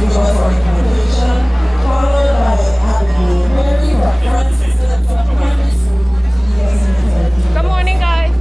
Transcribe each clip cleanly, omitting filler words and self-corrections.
give us our invitation, followed by Abigail Mary from Francis from Primary School, TDS Ministerial. Good morning, guys.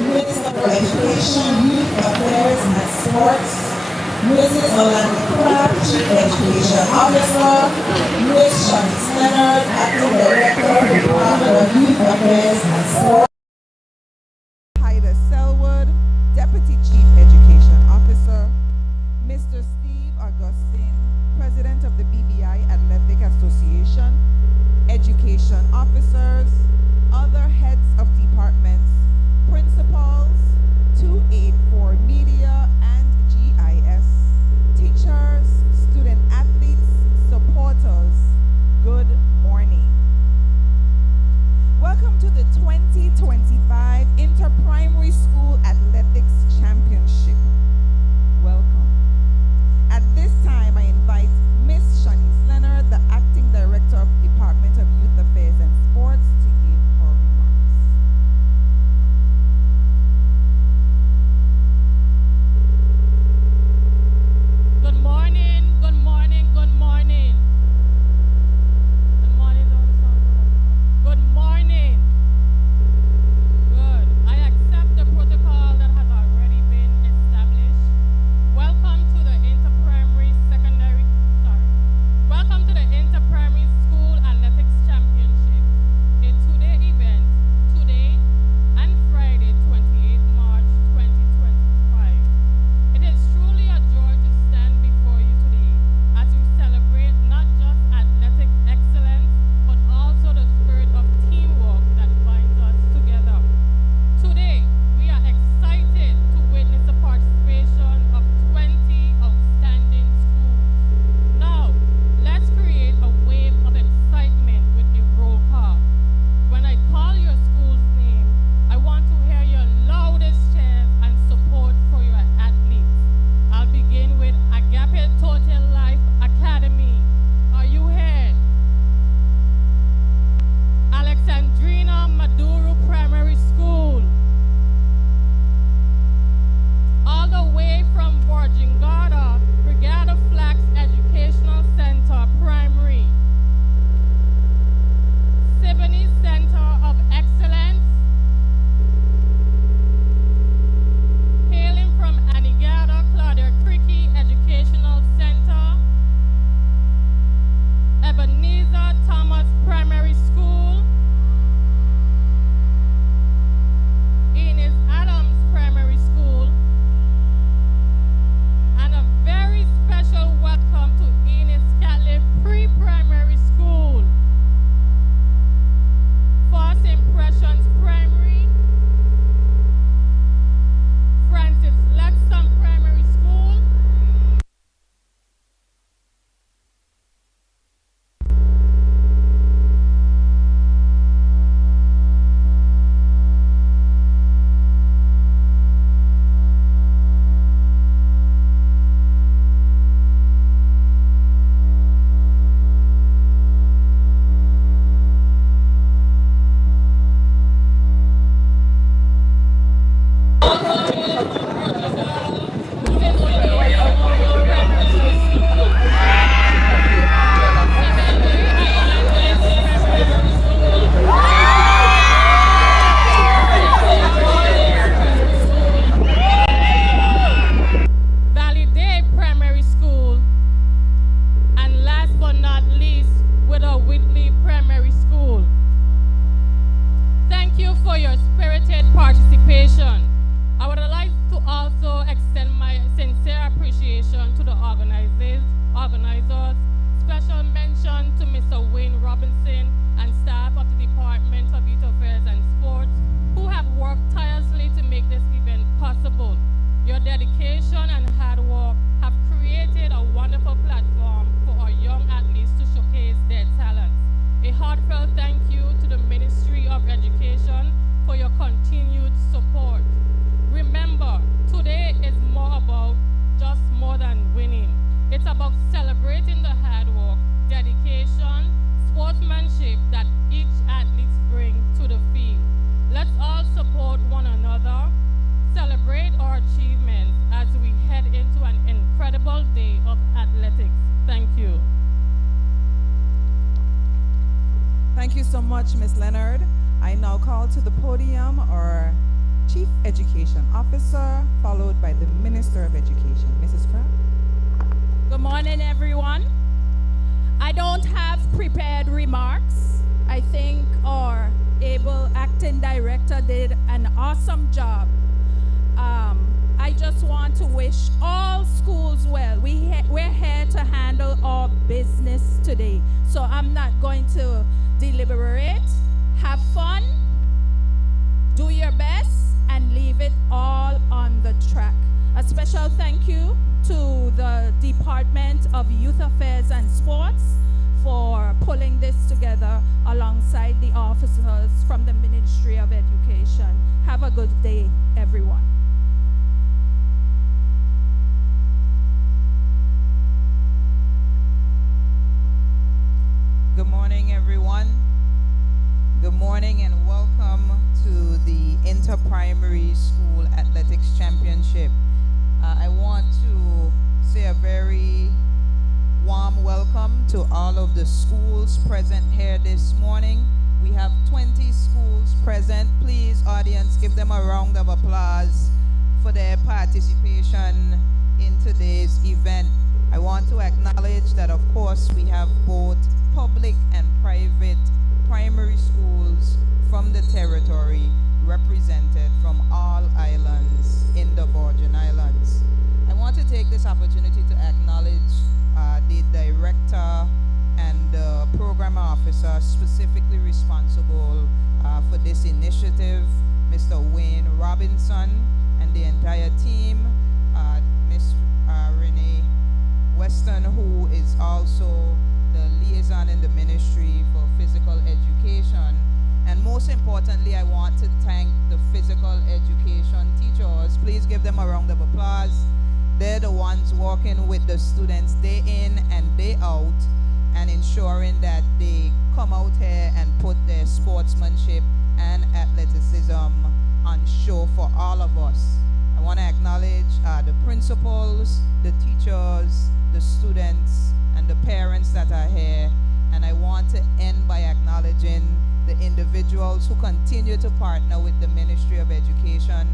Minister for Education, Youth Affairs and Sports, Mrs. Olanda Chief Education Officer, Ms. Shanice Leonard, Acting Director, Department of Youth Affairs and Sports. Hyder Selwood, Deputy Chief Education Officer, Mr. Steve Augustine, President of the BBI Athletic Association, Education Officers, other heads of departments, principals, 284 Media and GIS, teachers, student athletes, supporters, good morning. Welcome to the Primary School. Thank you for your spirited participation. I would like to also extend my sincere appreciation to the organizers. Special mention to Mr. Wayne Robinson and staff of the Department of Youth Affairs and Sports who have worked tirelessly to make this event possible. Your dedication and hard work have created a wonderful platform for our young athletes to showcase their talents. A heartfelt thank you to the Ministry of Education for your continued support. Remember, today is just more than winning. It's about celebrating the hard work, dedication, sportsmanship that each athlete brings to the field. Let's all support one another, celebrate our achievements as we head into an incredible day of athletics. Thank you. Thank you so much, Ms. Leonard. I now call to the podium our Chief Education Officer, followed by the Minister of Education. Mrs. Crabb. Good morning, everyone. I don't have prepared remarks. I think our able acting director did an awesome job. I just want to wish all schools well. We're here to handle our business today. So I'm not going to deliberate. Have fun, do your best, and leave it all on the track. A special thank you to the Department of Youth Affairs and Sports for pulling this together alongside the officers from the Ministry of Education. Have a good day, everyone. Good morning, everyone. Good morning and welcome to the Inter-Primary School Athletics Championship. I want to say a very warm welcome to all of the schools present here this morning. We have 20 schools present. Please, audience, give them a round of applause for their participation in today's event. I want to acknowledge that, of course, we have both public and private primary schools from the territory represented from all islands in the Virgin Islands. I want to take this opportunity to acknowledge the director and the program officer specifically responsible for this initiative, Mr. Wayne Robinson, and the entire team, Ms. Renee Weston, who is also the liaison in the Ministry for Physical Education. And most importantly, I want to thank the physical education teachers. Please give them a round of applause. They're the ones working with the students day in and day out and ensuring that they come out here and put their sportsmanship and athleticism on show for all of us. I want to acknowledge the principals, the teachers, the students, and the parents that are here. And I want to end by acknowledging the individuals who continue to partner with the Ministry of Education,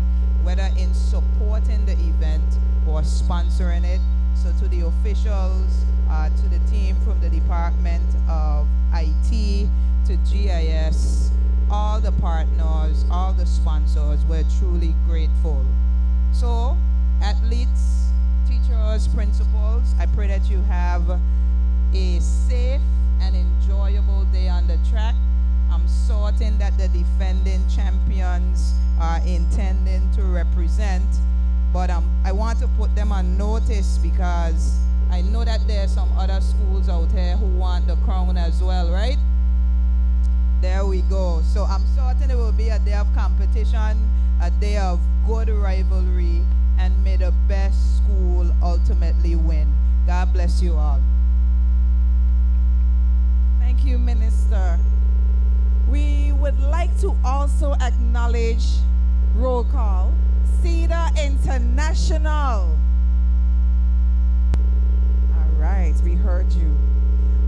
whether in supporting the event or sponsoring it. So to the officials, to the team from the Department of IT, to GIS, all the partners, all the sponsors, we're truly grateful. So, athletes, teachers, principals, I pray that you have a safe and enjoyable day on the track. I'm certain that the defending champions are intending to represent, but I want to put them on notice because I know that there are some other schools out here who want the crown as well, right? There we go. So I'm certain it will be a day of competition, a day of good rivalry, and may the best school ultimately win. God bless you all. Thank you, Minister. We would like to also acknowledge, roll call, Cedar International. All right, we heard you.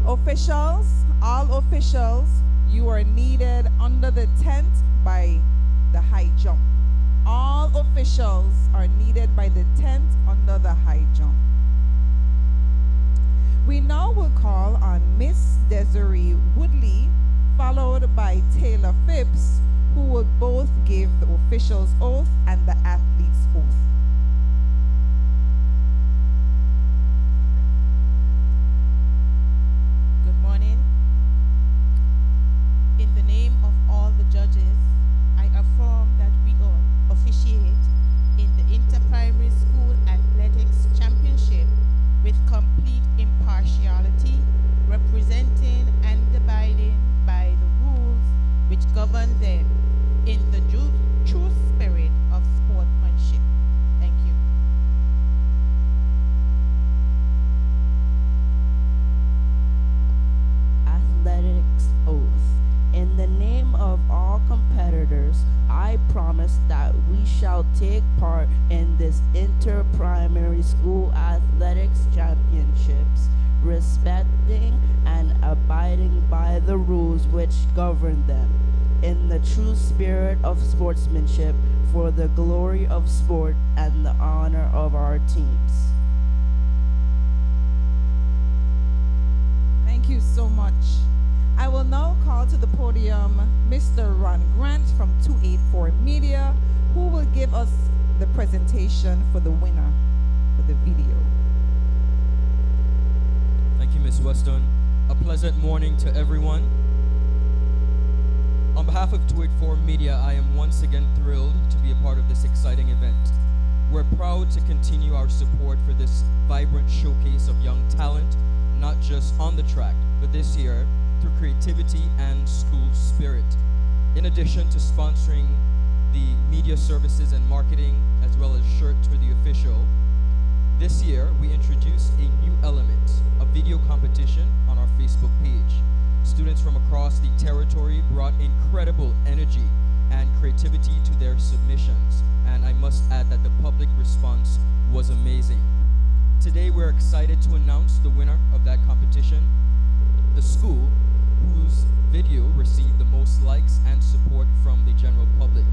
Officials, all officials, you are needed under the tent by the high jump. All officials are needed by the tent under the high jump. We now will call on Miss Desiree Woodley followed by Taylor Phipps, who will both give the officials' oath and the athletes' oath. Good morning. In the name of all the judges, I affirm that we all officiate in the Inter-Primary School Athletics Championship with complete impartiality, representing and abiding by the rules which govern them in the true spirit of sportsmanship. Thank you. Athletics oath. In the name of all competitors, I promise that we shall take part in this inter-primary school athletics championships, respecting and abiding by the rules which govern them, in the true spirit of sportsmanship, for the glory of sport and the honor of our teams. Thank you so much. I will now call to the podium Mr. Ron Grant from 284 Media, who will give us the presentation for the winner for the video. Thank you, Ms. Weston. A pleasant morning to everyone. On behalf of 284 Media, I am once again thrilled to be a part of this exciting event. We're proud to continue our support for this vibrant showcase of young talent, not just on the track, but this year through creativity and school spirit. In addition to sponsoring the media services and marketing, as well as shirts for the official, this year we introduced a new element, a video competition on our Facebook page. Students from across the territory brought incredible energy and creativity to their submissions, and I must add that the public response was amazing. Today we're excited to announce the winner of that competition, the school whose video received the most likes and support from the general public.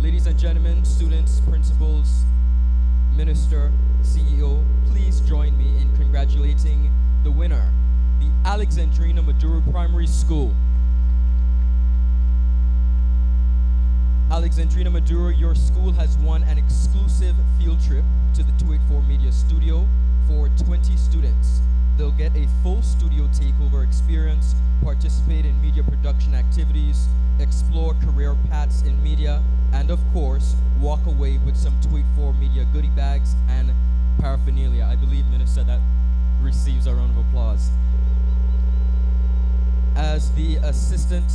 Ladies and gentlemen, students, principals, minister, CEO, please join me in congratulating the winner, the Alexandrina Maduro Primary School. Alexandrina Maduro, your school has won an exclusive field trip to the 284 Media Studio for 20 students. They'll get a full studio takeover experience, participate in media production activities, explore career paths in media, and of course, walk away with some 284 Media goodie bags and paraphernalia. I believe Minister that receives a round of applause. As the assistant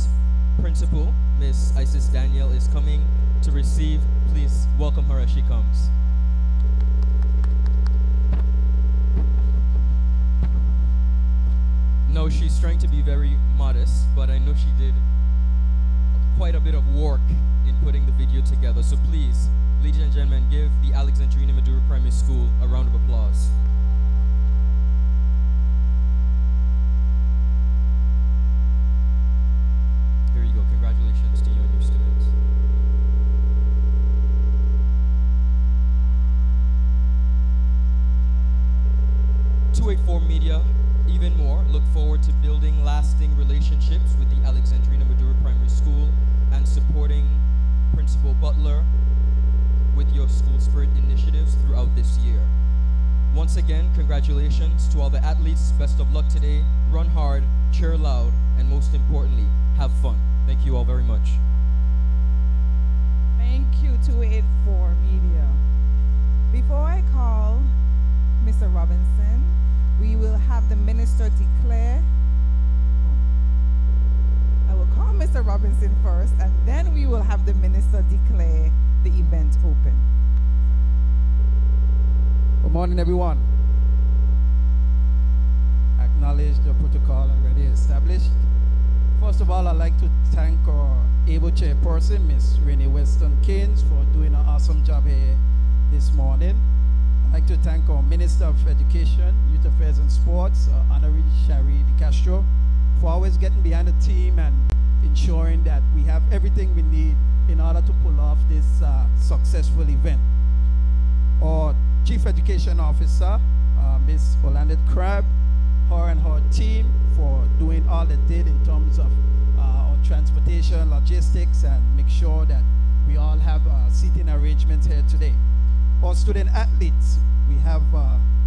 principal, Miss Isis Danielle, is coming to receive, please welcome her as she comes. No, she's trying to be very modest, but I know she did quite a bit of work in putting the video together. So please, ladies and gentlemen, give the Alexandrina Maduro Primary School a round of applause. Here you go. Congratulations to you and your students. Media, even more, look forward to building lasting relationships with the Alexandrina Maduro Primary School and supporting Principal Butler with your school spirit initiatives throughout this year. Once again, congratulations to all the athletes. Best of luck today. Run hard, cheer loud, and most importantly, have fun. Thank you all very much. Thank you, 284 Media. Before I call Mr. Robinson, we will have the minister declare. I will call Mr. Robinson first, and then we will have the minister declare the event open. Good morning, everyone. Acknowledge the protocol already established. First of all, I'd like to thank our able chairperson, Ms. Renee Weston Keynes, for doing an awesome job here this morning. I'd like to thank our Minister of Education, Youth Affairs and Sports, Honorary Shari Di Castro, for always getting behind the team and ensuring that we have everything we need in order to pull off this successful event. Our Chief Education Officer, Ms. Orlando Crabb, her and her team for doing all they did in terms of transportation, logistics, and make sure that we all have seating arrangements here today. Our student athletes, we have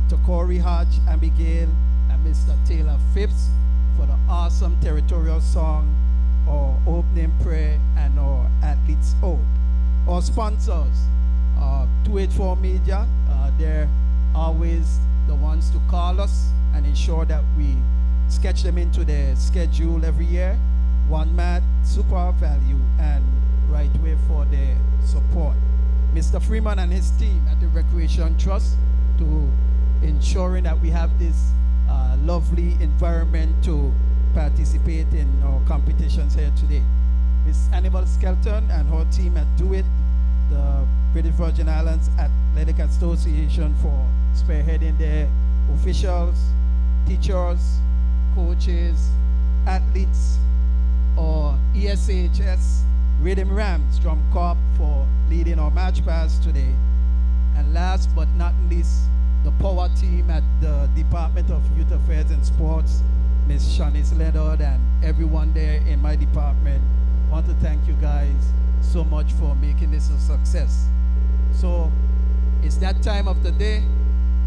Tokori Hodge, Abigail, and Mr. Taylor Phipps for the awesome territorial song, our opening prayer, and our athletes' oath. Our sponsors, 284 Media, they're always the ones to call us and ensure that we sketch them into their schedule every year. One Mat, Super Value, and Right Way for their support. Mr. Freeman and his team at the Recreation Trust to ensuring that we have this lovely environment to participate in our competitions here today. Miss Annabelle Skelton and her team at Do It, the British Virgin Islands Athletic Association for spearheading their officials, teachers, coaches, athletes, or ESHS Rhythm Rams Drum Corps for leading our match pass today. And last but not least, the power team at the Department of Youth Affairs and Sports, Ms. Shanice Leonard, and everyone there in my department. I want to thank you guys so much for making this a success. So it's that time of the day.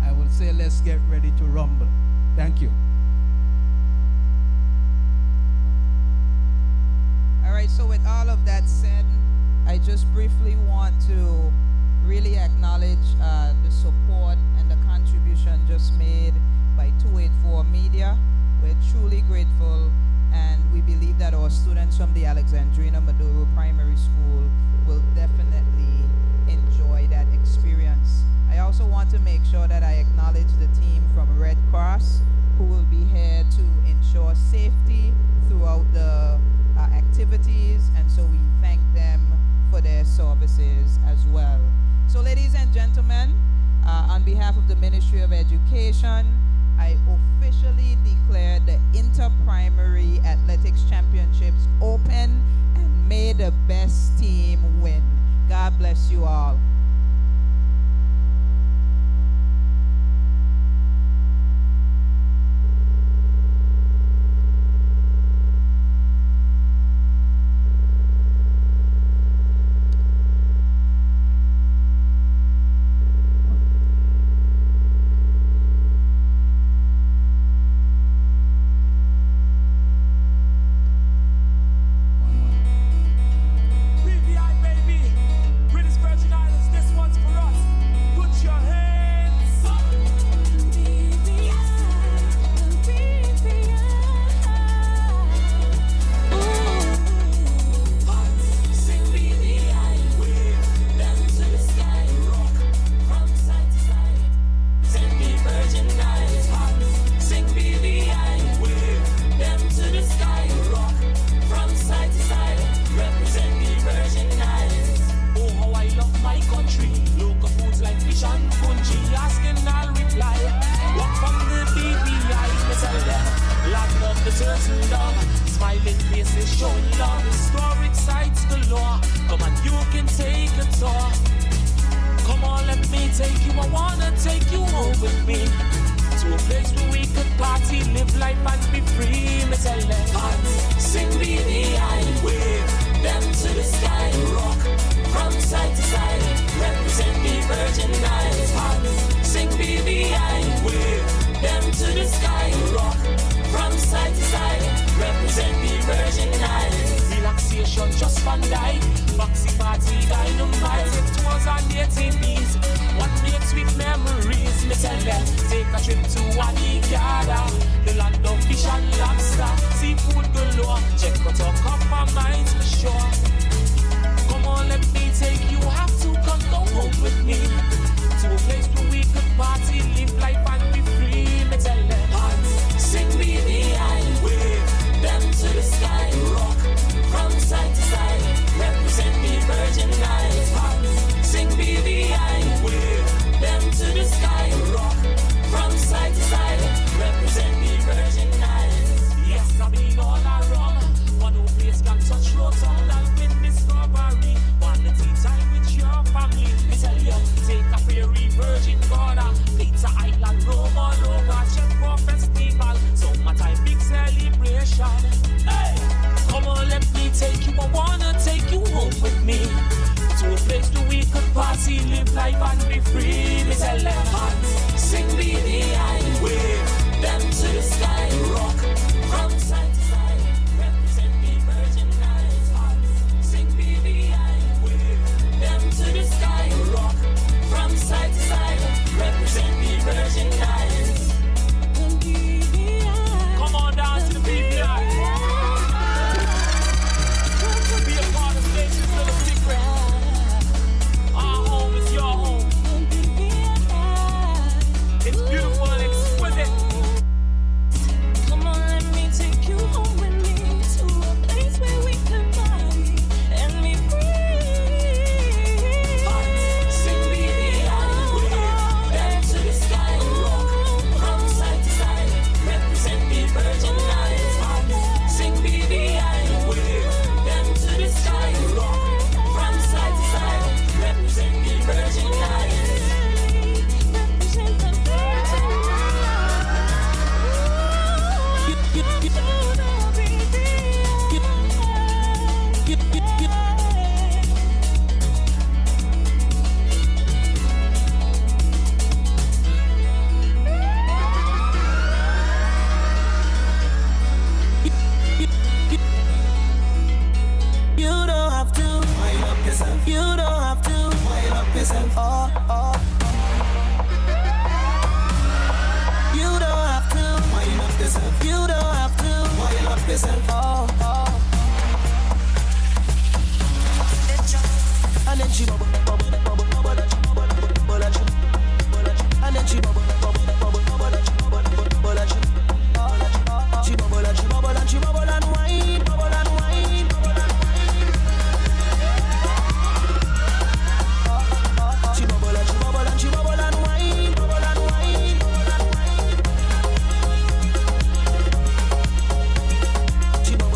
I will say let's get ready to rumble. Thank you. All right, so with all of that said, I just briefly want to really acknowledge the support and the contribution just made by 284 Media. We're truly grateful, and we believe that our students from the Alexandrina Maduro Primary School will definitely enjoy that experience. I also want to make sure that I acknowledge the team from Red Cross who will be here to ensure safety throughout the activities, and so we thank them for their services as well. So ladies and gentlemen, on behalf of the Ministry of Education, I officially declare the Inter-Primary Athletics Championships open, and may the best team win. God bless you all. Take a trip to Anegada, the land of fish and lobster, seafood galore. Check out our compromise for sure. Come on, let me take you. Have to come go home with me to a place where we could party, live life and be free. Me tell them, hands, sing BVI, wave them to the sky, rock from side to side, represent the Virgin Islands. Hands, sing BVI, wave them to the sky, rock from side to side, represent the Virgin Islands. Yes, I mean all around. One who place can touch road sound and win discovery. Quality time with your family. Me tell you, take a ferry, Virgin Gorda, Peter Island, Rome all over, check for festival. Summertime big celebration. Hey, come on, let me we live life and be free. Me tell them hands, sing BDI, wave them to the sky, rock from side to side, represent the Virgin Islands. Hands, sing BDI, wave them to the sky, rock from side to side, represent the Virgin Islands. Come on down to the BDI. Be a part of Nation's Little Secret. Our home is your home. It's beautiful and exquisite. Come on, let me take you home with me to a place where we can party and be free. Sing BDI, wave them to the sky, rock from side to side, represent the Virgin Islands. Sing BDI, wave them to the sky, rock from side to side, represent the Virgin Islands. Represent the Virgin You don't have to wind up yourself. You don't have to wind up yourself. Oh, oh. You don't have to wind up yourself. You don't have to wind up yourself. Oh, oh. And then she bubble, bubble, bubble, bubble, bubble, and then she bubble, bubble, bubble, bubble, bubble, she bubble and she bubble and she bubble and wine, bubble and wine, bubble and wine. She bubble and she bubble and she bubble and wine, bubble and wine, bubble and wine. She bubble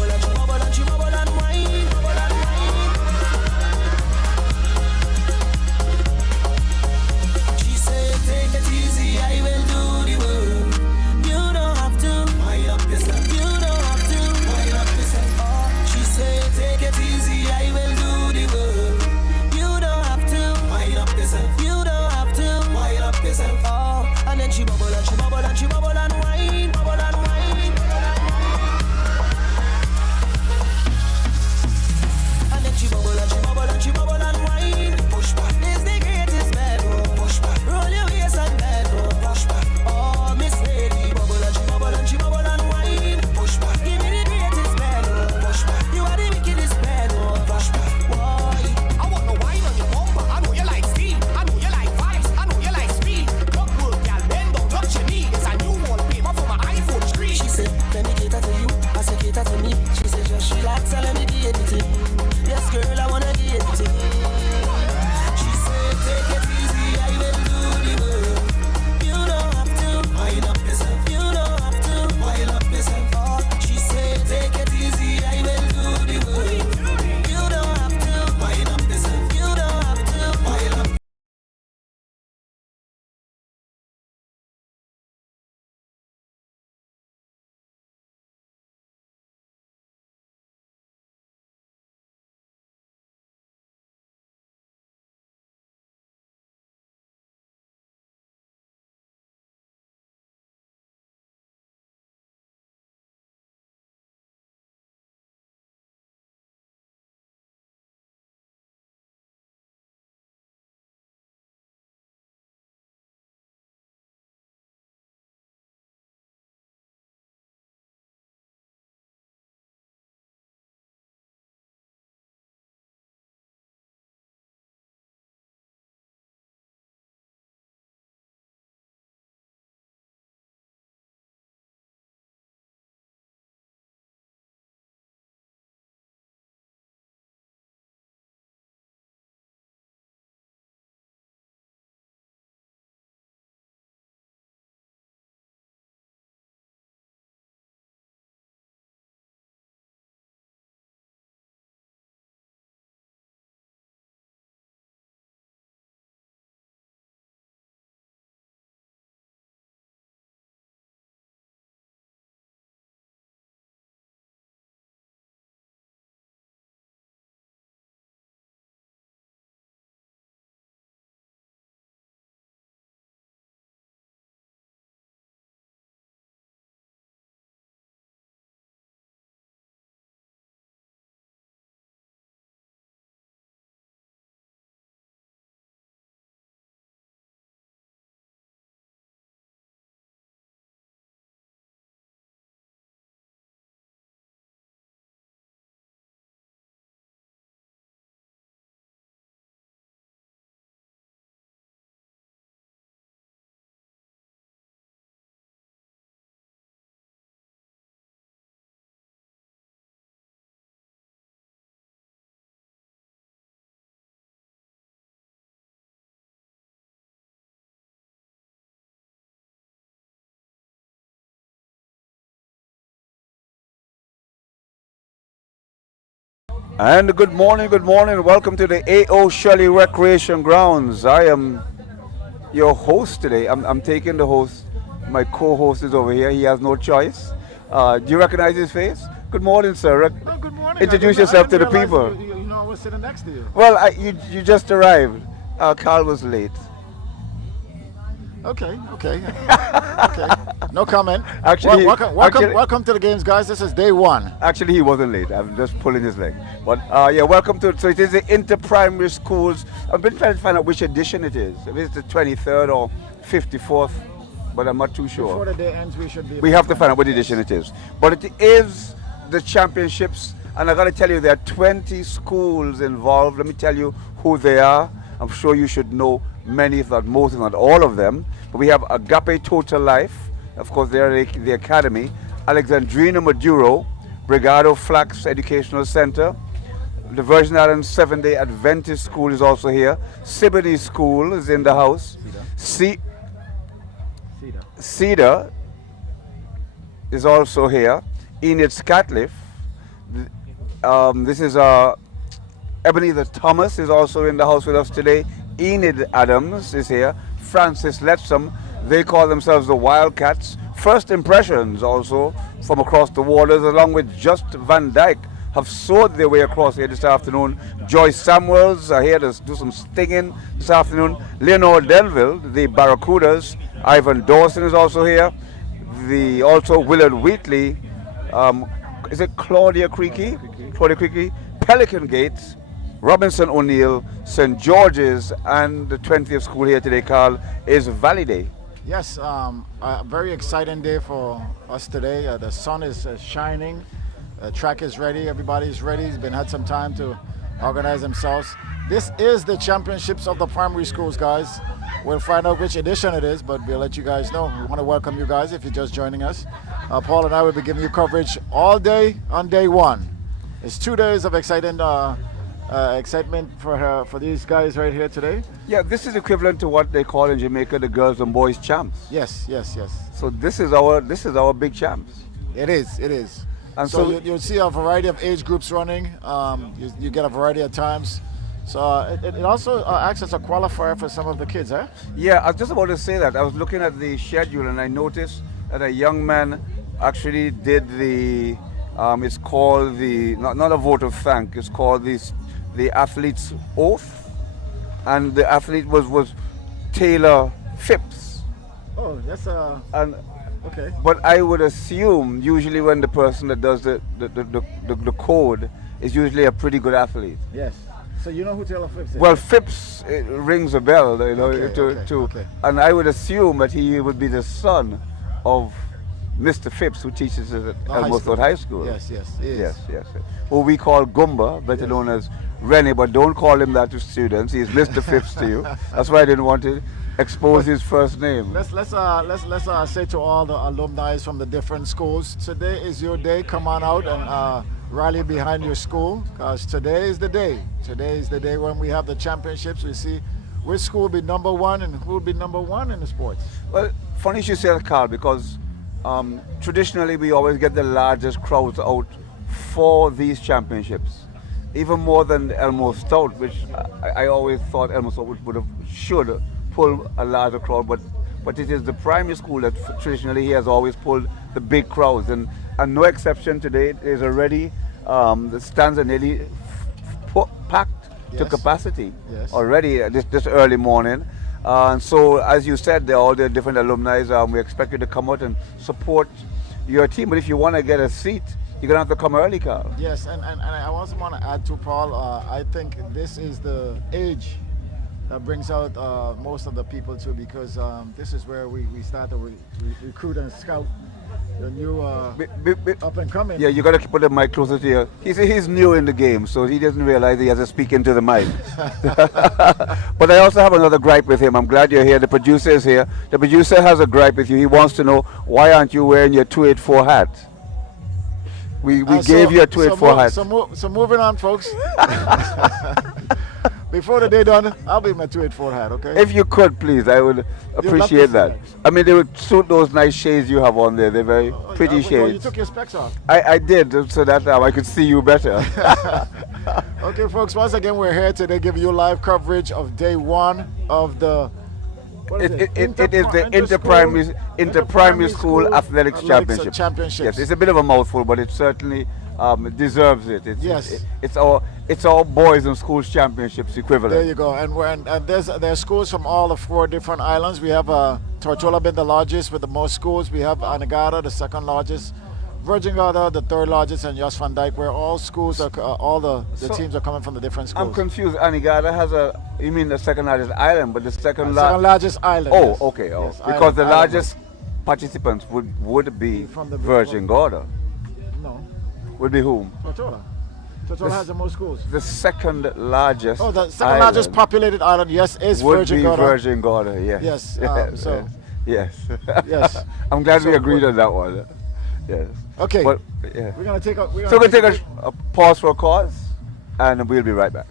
And good morning, welcome to the A.O. Shelley Recreation Grounds. I am your host today. I'm taking the host. My co-host is over here. He has no choice. Do you recognize his face? Good morning, sir. Oh, good morning. Introduce yourself to the people. You know, I was sitting next to you. Well, you just arrived. Carl was late. Okay. No comment. Actually, welcome to the games, guys. This is day one. Actually, he wasn't late. I'm just pulling his leg. But yeah, welcome to. So it is the inter-primary schools. I've been trying to find out which edition it is. If it's the 23rd or 54th, but I'm not too sure. Before the day ends, we have to find out what edition it is. But it is the championships, and I got to tell you, there are 20 schools involved. Let me tell you who they are. I'm sure you should know many, if not most, if not all of them. But we have Agape Total Life. Of course, they're the academy. Alexandrina Maduro, Brigado Flax Educational Center. The Virgin Islands Seventh-day Adventist School is also here. Sibbony School is in the house. Cedar is also here. Enid Scatliff. This is Ebenezer Thomas is also in the house with us today. Enid Adams is here. Francis Letsom. They call themselves the Wildcats. First Impressions also from across the waters, along with Just Van Dyke, have soared their way across here this afternoon. Joyce Samuels are here to do some stinging this afternoon. Leonore Delville, the Barracudas. Ivan Dawson is also here. Also Willard Wheatley. Is it Claudia Creaky? Pelican Gates. Robinson O'Neill, St. George's, and the 20th school here today, Carl, is Valley Day. Yes, a very exciting day for us today. The sun is shining, the track is ready, everybody's ready. It's had some time to organize themselves. This is the championships of the primary schools, guys. We'll find out which edition it is, but we'll let you guys know. We want to welcome you guys if you're just joining us. Paul and I will be giving you coverage all day on day one. It's 2 days of excitement for these guys right here today. Yeah, this is equivalent to what they call in Jamaica the girls and boys champs. Yes. So this is our big champs. It is. And so you'll see a variety of age groups running. You get a variety of times. So it also acts as a qualifier for some of the kids, eh? Yeah, I was just about to say that. I was looking at the schedule and I noticed that a young man actually did the. It's called the not a vote of thanks. It's called the athlete's oath, and the athlete was Taylor Phipps. Oh, that's okay. But I would assume usually when the person that does the code is usually a pretty good athlete. Yes. So you know who Taylor Phipps is? Well, Phipps rings a bell, you know. Okay. And I would assume that he would be the son of Mr. Phipps, who teaches us at Elmwood High School. Yes. Who we call Gumba, better known as Rennie, but don't call him that to students. He's Mr. Phipps to you. That's why I didn't want to expose his first name. Let's say to all the alumni from the different schools, today is your day. Come on out and rally behind your school, because today is the day. Today is the day when we have the championships. We see which school will be number one and who will be number one in the sports. Well, funny you say that, Carl, because traditionally we always get the largest crowds out for these championships, even more than Elmo Stout, which I always thought Elmo Stout should pull a larger crowd, but it is the primary school that traditionally has always pulled the big crowds, and no exception today. It is already the stands are nearly packed to capacity already this early morning. And so, as you said, they're all the different alumni. We expect you to come out and support your team. But if you want to get a seat, you're going to have to come early, Carl. Yes, and I also want to add to Paul, I think this is the age that brings out most of the people too, because this is where we start to recruit and scout the new up and coming. Yeah, you got to put the mic closer to you. He's new in the game, so he doesn't realize he has to speak into the mic. But I also have another gripe with him. I'm glad you're here. The producer is here. The producer has a gripe with you. He wants to know, why aren't you wearing your 284 hat? We gave you a 284 hat. So moving on, folks. Before the day done, I'll be in my 284 hat, okay? If you could, please, I would appreciate that. I mean, they would suit those nice shades you have on there. They're very pretty shades. You took your specs off. I did, so that I could see you better. Okay, folks, once again, we're here today giving you live coverage of day one of the It is the inter-primary school athletics championship. Yes, it's a bit of a mouthful, but it certainly deserves it. It's our boys and schools championships equivalent. There you go. And there's schools from all the 4 different islands. We have Tortola being the largest with the most schools. We have Anegada, the second largest. Virgin Gorda, the 3rd largest, and Jos van Dyke, where all schools are, all the teams are coming from the different schools. I'm confused. Anegada has you mean the second largest island, but the second largest island. Oh, yes. okay. Oh, yes, because island, the largest participants would be from the Virgin Gorda. No. Would be whom? Tortola. Tortola has the most schools. The second largest. Oh, the second largest populated island, yes, is Virgin Gorda. Virgin Gorda, yes. Yes. Yes. Yes. I'm glad we agreed on that one. Yes. Okay. But, yeah. We're gonna take a pause for a cause, and we'll be right back.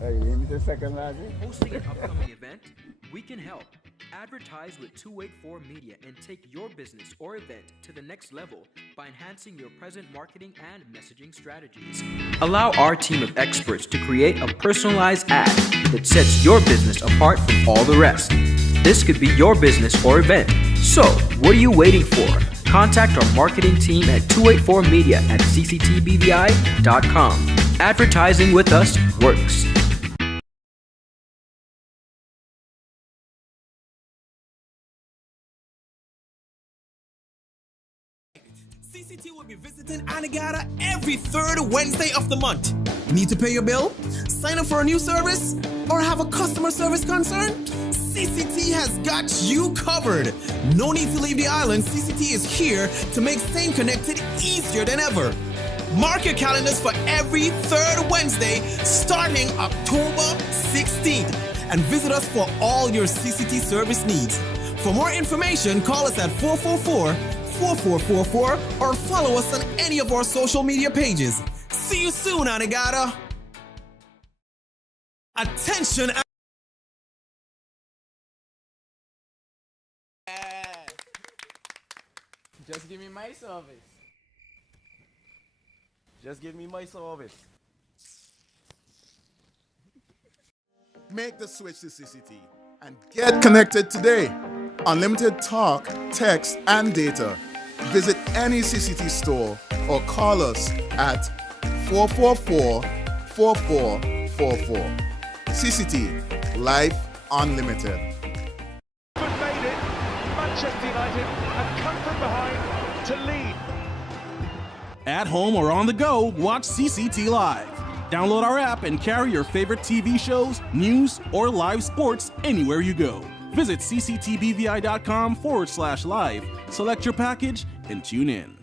Hey, you need the second largest? Hosting an upcoming event? We can help. Advertise with 284 Media and take your business or event to the next level by enhancing your present marketing and messaging strategies. Allow our team of experts to create a personalized ad that sets your business apart from all the rest. This could be your business or event. So, what are you waiting for? Contact our marketing team at 284media@cctbvi.com. Advertising with us works. CCT will be visiting Anegada every 3rd Wednesday of the month. Need to pay your bill? Sign up for a new service? Or have a customer service concern? CCT has got you covered. No need to leave the island. CCT is here to make staying connected easier than ever. Mark your calendars for every 3rd Wednesday starting October 16th and visit us for all your CCT service needs. For more information, call us at 444-4444 or follow us on any of our social media pages. See you soon, Anegada. Attention. Just give me my service. Just give me my service. Make the switch to CCT and get connected today. Unlimited talk, text, and data. Visit any CCT store or call us at 444-4444. CCT, life unlimited. Made it. Manchester United have come from behind to lead. At home or on the go, watch CCT Live. Download our app and carry your favorite TV shows, news, or live sports anywhere you go. Visit cctbvi.com/live, select your package, and tune in.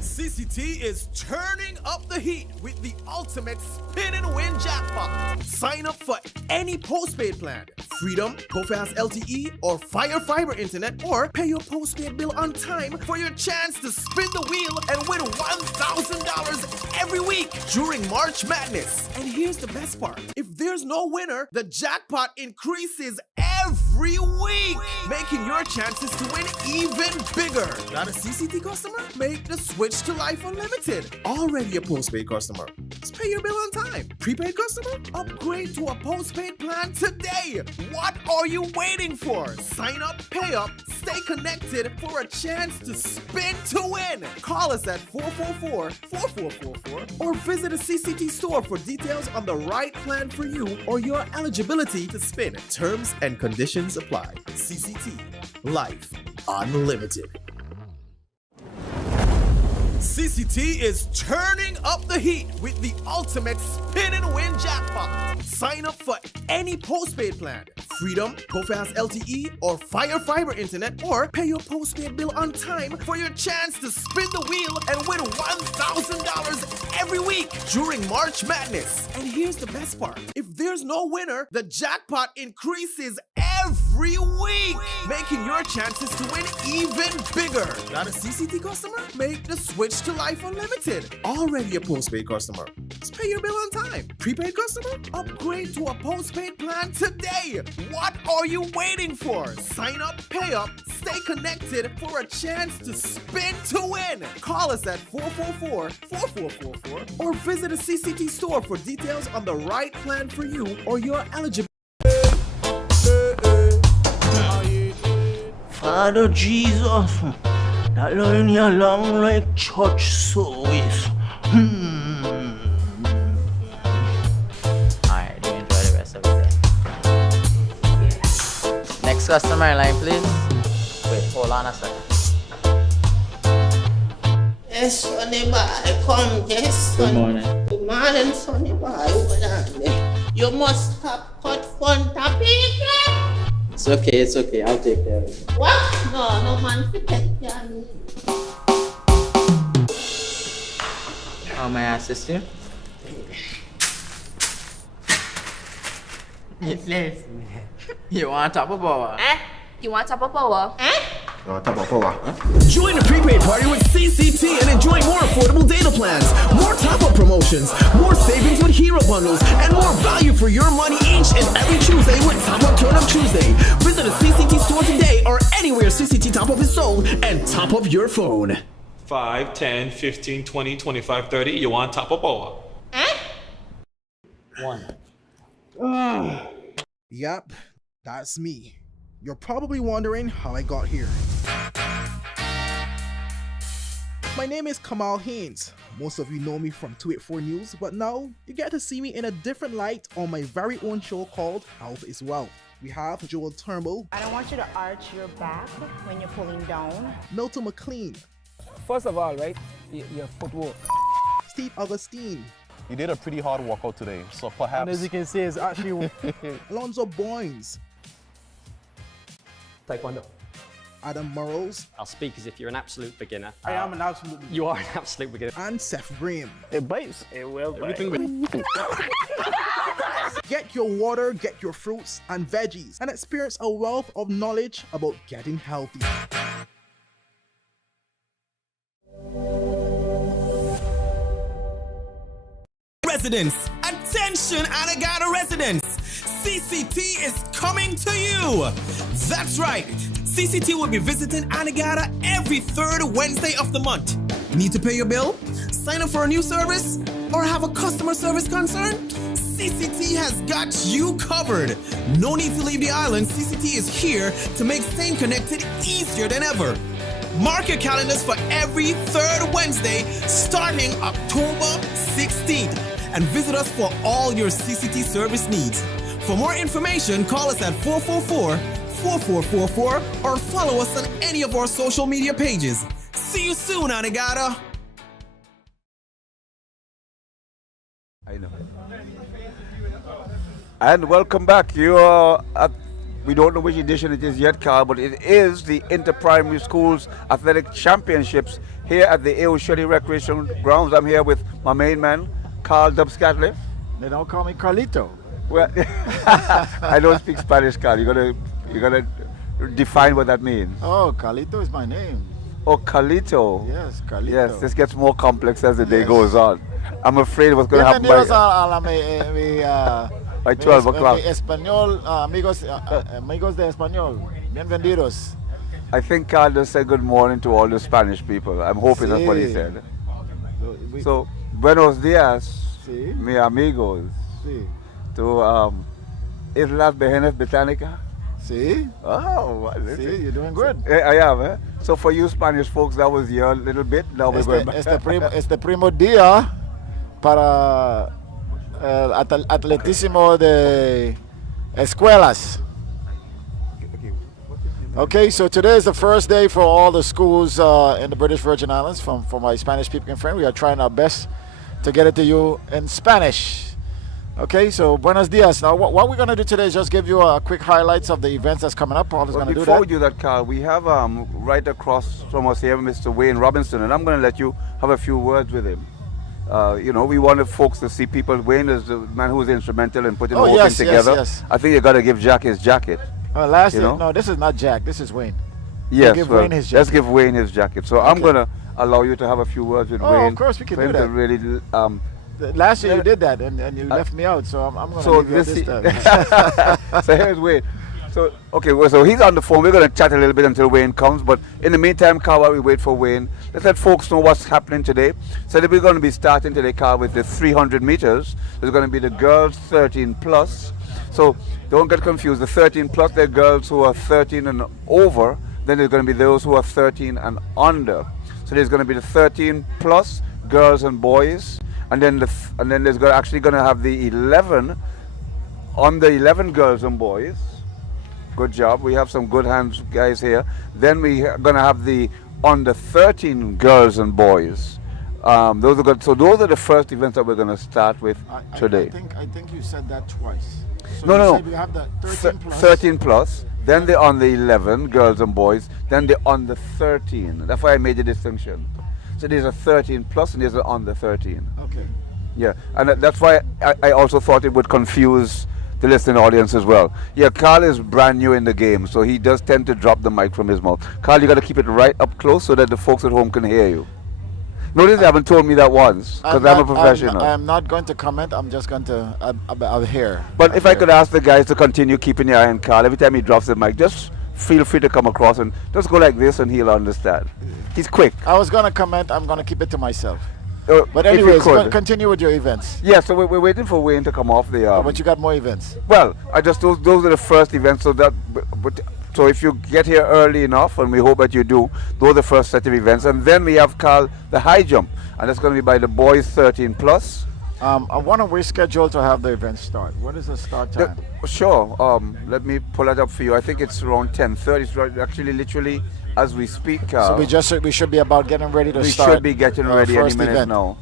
CCT is turning up the heat with the ultimate spin and win jackpot. Sign up for any postpaid plan, Freedom, GoFast LTE, or Fire Fiber Internet, or pay your postpaid bill on time for your chance to spin the wheel and win $1,000 every week during March Madness. And here's the best part. If there's no winner, the jackpot increases every week, making your chances to win even bigger. Not a CCT customer? Make the switch to Life Unlimited. Already a postpaid customer? Just pay your bill on time. Prepaid customer? Upgrade to a postpaid plan today. What are you waiting for? Sign up, pay up, stay connected for a chance to spin to win. Call us at 444-4444 or visit a CCT store for details on the right plan for you or your eligibility to spin. Terms and conditions apply. CCT. Life Unlimited. CCT is turning up the heat with the ultimate spin and win jackpot. Sign up for any postpaid plan, Freedom, GoFast LTE, or Fire Fiber Internet, or pay your postpaid bill on time for your chance to spin the wheel and win $1,000 every week during March Madness. And here's the best part. If there's no winner, the jackpot increases every every week, making your chances to win even bigger. Not a CCT customer? Make the switch to Life Unlimited. Already a postpaid customer? Just pay your bill on time. Prepaid customer? Upgrade to a postpaid plan today. What are you waiting for? Sign up, pay up, stay connected for a chance to spin to win. Call us at 444-4444 or visit a CCT store for details on the right plan for you or your eligibility. Father Jesus, that line here long like church service. Alright, do enjoy the rest of the day. Next customer line, please. Wait, hold on a second. Yes, Sonny boy, come, yes, Sonny. Good morning. Good morning, Sonny boy. Over there. You must have cut fun to people. It's okay, I'll take care of it. What? No man to take care of me. How may I assist you? Yes. You want top of power? You want top of power? Join the prepaid party with CCT and enjoy more affordable data plans, more top-up promotions, more savings with hero bundles, and more value for your money each and every Tuesday with Top Up Turn Up Tuesday. Visit a CCT store today or anywhere CCT Top Up is sold and top up your phone. 5, 10, 15, 20, 25, 30. You want top of power? 1. Yep, that's me. You're probably wondering how I got here. My name is Kamal Haynes. Most of you know me from 284 News, but now you get to see me in a different light on my very own show called Health is Wealth. We have Joel Turnbull. I don't want you to arch your back when you're pulling down. Milton McLean. First of all, right, your footwork. Steve Augustine. You did a pretty hard workout today, so perhaps... And as you can see, it's actually... Alonzo Boynes. Taekwondo. Adam Murrows. I'll speak as if you're an absolute beginner. I am an absolute beginner. You are an absolute beginner. And Seth Graham. It bites. It will bite. Get your water, get your fruits and veggies, and experience a wealth of knowledge about getting healthy. Residents, attention Anegada residents! CCT is coming to you! That's right! CCT will be visiting Anegada every third Wednesday of the month. Need to pay your bill? Sign up for a new service? Or have a customer service concern? CCT has got you covered! No need to leave the island, CCT is here to make staying connected easier than ever. Mark your calendars for every third Wednesday starting October 16th and visit us for all your CCT service needs. For more information, call us at 444-4444 or follow us on any of our social media pages. See you soon, Anegada! I know. And welcome back. You are at, we don't know which edition it is yet, Carl, but it is the Inter-Primary Schools Athletic Championships here at the A.O. Shetty Recreation Grounds. I'm here with my main man, Carl Dubscatliff. They don't call me Carlito. Well, I don't speak Spanish, Carl. You gotta define what that means. Oh, Carlito is my name. Oh, Carlito. Yes, Carlito. Yes, this gets more complex as the day goes on. I'm afraid what's going to happen by 12 o'clock. Español, amigos de español. Bienvenidos. I think Carl just said good morning to all the Spanish people. I'm hoping that's what he said. So, buenos días, mi amigos. To Islas Vírgenes Británicas. See? Oh, see, you're doing good. I am, eh? So for you Spanish folks, that was your little bit. Now we're going back. Este primo día para el atletismo de escuelas. Okay, so today is the first day for all the schools in the British Virgin Islands for my Spanish-speaking friend. We are trying our best to get it to you in Spanish. Okay, so buenos dias. Now, what we're going to do today is just give you a quick highlights of the events that's coming up. Paul is going to do that. Before we do that, Carl, we have right across from us here Mr. Wayne Robinson, and I'm going to let you have a few words with him. You know, we wanted folks to see people. Wayne is the man who's instrumental in putting the whole thing together. Yes. I think you got to give Jack his jacket. Last you year, know? no, this is not Jack. This is Wayne. Yes, give well, Wayne his let's jacket. give Wayne his jacket. So I'm Okay. gonna allow you to have a few words with Oh, Wayne. of course we can for do him to that. really, Last year you did that, and you left me out, so I'm going to so leave you out this time. so here's Wayne. So okay, well, so he's on the phone. We're gonna chat a little bit until Wayne comes. But in the meantime, Carl, while we wait for Wayne, let's let folks know what's happening today. So that we're going to be starting today, Carl, with the 300 meters. There's going to be the girls 13 plus. So don't get confused. The 13 plus, they're girls who are 13 and over. Then there's going to be those who are 13 and under. So there's going to be the 13 plus girls and boys, and then there's actually going to have the 11 on the 11 girls and boys. Good job. We have some good hands guys here. Then we're going to have the under 13 girls and boys. Those are good. So those are the first events that we're going to start with today. I think you said that twice. So No, you no. said we have the 13 plus. 13 plus. Then the under 11 girls and boys. Then the under 13. That's why I made the distinction. So there's a 13 plus and there's an under 13. Okay. Yeah, and that's why I also thought it would confuse the listening audience as well. Yeah, Carl is brand new in the game, so he does tend to drop the mic from his mouth. Carl, you got to keep it right up close so that the folks at home can hear you. Notice they haven't told me that once, because I'm a professional. I'm not going to comment. I'm just going to adhere. But if I could ask the guys to continue keeping your eye on Carl, every time he drops the mic, just feel free to come across and just go like this and he'll understand. He's quick. I was going to comment. I'm going to keep it to myself. But if you anyways, could. continue with your events. Yeah, so we're waiting for Wayne to come off the... but you got more events. Well, those are the first events, so if you get here early enough, and we hope that you do, those are the first set of events. And then we have, Carl, the high jump, and that's going to be by the boys 13 plus. I want to reschedule to have the event start. What is the start time? Sure. Let me pull that up for you. I think it's around 10:30. It's actually literally as we speak. So we should be about getting ready to start. We should be getting ready any minute event. now.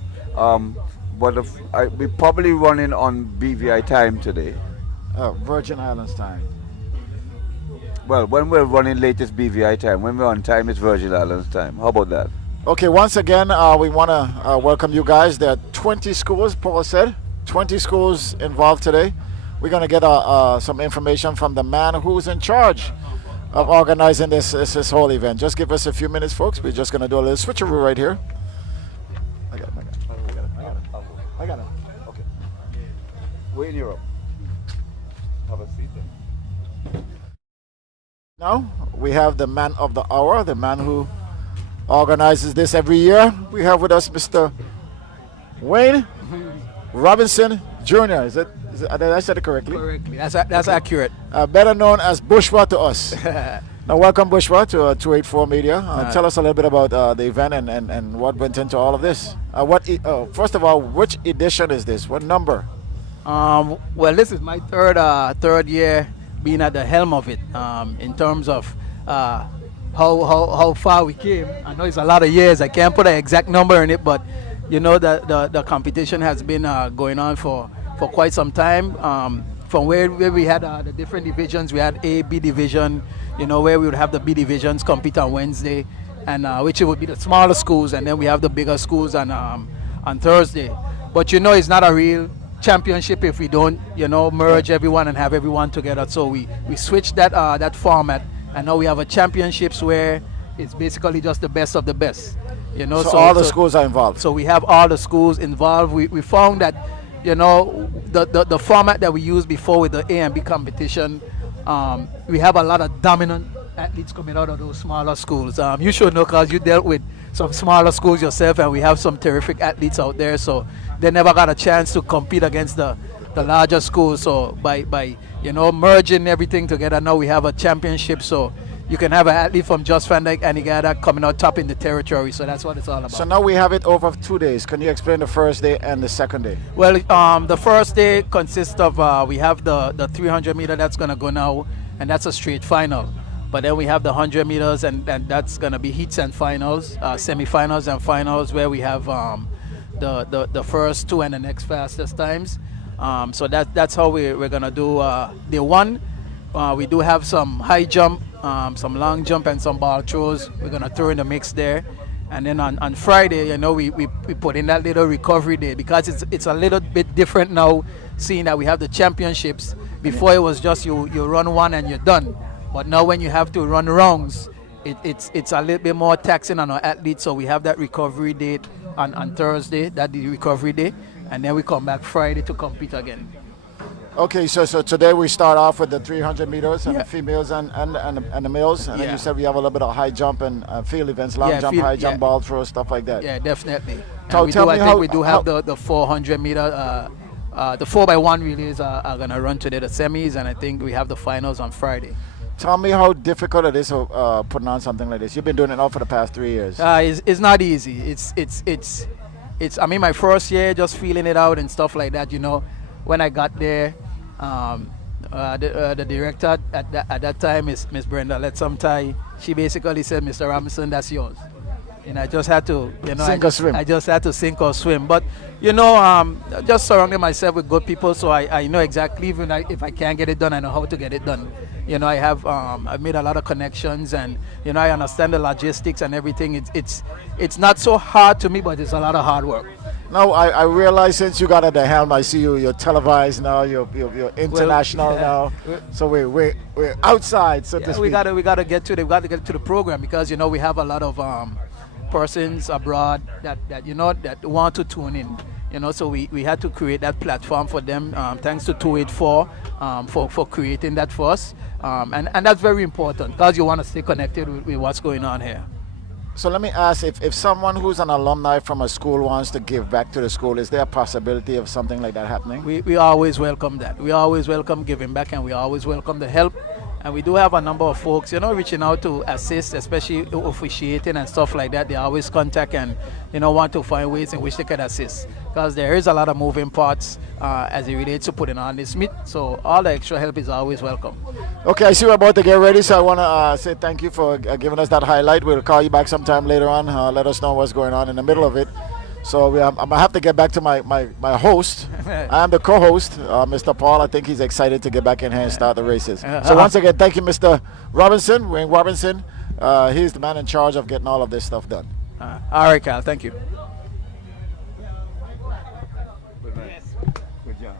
But we're probably running on BVI time today. Virgin Islands time. Well, when we're running latest BVI time, when we're on time, it's Virgin Islands time. How about that? Okay, once again, we want to welcome you guys. There are 20 schools, Paul said, 20 schools involved today. We're going to get some information from the man who's in charge of organizing this whole event. Just give us a few minutes, folks. We're just going to do a little switcheroo right here. I got it. Okay. We're in Europe. Have a seat then. Now, we have the man of the hour, the man who organizes this every year. We have with us Mr. Wayne Robinson Jr. Did I said it correctly? Correctly. That's accurate. Better known as Bushwa to us. Now, welcome Bushwa to 284 Media. Tell us a little bit about the event and what went into all of this. First of all, which edition is this? What number? Well, this is my third year being at the helm of it. In terms of how far we came, I know it's a lot of years. I can't put an exact number in it, but you know the competition has been going on for quite some time. From where we had the different divisions, we had A, B division, you know, where we would have the B divisions compete on Wednesday, and which would be the smaller schools, and then we have the bigger schools on Thursday. But you know, it's not a real championship if we don't, you know, merge everyone and have everyone together. So we switched that format, and now we have a championships where it's basically just the best of the best. You know, so all the schools are involved. So we have all the schools involved. We found that, you know, the format that we used before with the A and B competition, we have a lot of dominant athletes coming out of those smaller schools. You should know because you dealt with some smaller schools yourself, and we have some terrific athletes out there. So they never got a chance to compete against the larger schools. So by you know, merging everything together, now we have a championship. So you can have an athlete from Just Van Dyke, Anegada coming out top in the territory. So that's what it's all about. So now we have it over 2 days. Can you explain the first day and the second day? Well, the first day consists of we have the 300 meter that's going to go now, and that's a straight final. But then we have the 100 meters, and that's going to be heats and finals, semifinals and finals, where we have the first two and the next fastest times. So that's how we're going to do day one. We do have some high jump, some long jump, and some ball throws. We're going to throw in the mix there. And then on Friday, you know, we put in that little recovery day, because it's a little bit different now, seeing that we have the championships. Before it was just you run one and you're done. But now when you have to run rounds, it's a little bit more taxing on our athletes. So we have that recovery date on Thursday, that the recovery day, and then we come back Friday to compete again. Okay, so today we start off with the 300 meters and the females and the males, and then you said we have a little bit of high jump and field events, long jump, high jump, ball throw, stuff like that. Yeah, definitely. So I think we do have the 400 meter, the 4x1 relays are gonna run today, the semis, and I think we have the finals on Friday. Tell me how difficult it is putting on something like this. You've been doing it now for the past 3 years. It's not easy. It's. I mean, my first year, just feeling it out and stuff like that. You know, when I got there. The director at that time is Miss Brenda Letsamtai. She basically said, "Mr. Robinson, that's yours." And I just had to, sink or swim. I just had to sink or swim. But you know, just surrounding myself with good people, so I know exactly even if I can't get it done, I know how to get it done. You know, I've made a lot of connections, and you know, I understand the logistics and everything. It's not so hard to me, but it's a lot of hard work. Now, I realize since you got at the helm, I see you're televised now, you're international now. So we're outside, so to speak. We gotta get to the program, because you know we have a lot of persons abroad that want to tune in. You know, so we had to create that platform for them. Thanks to 284 for creating that for us, and that's very important, because you want to stay connected with what's going on here. So let me ask, if someone who's an alumni from a school wants to give back to the school, is there a possibility of something like that happening? We always welcome that. We always welcome giving back, and we always welcome the help. And we do have a number of folks, you know, reaching out to assist, especially officiating and stuff like that. They always contact and, you know, want to find ways in which they can assist, because there is a lot of moving parts as it relates to putting on this meet. So all the extra help is always welcome. Okay, I see we're about to get ready, so I want to say thank you for giving us that highlight. We'll call you back sometime later on, let us know what's going on in the middle of it. So I'm going to have to get back to my host. I'm the co-host, Mr. Paul. I think he's excited to get back in here and start the races. So once again, thank you, Mr. Robinson, Wayne Robinson. He's the man in charge of getting all of this stuff done. All right, Cal. Thank you. Good job.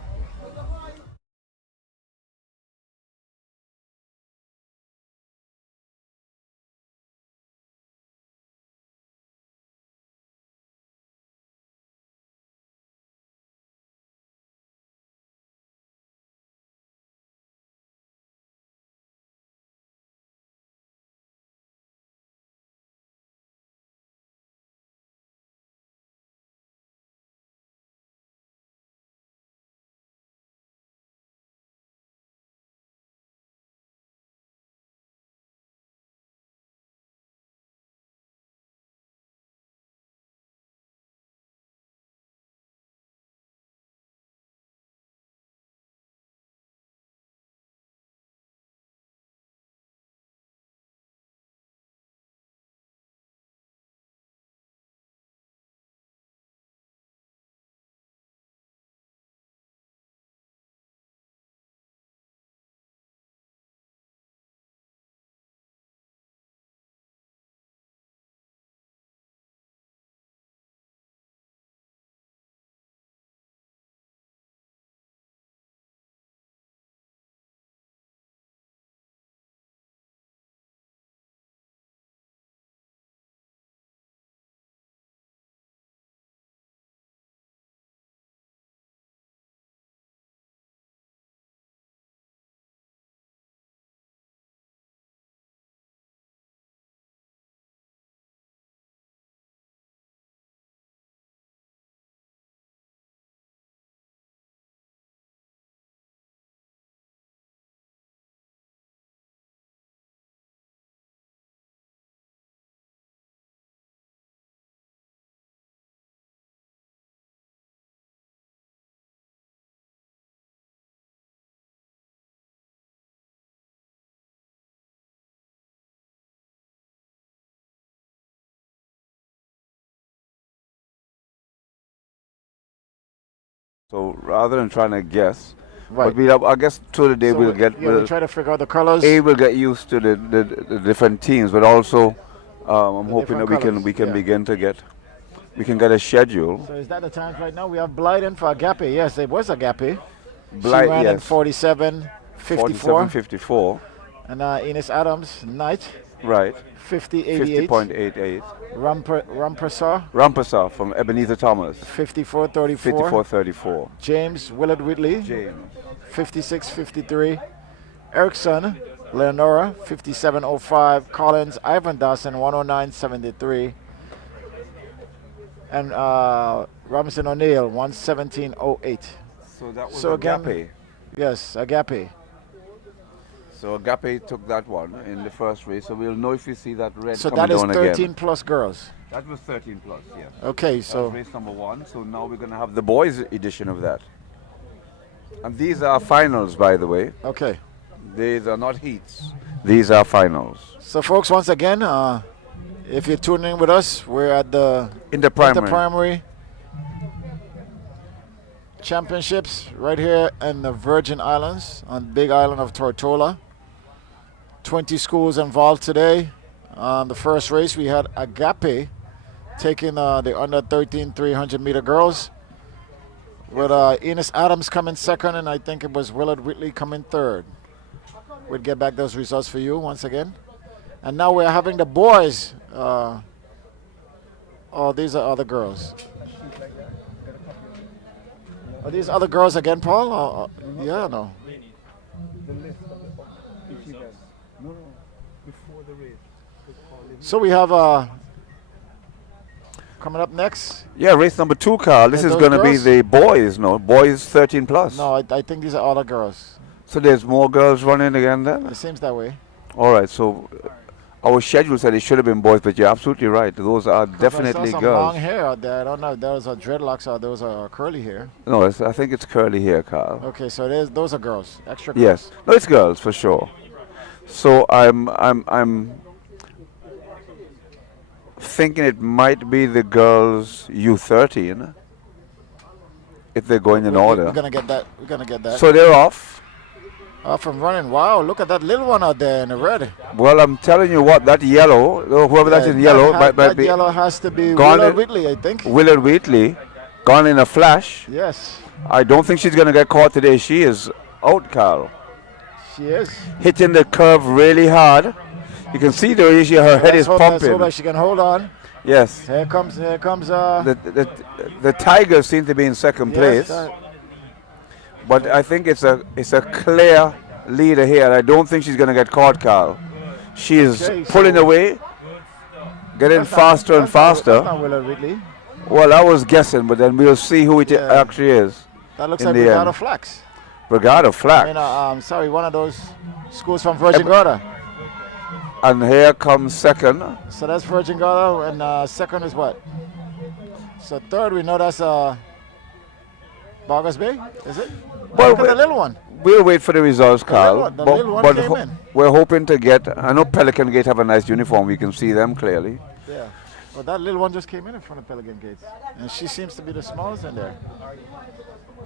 So rather than trying to guess, but I guess through the day So we'll try to figure out the colors. We'll get used to the different teams, but also I'm hoping that we can begin to get a schedule. So is that the time right now? We have Blyden for Agape. Yes, it was Agape. Blight, she ran in yes. 47.54. 47.54. And Ines Adams, Knight. Right. 50.88. 50.88. Rampasa from Ebenezer Thomas. 54.34. 54.34. James Willard Whitley. James. 56.53. Erickson Leonora, 57.05. Collins Ivan Dawson, 109.73. And Robinson O'Neill, 117.08. So that was again, Agape. Yes, Agape. So Agape took that one in the first race. So we'll know if we see that red So coming that is down 13 again. plus girls. That was 13 plus, yes. Okay, That so was race number 1. So now we're going to have the boys' edition of that. And these are finals, by the way. Okay. These are not heats. These are finals. So folks, once again, if you're tuning in with us, we're at the Interprimary Championships right here in the Virgin Islands on Big Island of Tortola. 20 schools involved today. On the first race, we had Agape taking the under 13 300 meter girls, with Ines Adams coming second, and I think it was Willard Whitley coming third. We'll get back those results for you once again. And now we're having the boys. Oh, these are other girls. Are these other girls again, Paul? Yeah, no. So we have coming up next. Yeah, race number 2, Carl. This is going to be the boys, no? Boys 13 plus. No, I think these are other girls. So there's more girls running again then? It seems that way. All right, so our schedule said it should have been boys, but you're absolutely right. Those are definitely I saw some girls. long hair out there. I don't know if those are dreadlocks or those are curly hair. No, I think it's curly hair, Carl. Okay, so those are girls, extra girls. Yes, no, it's girls for sure. So I'm thinking it might be the girls U13 if they're going in order. We're gonna get that. We're gonna get that. So they're off. Off and running. Wow, look at that little one out there in the red. Well, I'm telling you what, that yellow, whoever that's in yellow, that yellow has to be gone Willard Whitley, I think. Willard Whitley, gone in a flash. Yes. I don't think she's going to get caught today. She is out, Carl. She is. Hitting the curve really hard. You can see the way her head is pumping. Let's hope that she can hold on. Yes. Here comes. The Tigers seem to be in second place. But I think it's a clear leader here. I don't think she's going to get caught, Carl. She is pulling away, getting faster and faster. That's not Willard Whitley. Well, I was guessing, but then we'll see who it actually is. That looks like Brigado Flax. Brigado Flax. Sorry, one of those schools from Virgin Gorda. And here comes second. So that's Virgin Gorda, and second is what? So third, we know that's Bargos Bay, is it? Well, look at the little one. We'll wait for the results, Carl. The little one came in. We're hoping to get. I know Pelican Gate have a nice uniform. We can see them clearly. Yeah. Well, that little one just came in front of Pelican Gates, and she seems to be the smallest in there.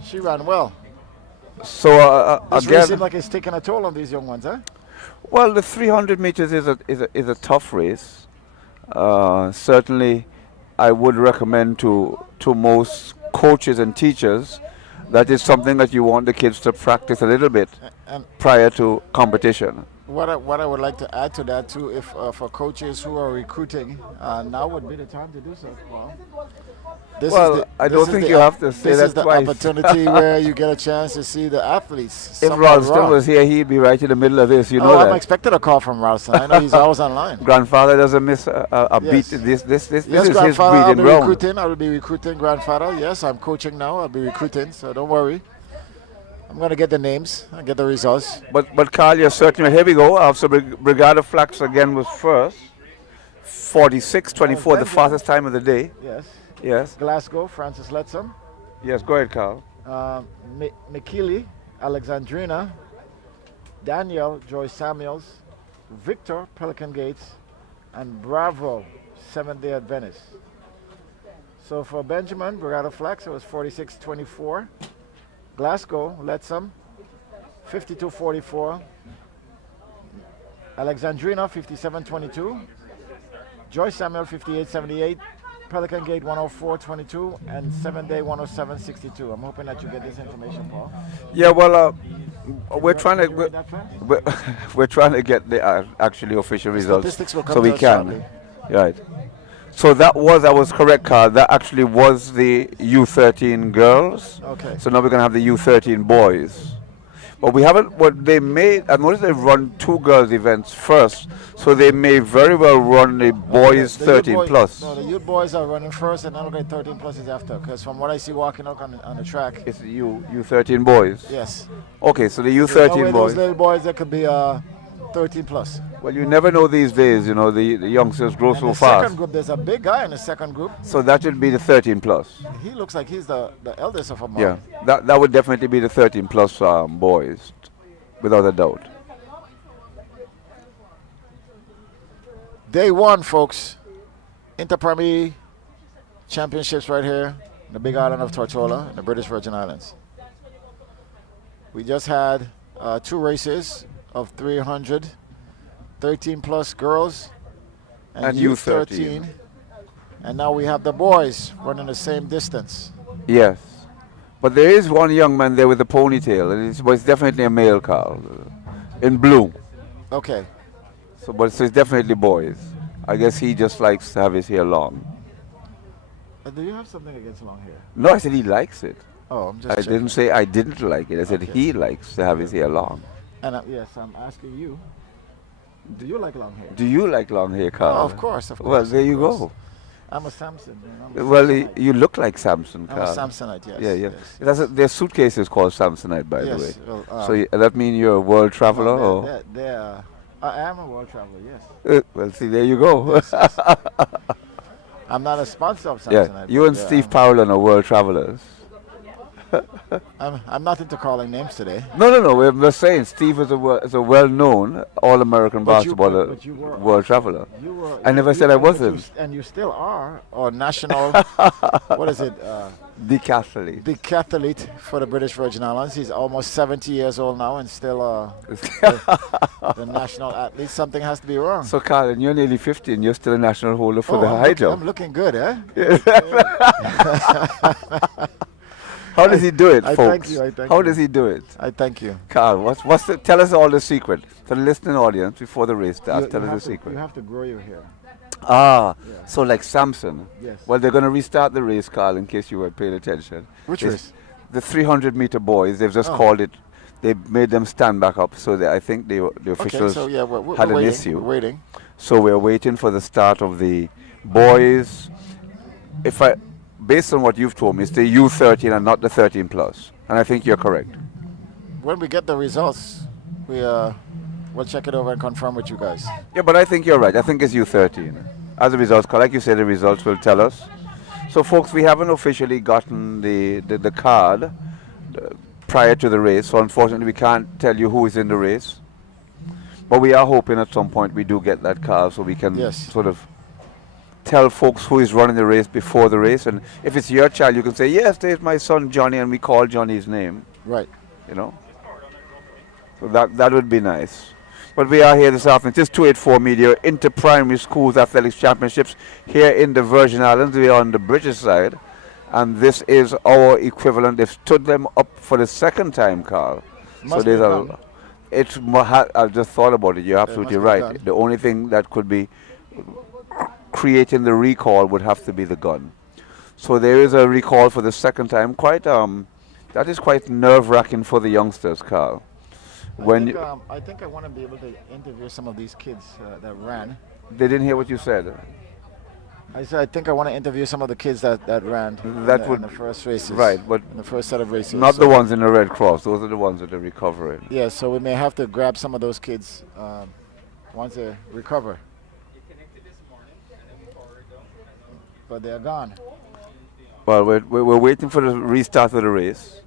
She ran well. So this again, race seems like it's taking a toll on these young ones, huh? Well, the 300 meters is a tough race. Certainly, I would recommend to most coaches and teachers that is something that you want the kids to practice a little bit prior to competition. What I would like to add to that too, if for coaches who are recruiting, now would be the time to do so. I don't think you have to say that twice. This is the opportunity where you get a chance to see the athletes. If Ralston was here, he'd be right in the middle of this. You know that. I'm expecting a call from Ralston. I know he's always online. Grandfather doesn't miss a beat. This yes, is his Grandfather, breeding ground. I will be recruiting Grandfather. Yes, I'm coaching now. I'll be recruiting, so don't worry. I'm going to get the names and get the results. But Carl, you're certainly, here we go. After Brigada Flax again was first. 46:24, the fastest time of the day. Yes. Yes. Glasgow, Francis Letsom. Yes, go ahead, Carl. Mikili, Alexandrina, Daniel, Joy Samuels, Victor, Pelican Gates, and Bravo, Seventh Day Adventist. So for Benjamin, Brigada Flax, it was 46:24. Glasgow, Letsom, 52:44. Alexandrina, 57:22. Joy Samuel, 58:78. Pelican Gate 104.22 and 7 Day 107.62. I'm hoping that you get this information, Paul. Yeah, well, we're trying Can to you read that fast? we're trying to get the actually official results Statistics will come so we to us can. shortly. Right. So I was correct, Carl. That actually was the U13 girls. Okay. So now we're gonna have the U13 boys. But we haven't. What they may. I noticed they've run 2 girls events first, so they may very well run the boys The 13 youth boys- plus. No, the youth boys are running first, and then okay, 13 plus is after. Because from what I see walking out on the track, It's the U13 boys. yes. Okay, so the There's U13 no way boys. Those little boys that could be 13 plus. Well, you never know these days. You know, the youngsters grow And so the fast. second group, there's a big guy in the second group. So that would be the 13 plus. He looks like he's the eldest of them all. Yeah, that would definitely be the 13 plus boys, without a doubt. Day 1, folks. Inter-Primary Championships right here in the big island of Tortola in the British Virgin Islands. We just had 2 races of 300, 13 plus girls and youth 13. And now we have the boys running the same distance. Yes, but there is one young man there with a ponytail, and it's definitely a male, Carl, in blue. Okay. So it's definitely boys. I guess he just likes to have his hair long. Do you have something against long hair? No, I said he likes it. Oh, I'm just I checking. didn't say I didn't like it. I said he likes to have his hair long. And yes, I'm asking you, do you like long hair? Do you like long hair, Carl? Oh, of course, of course. Well, there of you course. go. I'm a Samson. I'm a Well, Samsonite. you look like Samson, I'm Carl. a Samsonite, yes. Yeah, yeah. yes. Their suitcase is called Samsonite, by the way. Yes, well, So that means you're a world traveler, or? I am a world traveler, yes. Well, see, there you go. Yes, yes. I'm not a sponsor of Samsonite. Yeah, you and but, Steve Powell are world travelers. I'm not into calling names today. No. We're saying Steve is a well-known All-American But you- basketballer, but you were- world traveler. You were, I never you- said I but you wasn't. and you still are, or national, what is it? Decathlete. Decathlete for the British Virgin Islands. He's almost 70 years old now and still the national athlete. Something has to be wrong. So, Carl, you're nearly 50 and you're still a national holder for the I'm high look- jump. I'm looking good, eh? How does he do it, I folks? thank you, I thank How you. does he do it? I thank you. Carl, tell us all the secret for the listening audience before the race starts. You Tell us have the to- secret. You have to grow your hair. So like Samson. Yes. Well, they're going to restart the race, Carl, in case you were paying attention. Which It's race? The 300-meter boys. They've just Oh. called it. They made them stand back up, so I think the officials so yeah, we're had an waiting, issue. we're waiting. So we're waiting for the start of the boys. Based on what you've told me, it's the U13 and not the 13 plus, and I think you're correct. When we get the results, we'll check it over and confirm with you guys. Yeah, but I think you're right. I think it's U13. As a result, like you said, the results will tell us. So, folks, we haven't officially gotten the card prior to the race, so unfortunately we can't tell you who is in the race. But we are hoping at some point we do get that card so we can sort of tell folks who is running the race before the race. And if it's your child, you can say, yes, there's my son Johnny, and we call Johnny's name. Right. You know? So that would be nice. But we are here this afternoon. It is 284 Media, Inter-Primary Schools Athletics Championships here in the Virgin Islands. We are on the British side. And this is our equivalent. They've stood them up for the second time, Carl. Must so there's be done. I just thought about it. You're absolutely must be right. done. The only thing that could be creating the recall would have to be the gun. So there is a recall for the second time. That is quite nerve-wracking for the youngsters, Carl. I think I want to be able to interview some of these kids that ran. They didn't hear what you said. I said I think I want to interview some of the kids that ran in the first races. Right, but in the first set of races. Not the ones in the Red Cross. Those are the ones that are recovering. Yeah, so we may have to grab some of those kids once they recover. But they're gone. Well, we're waiting for the restart of the race.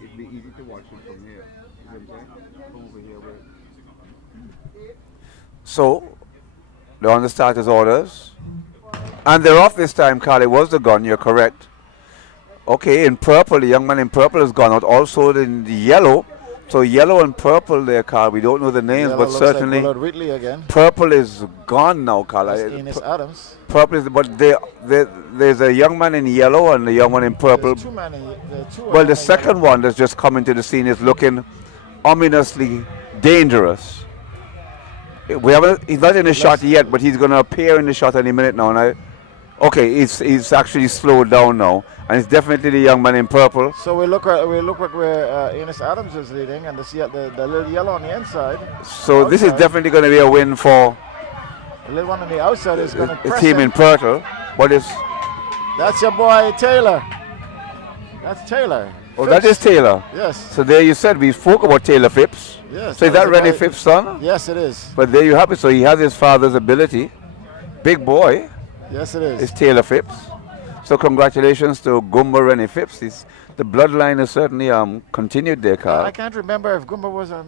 It'd be easy to watch it from here. So, they're on the starter's orders. And they're off this time, Carl. It was the gun, you're correct. Okay, in purple, the young man in purple has gone out. Also in the yellow, So yellow and purple there, Carl. We don't know the names, Yellow but looks certainly like Bullard Whitley again. purple is gone now, Carl. That's Enos Adams. Purple is, but there's a young man in yellow and a young one in purple. There's two Well, the second one that's just come into the scene is looking ominously dangerous. He's not in the shot yet, but he's going to appear in the shot any minute now. Okay, he's actually slowed down now, and it's definitely the young man in purple. So we look like where Enos Adams is leading, and the little yellow on the inside. So this is definitely going to be a win for the little one on the outside is going to the press team him. in purple. But it's That's your boy Taylor. That's Taylor. oh, that is Taylor. Yes. So there you said we spoke about Taylor Phipps. Yes. So is that was Rennie about- Phipps' son? Yes, it is. But there you have it. So he has his father's ability. Big boy. Yes, it is. It's Taylor Phipps. So congratulations to Gumba Rennie Phipps. The bloodline is certainly continued there, Carl. I can't remember if Gumba was a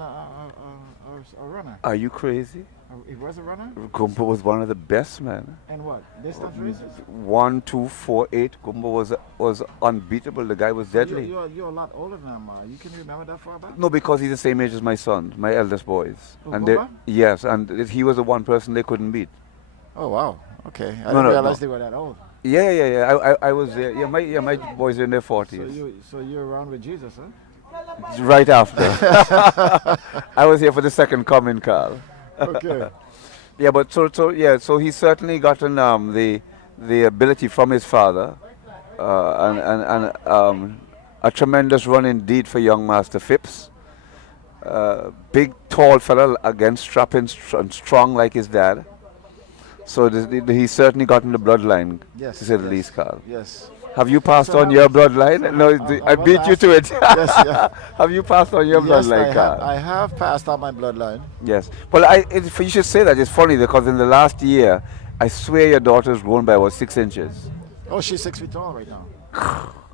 runner. Are you crazy? He was a runner? Gumba was one of the best, man. And what? Distance races? 1, 2, 4, 8. Gumba was unbeatable. The guy was deadly. You're a lot older than him. You can remember that far back? No, because he's the same age as my son, my eldest boys. Oh, And Gumba? yes, and he was the one person they couldn't beat. Oh, wow. Okay. I No, didn't no, realize no. they were that old. Yeah. I was there. Yeah, my boys are in their 40s. So you're around with Jesus, huh? Right after. I was here for the second coming, Carl. Okay. Yeah, but so he's certainly gotten the ability from his father, and a tremendous run indeed for young Master Phipps. Big, tall fella, again, strapping and strong like his dad. So he's certainly gotten the bloodline, Yes, to say the yes, least, Carl. yes. Have you passed So on now your it's- bloodline? No, I was beat you to it. asking- Yes, yeah. Have you passed on your Yes, bloodline, Carl? I have passed on my bloodline. Yes. Well, you should say that. It's funny because in the last year, I swear your daughter's grown by about 6 inches. Oh, she's 6 feet tall right now.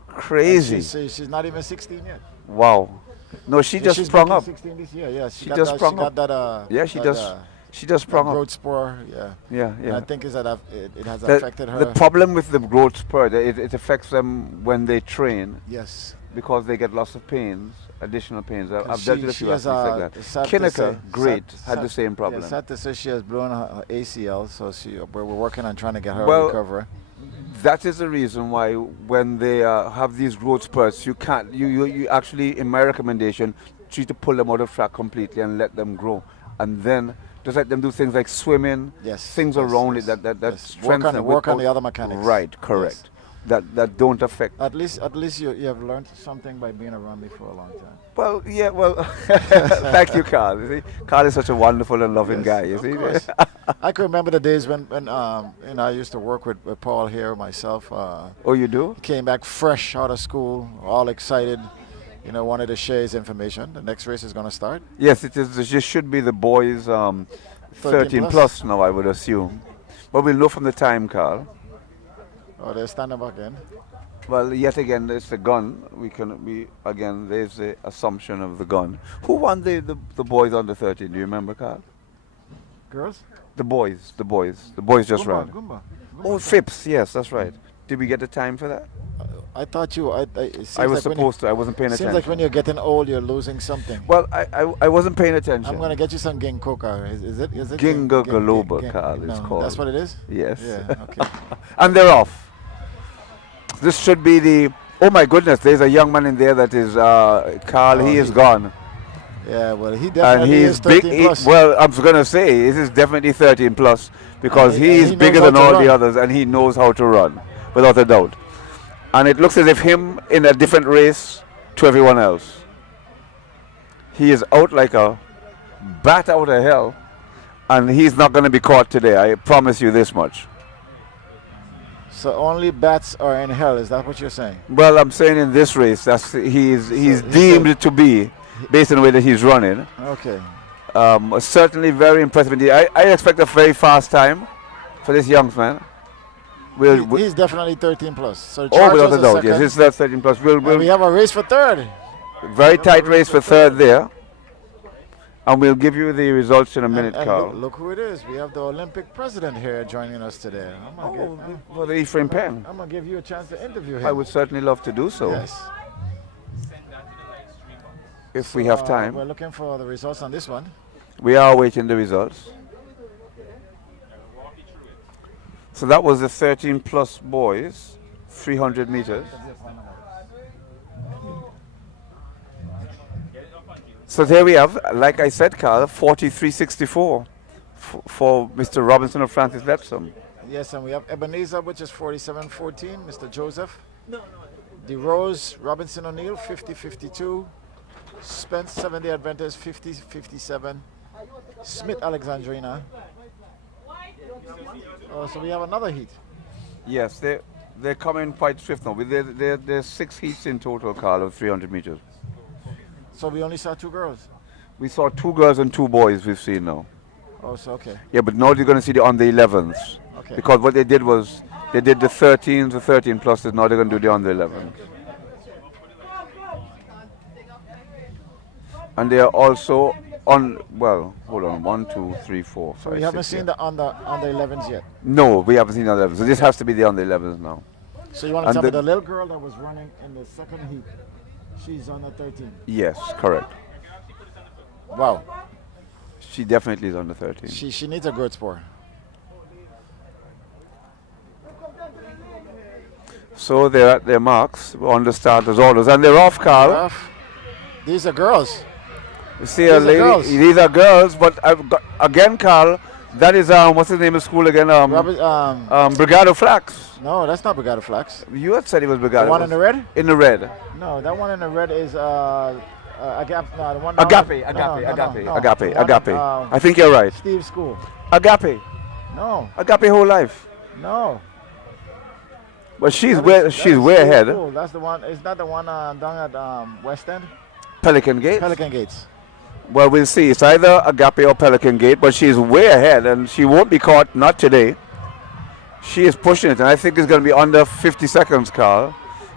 Crazy. And she's not even 16 yet. Wow. No, she Yeah, just she's sprung making up. 16 this year. Yeah, She just sprung got up. that. Yeah, she that, just she just sprung that up. growth spur. Yeah. Yeah, And yeah. I think is that it has The- affected her. The problem with the growth spurt, it affects them when they train. Yes. Because they get lots of pains, additional pains. I've Because dealt with a few athletes like that. Kinnicker, great, had the same problem. Yeah, sad to say she has blown her ACL, so we're working on trying to get her Well, recovery. That is the reason why when they have these growth spurts, you can't. You actually, in my recommendation, try to pull them out of track completely and let them grow, and then just let them do things like swimming, things around it that strengthen them Work on without- the other mechanics. Right, correct. That don't affect. At least you have learned something by being around me for a long time. Well, yeah, well, thank you, Carl. You see, Carl is such a wonderful and loving guy. You see, Of course. I can remember the days when I used to work with Paul here myself. Oh, you do? He came back fresh out of school, all excited. Wanted to share his information. The next race is going to start. Yes, it is. It just should be the boys 13 plus now, I would assume. But we'll know from the time, Carl. Oh, they're standing back in. Well, yet again, it's the gun. Again, there's the assumption of the gun. Who won the boys under 13? Do you remember, Carl? Girls? The boys just ran. Gumba. Oh, Phipps, yes, that's right. Did we get the time for that? I thought you. I was supposed to. I wasn't paying attention. Seems like when you're getting old, you're losing something. Well, I wasn't paying attention. I'm going to get you some ginkgoka. Is it? Ginkgo biloba, Carl, it's called. That's what it is? Yes. Yeah, okay. And they're off. This should be the... Oh my goodness, there's a young man in there that is... Carl, he is gone. Yeah, well, he And definitely he's is 13 plus. well, I'm going to say, this is definitely 13 plus because And he is he bigger knows than how to all the run. others and he knows how to run, without a doubt. And it looks as if him in a different race to everyone else. He is out like a bat out of hell, and he's not going to be caught today. I promise you this much. So only bats are in hell. Is that what you're saying? Well, I'm saying in this race, he's deemed to be, based on the way that he's running. Okay. Certainly very impressive indeed. I expect a very fast time for this young man. He's definitely 13 plus. So Oh, without Chargers a are doubt, yes, second. it's that 13 plus. And we have a race for third. Very tight race for third there. And we'll give you the results in a minute, And Carl. look who it is. We have the Olympic president here joining us today. For the Ephraim Penn. I'm going to give you a chance to interview him. I would certainly love to do so. Yes. if we have time. We're looking for the results on this one. We are awaiting the results. So that was the 13 plus boys, 300 meters. So there we have, like I said, Carl, 43.64 for Mr. Robinson of Francis Lepsum. Yes, and we have Ebenezer, which is 47.14, Mr. Joseph. DeRose, Robinson O'Neill, 50.52. Spence, 7-day Adventist, 50.57. Smith, Alexandrina. Oh, so we have another heat. Yes, they're coming quite swift now. There's 6 heats in total, Carl, of 300 meters. So we only saw 2 girls? We saw 2 girls and 2 boys we've seen now. Oh, so okay. Yeah, but now you're going to see the on the 11s. Okay. Because what they did was, they did the 13s, the 13 pluses, now they're going to do the on the 11s. And they are also on, well, hold on, 1, 2, 3, 4, 5, So we haven't 6, seen the on the 11s yet? No, we haven't seen the 11s. So this has to be the on the 11s now. So you want to tell me the little girl that was running in the second heat, she's on the 13? Yes, correct. Wow. She definitely is on the 13. She needs a good sport. So they're at their marks on the starters' orders, and they're off, Carl. They're off. These are girls. You see a lady. Girls. These are girls, but I've got, again, Carl. That is what's the name of school again? Brigado Flax. No, that's not Brigado Flax. You had said it was Brigado. The one in the red? In the red. No, that one in the red is Agape. No, the one Agape. I think you're right. Steve's school. Agape. No. Agape whole life. No. But she's way ahead. School. That's the one. Is that the one down at West End? Pelican Gates. Pelican Gates. Well, we'll see. It's either Agape or Pelican Gate, but she's way ahead, and she won't be caught. Not today. She is pushing it, and I think it's going to be under 50 seconds, Carl.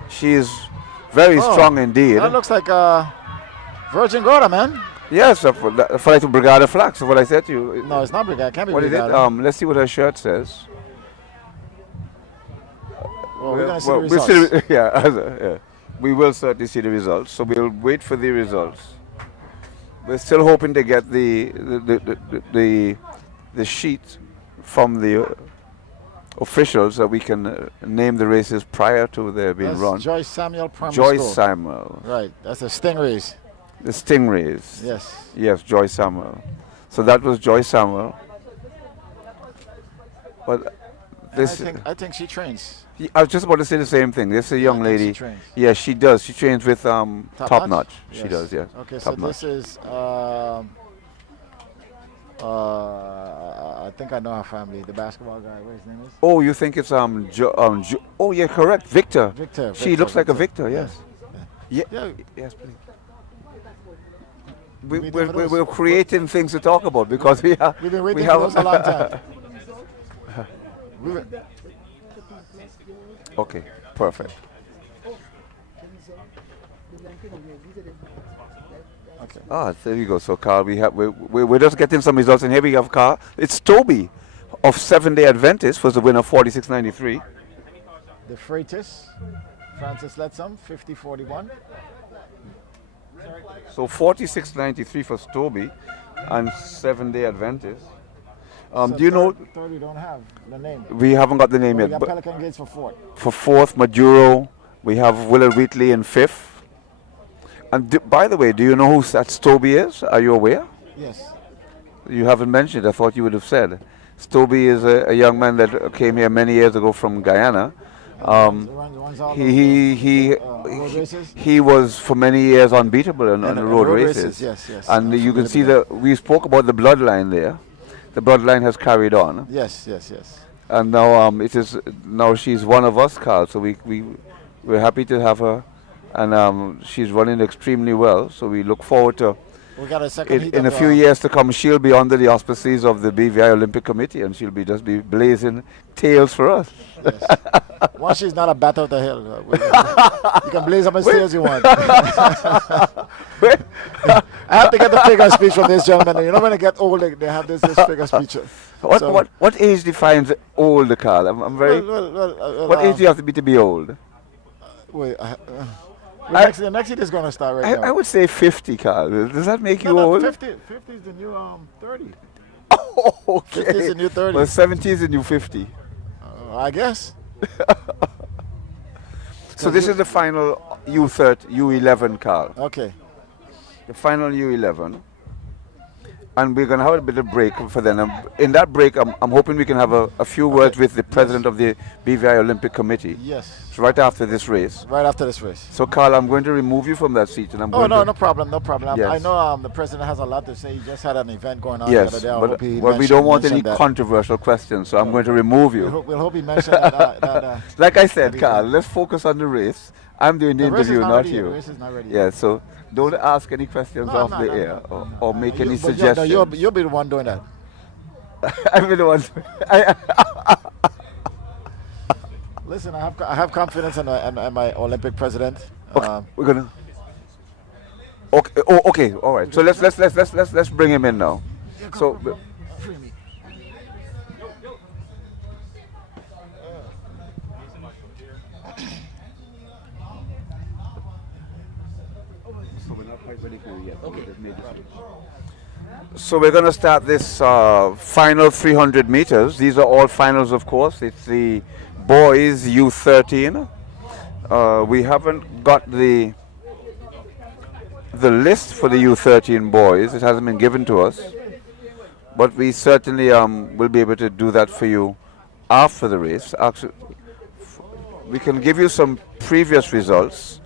She's very strong indeed. That looks like Virgin Gorda, man. Yes, for Brigada Flax, is what I said to you. No, it's not Brigada. It can't be what Brigada. What is it? Let's see what her shirt says. Well, we're going to see the results. Yeah, we will certainly see the results. So we'll wait for the results. We're still hoping to get the sheet from the officials that we can name the races prior to their being run. Joyce Samuel Primary Joyce School. Samuel. Right, that's the Stingrays. The Stingrays. Yes. Yes, Joyce Samuel. So that was Joyce Samuel. But this. I think she trains. I was just about to say the same thing. This is a young lady. She trains. Yeah, she does. She trains with Top Notch. Yes. She does, yes. Okay, Top so Notch. this is I think I know her family. The basketball guy, what his name is? Oh, you think it's oh yeah, correct. Victor. Victor. She looks like a Victor, yes. Yeah. Yes, please. We're creating things to talk about because we have. We've been waiting for those a long time. Okay, perfect. Okay. There you go. So, Carl, we're just getting some results, and here we have Carl. It's Toby of 7-day Adventist was the winner, 46.93. The Freitas, Francis Letzum, 50.41. So 46.93 for Toby and 7-day Adventist. So do you know? Third, we don't have the name. We haven't got the name We yet. got But Pelican Gates for fourth. for fourth, Maduro. We have Willard Wheatley in fifth. And by the way, do you know who that Toby is? Are you aware? Yes. You haven't mentioned. I thought you would have said. Stoby is a young man that came here many years ago from Guyana. He was for many years unbeatable on the road races. Yes. And you can see that we spoke about the bloodline there. The bloodline has carried on. Yes. And now she's one of us, Carl. So we're happy to have her, and she's running extremely well. So we look forward to. We got a second heat in a few years to come, she'll be under the auspices of the BVI Olympic Committee, and she'll be blazing tails for us. Yes. Once she's not a bat out the hill, you can blaze up as tails you want. I have to get the figure speech from this gentleman. You know, when I get old, they have this figure speech. What age defines old, Carl? I'm very. What age do you have to be old? We The next heat is going to start right now. I would say 50, Carl. Does that make you No, old? 50 is the new 30. Okay. 50 is the new 30. Well, 70 is the new 50. I guess. So this is the final U11, Carl. Okay. The final U11. And we're going to have a bit of break for then. In that break, I'm hoping we can have a few words with the president of the BVI Olympic Committee. Yes. It's right after this race. Right after this race. So, Carl, I'm going to remove you from that seat. And I'm Oh, going no, to no problem, no problem. Yes. I know the president has a lot to say. He just had an event going on Yes, the other day. I but hope he we don't want any mentioned that. controversial questions, so I'm going to remove you. We'll hope he mentioned that. Like I said, Carl, let's focus on the race. I'm doing the The race is interview, not not ready yet. you. The race is not ready Yeah, yet. so don't ask any questions No, off no, the no, air no, or make any But suggestions. you'll be the one doing that. I'm the one. Listen, I have confidence in my Olympic president. Okay, we're gonna. Okay. Oh, okay. All right. So let's bring him in now. So. So we're going to start this final 300 meters. These are all finals, of course. It's the boys U13. We haven't got the list for the U13 boys. It hasn't been given to us, but we certainly will be able to do that for you after the race. Actually, we can give you some previous results.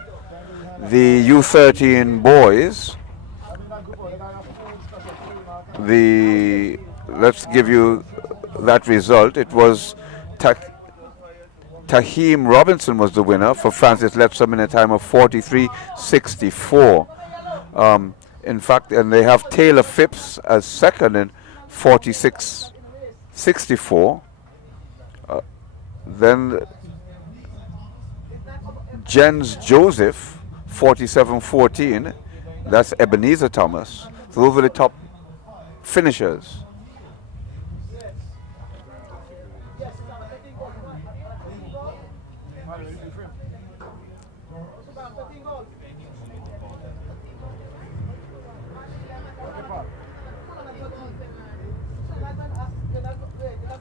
The U13 boys. Let's give you that result. It was Tahim Robinson was the winner for Francis Lepsam in a time of 43.64. In fact, and they have Taylor Phipps as second in 46.64. Then Jens Joseph, 47.14. That's Ebenezer Thomas. So those are the top finishers.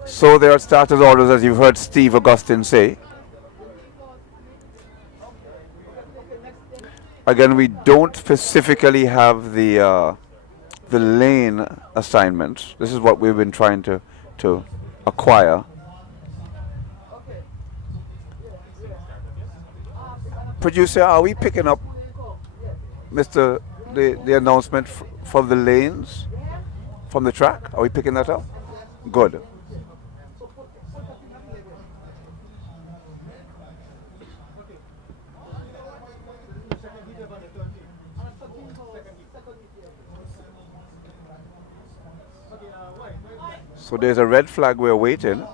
So there are starters orders, as you've heard Steve Augustine say. Again, we don't specifically have the lane assignments. This is what we've been trying to acquire. Producer, are we picking up, Mr. the announcement for the lanes from the track? Are we picking that up? Good. So there's a red flag, we're waiting.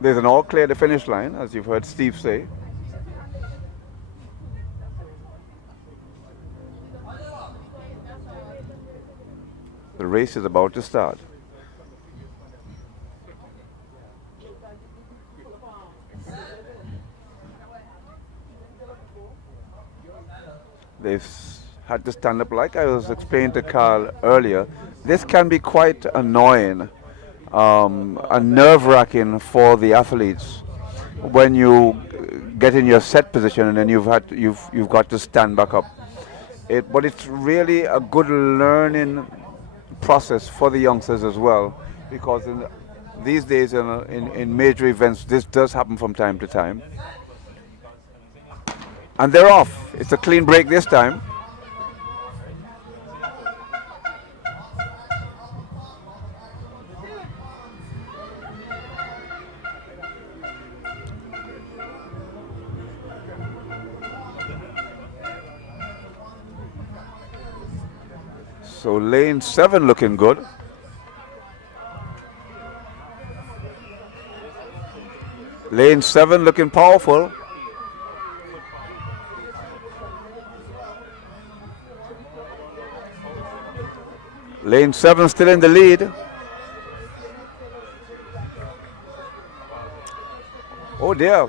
There's an all clear the finish line, as you've heard Steve say. The race is about to start. They've had to stand up, like I was explaining to Carl earlier. This can be quite annoying and nerve-wracking for the athletes when you get in your set position and then you've got to stand back up. But it's really a good learning process for the youngsters as well, because these days in major events this does happen from time to time. And they're off. It's a clean break this time. So lane 7 looking good. Lane 7 looking powerful. Lane 7 still in the lead. Oh dear.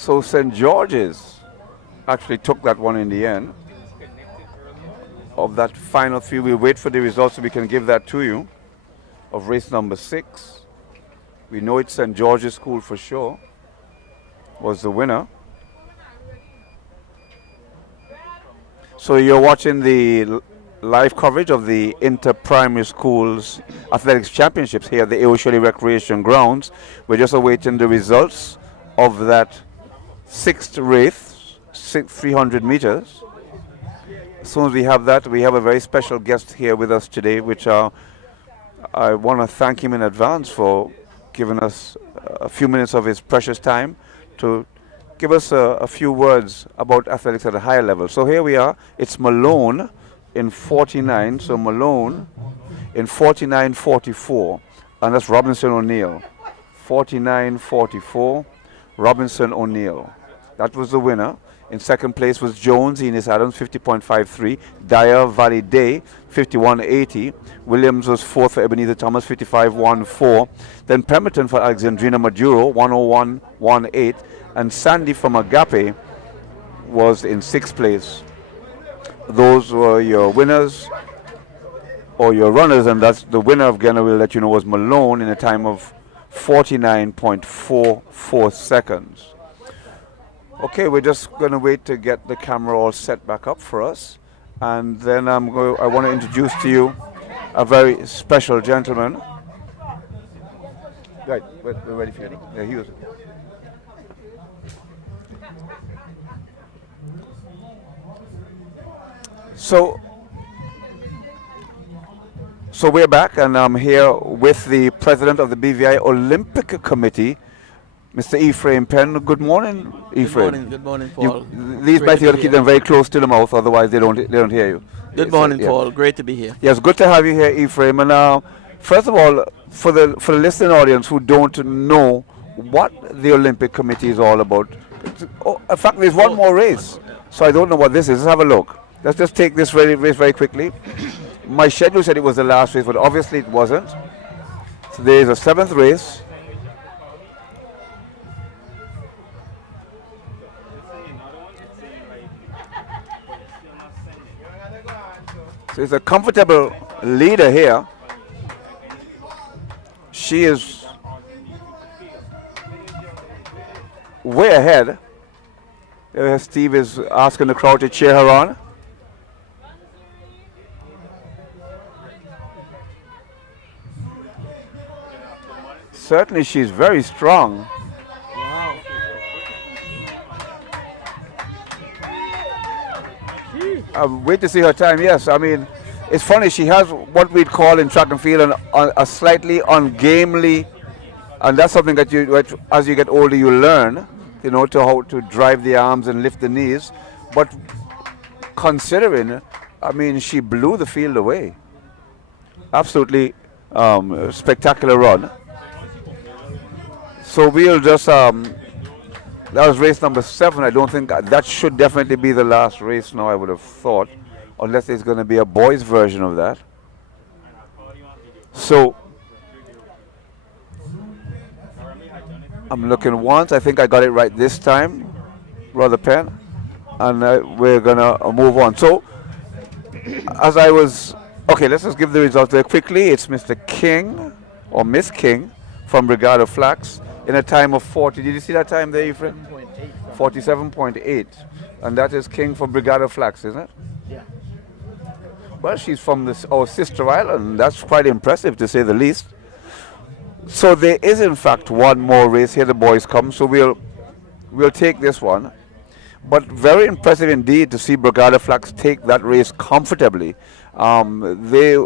So St. George's actually took that one in the end. Of that final three, we'll wait for the results so we can give that to you. Of race number 6. We know it's St. George's School for sure. Was the winner. So you're watching the live coverage of the Inter-Primary Schools Athletics Championships here at the Aoshole Recreation Grounds. We're just awaiting the results of that 6th race, 300 meters. As soon as we have that, we have a very special guest here with us today, which I want to thank him in advance for giving us a few minutes of his precious time to give us a few words about athletics at a higher level. So here we are. It's Malone in 49. So Malone in 49.44. And that's Robinson O'Neill. 49.44. Robinson O'Neill. That was the winner. In second place was Jones, Enos Adams, 50.53. Dyer Valley Day, 51.80. Williams was fourth for Ebenezer Thomas, 55.14. Then Pemberton for Alexandrina Maduro, 101.18. And Sandy from Agape was in sixth place. Those were your winners or your runners, and that's the winner of Ghana, we'll let you know, was Malone in a time of 49.44 seconds. Okay, we're just going to wait to get the camera all set back up for us. And then I want to introduce to you a very special gentleman. Right, we're ready for you. Yeah, he was. So we're back, and I'm here with the president of the BVI Olympic Committee, Mr. Ephraim Penn. Good morning, Ephraim. Good morning, Paul. These might have to keep them very close to the mouth, otherwise they don't hear you. Good morning, Paul. Great to be here. Yes, good to have you here, Ephraim. And first of all, for the listening audience who don't know what the Olympic Committee is all about, in fact, there's one more race, so I don't know what this is. Let's have a look. Let's just take this race very quickly. My schedule said it was the last race, but obviously it wasn't. So there is a 7th race. So it's a comfortable leader here. She is way ahead. Steve is asking the crowd to cheer her on. Certainly she's very strong. Wait to see her time. Yes, I mean, it's funny. She has what we'd call in track and field a slightly ungainly, and that's something that as you get older, you learn, you know, to how to drive the arms and lift the knees. But considering, I mean, she blew the field away. Absolutely spectacular run. So we'll just that was race number 7. I don't think that should definitely be the last race now, I would have thought, unless there's going to be a boys' version of that. So I'm looking once. I think I got it right this time, Brother Penn. And we're going to move on. So as I was... Okay, let's just give the results very quickly. It's Mr. King, or Miss King, from Brigada Flax, in a time of 40. Did you see that time there, Ephraim? 47.8. And that is King from Brigada Flax, isn't it? Yeah. Well, she's from our sister island. That's quite impressive, to say the least. So there is, in fact, one more race. Here the boys come, so we'll take this one. But very impressive indeed to see Brigada Flax take that race comfortably. They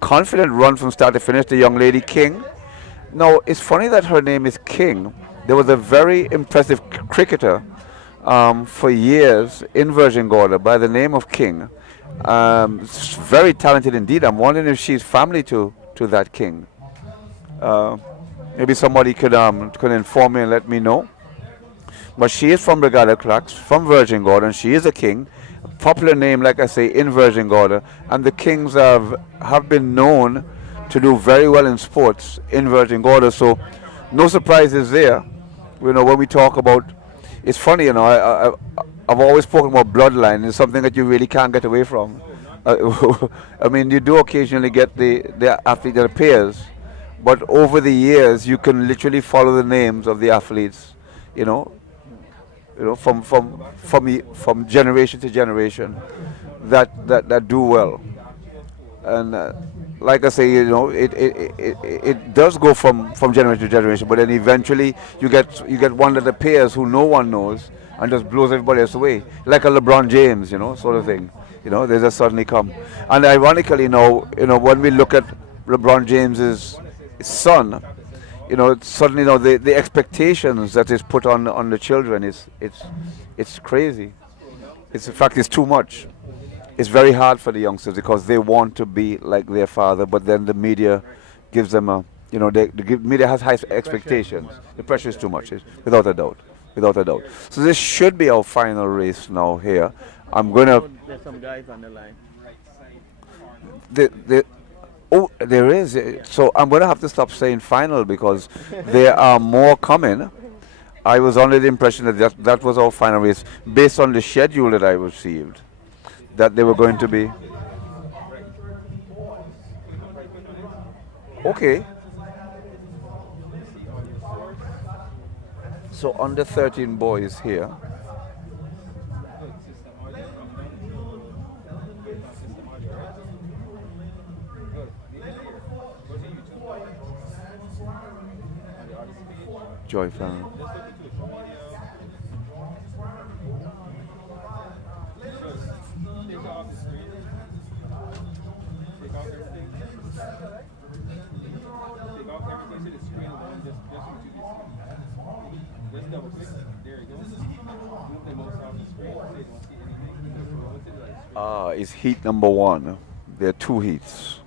confident run from start to finish, the young lady King. Now, it's funny that her name is King. There was a very impressive cricketer for years in Virgin Gorda by the name of King. Very talented indeed. I'm wondering if she's family to that King. Maybe somebody could inform me and let me know. But she is from Brigada Flax, from Virgin Gorda, and she is a King. A popular name, like I say, in Virgin Gorda. And the Kings have been known to do very well in sports in Virgin Gorda, so no surprises there. You know, when we talk about It's funny, I've always spoken about bloodline. It's something that you really can't get away from. I mean, you do occasionally get the athlete that appears, but over the years, you can literally follow the names of the athletes, from generation to generation that do well. And like I say, it does go from generation to generation, but then eventually you get one that appears who no one knows and just blows everybody else away, like a LeBron James, sort of thing. They just suddenly come. And ironically, when we look at LeBron James's son, suddenly, the expectations that is put on the children it's crazy. In fact, it's too much. It's very hard for the youngsters because they want to be like their father, but then the media gives them the media has high expectations. The pressure is too much, without a doubt. So this should be our final race now here. I'm gonna. There's some guys on the line. There is. So I'm gonna have to stop saying final because there are more coming. I was under the impression that was our final race based on the schedule that I received. That they were going to be. Okay. So under 13 boys here. Joy fan. Is heat number 1. There are 2 heats.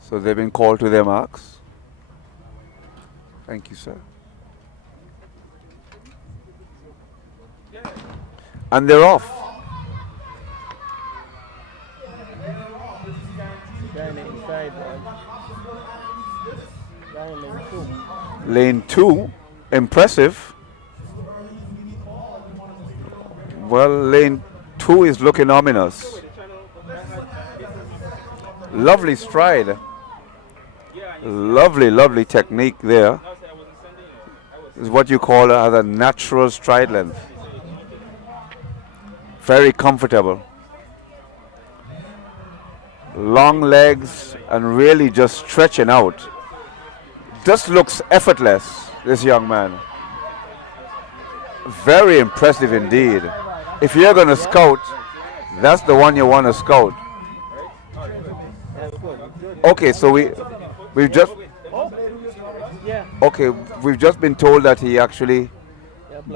So they've been called to their marks. Thank you, sir. And they're off. Lane 2, impressive. Well, lane 2 is looking ominous. Lovely stride. Lovely technique there. This is what you call a natural stride length. Very comfortable. Long legs and really just stretching out. Just looks effortless, this young man. Very impressive indeed. If you're going to scout, that's the one you want to scout. Okay, so we've just been told that he actually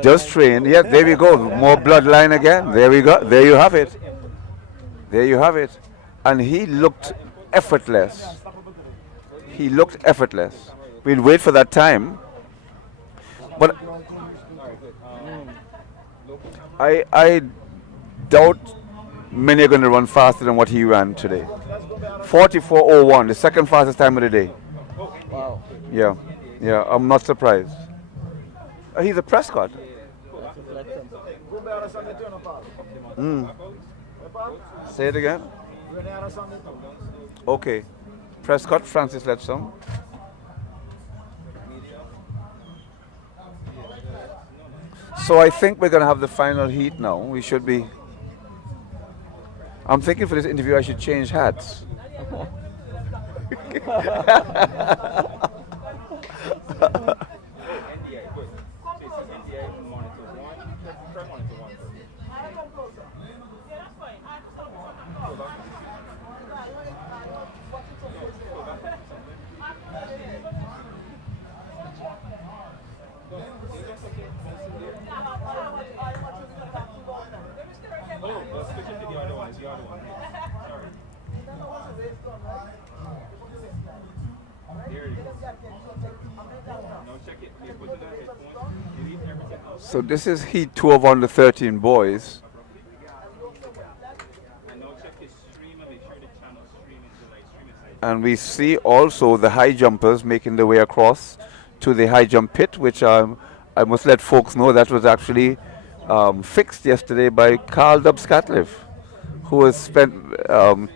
just trained. Yeah, there we go. More bloodline again. There we go. There you have it. There you have it. And he looked effortless. He looked effortless. We'll wait for that time. But I doubt many are going to run faster than what he ran today. 44:01, the second fastest time of the day. Wow. Yeah, I'm not surprised. He's a Prescott. Say it again. Okay. Prescott, Francis Letson. So I think we're going to have the final heat now. We should be. I'm thinking for this interview I should change hats. So this is heat 2 of under 13 boys. And we see also the high jumpers making their way across to the high jump pit, which I must let folks know that was actually fixed yesterday by Carl Dubs-Catliff, who has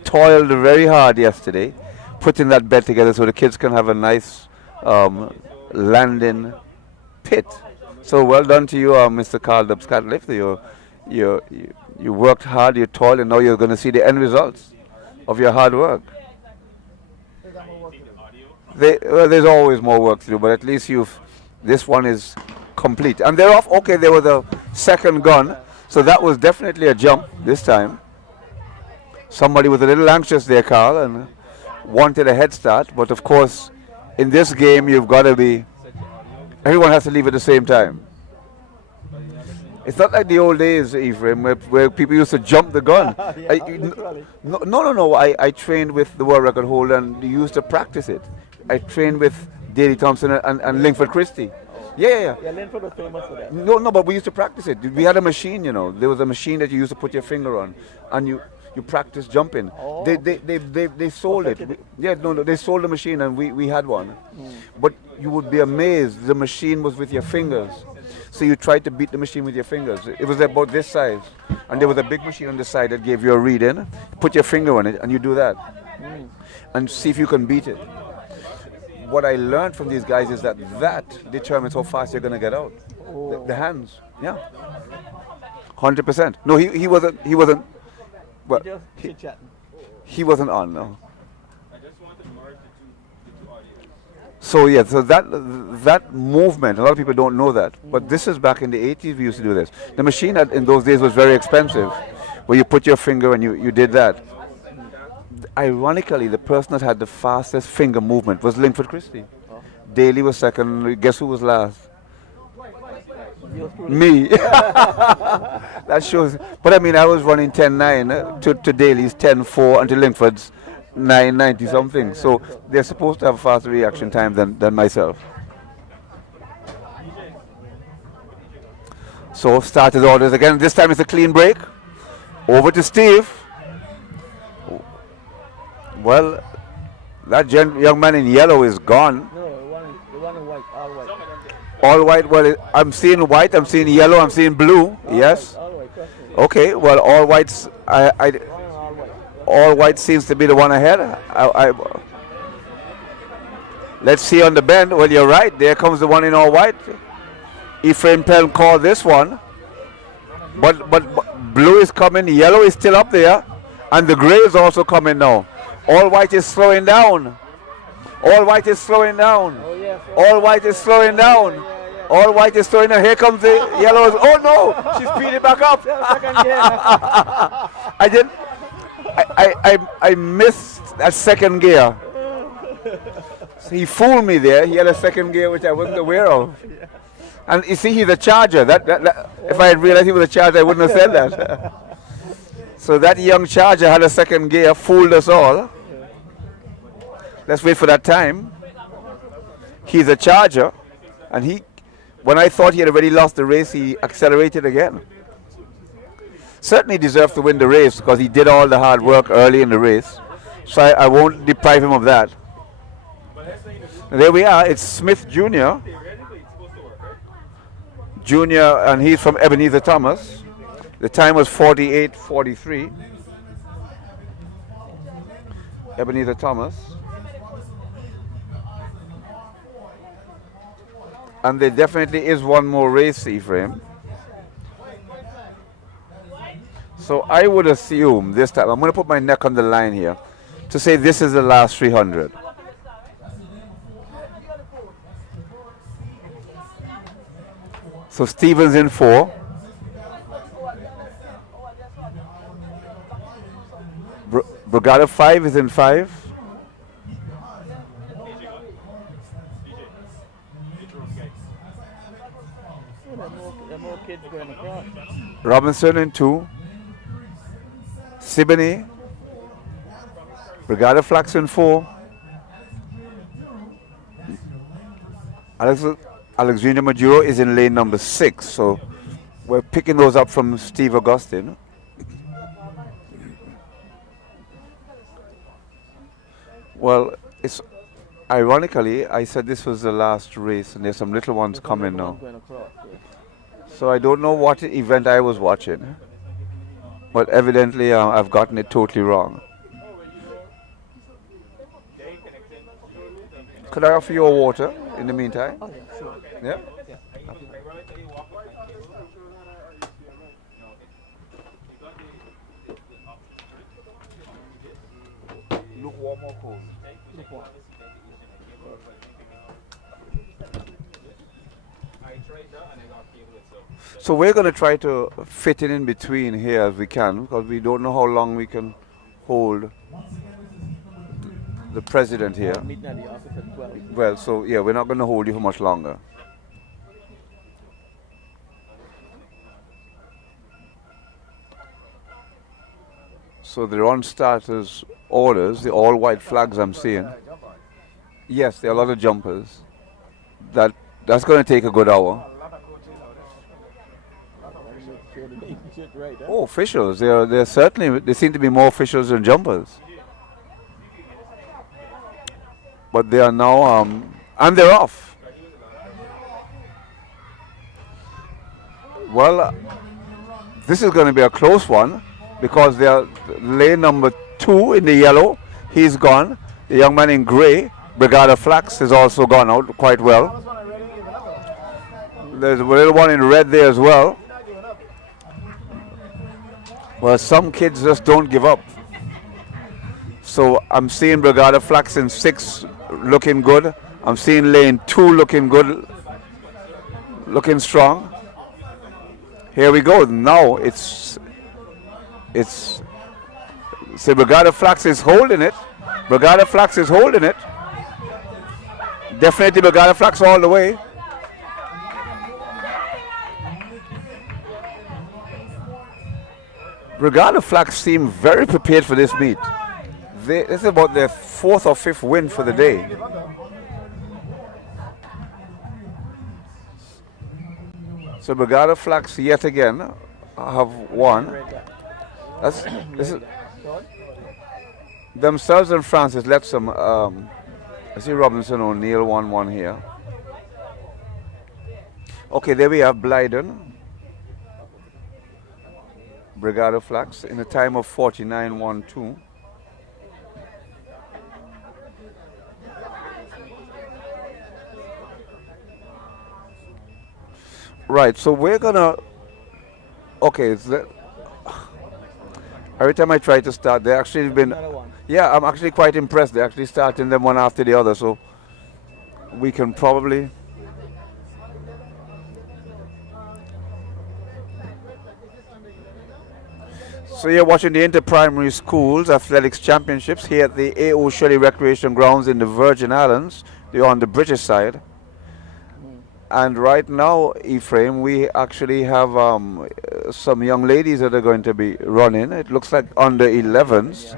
toiled very hard yesterday, putting that bed together so the kids can have a nice landing pit. So well done to you, Mr. Carl Dubs-Catliff. You worked hard, you toiled, and now you're going to see the end results of your hard work. There's always more work to do, but at least this one is complete. And they're off. Okay, they were the second gun, so that was definitely a jump this time. Somebody was a little anxious there, Carl, and wanted a head start. But of course, in this game, you've got to be. Everyone has to leave at the same time. It's not like the old days, Ephraim, where people used to jump the gun. No. I trained with the world record holder and used to practice it. I trained with Daley Thompson and Linkford Christie. Yeah. Yeah, Linkford was famous for that. No, but we used to practice it. We had a machine, There was a machine that you used to put your finger on, and you practice jumping. Oh. They sold it. They sold the machine, and we had one. But you would be amazed. The machine was with your fingers. So you tried to beat the machine with your fingers. It was about this size. And there was a big machine on the side that gave you a reading. Put your finger on it and you do that. And see if you can beat it. What I learned from these guys is that determines how fast you're going to get out. The hands. Yeah. 100%. No, he wasn't. Well, he wasn't on, no. So that movement, a lot of people don't know that, but this is back in the 80s we used to do this. The machine in those days was very expensive, where you put your finger and you did that. Ironically, the person that had the fastest finger movement was Linkford Christie. Daley was second, guess who was last? Me. That shows, but I mean I was running 10.9 to Daley's 10.4 and to Linkford's 9.90 something, so they're supposed to have a faster reaction time than myself. So started orders again. This time it's a clean break. Over to Steve. Well, that young man in yellow is gone. No, the one in white, all white. All white. Well, I'm seeing white. I'm seeing yellow. I'm seeing blue. Yes. All white, trust me. Okay. Well, all whites. All white seems to be the one ahead. Let's see on the bend. Well, you're right. There comes the one in all white. Ephraim Penn called this one. But blue is coming. Yellow is still up there. And the gray is also coming now. All white is slowing down. All white is slowing down. All white is slowing down. All white is slowing down. Here comes the yellow. Oh no! She's speeding back up. I missed that second gear. So he fooled me there. He had a second gear which I wasn't aware of. And you see, he's a charger. If I had realized he was a charger, I wouldn't have said that. So that young charger had a second gear, fooled us all. Let's wait for that time. He's a charger, and when I thought he had already lost the race, he accelerated again. Certainly deserved to win the race because he did all the hard work early in the race. So I won't deprive him of that. And there we are. It's Smith Jr. And he's from Ebenezer Thomas. The time was 48:43. Ebenezer Thomas. And there definitely is one more race, Ephraim. So I would assume this time, I'm going to put my neck on the line here, to say this is the last 300. So Stevens in 4. Brigada 5 is in 5. Robinson in 2. Siboney. Brigada Flax in 4. Alexander Maduro is in lane number 6. So we're picking those up from Steve Augustine. Well, it's ironically, I said this was the last race, and there's some little ones coming now. So I don't know what event I was watching, but evidently I've gotten it totally wrong. Could I offer you a water in the meantime? Oh, yeah, sure. Yeah? Yeah. Lukewarm or cold? Lukewarm. So we're going to try to fit it in between here as we can, because we don't know how long we can hold the president here. Meeting at the office at 12. Well, so yeah, we're not going to hold you for much longer. So they're on starters orders, the all white flags I'm seeing. Yes, there are a lot of jumpers. That's going to take a good hour. Oh, officials! There seem to be more officials than jumpers. But they are now and they're off. Well, this is going to be a close one because they are lane number 2 in the yellow. He's gone. The young man in grey, Brigada Flax, has also gone out quite well. There's a little one in red there as well. Well, some kids just don't give up. So I'm seeing Brigada Flax in 6 looking good. I'm seeing lane 2 looking good, looking strong. Here we go. Now it's so Brigada Flax is holding it. Brigada Flax is holding it. Definitely Brigada Flax all the way. Brigada Flax seem very prepared for this meet. This is about their 4th or 5th win for the day. So Brigada Flax yet again have won. This is themselves and Francis Letsom. I see Robinson O'Neill 1-1 here. Okay, there we have Blyden. Brigada Flax in a time of 49.12. Right, so we're gonna. Okay, every time I try to start, they actually been. Yeah, I'm actually quite impressed. They're actually starting them one after the other, so we can probably. So you're watching the Inter-Primary Schools Athletics Championships here at the A.O. Shelley Recreation Grounds in the Virgin Islands. They're on the British side. And right now, Ephraim, we actually have some young ladies that are going to be running. It looks like under 11s.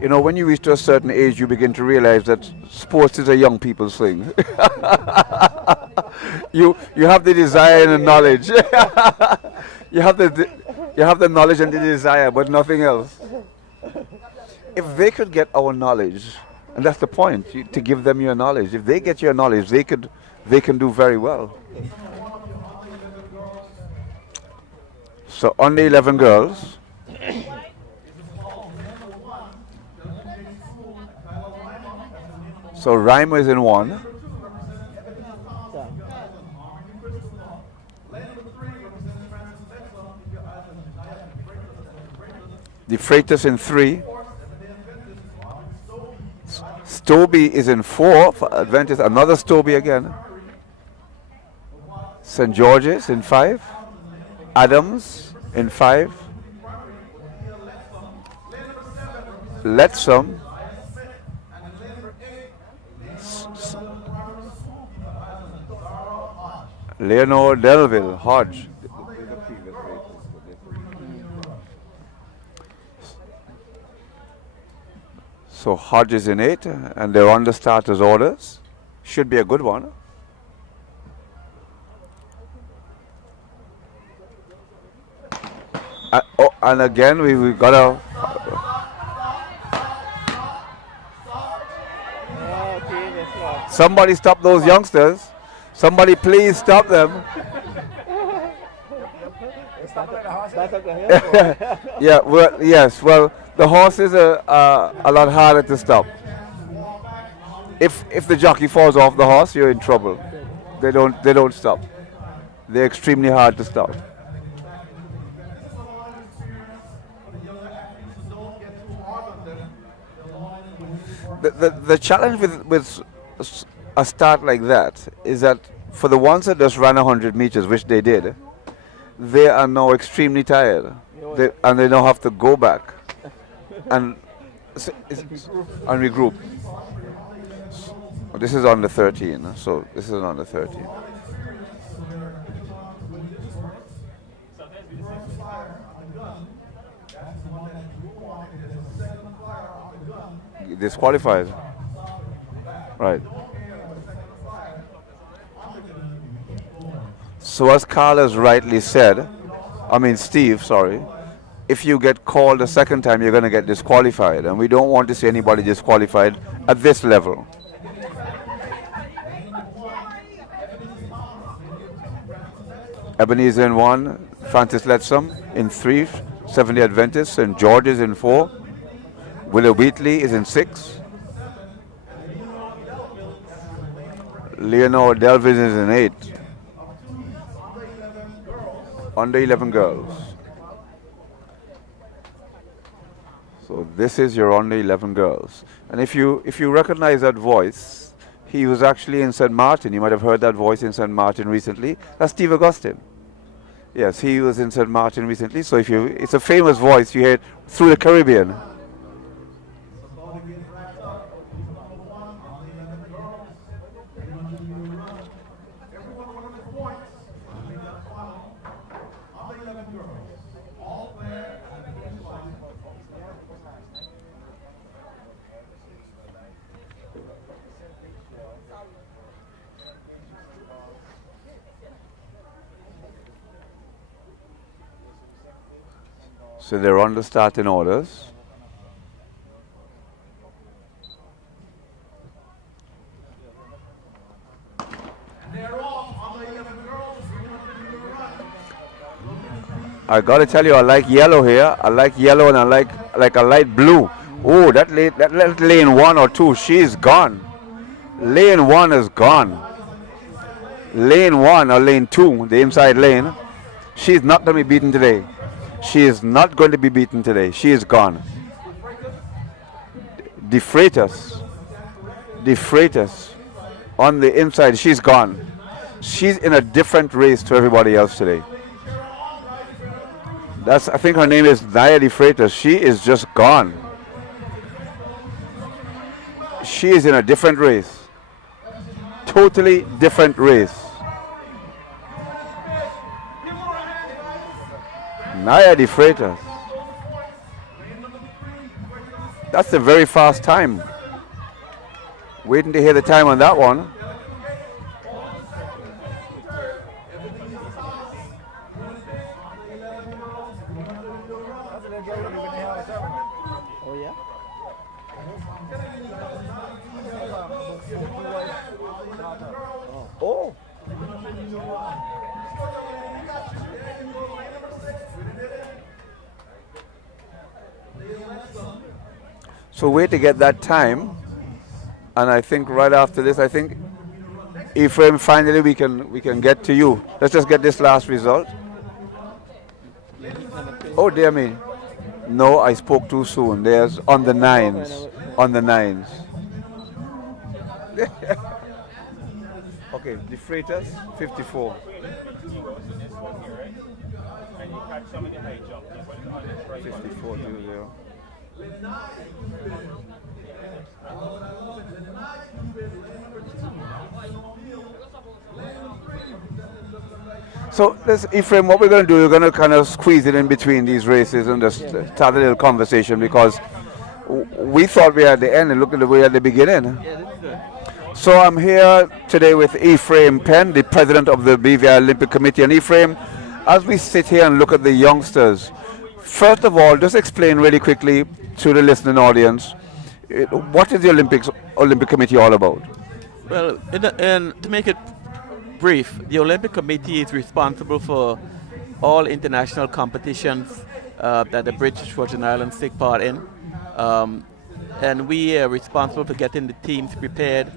You know, when you reach to a certain age, you begin to realize that sports is a young people's thing. You have the desire and the knowledge. you have the knowledge and the desire, but nothing else. If they could get our knowledge, and that's the point, to give them your knowledge. If they get your knowledge, they can do very well. So under 11 girls. So Reimer is in 1. The Freitas in 3. Stobie is in 4 for Adventist. Another Stobie again. St. George's in 5. Adams in 5. Letsom. Leonore Delville, Hodge. So Hodge is in 8 and they're on the starters orders. Should be a good one. And again, we got a. Somebody stop those youngsters. Somebody please stop them. Yeah, well, yes. Well, the horses are a lot harder to stop. If the jockey falls off the horse, you're in trouble. They don't stop. They're extremely hard to stop. The challenge with a start like that is that for the ones that just ran 100 meters, which they did, they are now extremely tired, and they now have to go back and regroup. This is under 13, so this is under 13. Disqualified. Right. So as Carlos rightly said, Steve, sorry, if you get called a second time, you're going to get disqualified. And we don't want to see anybody disqualified at this level. Ebenezer in 1, Francis Letsom in 3, 70 Adventist, St. George is in 4, Willow Wheatley is in 6, Leonore Delvis is in 8. Under 11 girls. So this is your under 11 girls. And if you recognize that voice, he was actually in St. Martin. You might have heard that voice in St. Martin recently. That's Steve Augustine. Yes, he was in St. Martin recently. So it's a famous voice you hear through the Caribbean. So they're on the starting orders. I gotta tell you, I like yellow here. I like yellow, and I like a light blue. Oh, that lane 1 or 2, she's gone. Lane 1 is gone. Lane 1 or lane 2, the inside lane, she's not going to be beaten today. She is not going to be beaten today. She is gone. De Freitas on the inside, she's gone. She's in a different race to everybody else today. I think her name is Nia Defus. She is just gone. She is in a different race. Totally different race. Nia Defus. That's a very fast time. Waiting to hear the time on that one. Oh, yeah? Oh. So wait to get that time, and I think right after this, I think Ephraim, finally we can get to you. Let's just get this last result. Oh dear me. No, I spoke too soon. There's on the nines. On the nines. Okay, De Freitas, 54. So, Ephraim, what we're going to do, we're going to kind of squeeze it in between these races and just start a little conversation, because we thought we were at the end and look at the way at the beginning. So I'm here today with Ephraim Penn, the president of the BVI Olympic Committee. And Ephraim, as we sit here and look at the youngsters, First of all, just explain really quickly to the listening audience, what is the Olympic Committee all about? Well, to make it brief, the Olympic Committee is responsible for all international competitions that the British Virgin Islands take part in. And we are responsible for getting the teams prepared,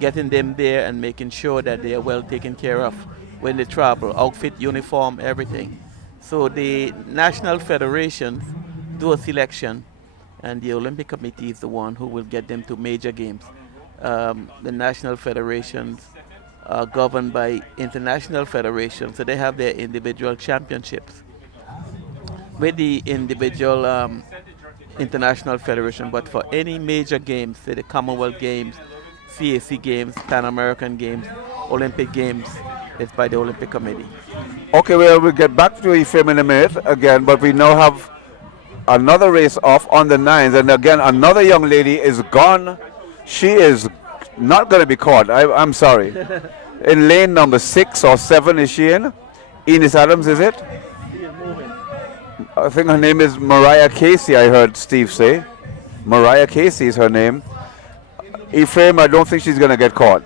getting them there and making sure that they are well taken care of when they travel, outfit, uniform, everything. So the national federations do a selection, and the Olympic Committee is the one who will get them to major games. The national federations are governed by international federations, so they have their individual championships with the individual international federation. But for any major games, say the Commonwealth Games, CAC Games, Pan American Games, Olympic Games, it's by the Olympic Committee. Okay, well, we'll get back to Ephraim in a minute again, but we now have another race off on the 9th, and again, another young lady is gone. She is not going to be caught. I'm sorry. In lane number 6 or 7 is she in? Eunice Adams, is it? I think her name is Mariah Casey, I heard Steve say. Mariah Casey is her name. Ephraim, I don't think she's going to get caught.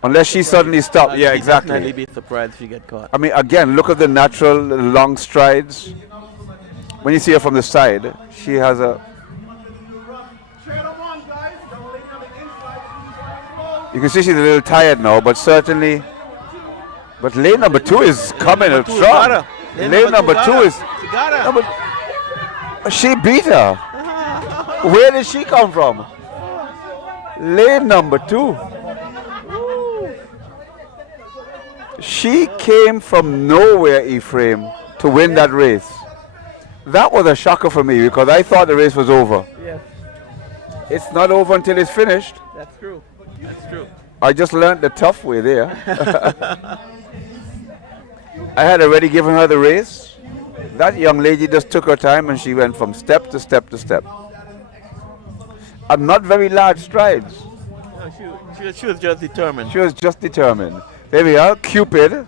Unless she suddenly stops. Yeah, exactly. I'd definitely be surprised if you get caught. I mean, again, look at the natural long strides. When you see her from the side, she has a... You can see she's a little tired now, but certainly... But lane number 2 is coming strong. Lane number 2 is... She beat her. Where did she come from? Lane number 2. She came from nowhere, Ephraim, to win that race. That was a shocker for me because I thought the race was over. Yes. It's not over until it's finished. That's true. That's true. I just learned the tough way there. I had already given her the race. That young lady just took her time and she went from step to step to step. And not very large strides. No, she was just determined. She was just determined. There we are, Cupid.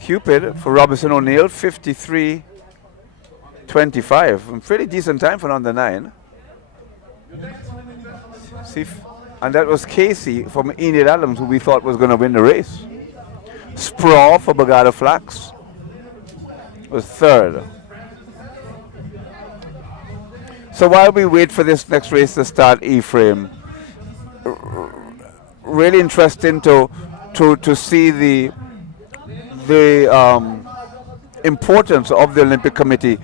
Cupid for Robinson O'Neill, 53.25. Pretty decent time for under 9. See, and that was Casey from Enid Adams, who we thought was going to win the race. Spraw for Bagada Flax was 3rd. So while we wait for this next race to start, Ephraim, really interesting to see the importance of the Olympic Committee.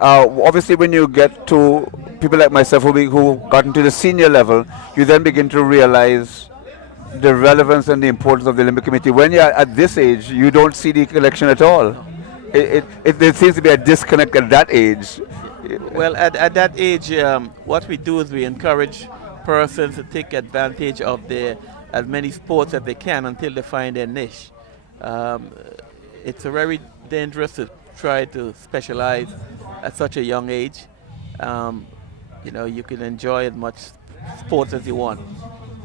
Obviously, when you get to people like myself who got into the senior level, you then begin to realize the relevance and the importance of the Olympic Committee. When you're at this age, you don't see the connection at all. There seems to be a disconnect at that age. Well, at that age, what we do is we encourage persons to take advantage of as many sports as they can until they find their niche. It's very dangerous to try to specialize at such a young age. You can enjoy as much sports as you want.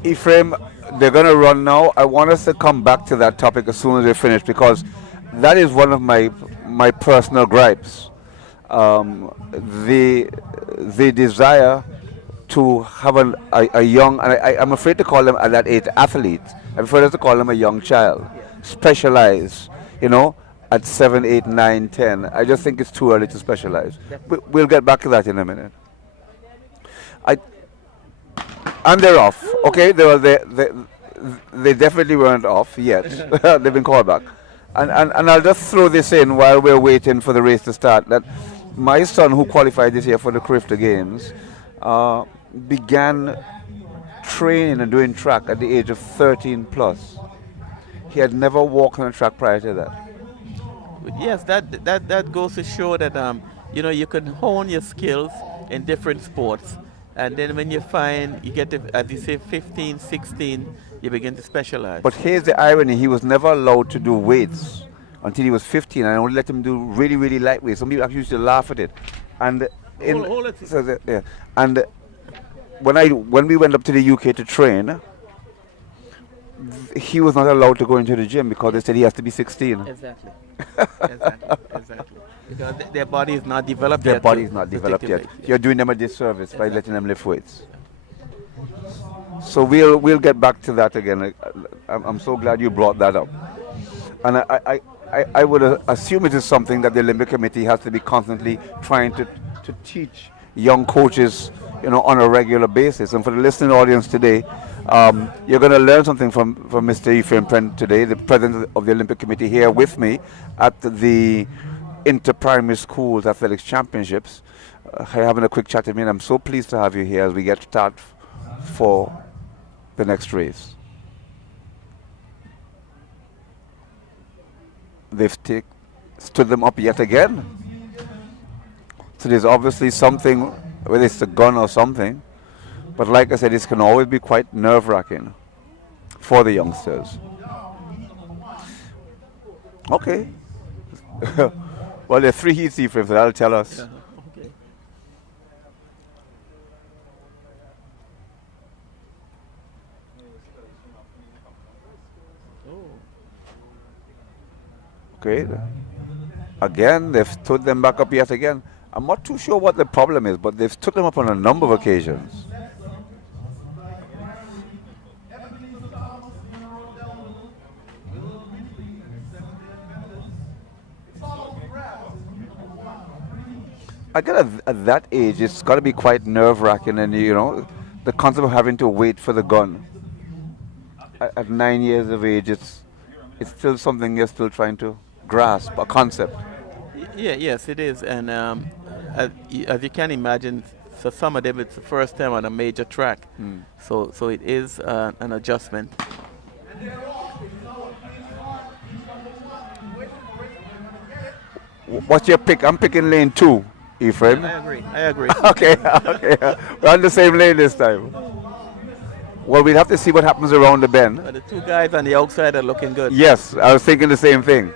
Ephraim, they're going to run now. I want us to come back to that topic as soon as we finish because that is one of my personal gripes. The desire to have a young, and I'm afraid to call them at that age athlete. I prefer to call them a young child. Specialize, at 7, 8, 9, 10. I just think it's too early to specialize. We'll get back to that in a minute. And they're off. Okay, they definitely weren't off yet. They've been called back. And I'll just throw this in while we're waiting for the race to start. That my son, who qualified this year for the Crifter Games, began training and doing track at the age of 13 plus. He had never walked on a track prior to that. Yes, that goes to show that you can hone your skills in different sports, and then when you find you get to, as you say, 15, 16, you begin to specialize. But here's the irony: he was never allowed to do weights until he was 15. I only let him do really, really light weights. Some people actually used to laugh at it, and and when we went up to the UK to train, he was not allowed to go into the gym because they said he has to be 16. Exactly. Exactly. Because their body is not developed Their yet. body to- is not to developed take yet. the weight. You're doing them a disservice by letting them lift weights. So we'll get back to that again. I'm so glad you brought that up. And I would assume it is something that the Olympic Committee has to be constantly trying to teach young coaches, on a regular basis. And for the listening audience today, you're going to learn something from Mr. Ephraim Penn today, the president of the Olympic Committee, here with me at the Inter-Primary Schools Athletics Championships. Having a quick chat with me, and I'm so pleased to have you here as we get started for the next race. They've stood them up yet again. So there's obviously something, whether it's a gun or something, but like I said, this can always be quite nerve-wracking for the youngsters. Okay. Well, there are 3 heats, Ephraim, so that'll tell us. Okay. Okay. Again, they've stood them back up yet again. I'm not too sure what the problem is, but they've stood them up on a number of occasions. I guess at that age, it's got to be quite nerve-wracking, and the concept of having to wait for the gun. At 9 years of age, it's still something you're still trying to grasp, a concept. Yes, it is. And as you can imagine, for some of them, it's the first time on a major track. So it is an adjustment. What's your pick? I'm picking lane 2, Ephraim. I agree. Okay. We're on the same lane this time. Well, we'll have to see what happens around the bend. The 2 guys on the outside are looking good. Yes, I was thinking the same thing.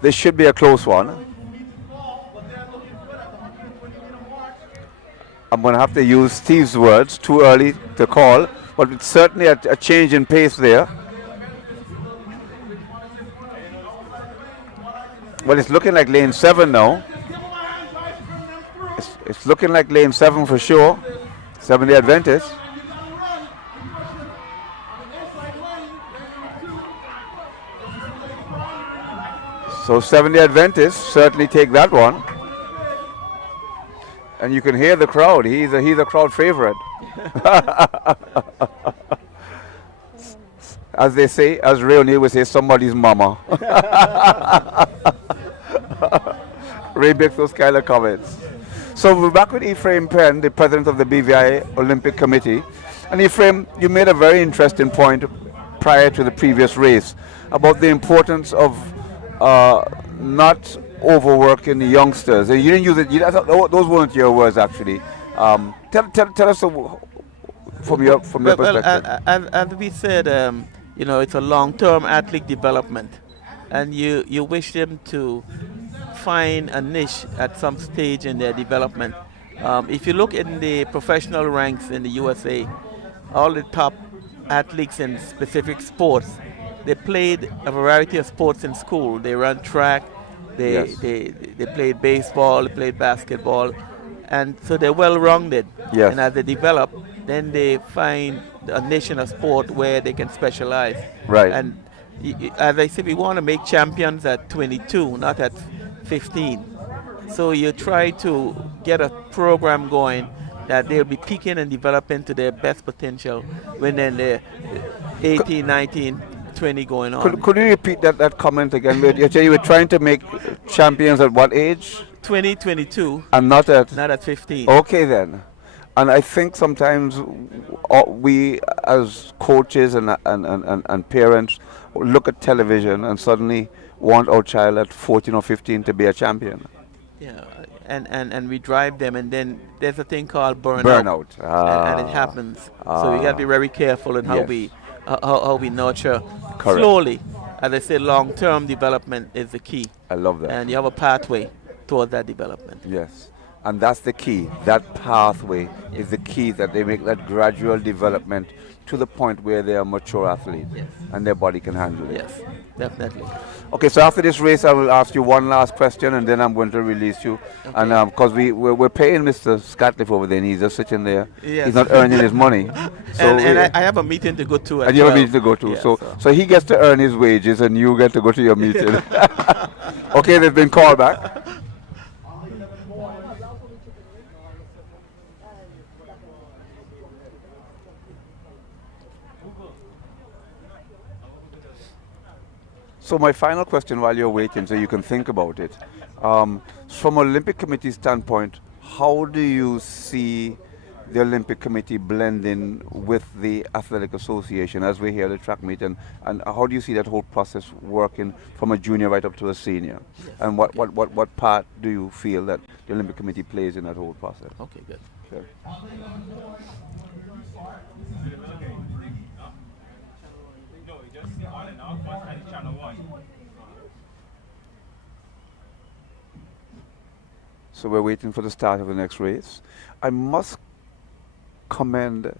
This should be a close one. I'm going to have to use Steve's words, too early to call, but it's certainly a change in pace there. Well, it's looking like lane 7 now. It's looking like lane 7 for sure. 7 the Adventist. So 7 the Adventist, certainly take that one. And you can hear the crowd. He's a crowd favorite. As they say, as Ray O'Neill would say, somebody's mama. Ray makes those kind of comments. So we're back with Ephraim Penn, the president of the BVI Olympic Committee. And Ephraim, you made a very interesting point prior to the previous race about the importance of not overworking the youngsters. And you didn't use it. I thought those weren't your words, actually. Tell us from your perspective. As we said, it's a long-term athlete development, and you wish them to find a niche at some stage in their development. If you look in the professional ranks in the USA, all the top athletes in specific sports, they played a variety of sports in school. They ran track, they played baseball, they played basketball, and so they're well-rounded. Yes. And as they develop, then they find a niche in a sport where they can specialize. Right. And as I said, we want to make champions at 22, not at 15. So you try to get a program going that they'll be peaking and developing to their best potential when they're 18, 19, 20 going on. Could you repeat that comment again? You were trying to make champions at what age? 20, 22. And not at 15. Okay then. And I think sometimes we as coaches and parents look at television and suddenly want our child at 14 or 15 to be a champion. Yeah, and we drive them, and then there's a thing called burnout. And it happens. So we got to be very careful in how we nurture slowly. As I said, long-term development is the key. I love that. And you have a pathway towards that development. Yes. And that's the key. That pathway is the key, that they make that gradual development to the point where they are mature athletes and their body can handle it. Yes, definitely. Okay, so after this race, I will ask you one last question, and then I'm going to release you. Okay. And because we're paying Mr. Scatliff over there, and he's just sitting there. Yes. He's not earning his money. So and I have a meeting to go to. And you have a meeting to go to. Yeah, so he gets to earn his wages, and you get to go to your meeting. Okay, they've been called back. So my final question while you're waiting, so you can think about it. From Olympic Committee standpoint, how do you see the Olympic Committee blending with the Athletic Association as we hear the track meet, and how do you see that whole process working from a junior right up to a senior? Yes. And what part do you feel that the Olympic Committee plays in that whole process? Okay, good. Sure. So we're waiting for the start of the next race. I must commend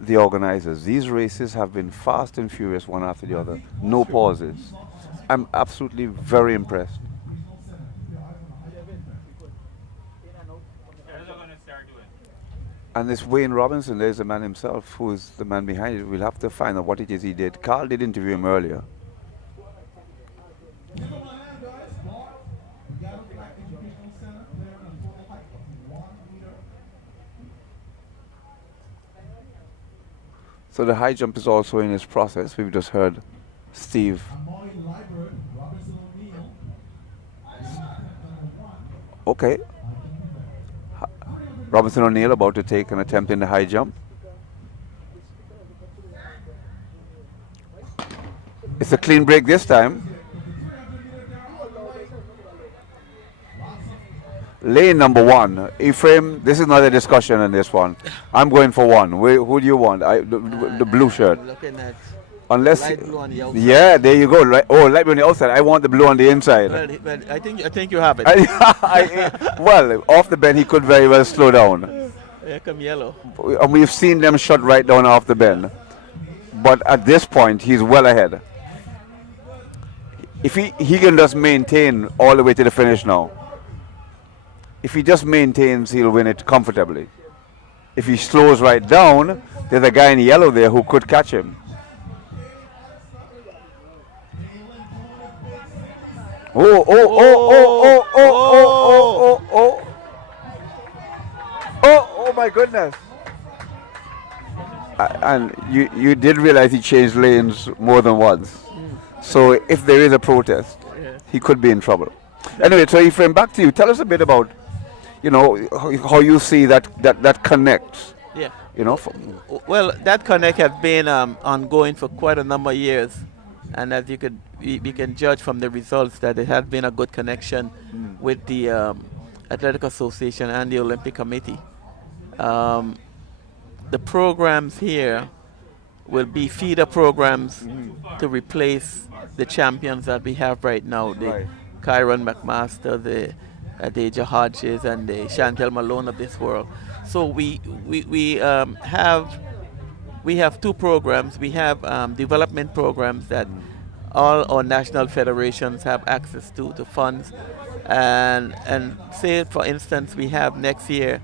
the organizers. These races have been fast and furious, one after the other, no pauses. I'm absolutely very impressed. And this Wayne Robinson, there's the man himself, who is the man behind it. We'll have to find out what it is he did. Carl did interview him earlier. So the high jump is also in its process. We've just heard Steve. Okay. Robinson O'Neill about to take an attempt in the high jump. It's a clean break this time. Lane number one. Ephraim, this is not a discussion on this one. I'm going for one. Who do you want? The blue shirt. I'm looking at Unless, light blue on the outside. yeah, there you go. Right. Oh, light blue on the outside. I want the blue on the inside. Well, I think you have it. Well, off the bend, he could very well slow down. Here come yellow. And we've seen them shut right down off the bend. But at this point, he's well ahead. If he can just maintain all the way to the finish now. If he just maintains, he'll win it comfortably. If he slows right down, there's a guy in yellow there who could catch him. Oh my goodness. And you did realize he changed lanes more than once. So if there is a protest, he could be in trouble. Anyway, so Ephraim, back to you. Tell us a bit about, how you see that connects. Yeah. Well, that connect has been ongoing for quite a number of years, and as we can judge from the results that it has been a good connection with the Athletic Association and the Olympic Committee. The programs here will be feeder programs to replace the champions that we have right now. The Kyron McMaster, the Deja Hodges, and the Chantel Malone of this world. So we have two programs. We have development programs that all our national federations have access to funds, and say for instance we have next year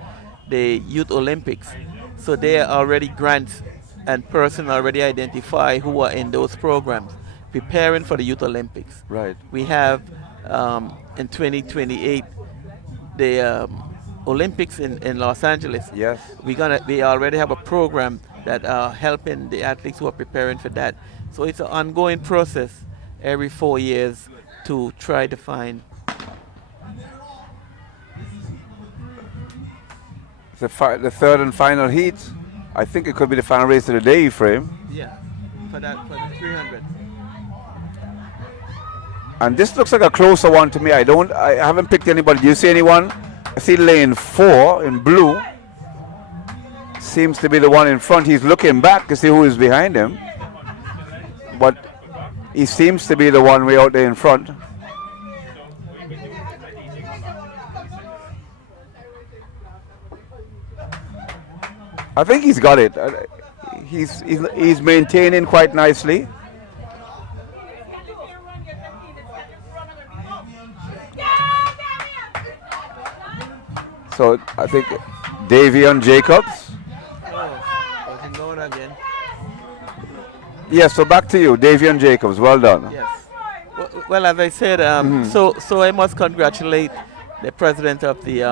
the Youth Olympics. So there are already grants and persons already identify who are in those programs preparing for the Youth Olympics. Right. We have in 2028 the Olympics in Los Angeles. Yes. We already have a program that are helping the athletes who are preparing for that. So it's an ongoing process every 4 years to try to find. The third and final heat. I think it could be the final race of the day, Ephraim. Yeah, for the 300. And this looks like a closer one to me. I haven't picked anybody. Do you see anyone? I see lane 4 in blue. Seems to be the one in front. He's looking back to see who is behind him. But he seems to be the one way out there in front. I think he's got it. He's maintaining quite nicely. So I think Davion Jacobs. Wasn't known again. Yes, so back to you, Davion Jacobs. Well done. Yes. Well, as I said, so I must congratulate the president of the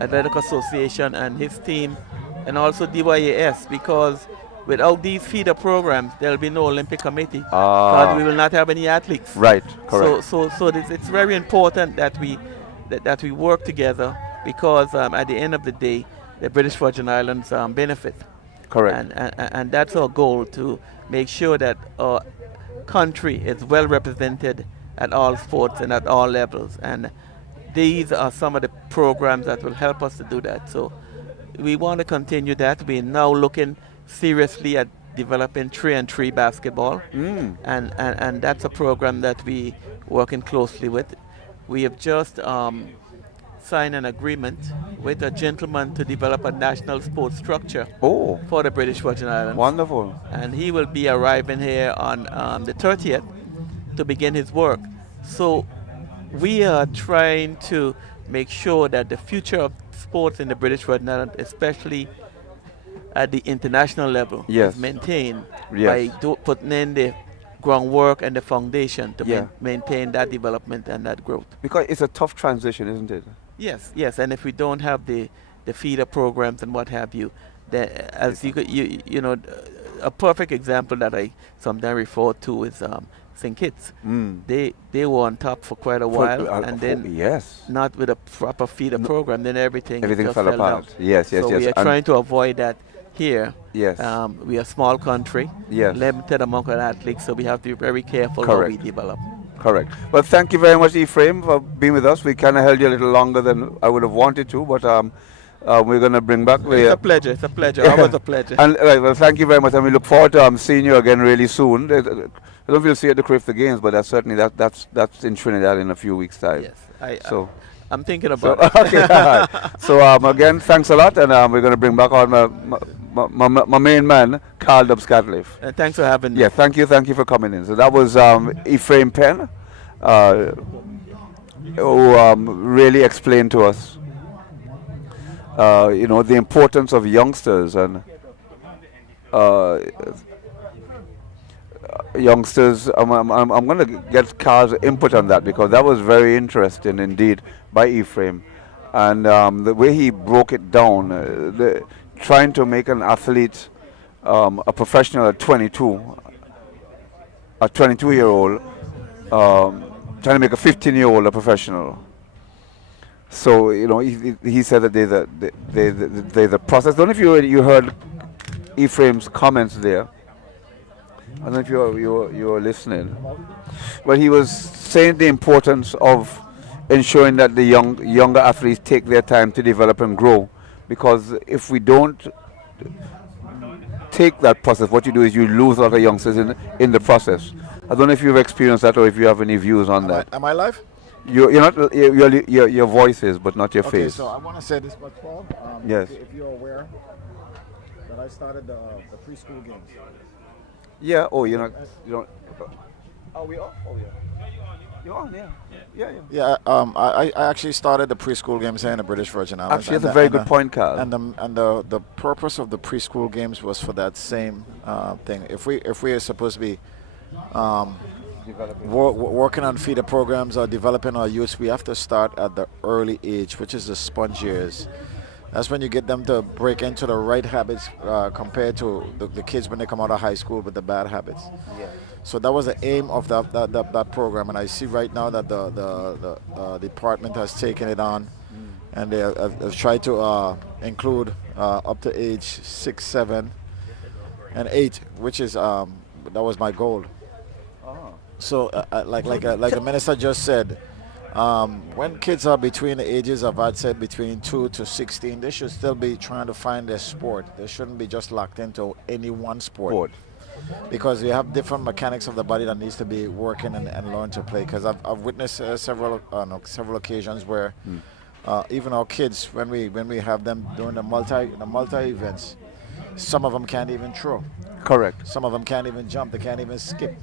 Athletic Association and his team, and also DYAS, because without these feeder programs, there will be no Olympic Committee. Because we will not have any athletes. Right. Correct. So it's very important that we work together, because at the end of the day, the British Virgin Islands benefit. Correct. And that's our goal, to make sure that our country is well represented at all sports and at all levels. And these are some of the programs that will help us to do that. So we want to continue that. We're now looking seriously at developing 3-on-3 basketball. And that's a program that we working closely with. We have just signed an agreement with a gentleman to develop a national sports structure for the British Virgin Islands. Wonderful. And he will be arriving here on the 30th to begin his work. So we are trying to make sure that the future of sports in the British Virgin Islands, especially at the international level, is maintained by putting in the groundwork and the foundation to maintain that development and that growth. Because it's a tough transition, isn't it? Yes, and if we don't have the feeder programs and what have you, as you know, a perfect example that I sometimes refer to is St. Kitts. They were on top for quite a while, and then not with a proper feeder program, then everything just fell apart. Down. Yes. So we are trying to avoid that here. Yes. We are a small country, limited amount of athletes, so we have to be very careful how we develop. Correct. Well, thank you very much, Ephraim, for being with us. We kind of held you a little longer than I would have wanted to, but we're going to bring back. It's a pleasure. It's a pleasure. Always a pleasure. And well, thank you very much, and we look forward to seeing you again really soon. I don't know if you'll see you at the Crifter Games, but that's certainly that's in Trinidad in a few weeks' time. Yes. So I'm thinking about it. Okay. All right. So again, thanks a lot, and we're going to bring back on my main man, Carl Dubs Catliff. Thanks for having me. Yeah, thank you for coming in. So that was Ephraim Penn, who really explained to us, the importance of youngsters and youngsters. I'm going to get Carl's input on that, because that was very interesting indeed by Ephraim, and the way he broke it down, trying to make an athlete a professional at 22, a 22-year-old, trying to make a 15-year-old a professional. So he said that there's a process. I don't know if you heard Ephraim's comments there. I don't know if you were listening. But he was saying the importance of ensuring that the younger athletes take their time to develop and grow, because if we don't take that process, what you do is you lose a lot of youngsters in the process. I don't know if you've experienced that or if you have any views on that. Am I live? You're not. Your voice is, but not your face. So I want to say this much, Paul. Yes. If you're aware that I started the preschool games. Yeah. Oh, you're not. You don't. Are we off? Oh, yeah. You're on. Yeah. Yeah. I actually started the preschool games here in the British Virgin Islands. Actually, that's a very good point, Carl. And the purpose of the preschool games was for that same thing. If we are supposed to be working on feeder programs or developing our youth, we have to start at the early age, which is the sponge years. That's when you get them to break into the right habits compared to the kids when they come out of high school with the bad habits. Yeah. So that was the aim of that program, and I see right now that the department has taken it on, and they have tried to include up to age 6, 7, and 8, which is that was my goal. So like the minister just said, when kids are between the ages of, I'd say, between 2 to 16, they should still be trying to find their sport. They shouldn't be just locked into any one sport. Because we have different mechanics of the body that needs to be working and learn to play. Because I've witnessed several occasions where even our kids, when we have them doing the multi events, Some of them can't even throw. Correct. Some of them can't even jump. They can't even skip.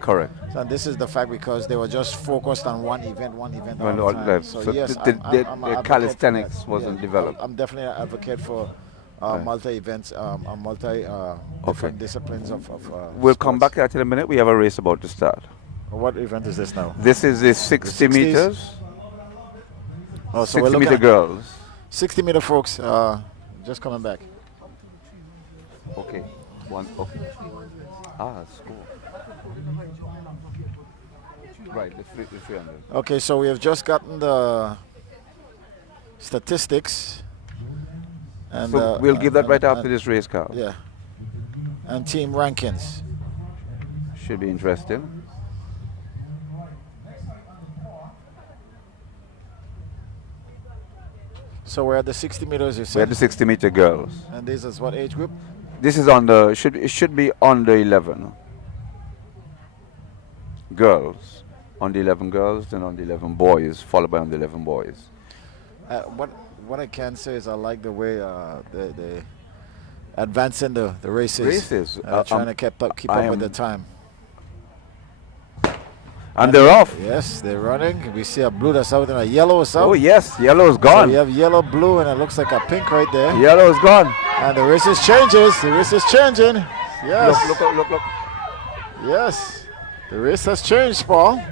Correct. And this is the fact because they were just focused on one event all the Well, time. So yes, the I'm an advocate for calisthenics that. wasn't Yeah, developed. I'm definitely an advocate for multi-events, different disciplines of We'll come back at it in a minute. We have a race about to start. What event is this now? This is the 60 The 60s? meters. Oh, so 60 meter girls. 60 meter folks, just coming back. Okay. Okay. Score. Right, the 300. Okay, so we have just gotten the statistics. And So we'll give that right after this race, Carl. Yeah. And team rankings. Should be interesting. So we're at the 60 meters, you said? We're at the 60 meter girls. And this is what age group? This is on the it should be under 11 girls, on the 11 girls, then on the 11 boys, followed by on the 11 boys. What I can say is I like the way they advancing the races. Trying to keep up with the time. And they're off. Yes, they're running. We see a blue that's out and a yellow is out. Oh yes, yellow is gone. So we have yellow, blue, and it looks like a pink right there. Yellow is gone. And the race is changes. The race is changing. Yes. Look. Yes. The race has changed, Paul.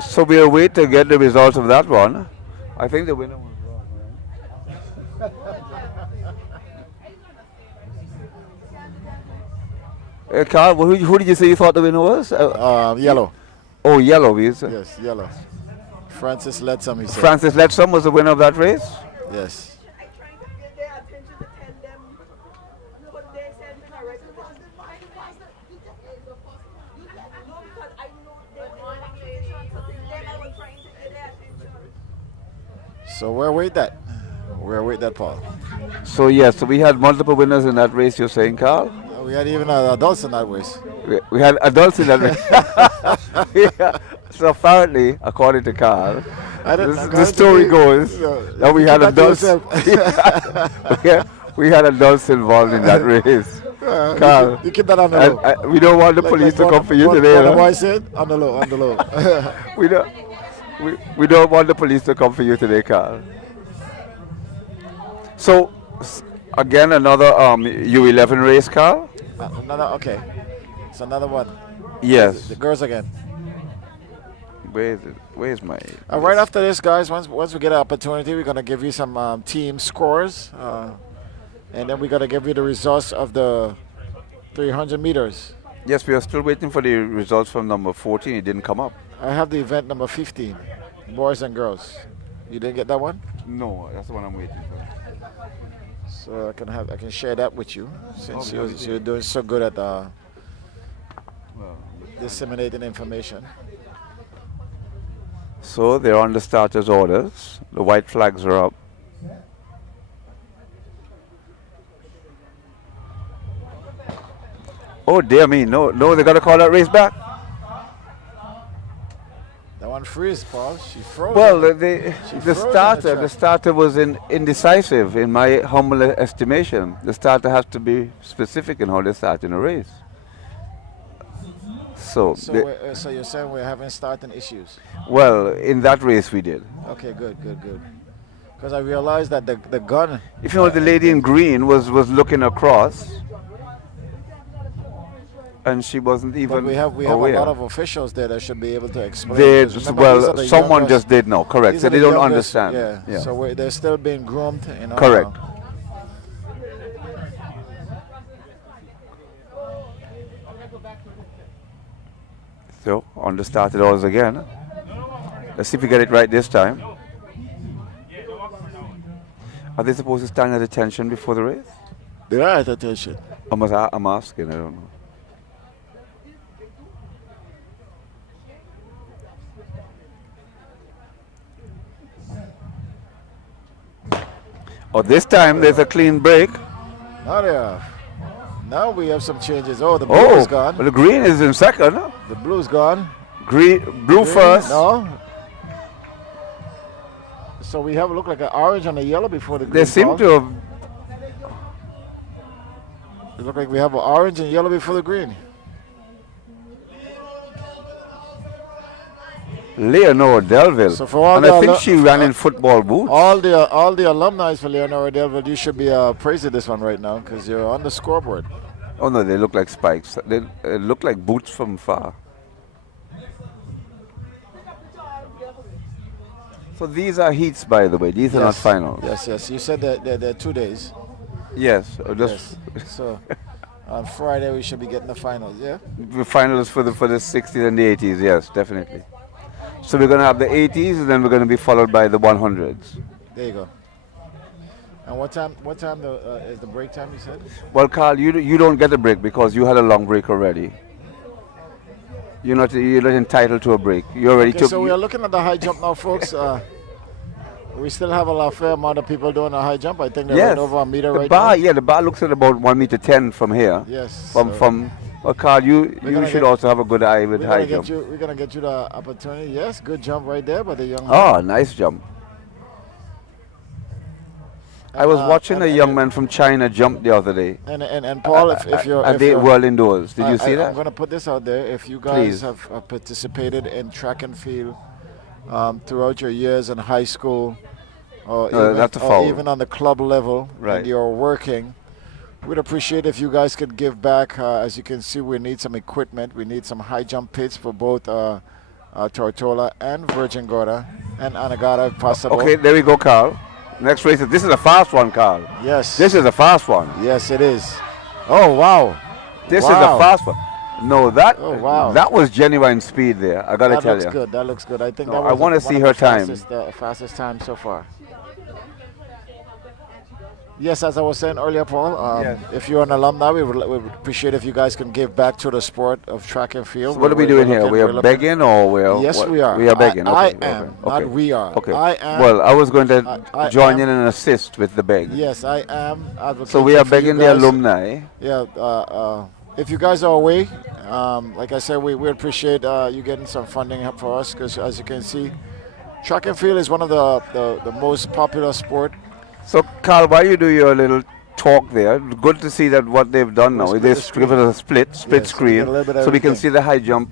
So we'll wait to get the results of that one. I think the winner was wrong, right? Carl, who did you say you thought the winner was? Yellow. Oh, yellow, is it? Yes, yellow. Francis Ledsam, he said. Francis Ledsam was the winner of that race? Yes. So where wait that? Paul? So yes, so we had multiple winners in that race, you're saying, Carl? We had even adults in that race. We had adults in that race. Yeah. So apparently, according to Carl, the story goes that we had adults. We had adults involved in that race. Carl, you keep that on the low. We don't want the police to come for you today. What the boy said? On the low. We don't want the police to come for you today, Carl. So, again, another U11 race, Carl? Okay. It's another one. Yes. The girls again. Where is it? Where's my... right after this, guys, once we get an opportunity, we're going to give you some team scores. And then we're going to give you the results of the 300 meters. Yes, we are still waiting for the results from number 14. It didn't come up. I have the event number 15, boys and girls. You didn't get that one? No, that's the one I'm waiting for. So I can share that with you since you're doing so good at disseminating information. So they're on the starters' orders. The white flags are up. Oh dear me! No! They got to call that race back. That one freeze, Paul. She froze. Well, the starter was indecisive in my humble estimation. The starter has to be specific in how they start in a race. So you're saying we're having starting issues? Well, in that race we did. Okay, good. Because I realized that the gun. If you know, the lady in green was looking across. And she wasn't even. But we have aware. a lot of officials there that should be able to explain. Someone just did know, correct? So they don't understand. Yeah. So they're still being groomed, Correct. So on the started orders again. Let's see if we get it right this time. Are they supposed to stand at attention before the race? They are at attention. I'm asking. I don't know. Oh, this time there's a clean break. Now they are. Now we have some changes. Oh, the blue is gone. Well, the green is in second. Huh? The blue's gone. Blue first. No. So we have a look like an orange and a yellow before the green. They seem to have. It look like we have an orange and yellow before the green. Leonora Delville. So for all and the I think she ran in football boots. All the alumni for Leonora Delville, you should be praising this one right now because you're on the scoreboard. Oh no, they look like spikes. They look like boots from far. So these are heats, by the way. These are not finals. Yes. You said that they're 2 days. Yes. Yes. So on Friday we should be getting the finals. Yeah. The finals for the 60s and the 80s. Yes, definitely. So we're going to have the 80s, and then we're going to be followed by the 100s. There you go. And what time is the break time, you said? Well, Carl, you don't get a break because you had a long break already. You're not entitled to a break. You already took. So we are looking at the high jump now, folks. We still have a fair amount of people doing a high jump. I think they're right over a meter right now. Yeah, the bar looks at about 1.10 meters from here. Yes. Well, Carl, you should also have a good eye with high jump. We're going to get you the opportunity. Yes, good jump right there by the young man. Oh, nice jump. I was watching a young man from China jump the other day. And Paul, if you're at the World Indoors, did you see that? I'm going to put this out there. If you guys have participated in track and field throughout your years in high school, or even on the club level, and you're working, we'd appreciate if you guys could give back. As you can see, we need some equipment. We need some high jump pits for both Tortola and Virgin Gorda and Anegada if possible. Okay, there we go, Carl. Next race. This is a fast one, Carl. Yes. This is a fast one. Yes, it is. Oh, wow. This is a fast one. No, that was genuine speed there. I got to tell you. That looks good. That looks good. I think I want to see her time. Fastest time so far. Yes, as I was saying earlier, Paul, if you're an alumni, we would appreciate if you guys can give back to the sport of track and field. So what are we doing here? We are begging or we are? Yes, we are. We are begging. I am, not we are. Okay. I am. Well, I was going to join in and assist with the beg. Yes, I am. So we are begging the alumni. Yeah, if you guys are away, like I said, we appreciate you getting some funding up for us because as you can see, track and field is one of the most popular sport. So, Carl, while you do your little talk there, good to see that what they've done now. They've given us a split screen, so we can see the high jump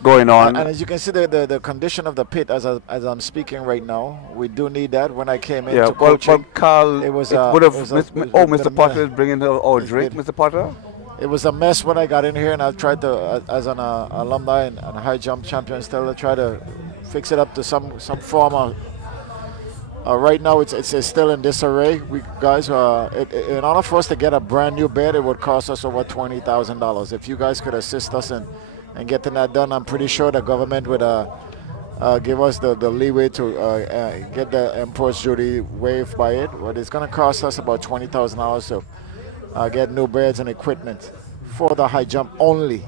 going on. And as you can see, the condition of the pit as I'm speaking right now, we do need that. When I came into coaching, well, Carl, Mr. Potter is bringing our drink, Mr. Potter. It was a mess when I got in here, and I tried to, as an alumni and high jump champion, still try to fix it up to some form of. Right now, it's still in disarray. We guys, in order for us to get a brand new bed, it would cost us over $20,000. If you guys could assist us in getting that done, I'm pretty sure the government would give us the leeway to get the imports duty waived by it. But it's going to cost us about $20,000 to get new beds and equipment for the high jump only.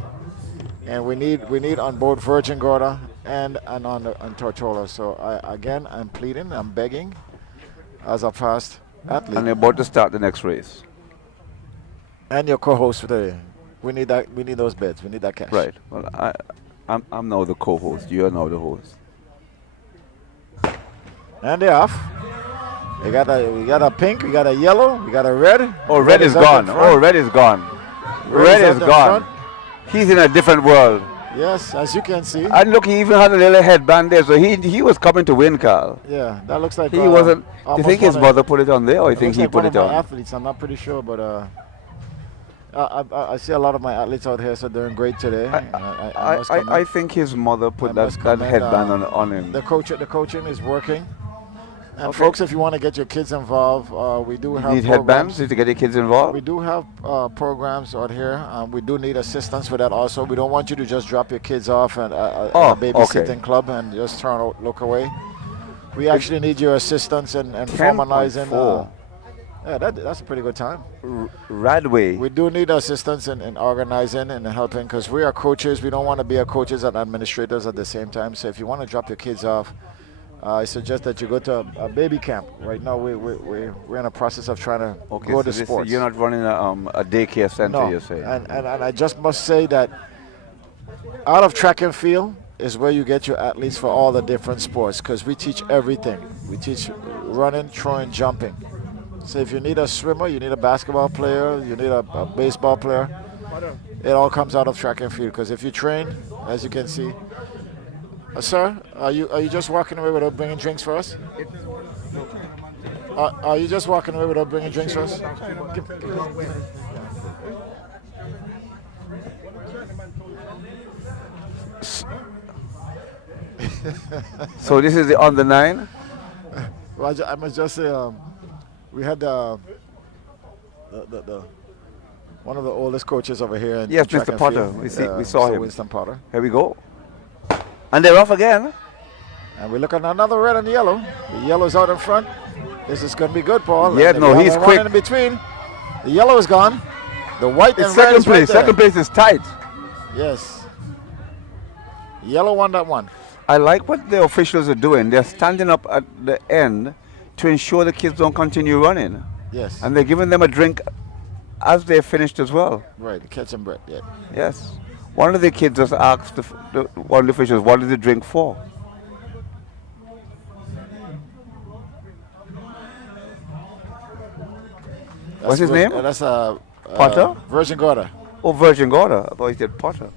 And we need on both Virgin Gorda and on Tortola. So I'm pleading, I'm begging as a past athlete. And you're about to start the next race. And your co-host today. We need that. We need those beds. We need that cash. Right. Well, I'm now the co-host. You are now the host. And they're off. We got a pink. We got a yellow. We got a red. Oh, red is gone. Oh, red is gone. Red is gone. He's in a different world. Yes, as you can see. And look, he even had a little headband there, so he was coming to win, Carl. Yeah, that looks like he wasn't. Do you think his mother put it on there, or you think he put it on? Athletes, I'm not pretty sure, but I see a lot of my athletes out here, so they're doing great today. I think his mother put that headband on him. The coaching is working. And folks, if you want to get your kids involved, we do have need headbands to get your kids involved. We do have programs out here. We do need assistance for that also. We don't want you to just drop your kids off at a babysitting club and just look away. We actually need your assistance in formalizing. That's a pretty good time. Radway. We do need assistance in organizing and helping because we are coaches. We don't want to be coaches and administrators at the same time. So if you want to drop your kids off, I suggest that you go to a baby camp. Right now, we're in a process of trying to Okay, grow so the sports. you're not running a daycare center, No, you say? and I just must say that out of track and field is where you get your athletes for all the different sports, because we teach everything. We teach running, throwing, jumping. So if you need a swimmer, you need a basketball player, you need a baseball player, it all comes out of track and field. Because if you train, as you can see, sir, are you just walking away without bringing drinks for us? Are you just walking away without bringing drinks for us? So this is the under 9? Well, I must just say, we had the one of the oldest coaches over here. In Yes, track Mr. and Potter. field, We saw Mr. him. Winston Potter. Here we go. And they're off again. And we look at another red and yellow. The yellow's out in front. This is going to be good, Paul. Yeah, And no, we have he's a one quick. in between. The yellow is gone. The white It's and red second is right place. there. Second place is tight. Yes. Yellow won that one. I like what the officials are doing. They're standing up at the end to ensure the kids don't continue running. Yes. And they're giving them a drink as they're finished as well. Right, catch and bread, yeah. Yes. One of the kids just asked one of the officials, what is the drink for? What's his name? That's Potter? Virgin Gorda. Oh, Virgin Gorda. I thought he said Potter.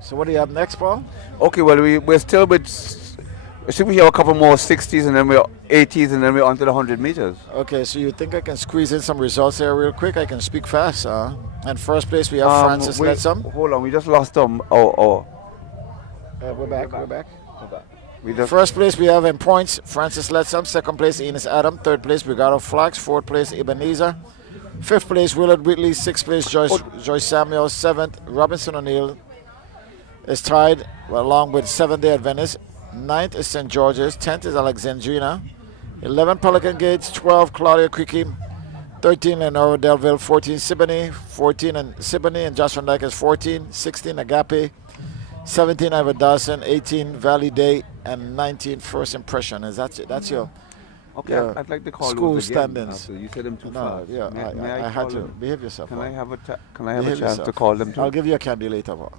So what do you have next, Paul? Okay, well, we're still with... I think we have a couple more 60s and then we're 80s and then we're on to the 100 meters. Okay, so you think I can squeeze in some results here real quick? I can speak fast. And first place we have Francis Ledsam. Hold on, we just lost we're back. First place we have in points, Francis Ledsam. Second place, Enos Adam. Third place, Brigado Flax. Fourth place, Ebenezer. Fifth place, Willard Whitley. Sixth place, Joyce Samuel. Seventh, Robinson O'Neill is tied along with 7th Day Adventist. 9th is St. George's. 10th is Alexandrina. 11 Pelican Gates. 12 Claudia Creaky. 13 Lenora Delville. 14 Siboney. 14 and Siboney and Josh Van Dyke is 14. 16 Agape. 17 Ivor Dawson. 18 Valley Day. And 19 First Impression. Is that's your Okay, I'd like to call school those again standings. after you said them too No, fast. yeah, May I I had call to. them? Behave yourself. Can Paul. I have a chance Behave to yourself. call them too? I'll give you a candy later, Paul.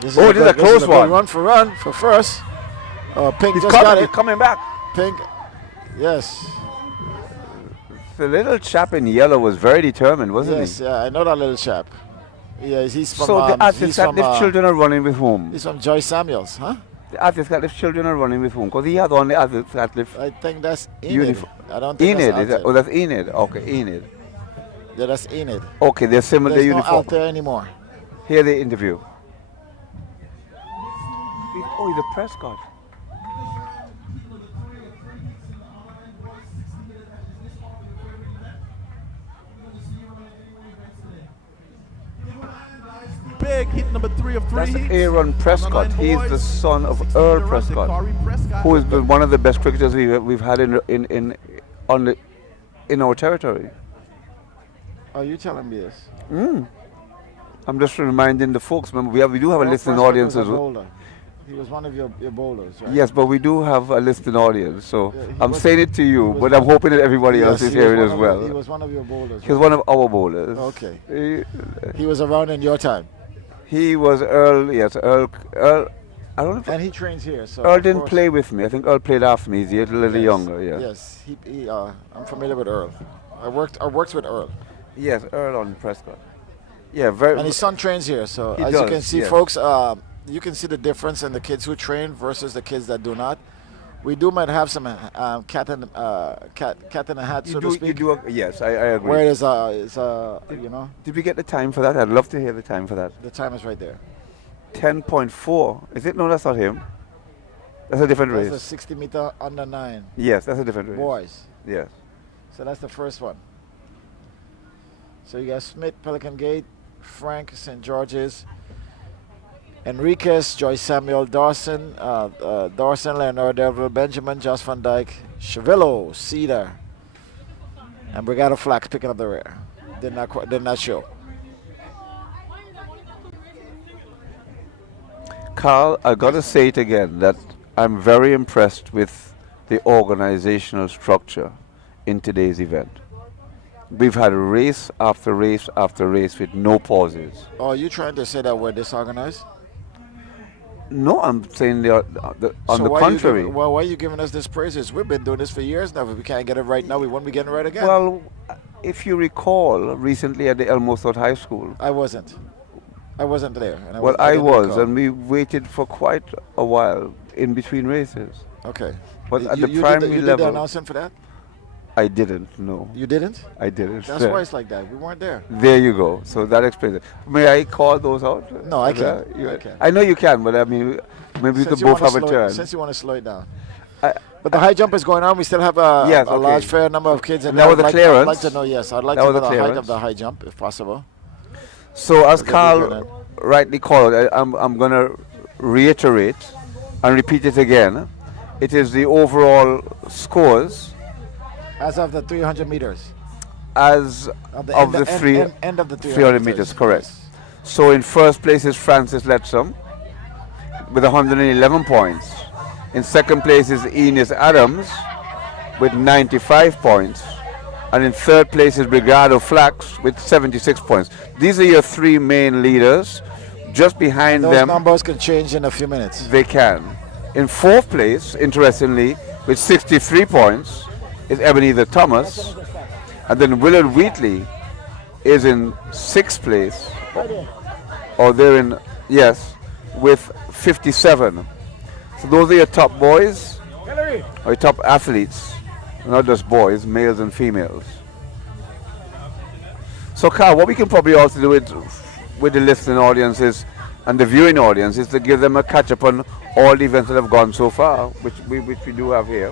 This This is a close one. Run for first. Pink He's just coming, got he's it. coming back. Pink, yes. The little chap in yellow was very determined, wasn't Yes, he? yeah, I know that little chap. Yeah, he's from. So the he's artist from, children are running with whom? He's from Joyce Samuels, huh? The artist children are running with whom? Because he had on the artist I think that's Enid. I don't think Enid, that's Altair. that's Enid. Okay, Enid. Yeah, that's Enid. Okay, they're similar There's no uniform. Altair anymore. Here the interview. He's a Prescott. Big hit number 3 of 3 That's hits. Aaron Prescott. He's the son of Earl Prescott, who has been one of the best cricketers we've had in our territory. Are you telling me this? I'm just reminding the folks. Remember, we do have a Earl listening Prescott audience was a as well. bowler. He was one of your bowlers, right? Yes, but we do have a listening audience, so Yeah, he I'm was- saying it to you, he but was I'm hoping that everybody Yes, else is he was hearing one as of well. your- he was one of your bowlers. He was one of our bowlers. Okay. He was around in your time. He was Earl. Yes, Earl. I don't know. If And he trains here, so. Earl of didn't course- play with me. I think Earl played after me. He's a little younger. Yeah. Yes, I'm familiar with Earl. I worked with Earl. Yes, Earl on Prescott. Yeah, very. And his son trains here, so He as you does, can see, yes. folks, you can see the difference in the kids who train versus the kids that do not. We might have some cat in a hat, so to speak. Yes, I agree. Where is you know? Did we get the time for that? I'd love to hear the time for that. The time is right there. 10.4. Is it? No, that's not him. That's a different That's race. the 60 meter under 9. Yes, that's a different race. Boys. Yes. So that's the first one. So you got Smith, Pelican Gate, Frank, St. George's, Enriquez, Joyce Samuel, Dawson, Leonard Delville, Benjamin, Josh Van Dyke, Chavillo, Cedar, and Brigado Flax picking up the rear. Did not show. Carl, I got to say it again that I'm very impressed with the organizational structure in today's event. We've had race after race after race with no pauses. Oh, are you trying to say that we're disorganized? No, I'm saying on the contrary. Why are you giving us this praises? We've been doing this for years now. If we can't get it right now, we won't be getting it right again. Well, if you recall, recently at the Elmo South High School. I wasn't there. And I was, and we waited for quite a while in between races. Okay. But at the primary you did level. the announcement for that? I didn't, no. You didn't? I didn't. That's why it's like that. We weren't there. There you go. So that explains it. May I call those out? No, I can't. I can't. I know you can, but I mean, maybe we could both have a turn. Since you want to slow it down. But the high jump is going on. We still have a large, fair number of kids. And that was the clearance. I'd like to know, I'd like to know the height of the high jump, if possible. So as Carl rightly called, I'm going to reiterate and repeat it again. It is the overall scores. As of the 300 meters. As of the 300 meters, correct. Yes. So in first place is Francis Letcham with 111 points. In second place is Nia Adams with 95 points. And in third place is Brigado Flax with 76 points. These are your three main leaders. Just behind them. Those numbers can change in a few minutes. They can. In fourth place, interestingly, with 63 points, is Ebenezer Thomas. And then Willard Wheatley is in sixth place. Or they're in, with 57. So those are your top boys, or your top athletes. Not just boys, males and females. So Carl, what we can probably also do with the listening audiences and the viewing audience is to give them a catch up on all the events that have gone so far, which we do have here.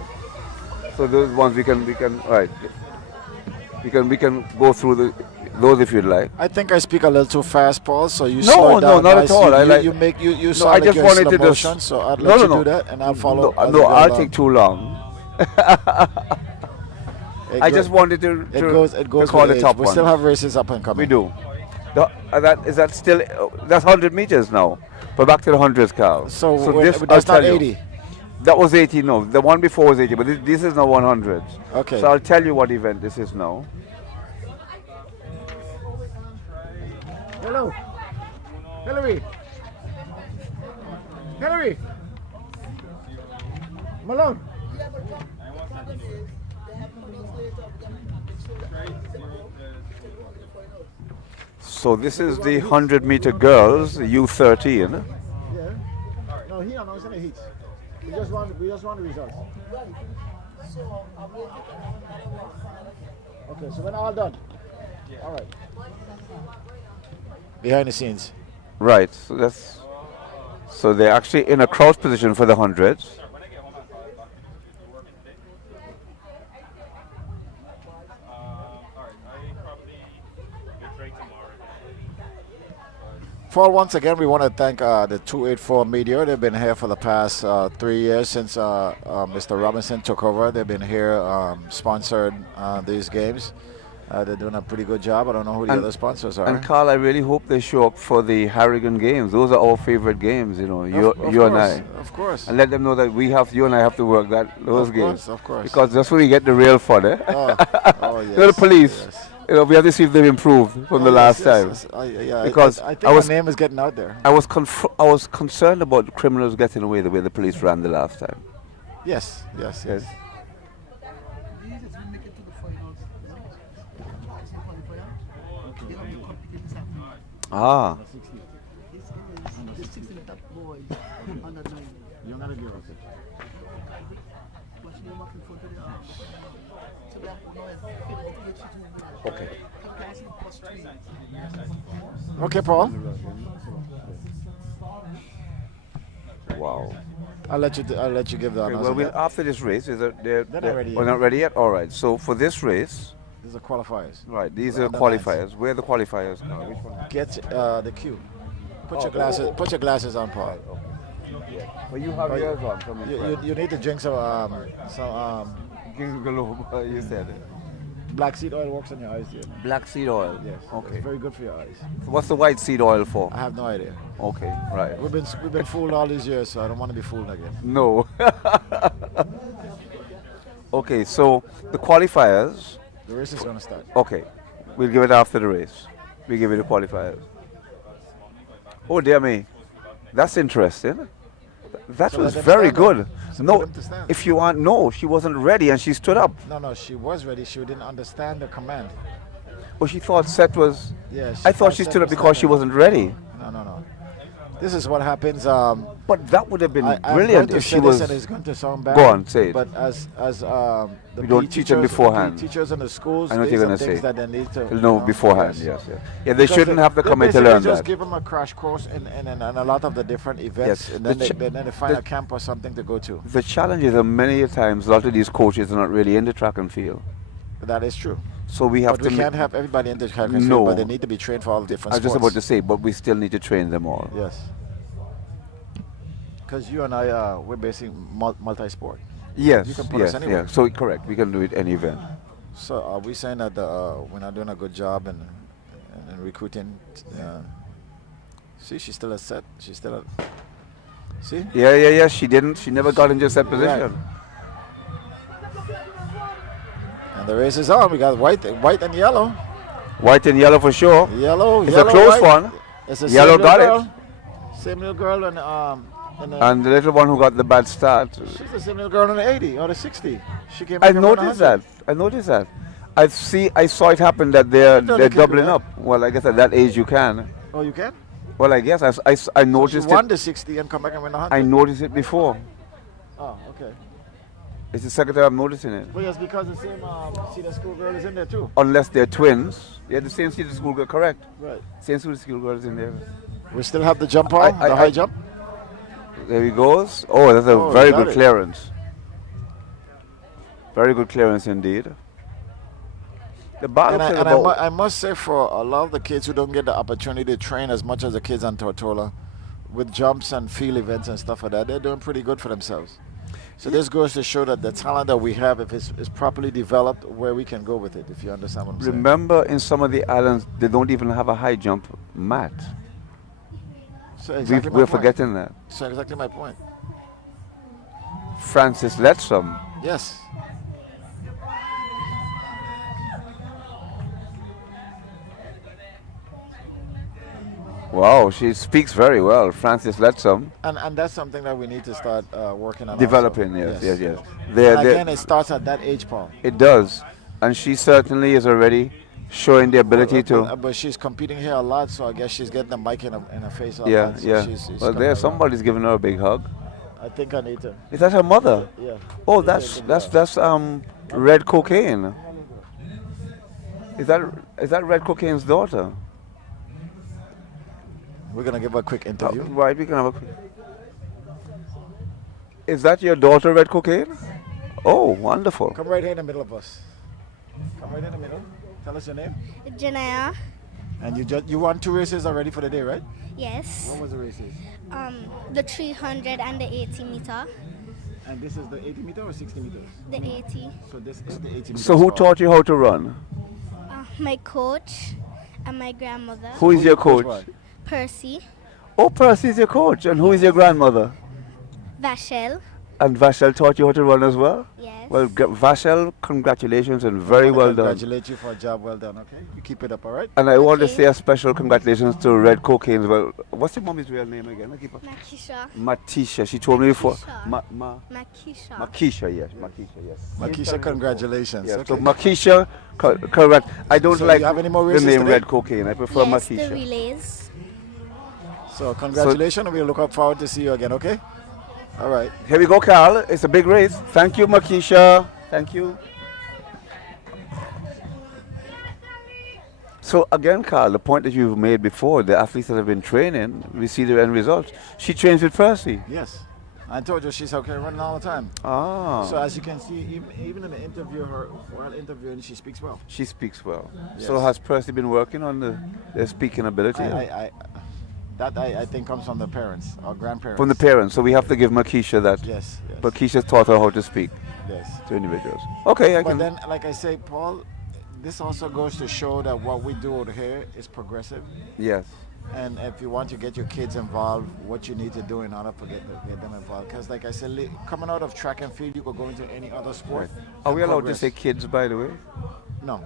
So those ones we can go through those if you'd like. I think I speak a little too fast, Paul. So you slow down. No, not at all. You sound like you're in slow motion. So I'd let you do that, and I'll follow. No, I'll take too long. I just wanted to call the top one. We still have races up and coming. We do. That's 100 meters now. But back to the hundreds, Carl. So this, that's not 80. That was 80, no. The one before was 80, but this is now 100. Okay. So I'll tell you what event this is now. Hello. Hillary. Malone. So this is the 100-meter girls, U13. Yeah. No, he announced the heats. We just want the results. Okay, so we're all done. All right. Behind the scenes. Right. So they're actually in a crouch position for the hundreds. For once again, we want to thank the 284 Media. They've been here for the past 3 years since Mr. Robinson took over. They've been here, sponsored these games. They're doing a pretty good job. I don't know who the other sponsors are. And Carl, I really hope they show up for the Harrigan games. Those are our favorite games, you know, you and I. Of course. And let them know that you and I have to work those games. Of course. Because that's where we get the real fun, eh? Oh yes. The police. Yes. You know, we have to see if they've improved from the last time. Yes. Because I think our name is getting out there. I was concerned about the criminals getting away the way the police ran the last time. Yes. Ah. Okay. Okay, Paul. Wow. I'll let you give the announcement. Well, after this race, they're not ready yet. We're not ready yet. All right. So for this race, these are qualifiers. Right. These are qualifiers. Where are the qualifiers? Which one? Get the cue. Put your glasses on, Paul. Yeah. Well, you have yours on. You need to drink some King Globe. You said it. Black seed oil works on your eyes, dear. Black seed oil. Yes. Okay. It's very good for your eyes. What's the white seed oil for? I have no idea. Okay, right. We've been fooled all these years, so I don't want to be fooled again. No. Okay, so the qualifiers. The race is going to start. Okay, we'll give it after the race. We'll give it the qualifiers. Oh dear me, that's interesting. That So was let them very stand good. up. So No, put them to stand. if you want, no, she wasn't ready and she stood up. No, she was ready. She didn't understand the command. Oh, she thought set was. Yeah, I thought she Seth stood up was because she standing. wasn't ready. No. This is what happens. But that would have been I'm going brilliant to if say she was. this and it's going to sound bad. Go on, say it. But as the We don't teach them beforehand. The teachers in the schools, I know what these you're are going to things say. that they need to No, beforehand, yes. Yeah, they Because shouldn't have to they come in to basically learn just that. give them a crash course in a lot of the different events, Yes. and then, The then they find a camp or something to go to. The challenge is that many times a lot of these coaches are not really into track and field. That is true. So we have But we to. can't have everybody in the track and No. field, but they need to be trained for all the different I was just sports. about to say, but we still need to train them all. Yes. Because you and I, we're basically multi-sport. Yes, You can put yes, us anywhere. yeah. So correct, we can do it any event. So are we saying that we're not doing a good job in recruiting? See, she's still a set. She's still a. See? Yeah. She didn't. She never got into set position. And the race is on. We got white and yellow. White and yellow for sure. Yellow. It's yellow, a close white. one. It's the Yellow same little got girl. it. Same little girl And the little one who got the bad start. she's the same little girl on the 80 or the 60. She came. I back and won noticed 100. that. I noticed that. I saw it happen that they're No, they can do doubling that. up. Well, I guess at that age you can. Oh, you can? Well, I guess I noticed She won it. the 60 and come back and win the 100. I noticed it before. Oh, okay. It's the second time I'm noticing it. But yes, because the same Cedar School girl is in there too. Unless they're twins. Yeah, the same Cedar School girl, correct. Right. Same Cedar School girl is in there. We still have the jump on, the high jump. There he goes. Oh, that's a Oh, very got good it. clearance. Very good clearance indeed. The battle And, is I about I must say, for a lot of the kids who don't get the opportunity to train as much as the kids on Tortola, with jumps and field events and stuff like that, they're doing pretty good for themselves. So this goes to show that the talent that we have, if it's properly developed, where we can go with it, if you understand what I'm saying. Remember, in some of the islands, they don't even have a high jump mat. So exactly my We're point. forgetting that. So exactly my point. Francis Letsom. Yes. Wow, she speaks very well. Francis Letsom. And that's something that we need to start working on. Developing, also. yes. And They're- again, it starts at that age, Paul. It does. And she certainly is already showing the ability to. But she's competing here a lot, so I guess she's getting the mic in her face a Yeah, lot. So yeah. she's Well, coming there, along. somebody's giving her a big hug. I think I need to. Is that her mother? Yeah. Oh, that's red cocaine. Is that red cocaine's daughter? We're gonna give her a quick interview. Right, we can have a quick. Is that your daughter, red cocaine? Oh, wonderful. Come right here in the middle of us. Come right in the middle. Tell us your name. Janaya. And you won 2 races already for the day, right? Yes. What was the races? The 300 and the 80 meter. And this is the 80 meter or 60 meters? The 80. So this is the 80 meters. So who taught you how to run? My coach and my grandmother. Who is your coach? Percy. Oh, Percy is your coach. And who is your grandmother? Vashel. And Vashel taught you how to run as well? Yes. Well, Vashel, congratulations and very well done. Congratulate you for a job well done, okay? You keep it up, all right? And I want to say a special congratulations to Red Cocaine as well. What's your mommy's real name again? Makisha. Matisha. She told me before. Makisha. Makisha, yes. Makisha, yes. Makisha, congratulations. Yes. Okay. So Makisha, correct. I don't So like you have any more the races name today? Red Cocaine. I prefer Yes, Makisha. the relays. So congratulations, and we'll look forward to see you again, okay? All right. Here we go, Carl. It's a big race. Thank you, Makisha. Thank you. So again, Carl, the point that you've made before, the athletes that have been training, we see the end results. She trains with Percy. Yes. I told you she's okay running all the time. Ah. So as you can see, even in the interview, while interviewing, she speaks well. She speaks well. Yes. So has Percy been working on the speaking ability? I think comes from the parents or grandparents. From the parents. So we have to give Makisha that. Yes, yes. Makisha taught her how to speak Yes. to individuals. Okay, I But can. then, like I say, Paul, this also goes to show that what we do out here is progressive. Yes. And if you want to get your kids involved, what you need to do in order to get them involved. Because like I said, coming out of track and field, you could go into any other sport. Right. Are we allowed to say kids, by the way? No.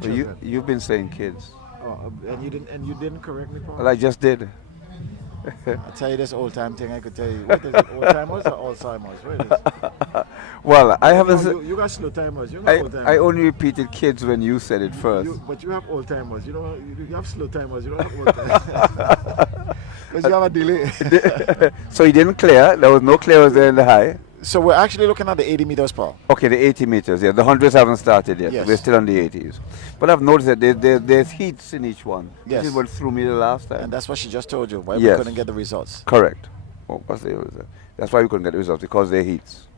Well, you've been saying kids. Oh, and you didn't correct me, Paul? Well, I just did. I'll tell you this old time thing I could tell you. What is it, old timers or Alzheimer's? What is it? Well, I haven't. You got slow timers. You're not old timers. I only repeated kids when you said it first. But you have old timers. You know, you have slow timers. You don't have old timers. Because you have a delay. So you didn't clear. There was no clearers there in the high. So we're actually looking at the 80 meters, Paul. Okay, the 80 meters. Yeah, the hundreds haven't started yet. Yes. We're still on the 80s. But I've noticed that there's heats in each one. Yes. This is what threw me the last time. And that's what she just told you. Why Yes. we couldn't get the results. Correct. Oh, that's why we couldn't get the results, because they're heats.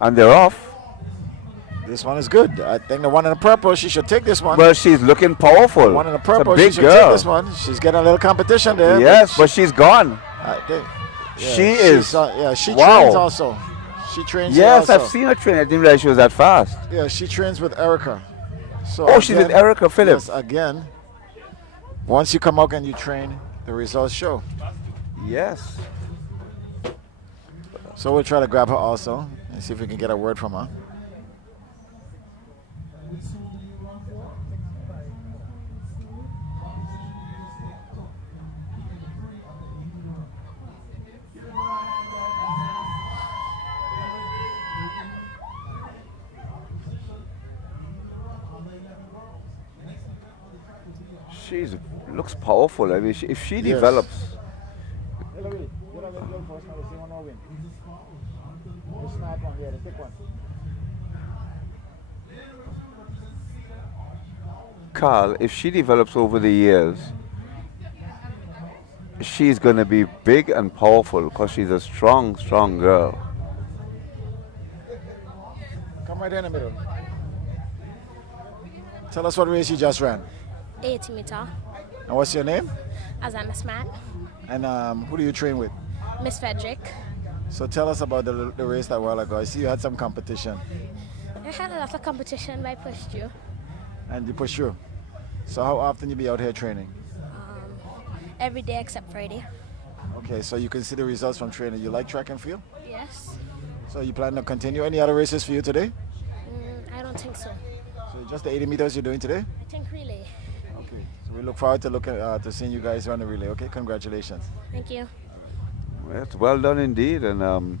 And they're off. This one is good. I think the one in the purple, she should take this one. Well, she's looking powerful. The one in the purple, it's a big she should girl. take this one. She's getting a little competition there. Yes, but she's gone. I think. She is. She wow. trains also. She trains Yes, also. I've seen her train. I didn't realize she was that fast. Yeah, she trains with Erica. So Oh, she's with Erica Phillips. Yes, again, once you come out and you train, the results show. Yes. So we'll try to grab her also and see if we can get a word from her. She looks powerful. I mean, if she Yes. develops. Carl, if she develops over the years, she's going to be big and powerful because she's a strong, strong girl. Come right in the middle. Tell us what race you just ran. 80 meter. And what's your name? As I'm a smart. And who do you train with? Miss Frederick. So tell us about the race that while ago. I see you had some competition. I had a lot of competition, but I pushed you. And you push through. So how often you be out here training? Every day except Friday. Okay, so you can see the results from training. You like track and field? Yes. So you plan to continue any other races for you today? I don't think so. So just the 80 meters you're doing today? I think relay. Okay. So we look forward to to seeing you guys run the relay. Okay, congratulations. Thank you. It's well done indeed, and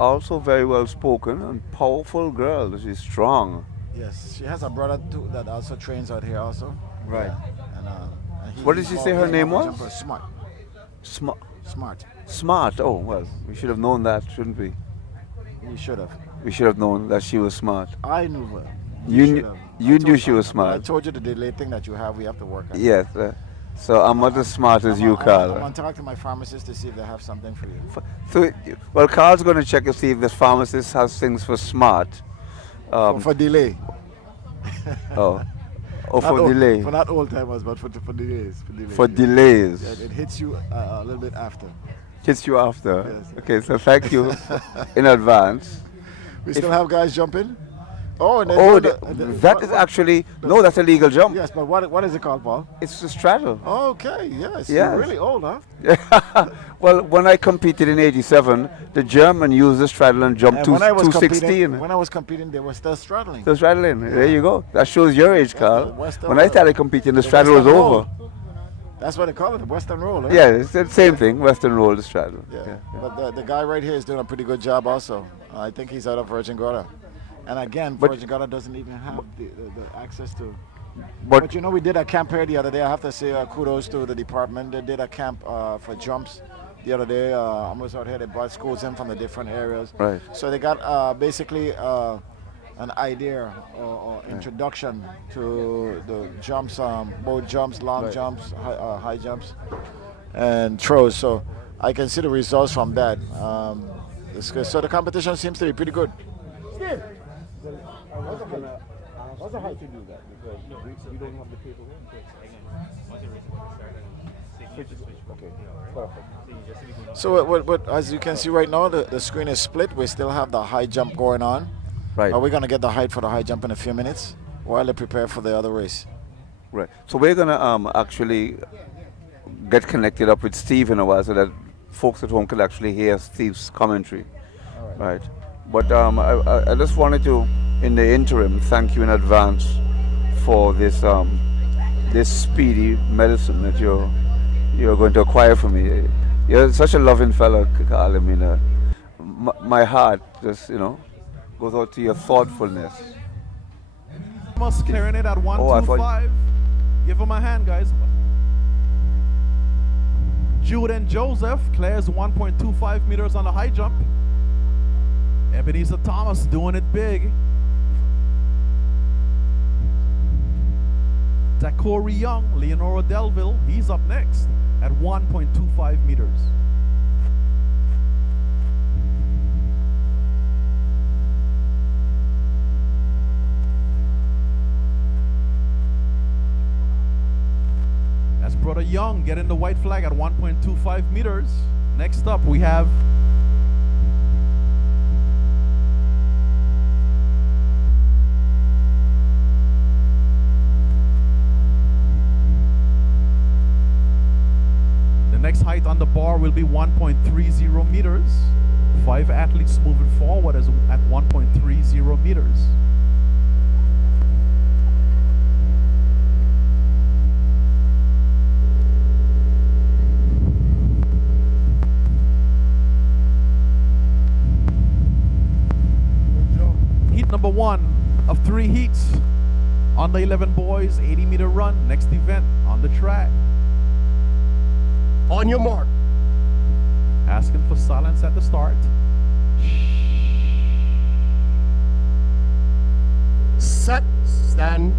also very well spoken and powerful girl. She's strong. Yes, she has a brother too that also trains out here also. Right. Yeah. And What did she say her name was? Smart. Smart. Smart. Oh, well, we should have known that, shouldn't we? We should have. We should have known that she was smart. I knew her. You knew she was smart. I told you the delay thing that you have, we have to work on. Yes. So I'm not as smart as you, Carl. I'm going to talk to my pharmacist to see if they have something for you. So, well, Carl's going to check to see if this pharmacist has things for smart. For delay. Oh, for delay. For not old timers, but for delays. For delays. Yeah, it hits you a little bit after. Hits you after. Yes. Okay, so thank you in advance. We still have guys jumping. Oh, and that is actually no, that's a legal jump. Yes, but what is it called, Paul? It's the straddle. Okay, yes. Yes. You're really old, huh? Well, when I competed in '87, the German used the straddle and jumped And when I was 216. When I was competing, they were still straddling. So straddling. There you go. That shows your age, Carl. Western When I started competing, the straddle was Western over. roll. That's what they call it, the Western roll. Eh? Yeah, it's the same thing. Western roll, the straddle. Yeah. But the guy right here is doing a pretty good job also. I think he's out of Virgin Gorda. And again, Virgin Gorda doesn't even have the access to. But you know, we did a camp here the other day. I have to say kudos to the department. They did a camp for jumps the other day. I was out here. They brought schools in from the different areas. Right. So they got basically an idea or introduction to the jumps, both jumps, long jumps, high jumps, and throws. So I can see the results from that. So the competition seems to be pretty good. Steve. What's the height to do that? Because we don't have the paperwork. Okay, perfect. So what, as you can see right now, the screen is split. We still have the high jump going on. Right. Are we going to get the height for the high jump in a few minutes while they prepare for the other race? Right. So we're going to actually get connected up with Steve in a while so that folks at home can actually hear Steve's commentary. Right. But I just wanted to, in the interim, thank you in advance for this this speedy medicine that you're going to acquire for me. You're such a loving fellow, Carl. I mean, my heart just, goes out to your thoughtfulness. Thomas clearing it at 125. Give him a hand, guys. Jude and Joseph clears 1.25 meters on the high jump. Ebenezer Thomas doing it big. Dakori Young, Leonora Delville, he's up next at 1.25 meters. That's Brother Young getting the white flag at 1.25 meters. Next up we have the next height on the bar will be 1.30 meters. 5 athletes moving forward at 1.30 meters. Heat number 1 of 3 heats on the 11 boys 80-meter run. Next event on the track. On your mark. Asking for silence at the start. Set, stand.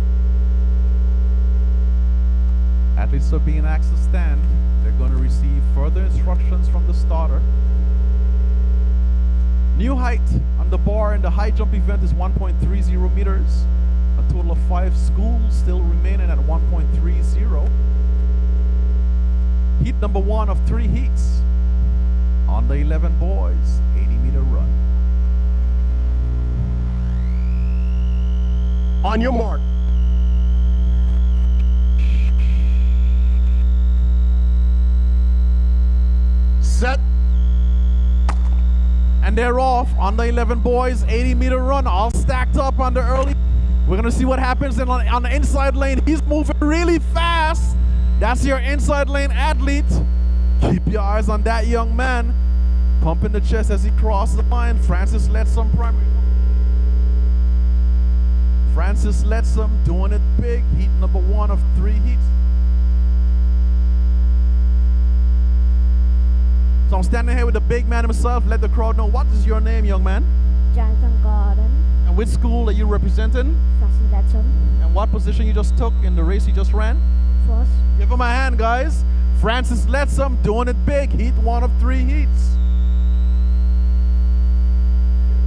Athletes are being asked to stand. They're going to receive further instructions from the starter. New height on the bar in the high jump event is 1.30 meters. A total of 5 schools still remaining at 1.30. Heat number 1 of 3 heats on the 11 boys 80-meter run. On your mark. Set. And they're off on the 11 boys 80-meter run, all stacked up on the early. We're gonna see what happens on the inside lane. He's moving really fast. That's your inside lane athlete. Keep your eyes on that young man. Pumping the chest as he crosses the line. Francis Letsom primary. Francis Letsom doing it big. Heat number 1 of 3 heats. So I'm standing here with the big man himself. Let the crowd know, what is your name, young man? Jonathan Gordon. And which school are you representing? Francis Letsom. And what position you just took in the race you just ran? First. Give him a hand, guys. Francis Letsom doing it big. Heat 1 of 3 heats.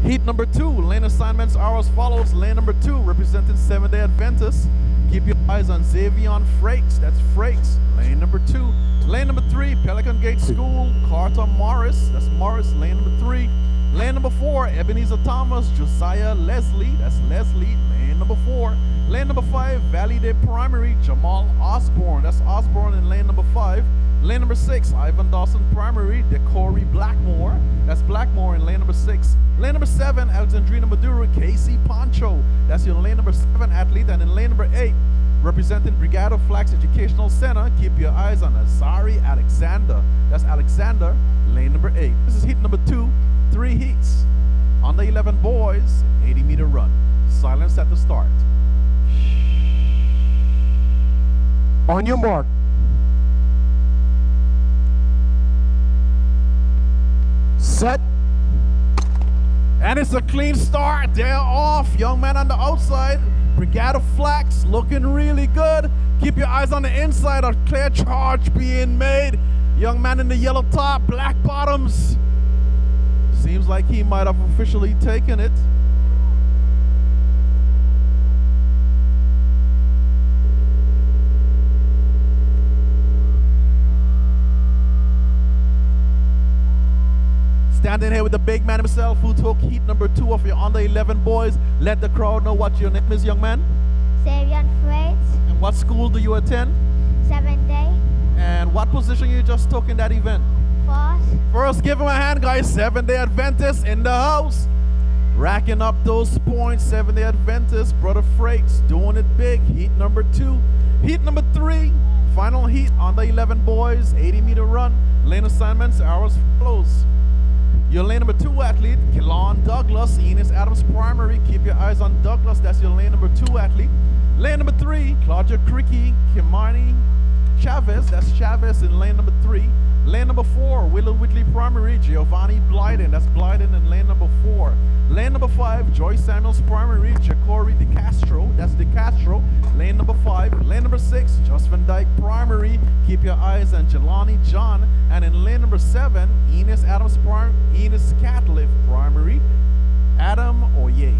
Heat number 2. Lane assignments are as follows. Lane number 2 representing 7-Day Adventists. Keep your eyes on Xavion Frakes. That's Frakes. Lane number 2. Lane number 3. Pelican Gate School. Carter Morris. That's Morris. Lane number 3. Lane number 4. Ebenezer Thomas. Josiah Leslie. That's Leslie. Lane number 4. Lane number 5, Valley Day Primary, Jamal Osborne. That's Osborne in lane number 5. Lane number 6, Ivan Dawson Primary, Decory Blackmore. That's Blackmore in lane number 6. Lane number 7, Alexandrina Maduro, Casey Poncho. That's your lane number 7 athlete. And in lane number 8, representing Brigado Flags Educational Center, keep your eyes on Azari Alexander. That's Alexander, lane number 8. This is heat number 2, 3 heats. On the 11 boys, 80-meter run. Silence at the start. On your mark. Set. And it's a clean start. They're off. Young man on the outside. Brigada Flax looking really good. Keep your eyes on the inside. A clear charge being made. Young man in the yellow top, black bottoms. Seems like he might have officially taken it. Standing here with the big man himself who took heat number 2 of your under 11 boys. Let the crowd know what your name is, young man. Xavier Freights, And what school do you attend? 7th day, And what position you just took in that event? First, give him a hand, guys. 7th-day Adventist in the house. Racking up those points. 7th-day Adventist, Brother Freights, doing it big. Heat number 2. Heat number 3, final heat on the 11 boys, 80-meter run. Lane assignments are as follows. Your lane number 2 athlete, Kelon Douglas, Enos Adams Primary. Keep your eyes on Douglas. That's your lane number 2 athlete. Lane number 3, Claudia Cricky, Kimani Chavez. That's Chavez in lane number 3. Lane number 4, Willow Whitley Primary, Giovanni Blyden. That's Blyden in lane number 4. Lane number 5, Joyce Samuels Primary, Jacori De Castro. That's De Castro. Lane number 5. Lane number 6, Just Van Dyke Primary. Keep your eyes on Jelani John. And in lane number 7, Enos Adams Enos Catliff Primary, Adam Oye.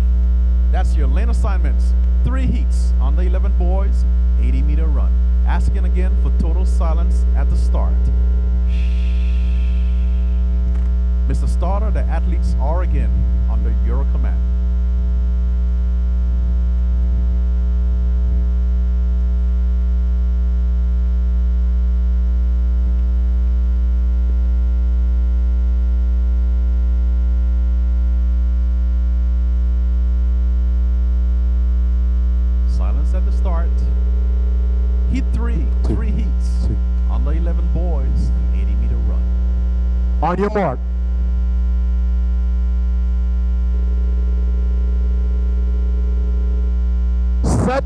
That's your lane assignments. 3 heats on the 11 boys, 80-meter run. Asking again for total silence at the start. Mr. Starter, the athletes are again under your command. Silence at the start. Heat 3, 3 heats on the 11 boys, 80-meter run. On your mark. Set.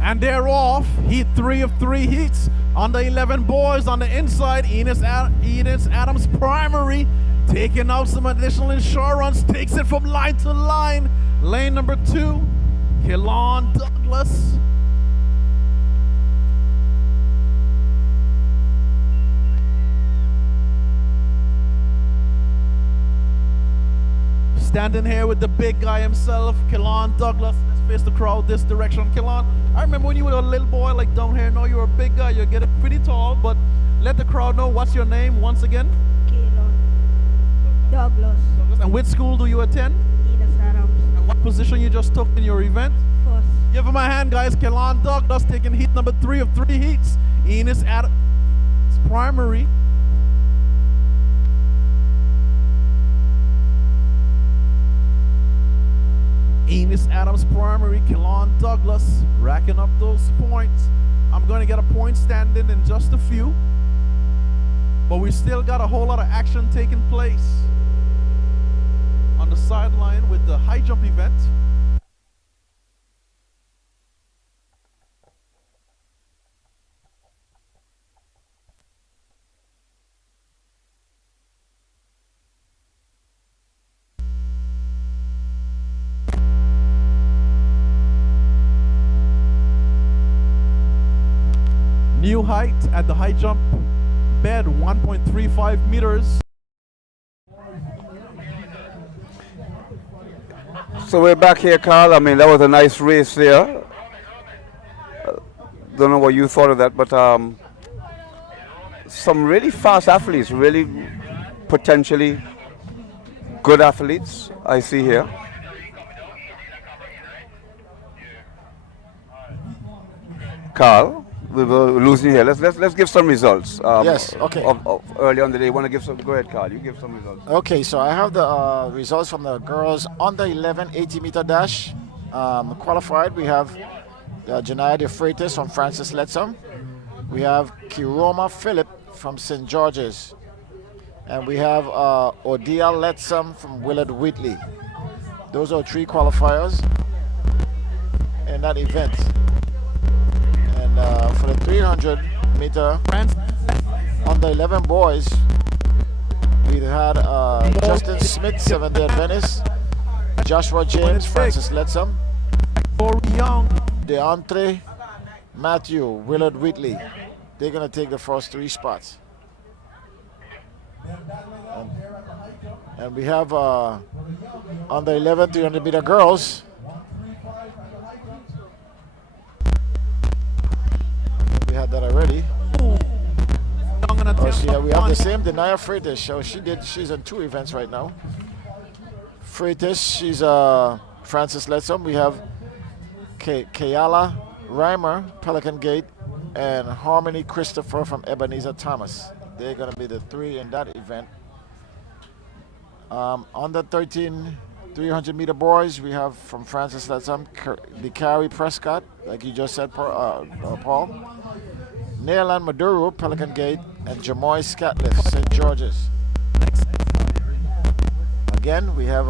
And they're off. Heat 3 of 3 heats on the 11 boys on the inside. Enos Adams Primary taking out some additional insurance. Takes it from line to line. Lane number 2, Kelon Douglas. Standing here with the big guy himself, Kelon Douglas. Let's face the crowd this direction. Kelon, I remember when you were a little boy like down here. Now you're a big guy. You're getting pretty tall, but let the crowd know what's your name once again. Kelon Douglas. And which school do you attend? Enos Adams. And what position you just took in your event? First. Give him a hand, guys. Kelon Douglas taking heat number 3 of 3 heats. Enos Adams Primary. Enos Adams Primary, Kelon Douglas racking up those points. I'm going to get a point standing in just a few, but we still got a whole lot of action taking place on the sideline with the high jump event. New height at the high jump bed, 1.35 meters. So we're back here, Carl. I mean, that was a nice race there. Don't know what you thought of that, but some really fast athletes, really potentially good athletes I see here. Carl, we were losing here. Let's give some results. Yes, okay. Of early on the day, want to give some? Go ahead, Carl. You give some results. Okay, so I have the results from the girls under 11 80-meter dash. Qualified, we have Nia Defus from Francis Lettsam. We have Kiroma Philip from St. George's. And we have Odia Lettsam from Willard Whitley. Those are 3 qualifiers in that event. And for the 300-meter on the 11 boys, we had Justin Smith, 7th-day Adventist, Joshua James, Francis Lettsam, DeAndre Matthew, Willard Whitley. They're going to take the first 3 spots. And we have on the 11 300-meter girls, we had that already. we have the same Nia Defus. So she's in 2 events right now. Freitas, she's Francis Letsom. We have Kayala Reimer, Pelican Gate, and Harmony Christopher from Ebenezer Thomas. They're going to be the 3 in that event. Under 13 300-meter boys, we have from Francis Letsom, Carrie Prescott, like you just said, Paul. Nayland Maduro, Pelican Gate, and Jamoy Scatliff, St. George's. Again, we have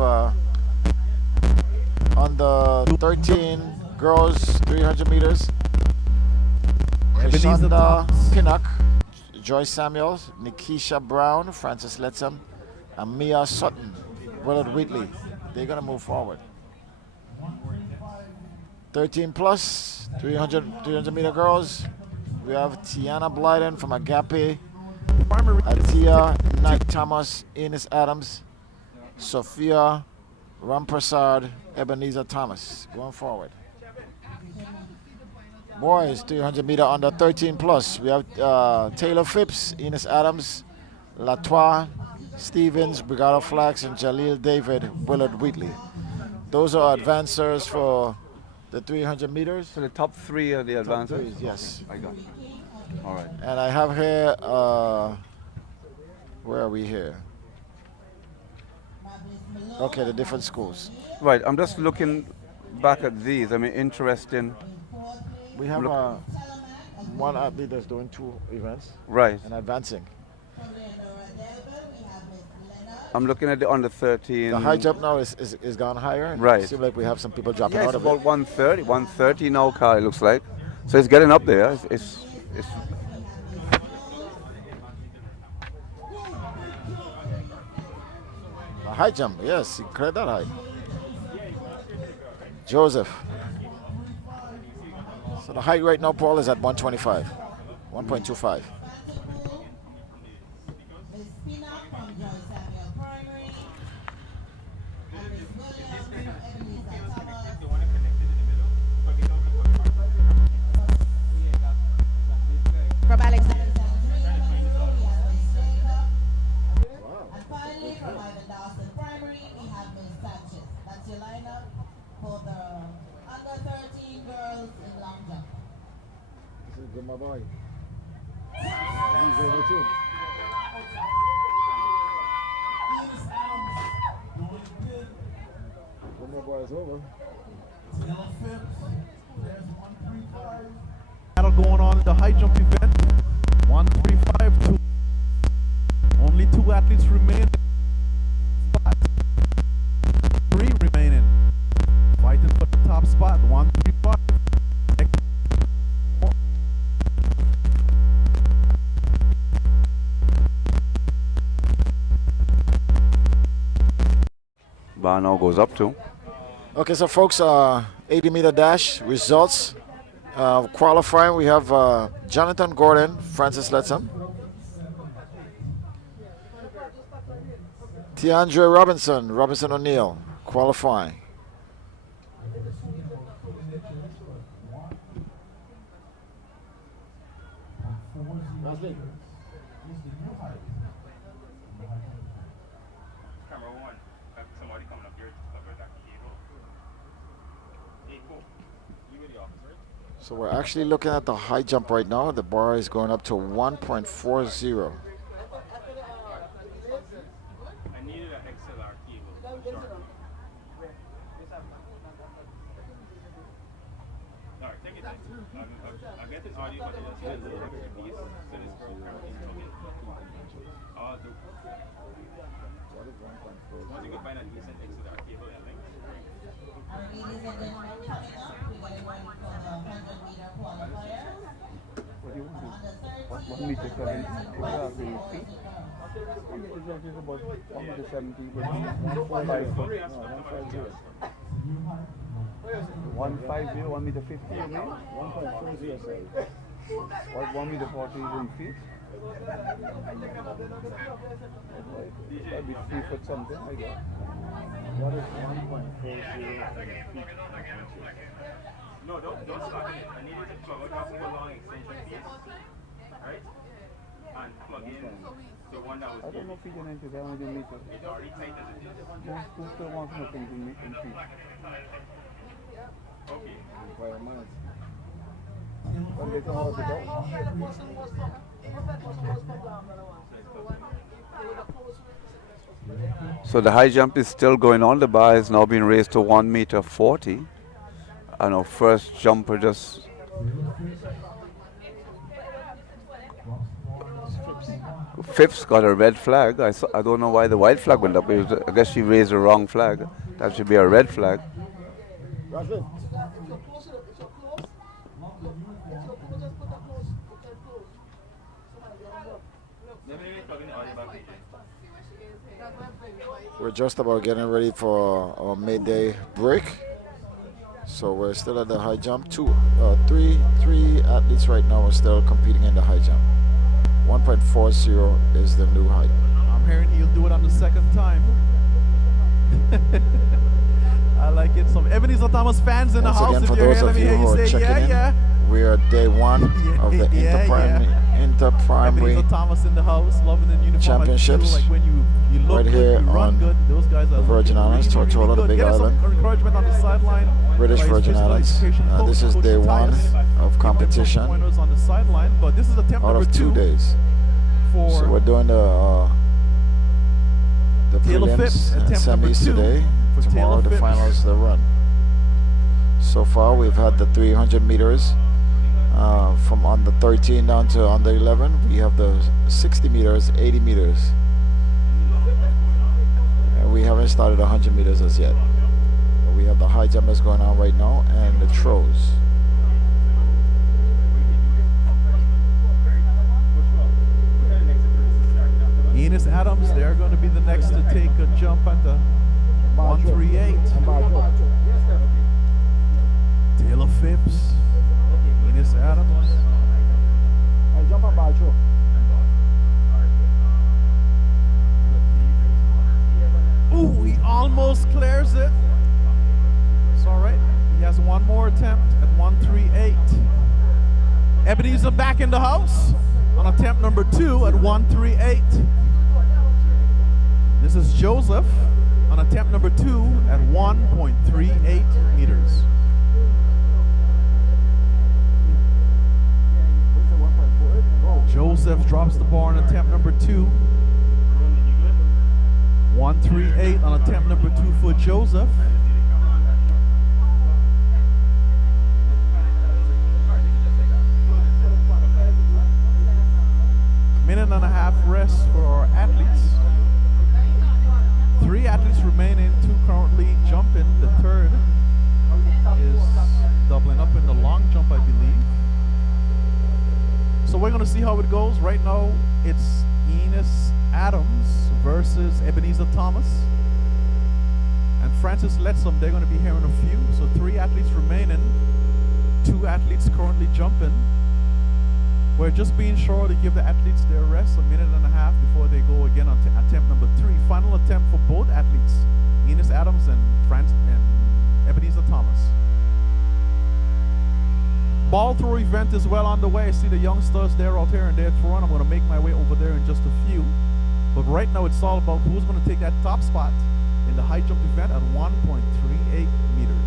under 13 girls 300 meters. Shonda Pinnock, Joyce Samuels, Nikisha Brown, Francis Letsom, and Mia Sutton, Willard Wheatley. They're going to move forward. 13 plus, 300 meter girls. We have Tiana Blyden from Agape, Atia Knight Thomas, Enos Adams, Sophia Ramprasad, Ebenezer Thomas. Going forward. Boys, 300 meter under 13 plus. We have Taylor Phipps, Enos Adams, Latois Stevens, Brigado Flax, and Jaleel David, Willard Wheatley. Those are advancers for the 300 meters. So the top 3 are the advancers? Threes, yes. I got it. All right. And I have here, where are we here? Okay, the different schools. Right, I'm just looking back at these. I mean, interesting. We have one athlete that's doing 2 events. Right. And advancing. I'm looking at the under 13. The high jump now is gone higher. Right. It seems like we have some people dropping Yeah, out it's of about it. 130. 130 now, Carl, it looks like. So it's getting up there. It's A high jump, yes, he cleared that high. Joseph. So the height right now, Paul, is at 125, 1.25. From Alexander. Good, my boy. He's over too. One more boy is over. Battle going on in the high jump event. 135, 2. Only 2 athletes remain. 3 remaining. Fighting for the top spot. 135. bar now goes up to. Okay, so folks, 80-meter dash results. Qualifying, we have Jonathan Gordon, Francis Letsom. Tiandre Robinson O'Neill, qualifying. So we're actually looking at the high jump right now. The bar is going up to 1.40. One meter 50, you mean? 1.20, sorry. 1 meter 40 in feet. That'd be 3 foot something, I guess. What is 1.40? No, don't stop it. I need you to go down to a long extension piece. Alright? I don't know if you can enter that 100 meters. Who still wants to know things in feet? Requirements. When they don't have to go. So the high jump is still going on. The bar has now been raised to 1 meter 40. I know first jumper just Phipps got a red flag. I don't know why the white flag went up. I guess she raised the wrong flag. That should be a red flag. We're just about getting ready for our midday break. So we're still at the high jump. Three athletes right now are still competing in the high jump. 1.40 is the new height. I'm hearing he'll do it on the second time. I like it. Some Ebenezer Thomas fans in the house. Again, if for you're those here, of let me you hear who you are say checking in, we are day one of the Interprimary Ebenezer Thomas in the house, loving the uniform. Championships. Like when you look right good, here you run on good. Those guys are the Virgin Islands, Tortola, the Big Island, encouragement on the sideline. British Virgin Islands. This is day one of competition On the sideline, but this is attempt out number of 2 days. For So we're doing the Taylor Phipps, prelims and attempt number semis 2 today. for Tomorrow Taylor the Phipps. finals, the run. So far we've had the 300 meters from under 13 down to under 11. We have the 60 meters, 80 meters. And we haven't started 100 meters as yet. But we have the high jumpers going on right now and the throws. Enos Adams, they're going to be the next to take a jump at the 138. Taylor Phipps, Enos Adams. Jump on Bacho. Ooh, he almost clears it. It's all right. He has one more attempt at 138. Ebenezer back in the house on attempt number 2 at 138. This is Joseph on attempt number 2 at 1.38 meters. Joseph drops the bar on attempt number 2. 138 on attempt number 2 for Joseph. Minute and a half rest for our athletes. 3 athletes remaining, 2 currently jumping. The third is doubling up in the long jump, I believe. So we're going to see how it goes. Right now, it's Enos Adams versus Ebenezer Thomas. And Francis Letsom, they're going to be here in a few. So 3 athletes remaining, 2 athletes currently jumping. We're just being sure to give the athletes their rest, a minute and a half before they go again on attempt number 3. Final attempt for both athletes, Enos Adams and Ebenezer Thomas. Ball throw event is well underway. I see the youngsters there out here and they're throwing. I'm going to make my way over there in just a few. But right now it's all about who's going to take that top spot in the high jump event at 1.38 meters.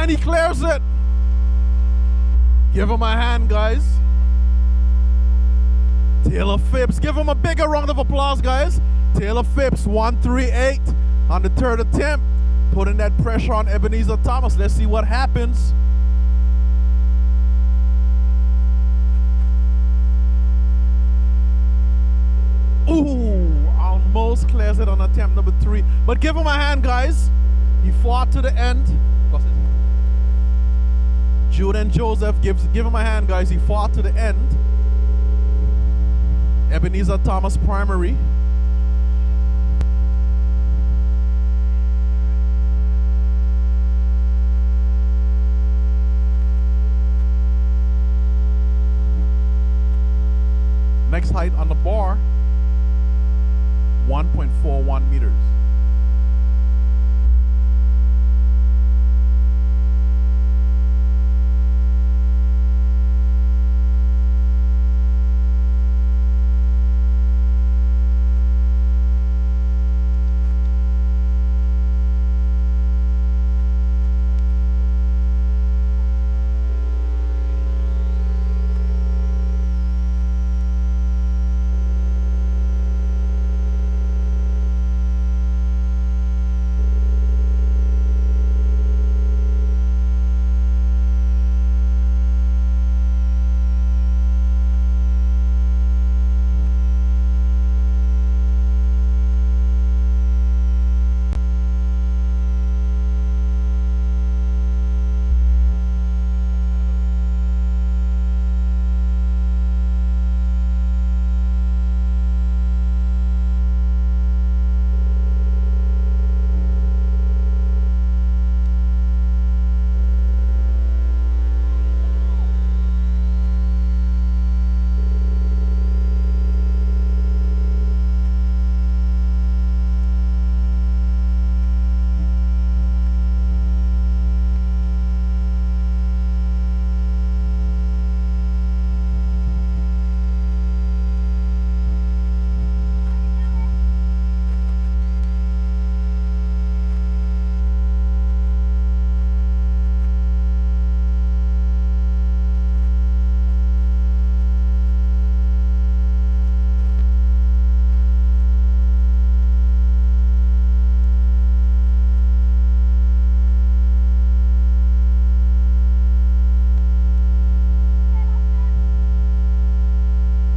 And he clears it. Give him a hand, guys. Taylor Phipps. Give him a bigger round of applause, guys. Taylor Phipps, 138 on the third attempt. Putting that pressure on Ebenezer Thomas. Let's see what happens. most clears it on attempt number 3. But give him a hand, guys. He fought to the end. Jude and Joseph, give him a hand, guys. He fought to the end. Ebenezer Thomas Primary. Next height on the bar, 1.41 meters.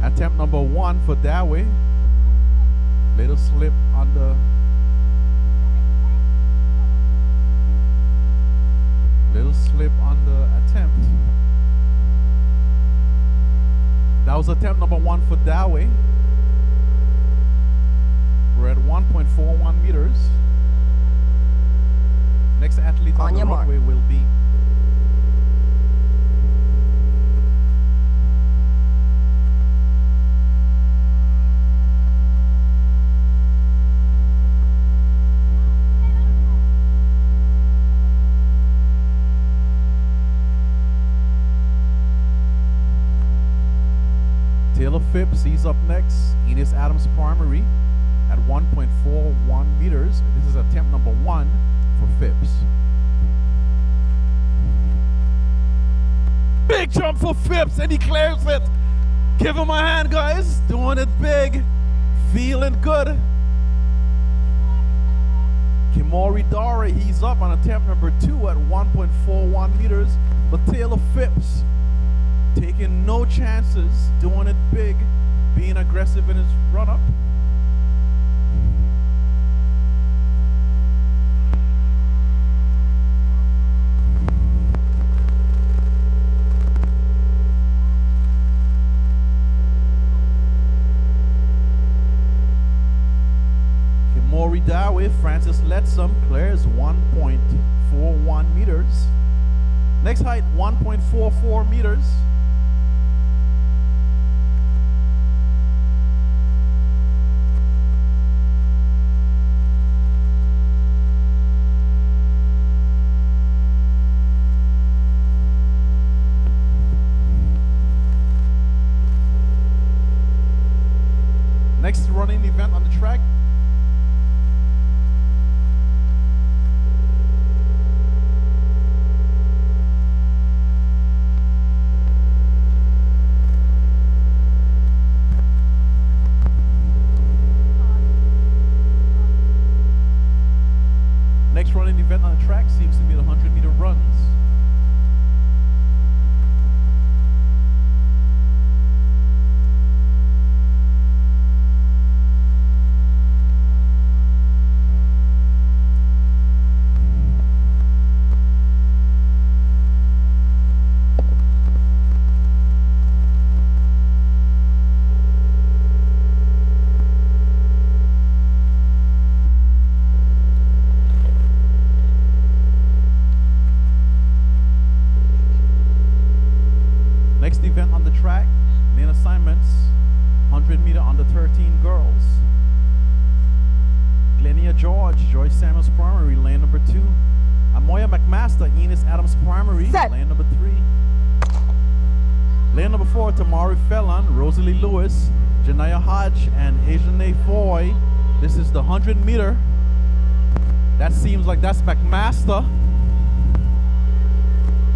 Attempt number 1 for Dawei. Little slip on the attempt. That was attempt number 1 for Dawei. We're at 1.41 meters. Next athlete on the runway will be Taylor Phipps. He's up next. Enos Adams Primary at 1.41 meters. This is attempt number 1 for Phipps. Big jump for Phipps, and he clears it. Give him a hand, guys. Doing it big. Feeling good. Kimori Dare, he's up on attempt number 2 at 1.41 meters. But Taylor Phipps taking no chances, doing it big, being aggressive in his run-up. Kimori Dawei, Francis Letsom clears 1.41 meters. Next height, 1.44 meters. Next running event on the track. Next running event on the track seems to be the 100-meter runs. 100 meter under 13 girls. Glenia George, Joyce Samuels Primary, lane number 2. Amoya McMaster, Enos Adams Primary, lane number 3. Lane number 4, Tamari Felon, Rosalie Lewis, Janaya Hodge, and Ajane Foy. This is the 100 meter. That seems like that's McMaster.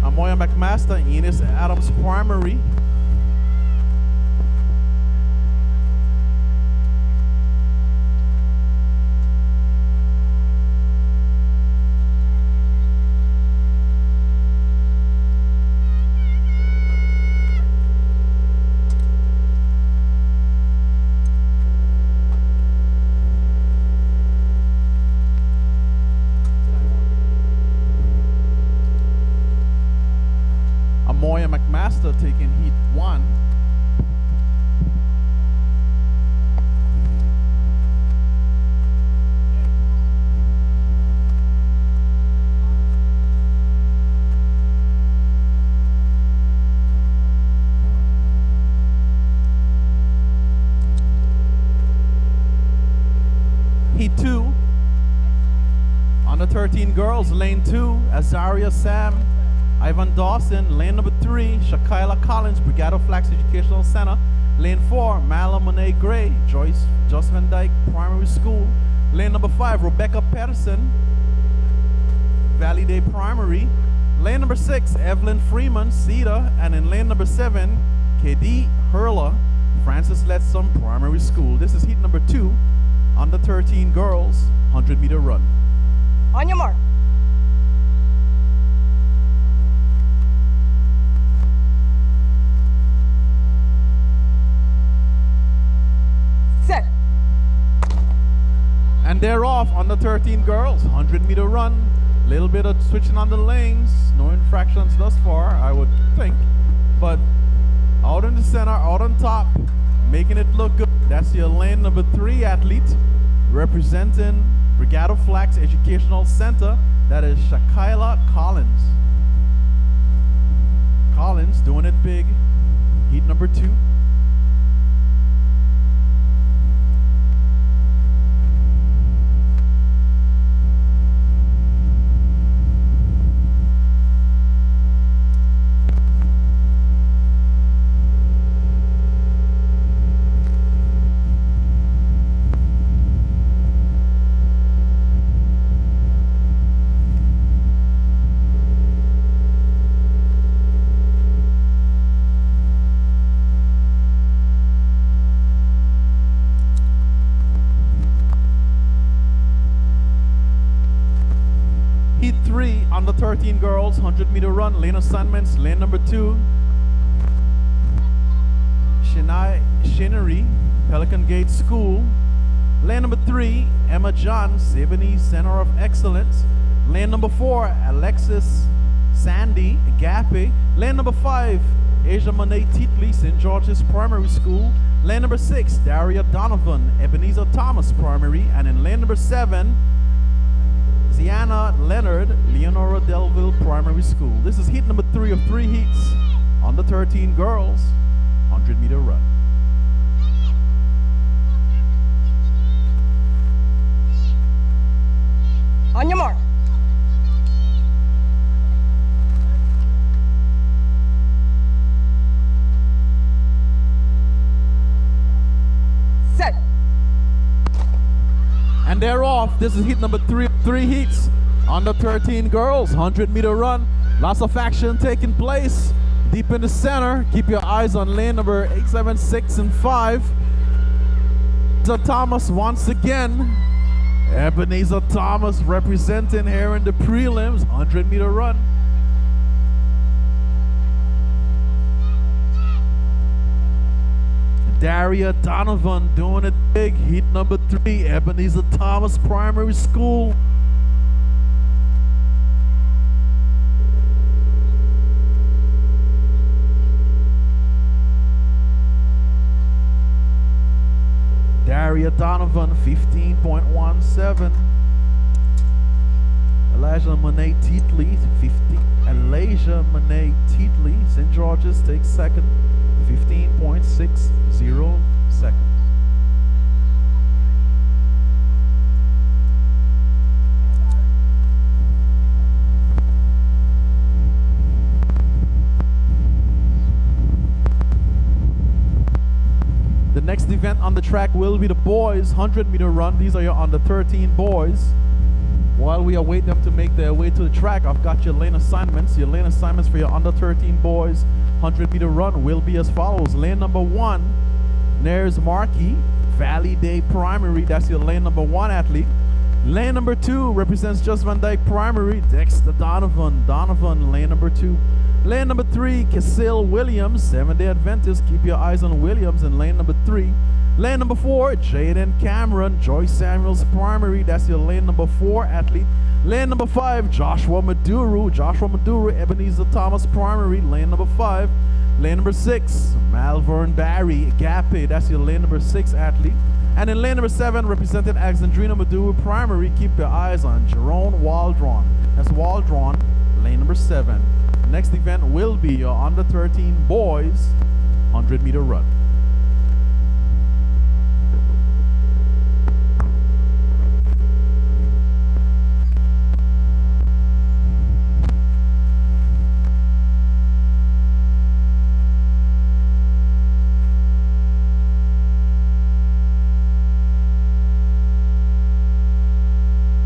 Amoya McMaster, Enos Adams Primary. Amoya McMaster taking heat 1. Heat 2. Under 13 girls, lane 2, Azaria Sam, Ivan Dawson, lane number 3, Shakaila Collins, Brigado Flax Educational Center. Lane 4, Mala Monet Gray, Joyce Van Dyke Primary School. Lane number 5, Rebecca Patterson, Valley Day Primary. Lane number 6, Evelyn Freeman, Cedar. And in lane number 7, KD Hurler, Francis Letson Primary School. This is heat number 2, under 13 girls, 100 meter run. On your mark. Set. And they're off on the 13 girls, 100 meter run. Little bit of switching on the lanes, no infractions thus far, I would think. But out in the center, out on top, making it look good. That's your lane number 3 athlete, representing Brigado Flax Educational Center. That is Shakaila Collins. Collins doing it big. Heat number 2. Heat 3 under 13 girls, 100 meter run, lane assignments, lane number 2, Shinery, Pelican Gate School. Lane number 3, Emma John, Sabanese Center of Excellence. Lane number 4, Alexis Sandy, Agape. Lane number 5, Asia Monet Titley, St. George's Primary School. Lane number 6, Daria Donovan, Ebenezer Thomas Primary. And in lane number 7, Sienna Leonard, Leonora Delville Primary School. This is heat number 3 of 3 heats on the 13 girls, 100 meter run. On your mark. Set. And they're off. This is heat number 3 heats under 13 girls, 100 meter run. Lots of action taking place deep in the center. Keep your eyes on lane number 8, 7, 6, and 5. Ebenezer Thomas once again. Ebenezer Thomas representing here in the prelims, 100 meter run. Daria Donovan doing it big. Heat number 3, Ebenezer Thomas Primary School. Daria Donovan, 15.17. Elijah Monet Teatley, 15. Elijah Monet Teatley, St. George's takes second, 15.60 seconds. Next event on the track will be the boys 100-meter run. These are your under 13 boys. While we await them to make their way to the track, I've got your lane assignments. Your lane assignments for your under 13 boys 100-meter run will be as follows. Lane number 1, there's Marquis, Valley Day Primary. That's your lane number 1 athlete. Lane number 2 represents Just Van Dyke Primary, Dexter Donovan, lane number 2. Lane number 3, Casil Williams, 7-day Adventist. Keep your eyes on Williams in lane number 3. Lane number 4, Jaden Cameron, Joyce Samuels Primary. That's your lane number 4 athlete. Lane number 5, Joshua Maduro, Ebenezer Thomas Primary, lane number 5. Lane number 6, Malvern Barry, Agape. That's your lane number 6 athlete. And in lane number 7, representing Alexandrina Maduro Primary, keep your eyes on Jerome Waldron. That's Waldron, lane number 7. Next event will be your under 13 boys 100-meter run.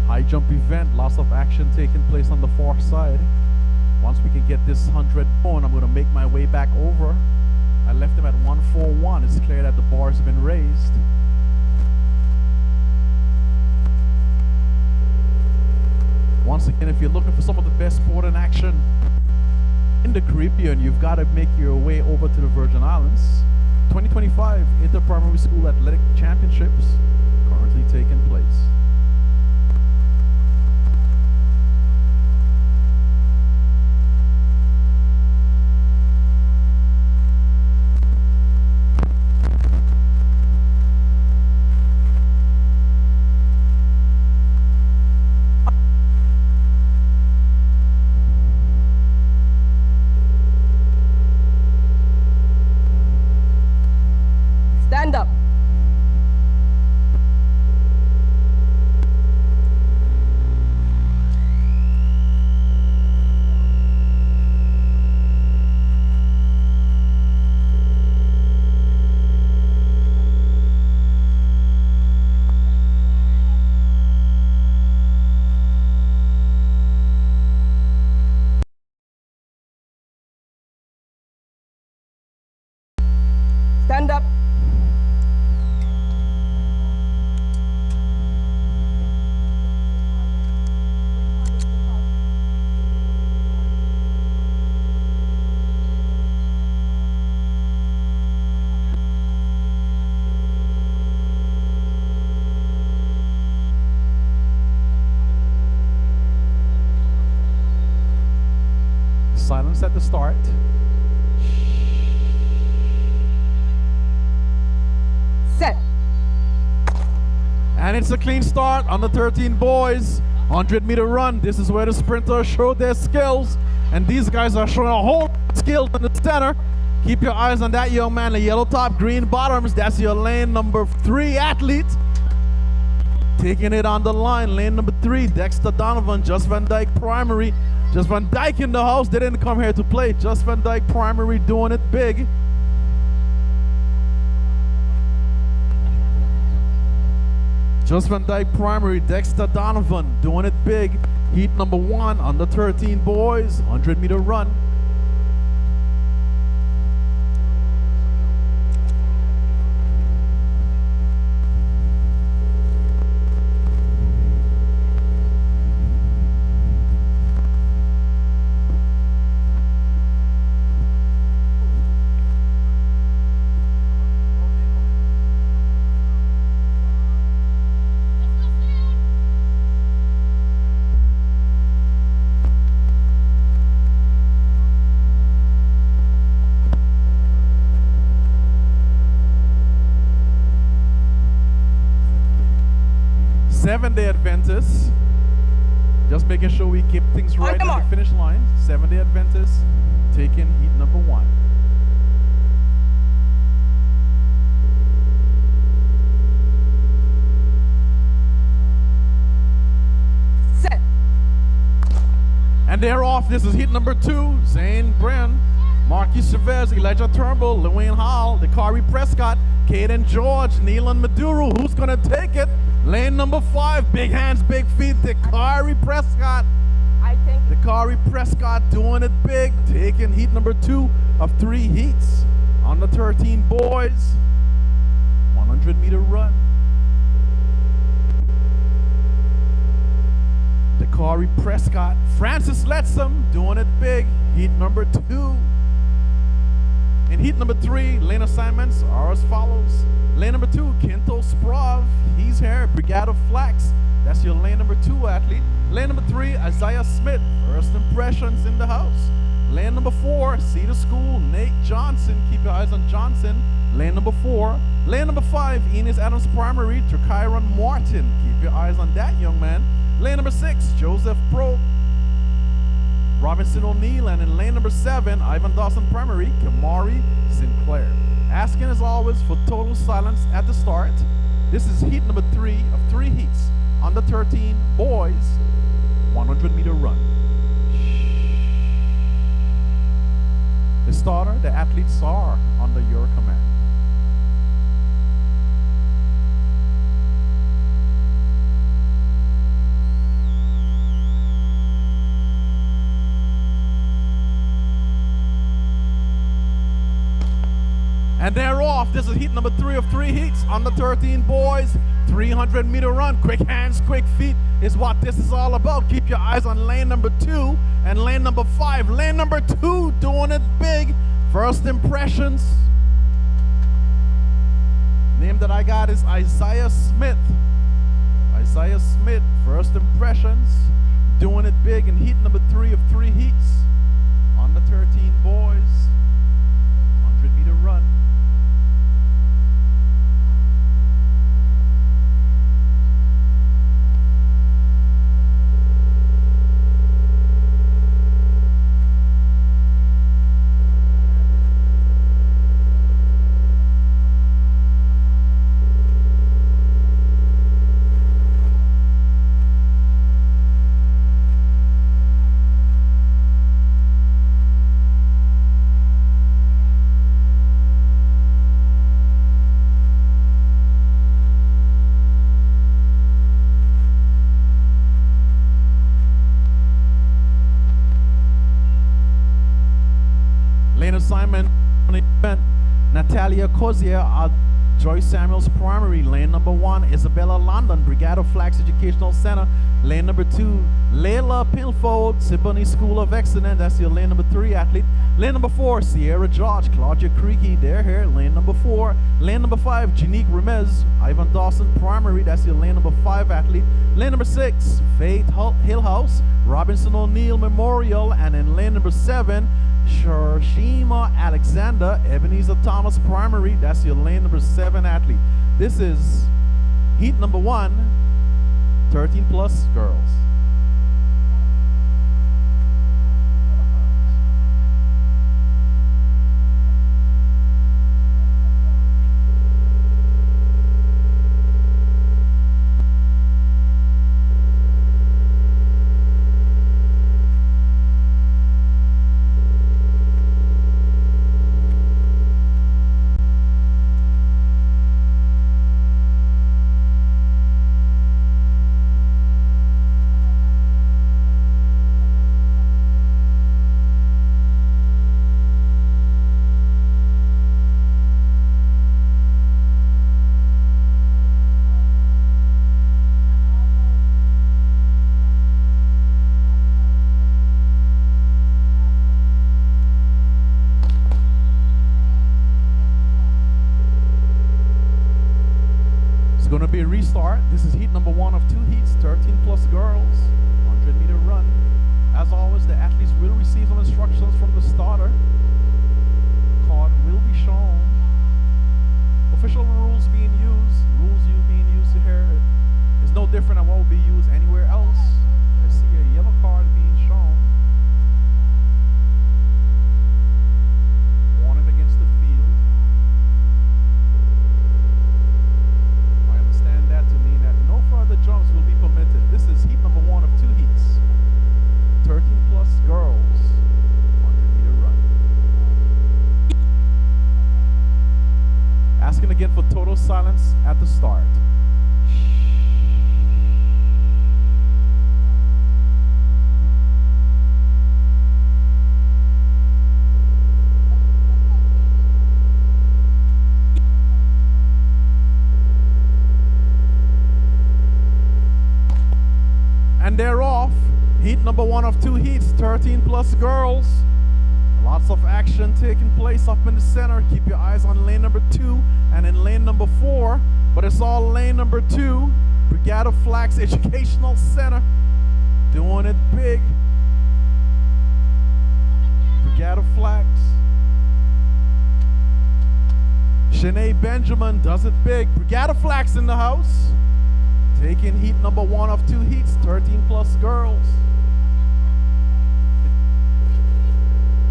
High jump event, lots of action taking place on the far side. Once we can get this 100 going, I'm going to make my way back over. I left them at 141. It's clear that the bars have been raised. Once again, if you're looking for some of the best sport in action in the Caribbean, you've got to make your way over to the Virgin Islands. 2025 Inter-Primary School Athletic Championships currently taking place. Stand up. Stand up. Silence at the start. Set. And it's a clean start on the 13 boys 100-meter run. This is where the sprinters show their skills, and these guys are showing a whole skill in the center. Keep your eyes on that young man, the yellow top, green bottoms. That's your lane number 3 athlete. Taking it on the line, lane number 3, Dexter Donovan, Just Van Dyke Primary. Just Van Dyke in the house. They didn't come here to play. Just Van Dyke Primary doing it big. Just Van Dyke Primary, Dexter Donovan doing it big. Heat number 1 on the 13 boys 100-meter run. Seven-day Adventists. Just making sure we keep things right at the finish line. 7-day Adventists taking heat number 1. Set. And they're off. This is heat number 2. Zane Bren, Marquis Chavez, Elijah Turnbull, Llewayne Hall, Dakari Prescott, Caden George, Neelan Maduro, who's gonna take it? Lane number 5, big hands, big feet, Dakari Prescott. I think Dakari Prescott doing it big, taking heat number 2 of 3 heats on the 13 boys. 100-meter run. Dakari Prescott, Francis Letsom doing it big, heat number 2. In heat number 3, lane assignments are as follows. Lane number 2, Kento Sprav, he's here, Brigade of Flax. That's your lane number 2 athlete. Lane number 3, Isaiah Smith, first impressions in the house. Lane number 4, Cedar School, Nate Johnson, keep your eyes on Johnson. Lane number 4. Lane number 5, Enos Adams Primary, Turkairon Martin, keep your eyes on that young man. Lane number 6, Joseph Pro, Robinson O'Neill, and in lane number 7, Ivan Dawson Primary, Kamari Sinclair. Asking as always for total silence at the start. This is heat number 3 of 3 heats on the 13 boys 100-meter run. The starter, the athletes are under your command. And they're off. This is heat number 3 of 3 heats on the 13 boys. 300-meter run. Quick hands, quick feet is what this is all about. Keep your eyes on lane number 2 and lane number 5. Lane number 2 doing it big. First impressions. Name that I got is Isaiah Smith. Isaiah Smith, first impressions. Doing it big in heat number 3 of 3 heats on the 13 boys. 100-meter run. Assignment on the event, Natalia Cozier at Joyce Samuels Primary. Lane number 1, Isabella London, Brigade of Flax Educational Center. Lane number 2, Layla Pilfold, Symphony School of Excellence. That's your lane number 3 athlete. Lane number 4, Sierra George, Claudia Creaky, they're here. Lane number 4. Lane number 5, Janique Remez, Ivan Dawson Primary. That's your lane number 5 athlete. Lane number 6, Faith Hillhouse, Robinson O'Neill Memorial. And in lane number 7, Sharshima Alexander, Ebenezer Thomas Primary. That's your lane number 7 athlete. This is heat number 1, 13 plus girls. Going to be a restart. This is heat number 1 of 2 heats, 13 plus girls, 100-meter run. As always, the athletes will receive some instructions from the starter. The card will be shown. Official rules being used, rules you being used here is no different than what will be used anywhere else. I see a yellow card being shown. Warning against the field. That to mean that no further jumps will be permitted. This is heat number 1 of 2 heats. 13 plus girls, 100-meter run. Asking again for silence at the start. And they're off. Heat number 1 of 2 heats, 13 plus girls. Lots of action taking place up in the center. Keep your eyes on lane number 2 and in lane number 4. But it's all lane number 2. Brigade of Flags Educational Center. Doing it big. Brigade of Flags. Shanae Benjamin does it big. Brigade of Flags in the house. Taking heat number 1 of 2 heats, 13 plus girls.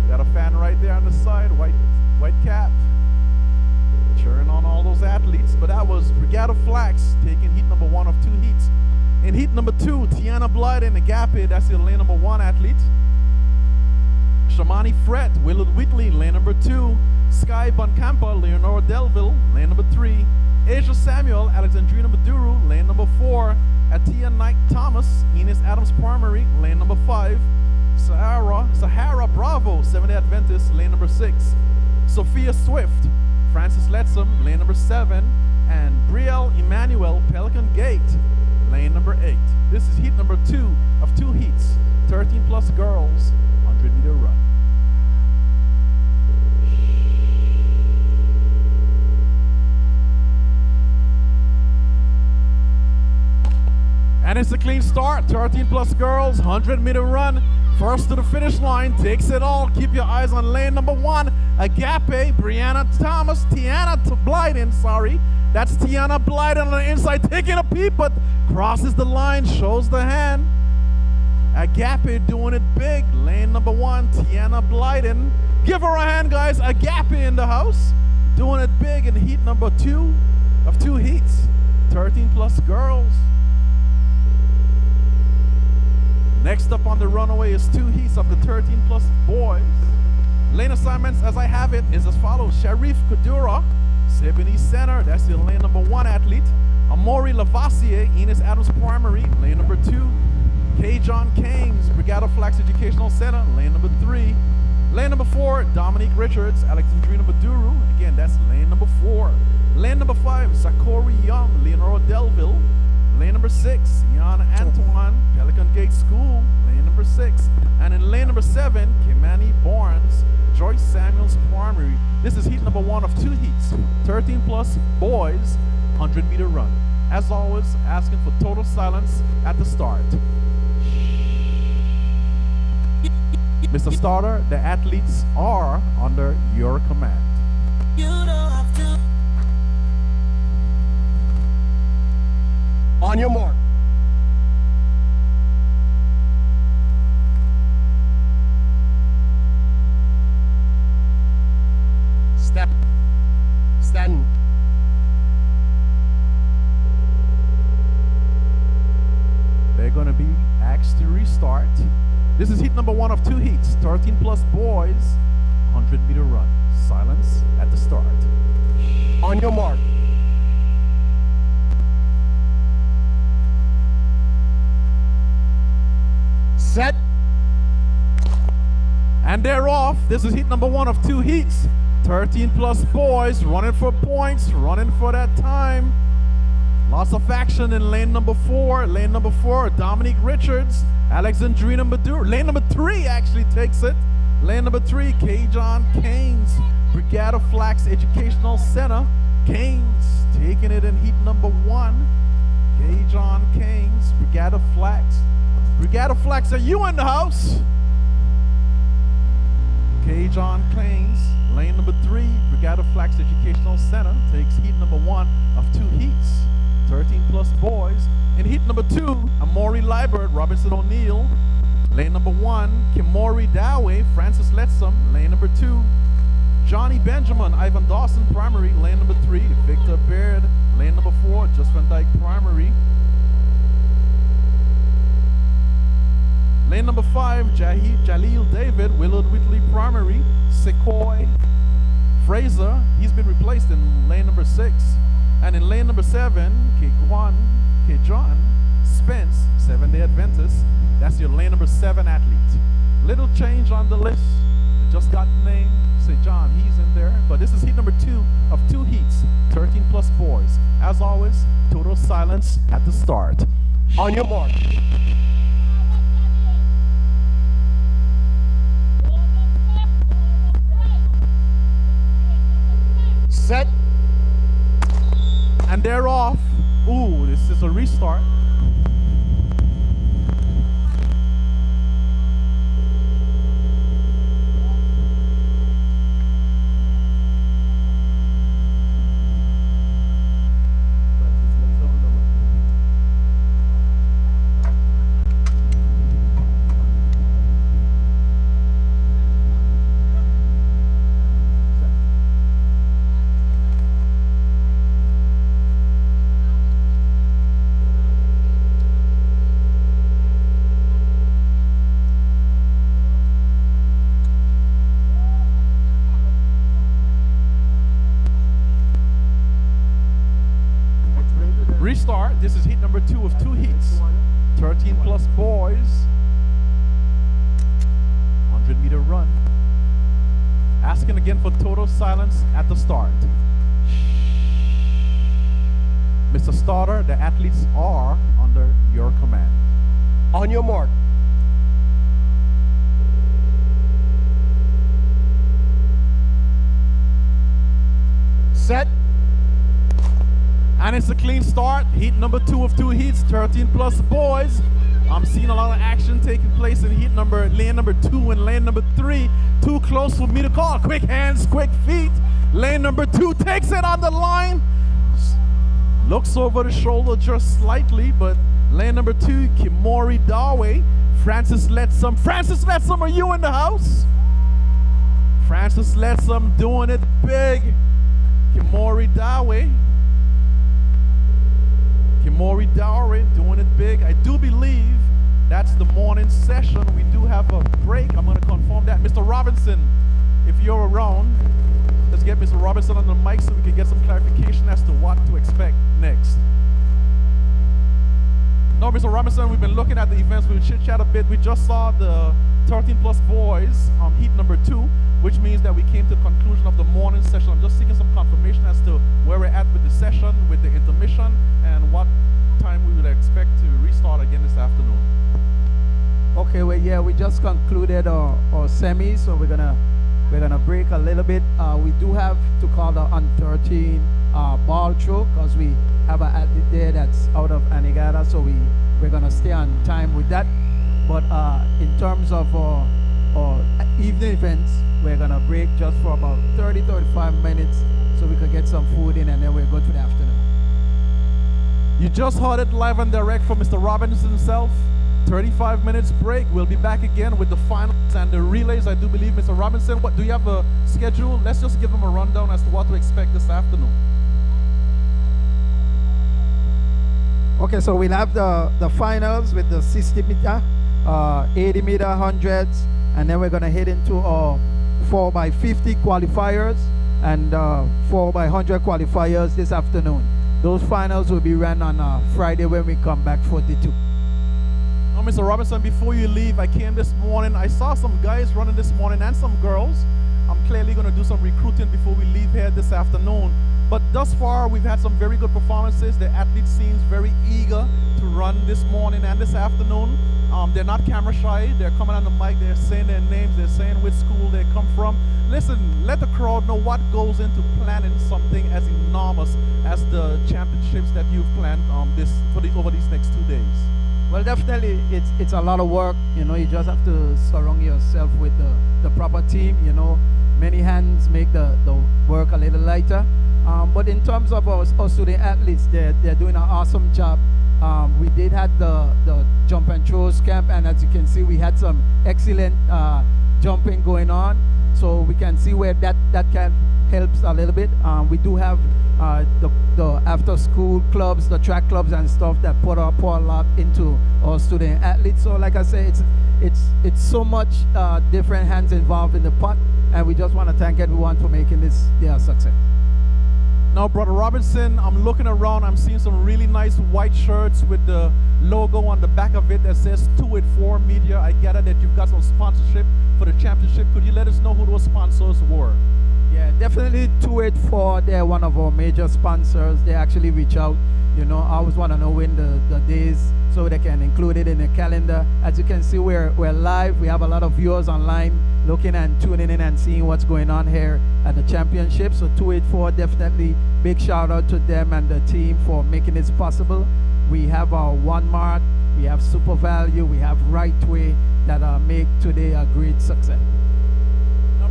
Got a fan right there on the side, white cap. Cheering on all those athletes. But that was Brigade of Flags taking heat number 1 of 2 heats. In heat number 2, Tiana Blood and Agape, that's the lane number 1 athlete. Shamani Fret, Willard Whitley, lane number 2. Sky Boncampa, Leonora Delville, lane number 3. Asia Samuel, Alexandrina Maduru, lane number 4. Atia Knight Thomas, Enos Adams Primary, lane number 5. Sahara Bravo, 7th Adventist, lane number 6. Sophia Swift, Francis Letsom, lane number 7. And Brielle Emmanuel, Pelican Gate, lane number 8. This is heat number 2 of 2 heats, 13 plus girls, 100-meter run. And it's a clean start, 13 plus girls, 100-meter run. First to the finish line, takes it all. Keep your eyes on lane number 1. Agape, Brianna Thomas, Tiana Blyden, sorry. That's Tiana Blyden on the inside, taking a peep, but crosses the line, shows the hand. Agape doing it big. Lane number 1, Tiana Blyden. Give her a hand, guys. Agape in the house. Doing it big in heat number 2 of 2 heats. 13 plus girls. Next up on the runaway is 2 heats of the 13 plus boys. Lane assignments as I have it is as follows. Sharif Kadura, Sebini Center, that's the lane number 1 athlete. Amori Lavassier, Enos Adams Primary, lane number 2. K. John Keynes, Brigade of Flags Educational Center, lane number 3. Lane number 4, Dominique Richards, Alexandrina Maduru, again that's lane number 4. Lane number 5, Sakori Young, Leonora Delville. Lane number 6, Jan Antoine, Pelican Gate School, lane number 6. And in lane number 7, Kimani Barnes, Joyce Samuels Primary. This is heat number 1 of 2 heats, 13 plus boys, 100-meter run. As always, asking for total silence at the start. Mr. Starter, the athletes are under your command. You don't have to. On your mark. Step. Stand. They're going to be asked to restart. This is heat number 1 of 2 heats, 13 plus boys, 100-meter run. Silence at the start. On your mark. Set. And they're off. This is heat number 1 of 2 heats. 13 plus boys running for points, running for that time. Lots of action in lane number 4. Lane number 4, Dominique Richards, Alexandrina Maduro. Lane number 3 actually takes it. Lane number 3, K. John Keynes, Brigade of Flags Educational Center. Keynes taking it in heat number 1. K. John Keynes, Brigade of Flags. Brigade of Flags, are you in the house? K. John Keynes, lane number 3, Brigade of Flags Educational Center, takes heat number 1 of 2 heats, 13 plus boys. In heat number 2, Amori Liebert, Robinson O'Neill. Lane number 1, Kimori Dawe, Francis Letsom. Lane number 2, Johnny Benjamin, Ivan Dawson Primary. Lane number 3, Victor Baird. Lane number 4, Just Van Dyke Primary. Lane number 5, Jaleel David, Willard Whitley Primary. Sequoia Fraser, he's been replaced in lane number 6. And in lane number 7, John Spence, 7-day Adventist. That's your lane number 7 athlete. Little change on the list. I just got the name. Say John, he's in there. But this is heat number 2 of 2 heats, 13 plus boys. As always, total silence at the start. On your mark. Set. And they're off. Ooh, this is a restart. Restart. This is heat number 2 of 2 heats. 13 plus boys. 100-meter run. Asking again for total silence at the start. Mr. Starter, the athletes are under your command. On your mark. Set. And it's a clean start. Heat number 2 of 2 heats, 13 plus boys. I'm seeing a lot of action taking place in lane number 2 and lane number 3. Too close for me to call. Quick hands, quick feet. Lane number 2 takes it on the line. Looks over the shoulder just slightly, but lane number 2, Kimori Dawe. Francis Letsom. Francis Letsom, are you in the house? Francis Letsom doing it big. Kimori Dawe. Kimori Dowry doing it big. I do believe that's the morning session. We do have a break. I'm going to confirm that. Mr. Robinson, if you're around, let's get Mr. Robinson on the mic so we can get some clarification as to what to expect next. No, Mr. Robinson, we've been looking at the events. We'll chit-chat a bit. We just saw the 13 plus boys heat number 2, which means that we came to the conclusion of the morning session. I'm just seeking some confirmation as to where we're at with the session, with the intermission, and what time we would expect to restart again this afternoon. Okay, well, yeah, we just concluded our semi, so we're gonna break a little bit. We do have to call the under-13 ball throw because we have an athlete there that's out of Anegada, so we're gonna stay on time with that. But in terms of our evening events, we're gonna break just for about 30-35 minutes so we could get some food in, and then we're good for the afternoon. You just heard it live and direct from Mr. Robinson himself. 35 minutes break. We'll be back again with the finals and the relays. I do believe, Mr. Robinson, what do you have a schedule? Let's just give them a rundown as to what to expect this afternoon. Okay, so we'll have the finals with the 60 meter, 80 meter, 100s, and then we're gonna head into our 4x50 qualifiers and 4x100 qualifiers this afternoon. Those finals will be run on Friday when we come back 42. Now, Mr. Robinson, before you leave, I came this morning. I saw some guys running this morning and some girls. I'm clearly going to do some recruiting before we leave here this afternoon. But thus far, we've had some very good performances. The athlete seems very eager to run this morning and this afternoon. They're not camera shy. They're coming on the mic. They're saying their names. They're saying which school they come from. Listen, let the crowd know what goes into planning something as enormous as the championships that you've planned over these next 2 days. Well, definitely, it's a lot of work. You know, you just have to surround yourself with the proper team. You know, many hands make the work a little lighter. But in terms of our student athletes, they're doing an awesome job. We did have the jump and throws camp, and as you can see, we had some excellent jumping going on. So we can see where that camp helps a little bit. We do have the after-school clubs, the track clubs and stuff that pour a lot into our student athletes. So like I say, it's so much different hands involved in the pot, and we just want to thank everyone for making this their success. Now, Brother Robinson, I'm looking around. I'm seeing some really nice white shirts with the logo on the back of it that says 284 Media. I gather that you've got some sponsorship for the championship. Could you let us know who those sponsors were? Yeah, definitely 284. They're one of our major sponsors. They actually reach out. You know, I always want to know when the days so they can include it in the calendar. As you can see, we're live. We have a lot of viewers online looking and tuning in and seeing what's going on here at the championship. So 284, definitely big shout out to them and the team for making this possible. We have our One Mart, we have Super Value, we have Right Way that make today a great success.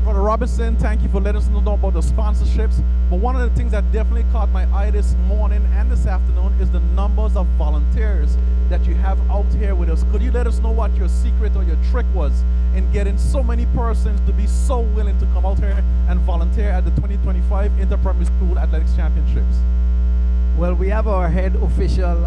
Brother Robinson, thank you for letting us know about the sponsorships. But one of the things that definitely caught my eye this morning and this afternoon is the numbers of volunteers that you have out here with us. Could you let us know what your secret or your trick was in getting so many persons to be so willing to come out here and volunteer at the 2025 Inter-Primary School Athletics Championships? Well, we have our head official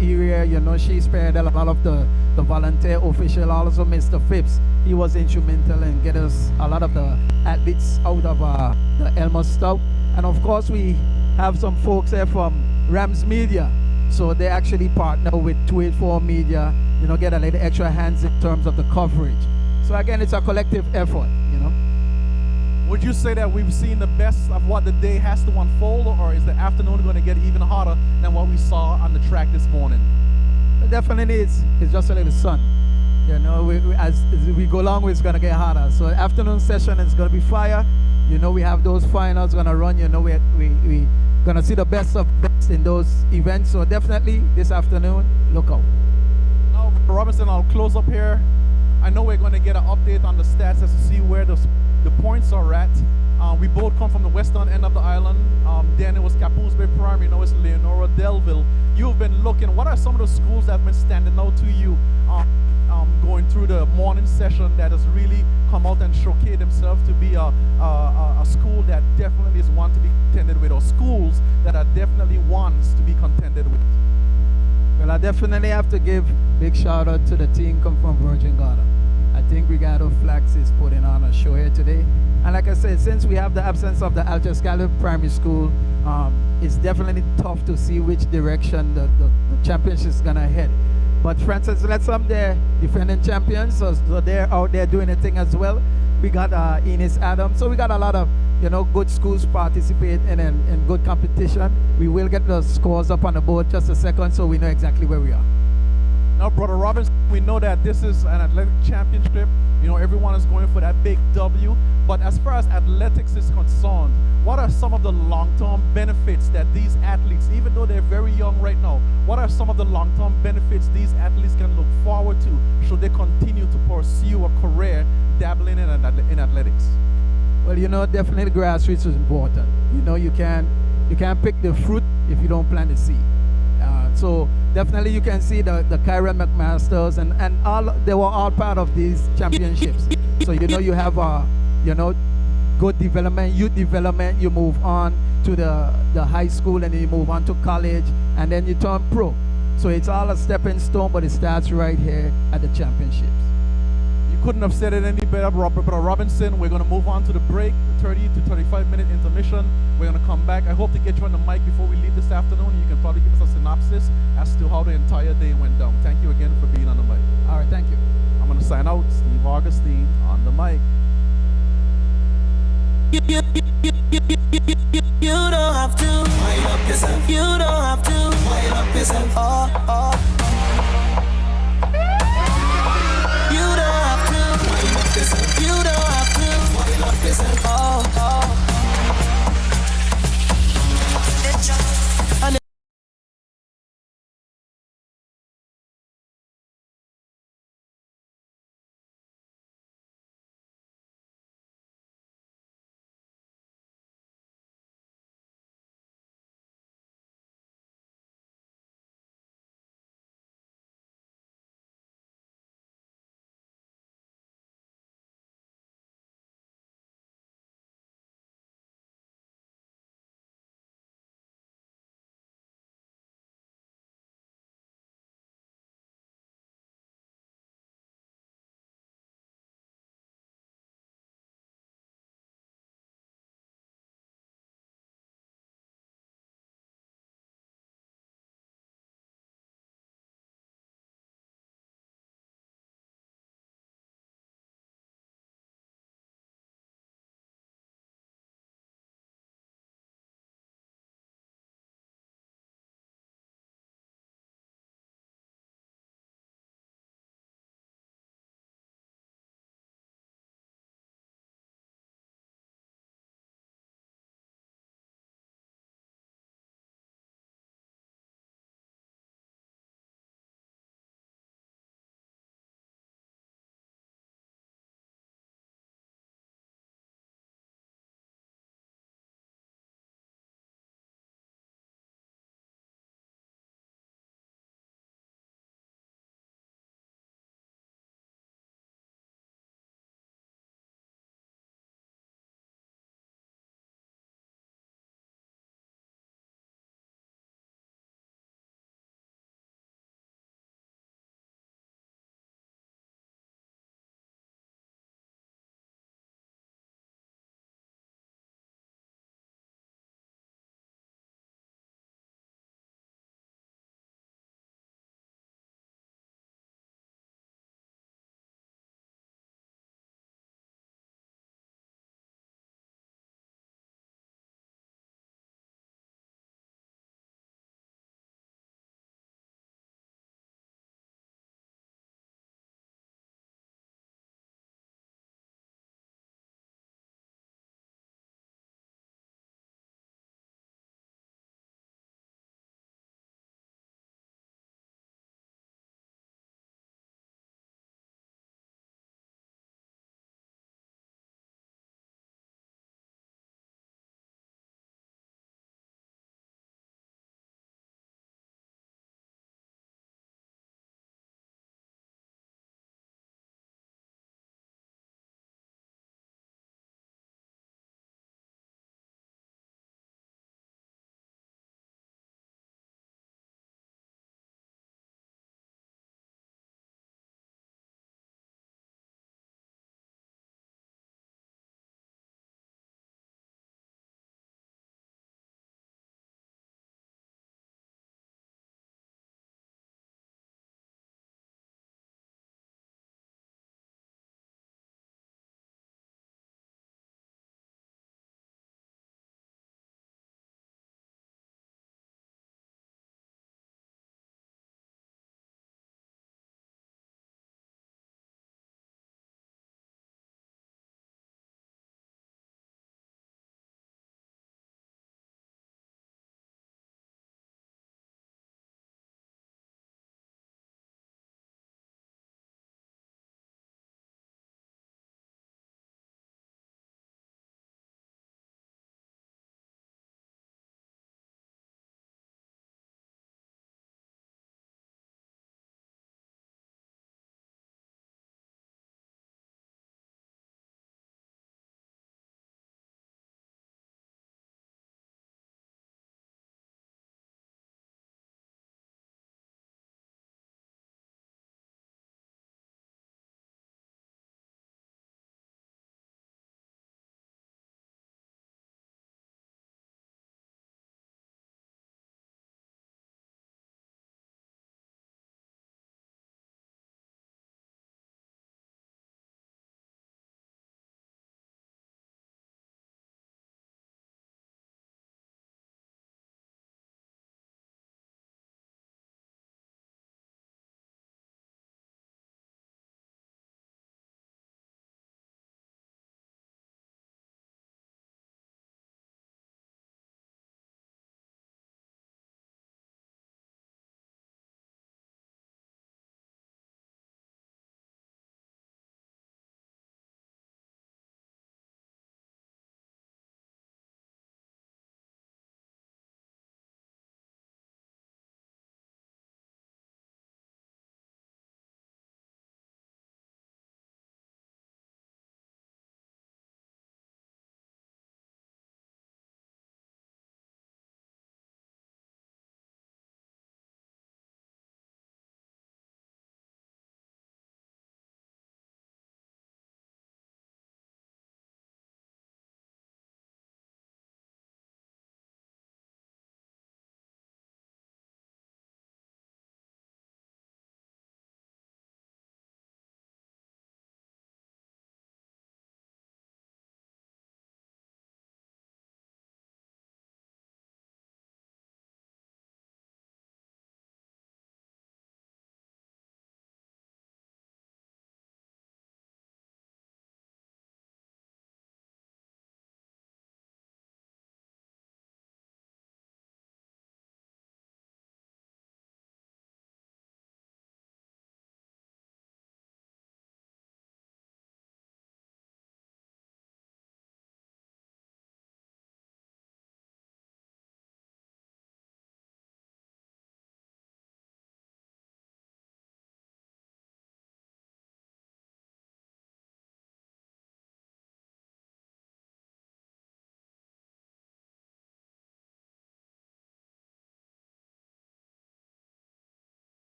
area, you know, she spared a lot of the volunteer official, also Mr. Phipps. He was instrumental in getting us a lot of the athletes out of the Elmer Stout. And of course, we have some folks here from Rams Media. So they actually partner with 284 Media, you know, get a little extra hands in terms of the coverage. So again, it's a collective effort, you know. Would you say that we've seen the best of what the day has to unfold, or is the afternoon going to get even hotter than what we saw on the track this morning? Definitely, it's just a little sun. You know, as we go along, it's going to get hotter. So afternoon session is going to be fire. You know, we have those finals going to run. You know, we going to see the best of best in those events. So definitely this afternoon, look out. Now, Robinson, I'll close up here. I know we're going to get an update on the stats as to see where the points are at. We both come from the western end of the island. Then it was Capoose Bay Primary, now it's Leonora Delville. You've been looking, what are some of the schools that have been standing out to you going through the morning session that has really come out and showcased themselves to be a school that definitely is one to be contended with, or schools that are definitely ones to be contended with? Well, I definitely have to give big shout out to the team come from Virgin Gorda. I think Brigado Flax is putting on a show here today. And like I said, since we have the absence of the Altascala Primary School, it's definitely tough to see which direction the championship is going to head. But Francis Letsom, they're defending champions, so they're out there doing a thing as well. We got Enos Adams, so we got a lot of, you know, good schools participate in good competition. We will get the scores up on the board just a second so we know exactly where we are. Now, Brother Robinson, we know that this is an athletic championship. You know, everyone is going for that big W. But as far as athletics is concerned, what are some of the long-term benefits that these athletes, even though they're very young right now, what are some of the long-term benefits these athletes can look forward to should they continue to pursue a career dabbling in athletics? Well, you know, definitely grassroots is important. You know, you can't pick the fruit if you don't plant the seed. So definitely you can see the Kyron McMasters and all, they were all part of these championships. So, you know, you have you know, good development, youth development, you move on to the high school, and then you move on to college, and then you turn pro. So it's all a stepping stone, but it starts right here at the championships. You couldn't have said it any better, Brother Robinson. We're going to move on to the break, 30 to 35-minute intermission. We're going to come back. I hope to get you on the mic before we leave this afternoon. You can probably give us a synopsis as to how the entire day went down. Thank you again for being on the mic. All right, thank you. I'm going to sign out. Steve Augustine on the mic. You don't have to wind up yourself. You don't have to wind up yourself. You don't have to wind up yourself. You don't have to wind up yourself.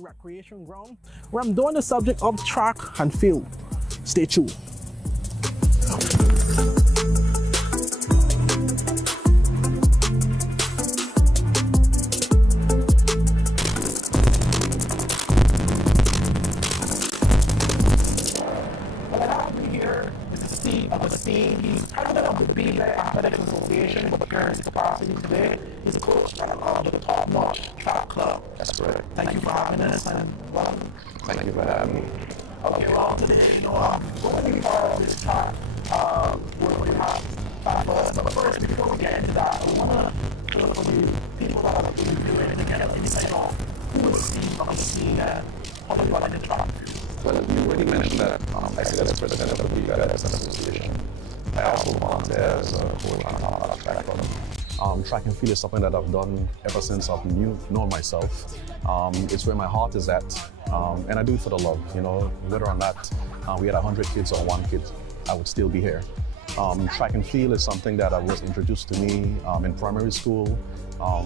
Recreation ground, where I'm doing the subject of track and field. Stay tuned. He's president of the BLA Athletics Association, but here in his capacity today, he's coach of the top-notch track club. That's right. Thank you for having us, and welcome. Thank you for having me. Okay, well, today, going to be part of this track, we're going to have that first, but first, before we get into that, I want to look for the people that are doing it to get an insight of who is seeing and how do you like the track? Well, you already mentioned that I sit as president of the BLA Athletics Association. I also volunteer as a coach on track club. Track and field is something that I've done ever since I've known myself. It's where my heart is at, and I do it for the love. Whether or not we had 100 kids or 1 kid, I would still be here. Track and field is something that was introduced to me in primary school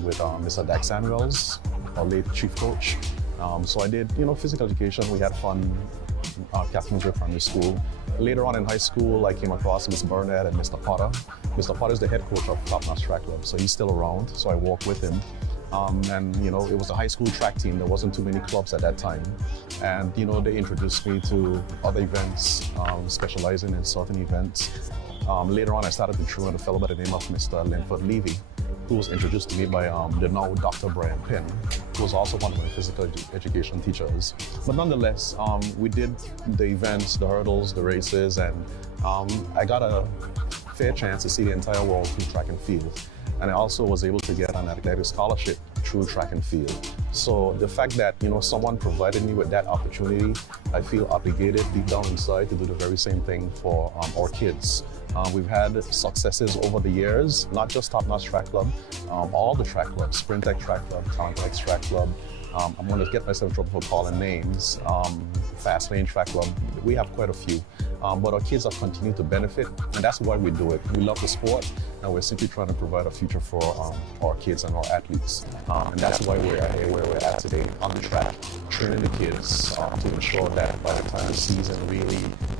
with Mr. Dak Samuels, our late chief coach. So I did, physical education. We had fun, Captain's Primary School. Later on in high school, I came across Ms. Burnett and Mr. Potter. Mr. Potter is the head coach of Top Notch Track Club, so he's still around, so I walk with him. And it was a high school track team. There wasn't too many clubs at that time. And, they introduced me to other events, specializing in certain events. Later on, I started to train with a fellow by the name of Mr. Linford Levy, who was introduced to me by the now Dr. Brian Penn, who was also one of my physical education teachers. But nonetheless, we did the events, the hurdles, the races, and I got a fair chance to see the entire world through track and field. And I also was able to get an athletic scholarship through track and field. So the fact that, someone provided me with that opportunity, I feel obligated deep down inside to do the very same thing for our kids. We've had successes over the years, not just Top Notch Track Club, all the track clubs, Sprint Tech Track Club, Climax Track Club. I'm going to get myself in trouble for calling names. Fast Lane Track Club, we have quite a few. But our kids have continued to benefit, and that's why we do it. We love the sport, and we're simply trying to provide a future for our kids and our athletes. And that's why we're here where we're at today, on the track, training the kids to ensure that by the time the season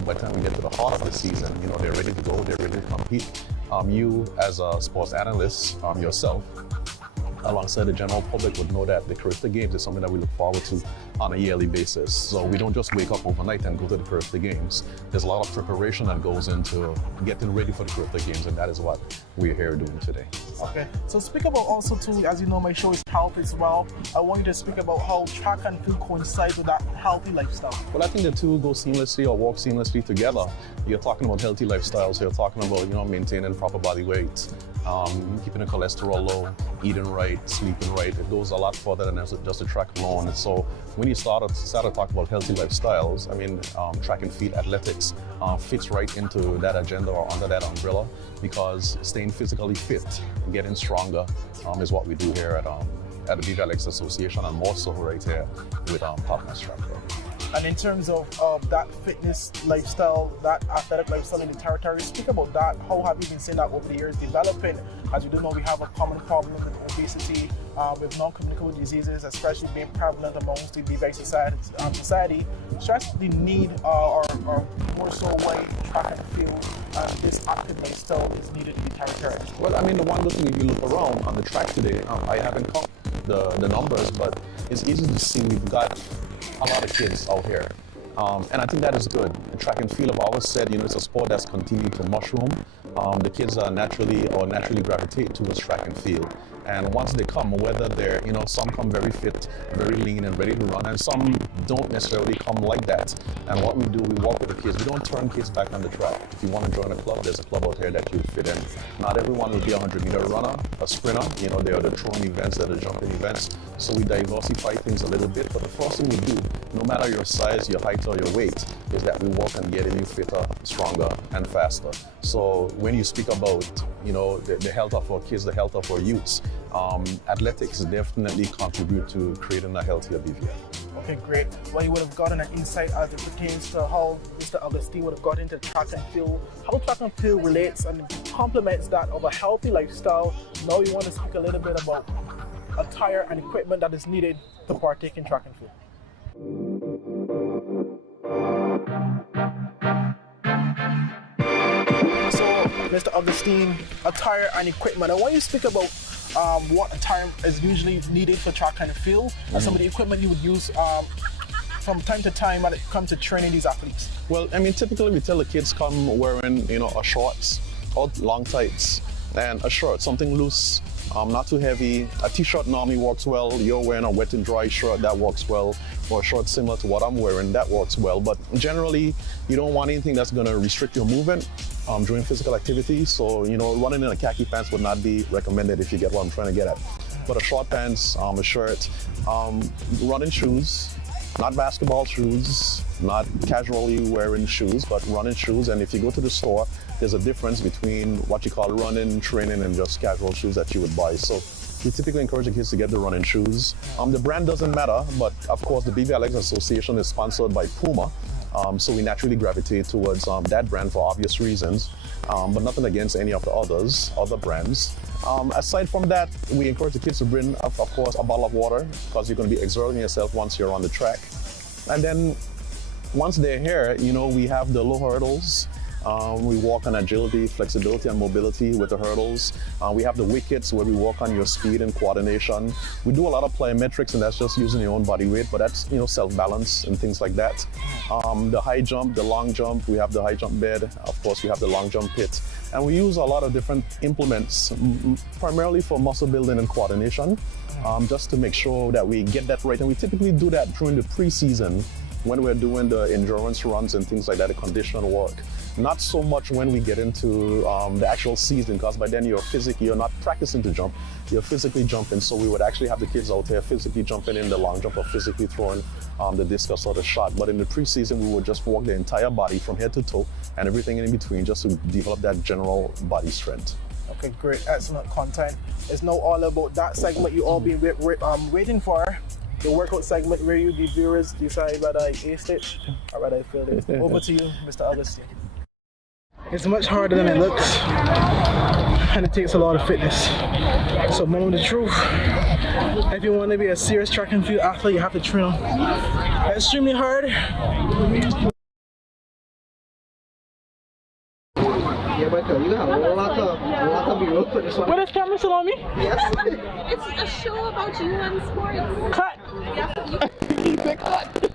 by the time we get to the heart of the season, they're ready to go, they're ready to compete. You, as a sports analyst, yourself, alongside the general public, would know that the Carifta Games is something that we look forward to on a yearly basis. So we don't just wake up overnight and go to the Carifta Games. There's a lot of preparation that goes into getting ready for the Carifta Games, and that is what we're here doing today. Okay, so speak about also too, as you know, my show is health as well. I want you to speak about how track and field coincides with that healthy lifestyle. Well, I think the two go seamlessly or walk seamlessly together. You're talking about healthy lifestyles, you're talking about, maintaining proper body weight, keeping the cholesterol low, eating right, sleeping right. It goes a lot further than just a track alone. And so when you start to talk about healthy lifestyles, track and field athletics fits right into that agenda or under that umbrella, because staying physically fit, getting stronger is what we do here at the BLA Athletics Association, and more so right here with Top Notch Track Club. And in terms of that fitness lifestyle, that athletic lifestyle in the territory, speak about that. How have you been seeing that over the years developing? As you do know, we have a common problem with obesity, with non-communicable diseases, especially being prevalent amongst the BVI society. Stress the need, or more so why track and field and this active lifestyle is needed in the territory. Well, the one good thing, if you look around on the track today, I haven't caught the numbers, but it's easy to see we've got a lot of kids out here. And I think that is good. The track and field, I've always said, it's a sport that's continued to mushroom. The kids are naturally gravitate towards track and field. And once they come, whether they're, some come very fit, very lean and ready to run, and some don't necessarily come like that. And what we do, we walk with the kids. We don't turn kids back on the track. If you want to join a club, there's a club out here that you fit in. Not everyone will be a 100-meter runner, a sprinter. There are the throwing events, there are the jumping events. So we diversify things a little bit. But the first thing we do, no matter your size, your height, or your weight, is that we work on getting you fitter, stronger, and faster. So when you speak about, the health of our kids, the health of our youths, athletics definitely contribute to creating a healthier BVI. Okay, great. Well, you would have gotten an insight as it pertains to how Mr. Augustine would have got into track and field, how track and field relates and complements that of a healthy lifestyle. Now you want to speak a little bit about attire and equipment that is needed to partake in track and field. So, Mr. Augustine, attire and equipment. I want you to speak about what attire is usually needed for track and field, and some of the equipment you would use from time to time when it comes to training these athletes. Well, I mean, typically we tell the kids come wearing, a shorts or long tights and a shirt, something loose, not too heavy. A t-shirt normally works well. You're wearing a wet and dry shirt, that works well. Or a shirt similar to what I'm wearing, that works well. But generally, you don't want anything that's gonna restrict your movement during physical activity. So, running in a khaki pants would not be recommended if you get what I'm trying to get at. But a short pants, a shirt, running shoes, not basketball shoes, not casually wearing shoes, but running shoes. And if you go to the store, there's a difference between what you call running, training, and just casual shoes that you would buy. So we typically encourage the kids to get the running shoes. The brand doesn't matter, but of course the BVLX Association is sponsored by Puma. So we naturally gravitate towards that brand for obvious reasons, but nothing against any of the other brands. Aside from that, we encourage the kids to bring, of course, a bottle of water, because you're going to be exerting yourself once you're on the track. And then once they're here, we have the low hurdles. We walk on agility, flexibility, and mobility with the hurdles. We have the wickets where we work on your speed and coordination. We do a lot of plyometrics, and that's just using your own body weight, but that's self-balance and things like that. The high jump, the long jump, we have the high jump bed. Of course, we have the long jump pit. And we use a lot of different implements, primarily for muscle building and coordination, just to make sure that we get that right. And we typically do that during the pre-season when we're doing the endurance runs and things like that, the condition work. Not so much when we get into the actual season, because by then you're not practicing to jump, you're physically jumping. So we would actually have the kids out there physically jumping in the long jump or physically throwing the discus or the shot. But in the preseason, we would just walk the entire body from head to toe and everything in between, just to develop that general body strength. Okay, great, excellent content. It's now all about that segment you all been waiting for. The workout segment where you, the viewers, decide whether I aced it or whether I failed it. Over to you, Mr. Augustine. It's much harder than it looks, and it takes a lot of fitness. So, moment of the truth, if you want to be a serious track and field athlete, you have to train extremely hard. Yeah, but you have a lot of people for this one. What is camera still on me? Yes. It's a show about you and sports. Cut! Yeah. Cut!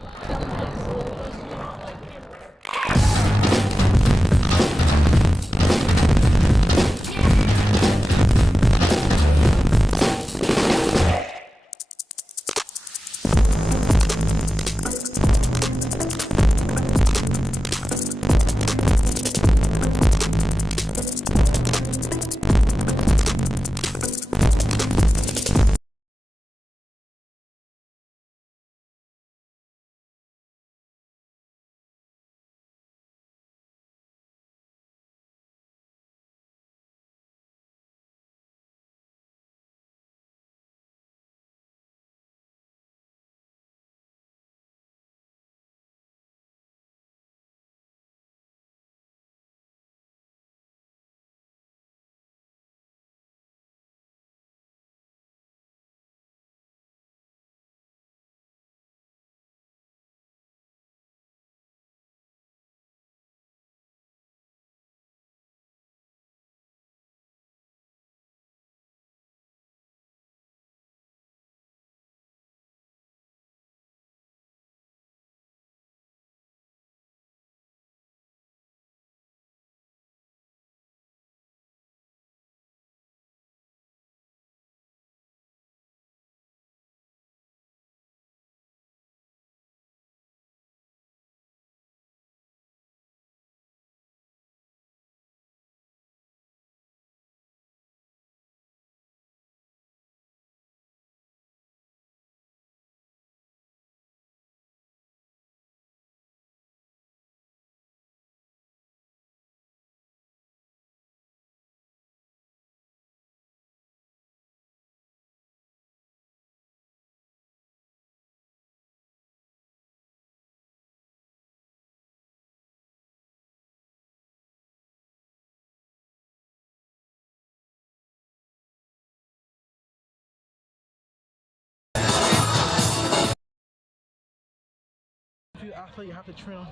field athlete, you have to train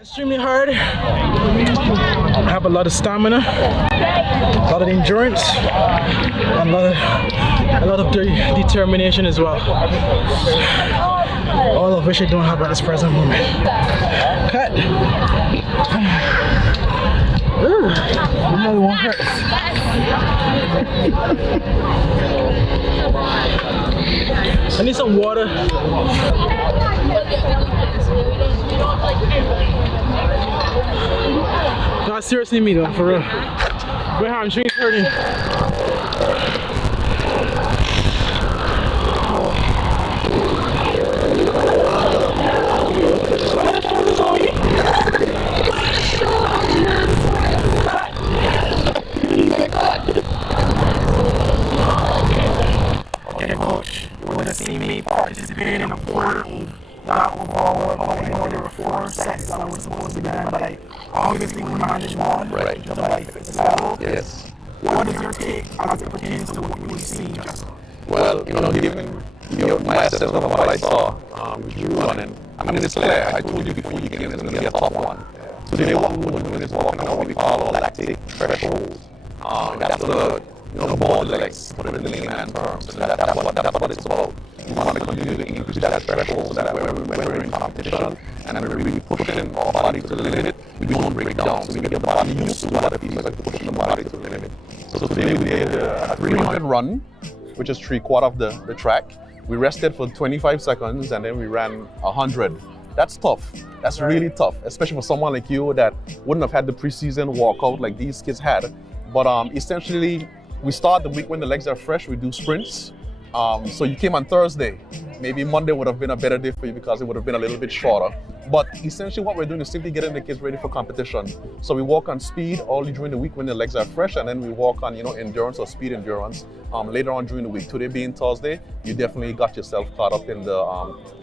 extremely hard. I have a lot of stamina, a lot of endurance, and a lot of determination as well. All of which I don't have at this present moment. Cut. Ooh, another one hurts. I need some water. No, seriously, me though, for real. My hamstring's hurting. Okay, coach, you want to see me participate in a sport that overall, there were 4 sets that I was supposed to be done, but I obviously we managed one, right? Just by fitness level. Yes. What is your take as it pertains to what we've seen, Justin? Well, given my assessment of what I saw with you running, I mean, it's clear. I told you before you came, it's going to be a tough one. Today, what we're doing is walking on what we call a lactic threshold. That's the ball legs, put it in the layman terms. So that's what it's about. We want to continue to increase that threshold so that when we're in competition and we're really pushing our body to the limit, we don't break down. So we get the body used to what it feels like pushing the body to the limit. So today we did a 300 run, which is 3/4 of the track. We rested for 25 seconds and then we ran 100. That's tough. That's really tough, especially for someone like you that wouldn't have had the preseason walkout like these kids had. But essentially, we start the week when the legs are fresh, we do sprints. So you came on Thursday. Maybe Monday would have been a better day for you because it would have been a little bit shorter. But essentially what we're doing is simply getting the kids ready for competition. So we walk on speed all during the week when the legs are fresh, and then we walk on endurance or speed endurance later on during the week. Today being Thursday, you definitely got yourself caught up in the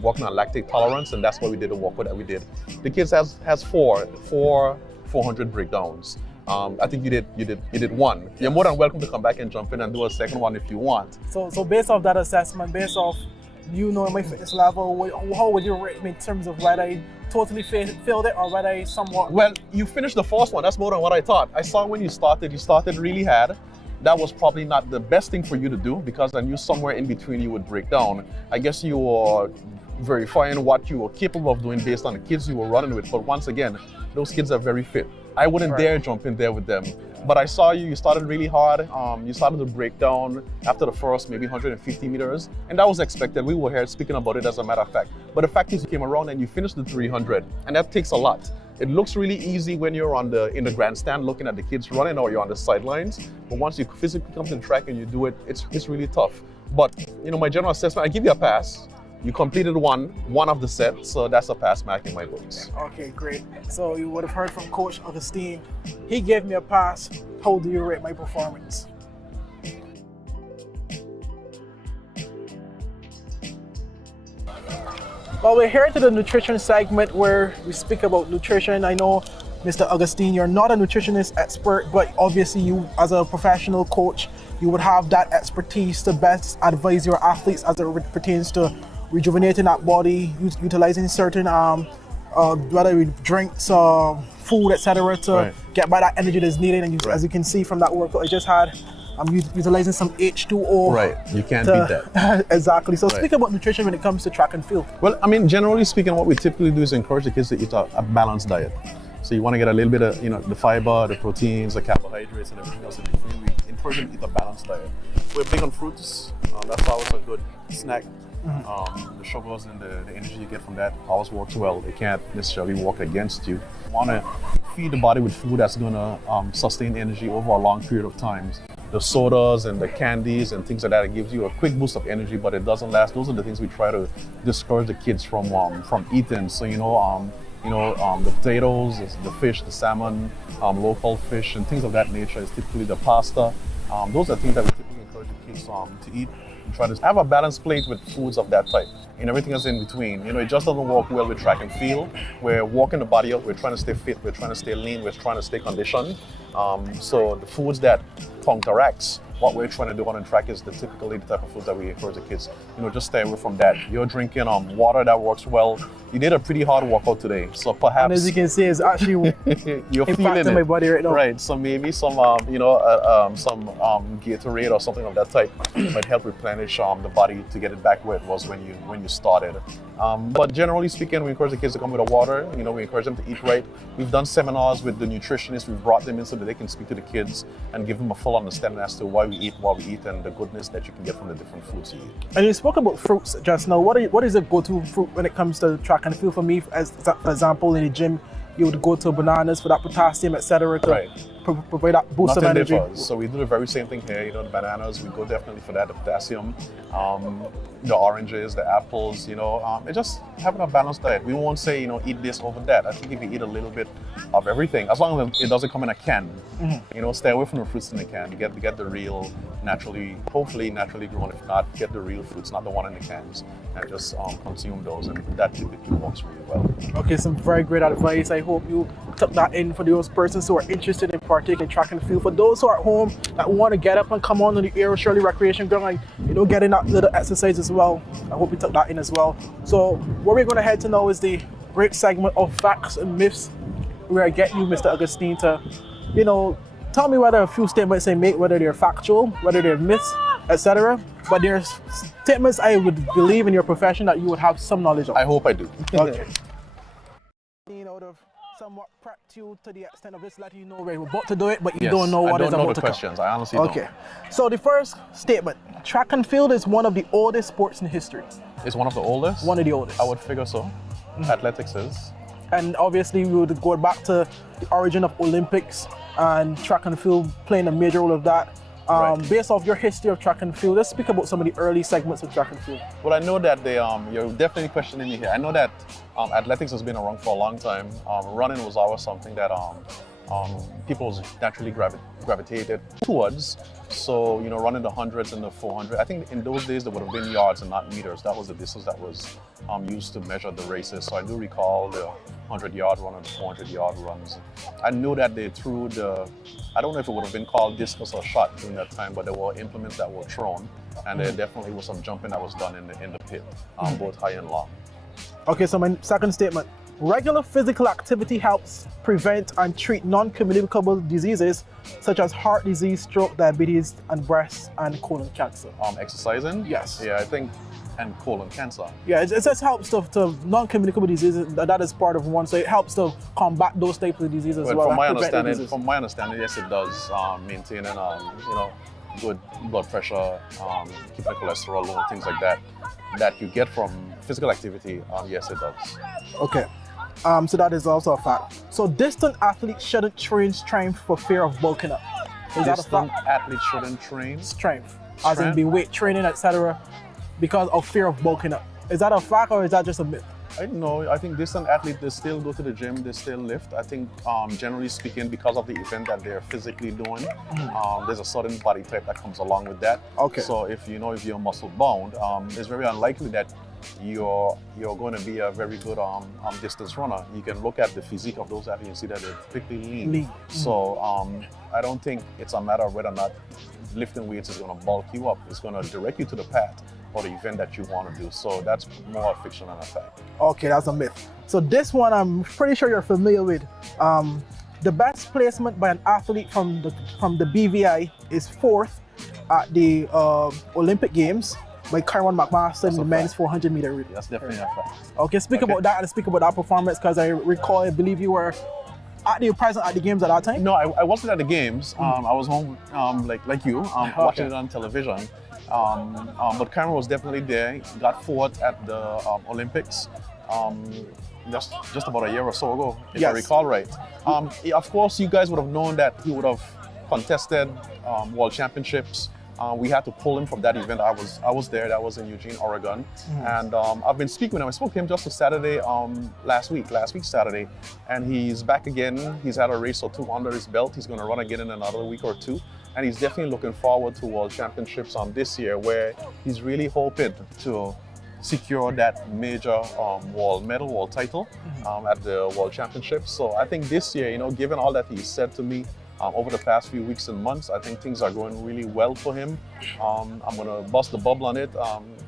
walking on lactate tolerance, and that's why we did the walkout that we did. The kids has four 400 breakdowns. I think you did one. You're more than welcome to come back and jump in and do a second one if you want. So based off that assessment, based off my fitness level, how would you rate me in terms of whether I totally failed it or whether I somewhat? Well, you finished the first one. That's more than what I thought. I saw when you started really hard. That was probably not the best thing for you to do because I knew somewhere in between you would break down. I guess you were verifying what you were capable of doing based on the kids you were running with. But once again, those kids are very fit. I wouldn't dare jump in there with them. But I saw you started really hard. You started to break down after the first maybe 150 meters. And that was expected. We were here speaking about it as a matter of fact. But the fact is you came around and you finished the 300. And that takes a lot. It looks really easy when you're in the grandstand looking at the kids running or you're on the sidelines. But once you physically come to the track and you do it, it's really tough. But my general assessment, I give you a pass. You completed one of the sets, so that's a pass mark in my books. Okay, great. So you would have heard from Coach Augustine. He gave me a pass. How do you rate my performance? Well, we're here to the nutrition segment where we speak about nutrition. I know, Mr. Augustine, you're not a nutritionist expert, but obviously you, as a professional coach, you would have that expertise to best advise your athletes as it pertains to rejuvenating that body, utilizing certain whether we drinks, food, etc., to get by that energy that's needed. And as you can see from that workout I just had, I'm utilizing some H2O. Right, you can't beat that. Exactly. So speak about nutrition when it comes to track and field. Well, I mean, generally speaking, what we typically do is encourage the kids to eat a balanced diet. So you want to get a little bit of the fiber, the proteins, the carbohydrates, and everything else in between. We encourage them to eat a balanced diet. We're big on fruits. That's always a good snack. The sugars and the energy you get from that always works well. They can't necessarily work against you. You want to feed the body with food that's going to sustain energy over a long period of time. The sodas and the candies and things like that, it gives you a quick boost of energy, but it doesn't last. Those are the things we try to discourage the kids from eating. So the potatoes, the fish, the salmon, local fish, and things of that nature is typically the pasta. Those are things that we typically encourage the kids to eat. Try to have a balanced plate with foods of that type and everything else in between. It just doesn't work well with track and field. We're walking the body up, we're trying to stay fit, we're trying to stay lean, we're trying to stay conditioned. So the foods that counteracts what we're trying to do on the track is typically the type of foods that we encourage the kids. Just stay away from that. You're drinking water that works well. You did a pretty hard workout today, so perhaps. And as you can see, it's actually you're feeling it. My body right now. Right. So maybe some Gatorade or something of that type might help replenish the body to get it back where it was when you started. But generally speaking, we encourage the kids to come with the water. We encourage them to eat right. We've done seminars with the nutritionists. We've brought them in so that they can speak to the kids and give them a full understanding as to why we eat what we eat and the goodness that you can get from the different foods you eat. And you spoke about fruits just now. What is a go-to fruit when it comes to track and field? For me, as for example, in the gym, you would go to bananas for that potassium, etc. to provide that boost of energy. Differs. So we do the very same thing here. The bananas, we go definitely for that, the potassium, the oranges, the apples. It's just having a balanced diet. We won't say eat this over that. I think if you eat a little bit of everything, as long as it doesn't come in a can, stay away from the fruits in the can. Get the real, hopefully naturally grown. If not, get the real fruits, not the one in the cans, and just consume those, and that typically works really well. Okay, some very great advice. I hope you took that in for those persons who are interested in partaking in track and field. For those who are at home that want to get up and come on to the Aero Shirley Recreation Ground and getting that little exercise as well, I hope you took that in as well. So what we're going to head to now is the great segment of facts and myths, where I get you, Mr. Augustine, to tell me whether a few statements I make, whether they're factual, whether they're myths, etc. But there's statements I would believe in your profession that you would have some knowledge of. I hope I do. Okay. Out of somewhat prepped you to the extent of just letting you know we're about to do it, but you don't know what is about to come. I don't know the questions. I honestly don't. Okay. So the first statement: track and field is one of the oldest sports in history. It's one of the oldest? One of the oldest. I would figure so. Athletics is. And obviously we would go back to the origin of Olympics and track and field playing a major role of that. Based off your history of track and field, let's speak about some of the early segments of track and field. Well, I know that you're definitely questioning me here. I know that athletics has been around for a long time. Running was always something that people naturally gravitated towards. So, running the 100s and the 400. I think in those days there would have been yards and not meters. That was the distance that was used to measure the races. So I do recall the 100-yard run and the 400-yard runs. I know that they threw I don't know if it would have been called discus or shot during that time, but there were implements that were thrown, and there definitely was some jumping that was done in the pit, both high and long. Okay, so my second statement. Regular physical activity helps prevent and treat non-communicable diseases such as heart disease, stroke, diabetes, and breast and colon cancer. Exercising? Yes. Yeah, I think, and colon cancer. Yeah, it just helps to non-communicable diseases. That is part of one, so it helps to combat those types of diseases as well. From my understanding, yes, it does. Maintaining, good blood pressure, keeping the cholesterol low, things like that you get from physical activity. Yes, it does. Okay. So that is also a fact. So distant athletes shouldn't train strength for fear of bulking up. Is that a fact? Athletes shouldn't train strength, as in be weight training, etc., because of fear of bulking up. Is that a fact or is that just a myth? I don't know. I think distant athletes, they still go to the gym, they still lift. I think generally speaking, because of the event that they're physically doing, there's a certain body type that comes along with that. Okay. So if you're muscle bound, it's very unlikely that you're going to be a very good distance runner. You can look at the physique of those athletes and see that they're typically lean. So I don't think it's a matter of whether or not lifting weights is going to bulk you up. It's going to direct you to the path or the event that you want to do. So that's more a fiction than a fact. Okay, that's a myth. So this one I'm pretty sure you're familiar with. The best placement by an athlete from the BVI is 4th at the Olympic Games by Kyron McMaster in the men's 400 meter relay. That's definitely a fact. Okay, speak about that and speak about that performance, because I recall, I believe you were present at the games at that time? No, I wasn't at the games. I was home like you, watching it on television. But Cameron was definitely there. He got 4th at the Olympics just about a year or so ago, if I recall right. Of course, you guys would have known that he would have contested World Championships. We had to pull him from that event. I was there. That was in Eugene, Oregon. And I've been speaking with him. I spoke to him just a Saturday, last week Saturday, and he's back again. He's had a race or 2 under his belt. He's going to run again in another week or 2. And he's definitely looking forward to World Championships this year, where he's really hoping to secure that major world title at the World Championships. So I think this year, given all that he said to me, over the past few weeks and months. I think things are going really well for him. I'm going to bust the bubble on it.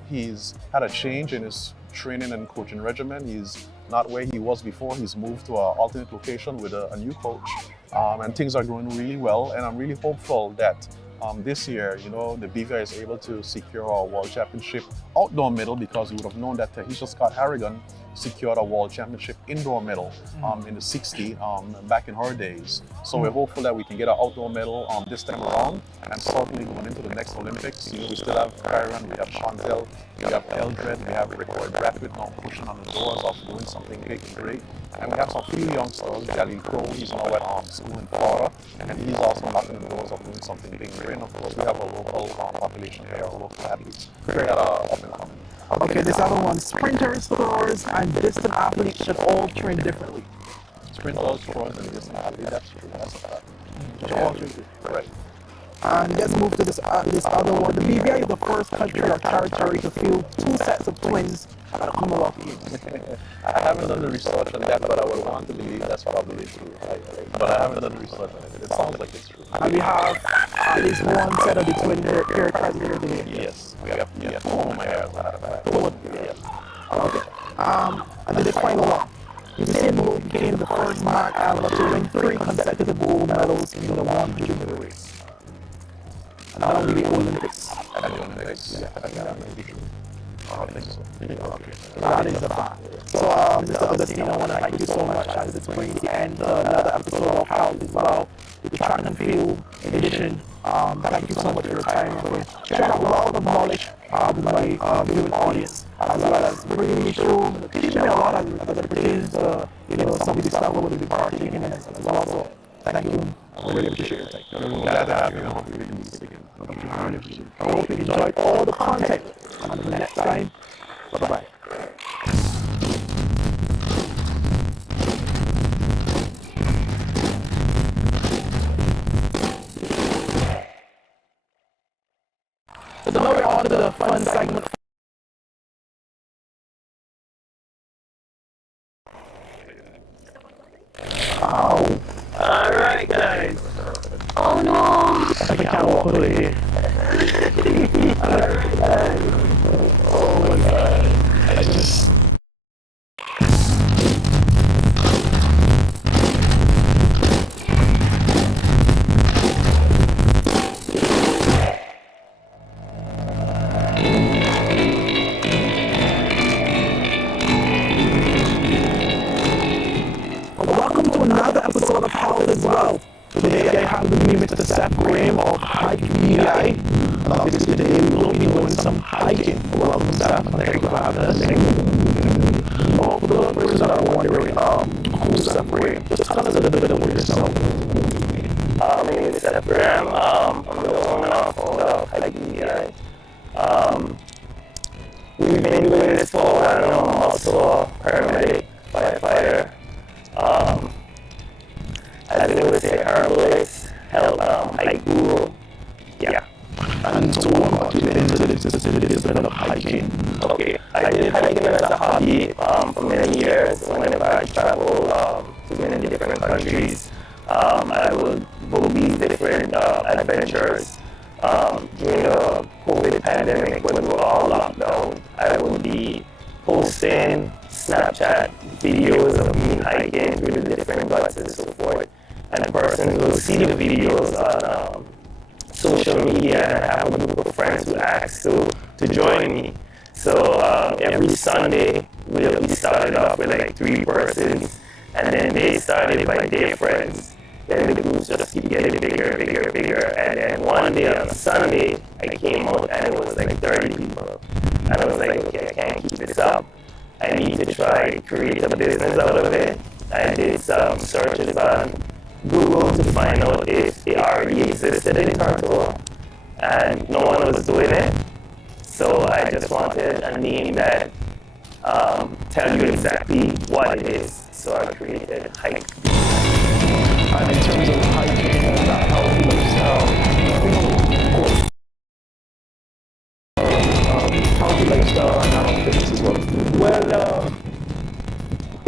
He's had a change in his training and coaching regimen. He's not where he was before. He's moved to an alternate location with a new coach. And things are going really well. And I'm really hopeful that this year, you know, the BVI is able to secure our World Championship outdoor medal, because you would have known that Tahisha Scott Harrigan secured a World Championship indoor medal in the 60 back in her days. So we're hopeful that we can get an outdoor medal this time around, and certainly going into the next Olympics. You know, we still have Kyron, we have Chantel, we have Eldred, we have Rick Bradford now pushing on the doors of doing something big and great. And we have some few youngsters, Jalil Crow, he's now at school in Florida, and he's also knocking the doors of doing something big and great. And of course, we have a local population here, our local athletes that are up and coming. Okay, this other one, sprinters, throwers, and distant athletes should all train differently. Sprinters, throwers, and distant athletes, that's true, that's a fact. Should all train differently. Right. And let's move to this other one. The BVI is the first country or territory to field 2 sets of twins at the Commonwealth Games. I haven't done the research on that, but I would want to believe that's probably true. But I haven't done the research on it. It sounds like it's true. And we have at least one set of the twin territories here today. Yes, we have 4 of my hair. Okay. And then the final one. Usain Bolt became the first man ever to win 3 consecutive gold medals in the 100-meter race. And that will be the Olympics. At the Olympics, yeah, I think that may be true. I think so. That is a fact. So, Mr. Augustine, I want to thank you so much as it's going to end another episode of Health as well, the track and field edition. Thank you so much for your time and for sharing a lot of knowledge with my viewing audience, as well as bringing me through, teaching me a lot as it pertains to, you know, some of the stuff that we'll be partaking in as well. So, thank you. I really appreciate it. I'm glad to have you. I hope we can meet again. I hope you enjoyed all the content. Until next time, bye-bye. So now we're on to the fun segment. Oh. Alright guys. Oh no! I can't walk over here. Alright guys. Oh my god. I just... Welcome to another episode of Health as well. Today I have with me Mr. Seth Graham of Hike BVI. And obviously today we will be doing some hiking. Welcome Seth, thank you for having us. For the persons that are wondering, who's Seth Graham? Just tell us a little bit about yourself. My name is Seth Graham. I'm the owner of Hike BVI. We've been doing this for a while. I'm also a paramedic, firefighter. I do with a herbalist, help hike guru. Yeah. And so what got you into this discipline of hiking? Okay, I did hiking as a hobby for many years. Whenever I travel to many different countries, I would go these different adventures. During the COVID pandemic, when we were all locked down, I would be posting Snapchat videos of me hiking through the different guts and so forth. And the person will see the videos on social media, and I have a group of friends who ask to join me. So every Sunday, we started off with like 3 persons, and then they started by their friends. Then the groups just keep getting bigger, bigger, bigger. And then one day on a Sunday, I came out and it was like 30 people. And I was like, okay, I can't keep this up. I need to try to create a business out of it. I did some searches on Google to find out if it already existed in Tartola, and no one was doing it. So I just wanted a name that tell you exactly what it is. So I created Hike. And in terms of hiking and that healthy lifestyle, healthy lifestyle and health fitness as well. Well,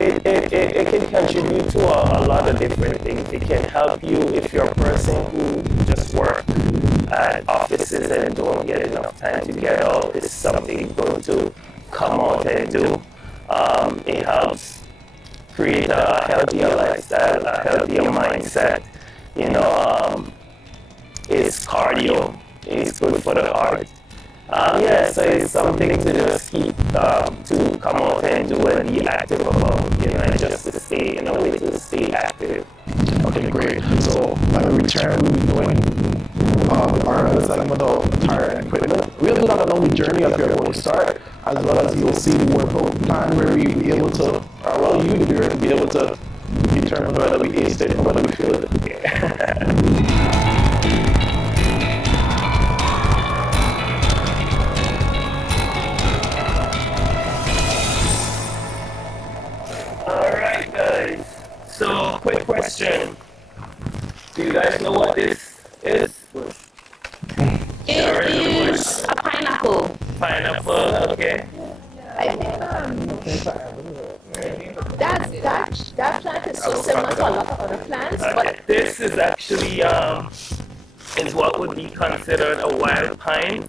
it can contribute to a lot of different things. It can help you if you're a person who just work at offices and don't get enough time to get out. It's something good to come out and do. It helps create a healthier lifestyle, a healthier mindset. You know, it's cardio. It's good for the heart. So it's something to just keep to come out and do and be active about, you know, and just to stay in a way to stay active. Okay, great. So when we return, we'll be doing our understanding about attire and equipment. We'll do that along the journey of your to start, as well as you'll see the workout plan where we'll be able to, or well, you will be able to determine whether we aced it or whether we failed it. Alright guys, so quick question. Do you guys know what this is? It is a pineapple. Pineapple, okay. I think that plant is so similar to a lot of other plants, but This is actually is what would be considered a wild pine.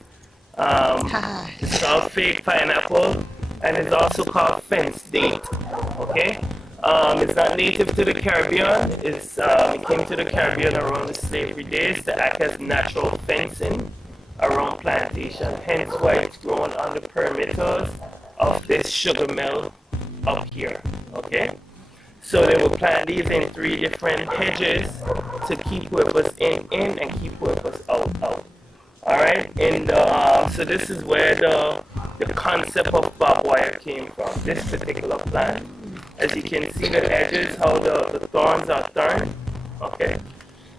It's called fake pineapple, and it's also called fence date. Okay, it's not native to the Caribbean. It came to the Caribbean around the slavery days to act as natural fencing around plantation. Hence why it's grown on the perimeters of this sugar mill up here. Okay, so they will plant these in 3 different hedges to keep workers in and keep workers out. All right, and so this is where the concept of barbed wire came from. This particular plant, as you can see the edges, how the thorns are turned. Okay,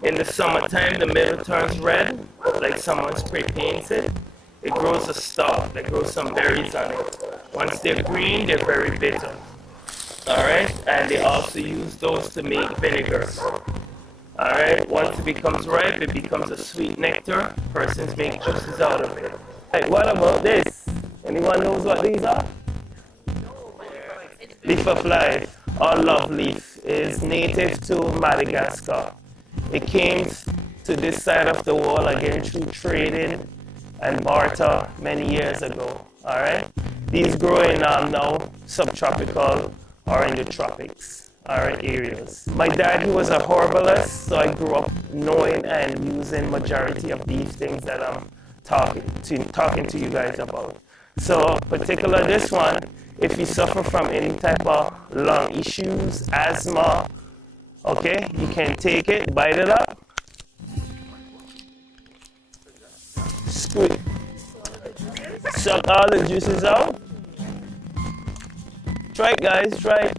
in the summertime, the middle turns red, like someone spray paints it. It grows a stalk that grows some berries on it. Once they're green, they're very bitter. All right, and they also use those to make vinegar. All right, once it becomes ripe, it becomes a sweet nectar. Persons make juices out of it. Hey, what about this? Anyone knows what these are? Leaf of life, or love leaf, is native to Madagascar. It came to this side of the world again through trading and barter many years ago. All right, these grow in now subtropical or in the tropics. All right, areas. My dad, he was a herbalist, so I grew up knowing and using majority of these things that I'm talking to you guys about. So, particular this one, if you suffer from any type of lung issues, asthma, okay, you can take it, bite it up, squeeze, suck all the juices out. Try it, guys, try it.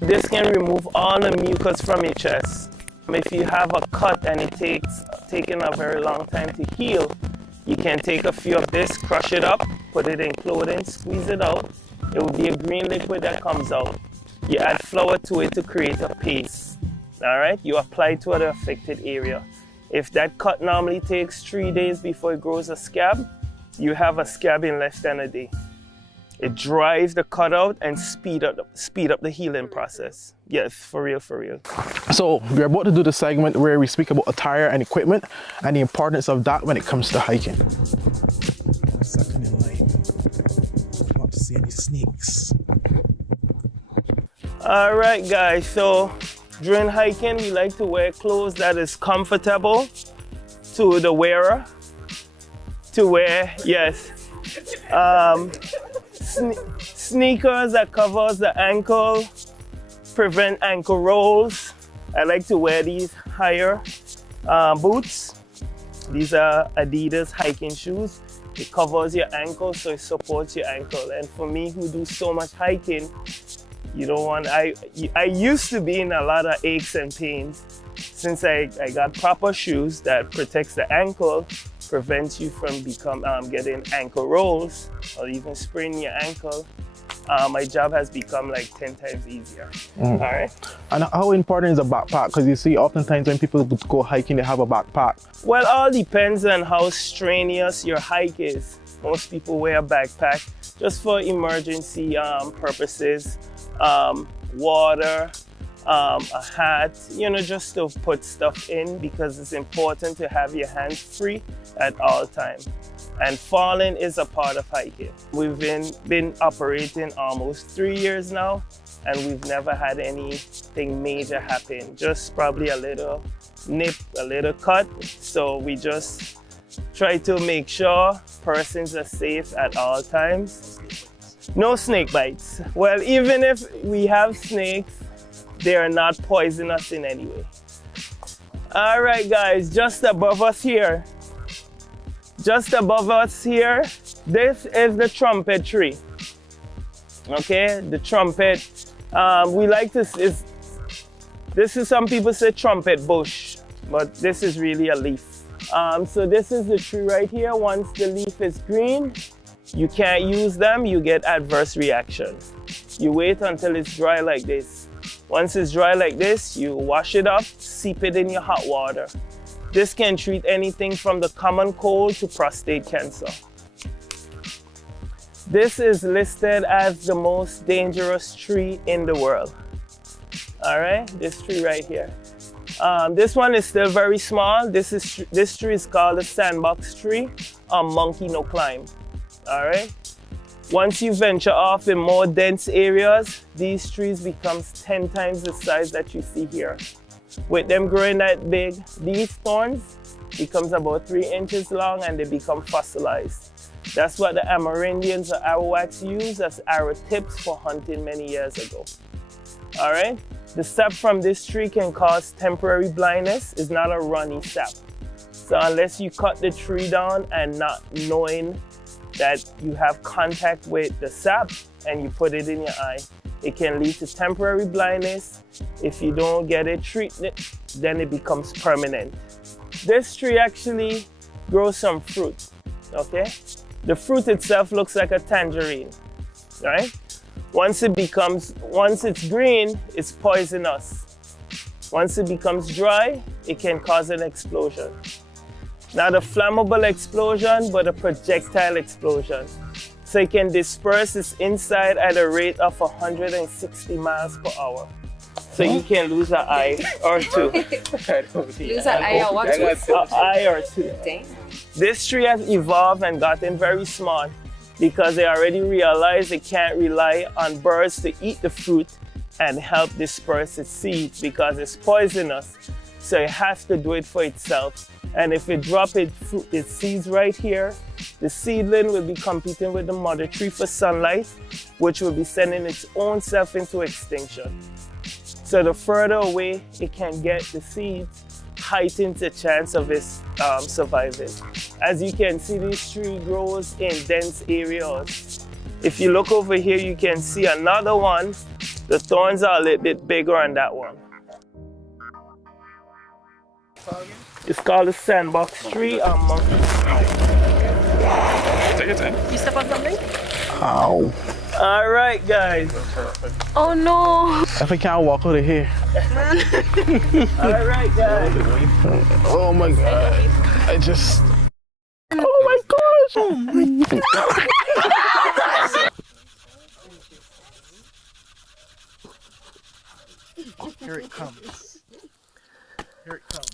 This can remove all the mucus from your chest. If you have a cut and it taking a very long time to heal, you can take a few of this, crush it up, put it in clothing, squeeze it out. It will be a green liquid that comes out. You add flour to it to create a paste. All right, you apply to the affected area. If that cut normally takes 3 days before it grows a scab, you have a scab in less than a day. It dries the cut out and speed up the healing process. Yes, for real, for real. So we're about to do the segment where we speak about attire and equipment and the importance of that when it comes to hiking. Second in line. About to see any sneaks. All right, guys. So during hiking, we like to wear clothes that is comfortable to the wearer. To wear, yes. Sneakers that covers the ankle, prevent ankle rolls. I like to wear these higher boots. These are Adidas hiking shoes. It covers your ankle, so it supports your ankle. And for me, who do so much hiking, you don't want. I used to be in a lot of aches and pains. Since I got proper shoes that protects the ankle, prevents you from getting ankle rolls or even spraining your ankle. My job has become like 10 times easier. All right. And how important is a backpack? Because you see, oftentimes when people go hiking, they have a backpack. Well, all depends on how strenuous your hike is. Most people wear a backpack just for emergency purposes, water, a hat, you know, just to put stuff in because it's important to have your hands free at all times. And falling is a part of hiking. We've been operating almost 3 years now, and we've never had anything major happen. Just probably a little nip, a little cut. So we just try to make sure persons are safe at all times. No snake bites. Well, even if we have snakes, they are not poisonous in any way. All right, guys, just above us here, this is the trumpet tree. Okay, the trumpet. We like this. This is, some people say trumpet bush, but this is really a leaf. So this is the tree right here. Once the leaf is green, you can't use them, you get adverse reaction. You wait until it's dry like this. Once it's dry like this, you wash it up, steep it in your hot water. This can treat anything from the common cold to prostate cancer. This is listed as the most dangerous tree in the world. All right, this tree right here. This one is still very small. This tree is called a sandbox tree, a monkey no climb. All right. Once you venture off in more dense areas, these trees become 10 times the size that you see here. With them growing that big, these thorns becomes about 3 inches long and they become fossilized. That's what the Amerindians or Arawaks used as arrow tips for hunting many years ago. All right. The sap from this tree can cause temporary blindness. It's not a runny sap. So unless you cut the tree down and not knowing that you have contact with the sap and you put it in your eye, it can lead to temporary blindness. If you don't get it treated, then it becomes permanent. This tree actually grows some fruit, okay? The fruit itself looks like a tangerine, right? Once it's green, it's poisonous. Once it becomes dry, it can cause an explosion. Not a flammable explosion, but a projectile explosion. So it can disperse its inside at a rate of 160 miles per hour. So you can lose an eye or two. Lose an eye or what? An eye or two. Dang. This tree has evolved and gotten very smart because they already realize they can't rely on birds to eat the fruit and help disperse its seeds because it's poisonous. So it has to do it for itself. And if it drops its seeds right here, the seedling will be competing with the mother tree for sunlight, which will be sending its own self into extinction. So the further away it can get the seeds, heightens the chance of its surviving. As you can see, this tree grows in dense areas. If you look over here, you can see another one. The thorns are a little bit bigger on that one. It's called a sandbox tree. Take your time. You step on something? Ow. All right, guys. Oh no. If I can't walk out of here. All right, guys. Oh my God. I just. Oh my gosh. Oh my God. Here it comes. Here it comes.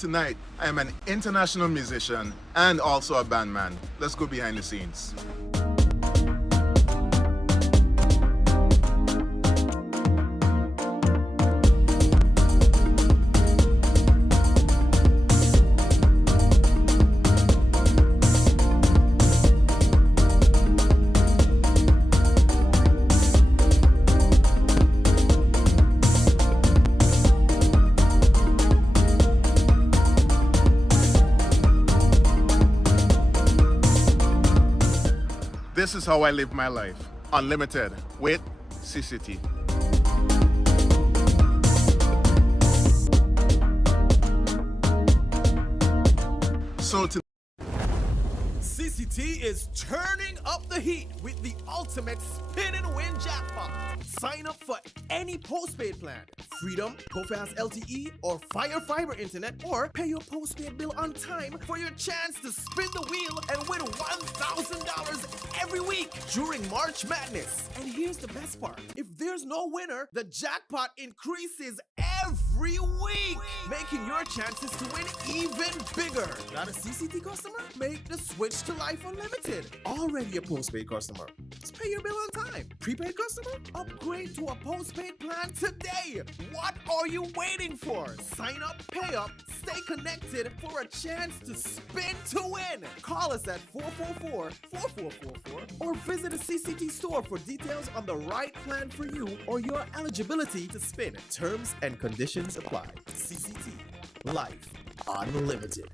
tonight, I am an international musician and also a bandman. Let's go behind the scenes. This is how I live my life. Unlimited with CCT. So CCT is turning up the heat with the ultimate spin and win jackpot. Sign up for any postpaid plan. Freedom, Go Fast LTE, or Fire Fiber Internet, or pay your postpaid bill on time for your chance to spin the wheel and win $1,000 every week during March Madness. And here's the best part. If there's no winner, the jackpot increases every week, making your chances to win even bigger. Not a CCT customer? Make the switch to Life Unlimited. Already a postpaid customer? Just pay your bill on time. Prepaid customer? Upgrade to a postpaid plan today. What are you waiting for? Sign up, pay up, stay connected for a chance to spin to win. Call us at 444-4444 or visit a CCT store for details on the right plan for you or your eligibility to spin. Terms and conditions apply. CCT. Life Unlimited.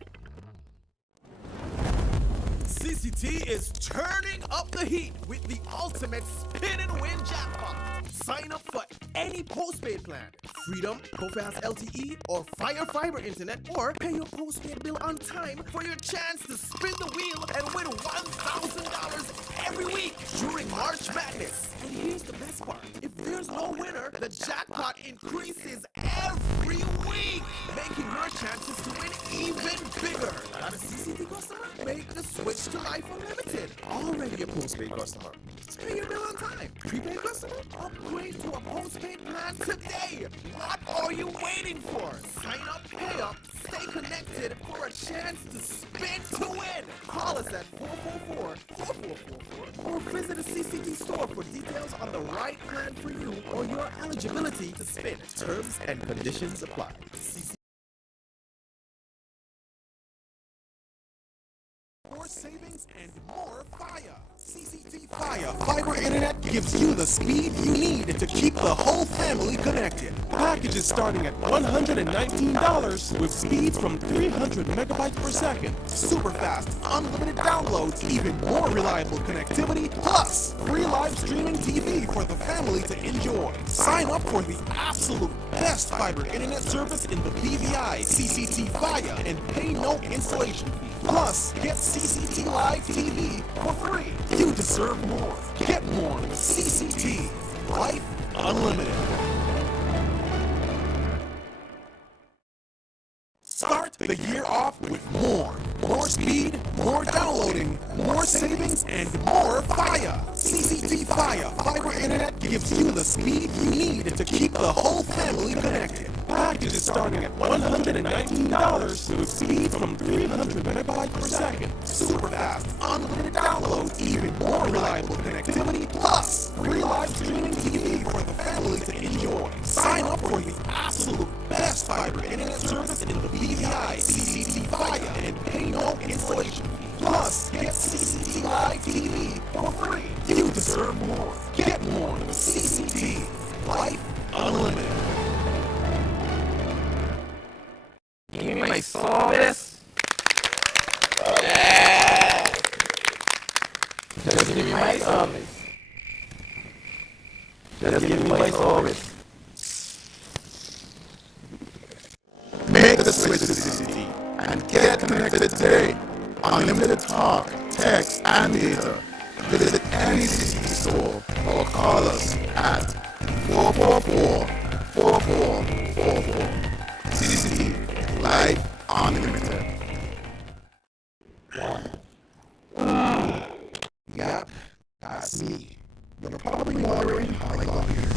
CCT is turning up the heat with the ultimate spin and win jackpot. Sign up for any postpaid plan. Freedom, Go Fast LTE, or Fire Fiber Internet, or pay your postpaid bill on time for your chance to spin the wheel and win $1,000 every week during March Madness. And here's the best part. If there's no winner, the jackpot increases every week, making your chances to win even bigger. Not a CCT customer? Make the switch to Life Unlimited. Already a postpaid customer? Just pay your bill on time. Prepaid customer? Upgrade to a postpaid plan today. What are you waiting for? Sign up, pay up, stay connected for a chance to spin to win. Call us at 444-4444 or visit a CCT store for details on the right plan for you or your eligibility to spin. Terms and conditions apply. More savings and more fire. CCT Fire Fiber Internet gives you the speed you need to keep the whole family connected. Packages starting at $119 with speeds from 300 megabytes per second. Super fast, unlimited downloads, even more reliable connectivity, plus free live streaming TV for the family to enjoy. Sign up for the absolute best fiber internet service in the BVI, CCT Fire, and pay no installation fee. Plus, get CCT Live TV for free. You deserve more. Get more with CCT. Life Unlimited. Start the year off with more. More speed, more downloading, more savings, and more fire. CCT Fire Fiber Internet gives you the speed you need to keep the whole family connected. Packages starting at $119 with speeds from 300 megabytes per second. Super fast, unlimited downloads, even more reliable connectivity, plus free live streaming TV for the family to enjoy. Sign up for the absolute best fiber internet service in the BVI, CCT Fire, and pay no installation fee. Plus, get CCT Live TV for free. You deserve more. Get more with CCT. Life Unlimited. Give me my service. Just give me my service. Just give me my service. Make the switch to CCT and get connected today. Unlimited talk, text, and data. Visit any CCT store or call us at 444-4444. CCT. Life Unlimited. Yep, that's me. You're probably wondering how I got here.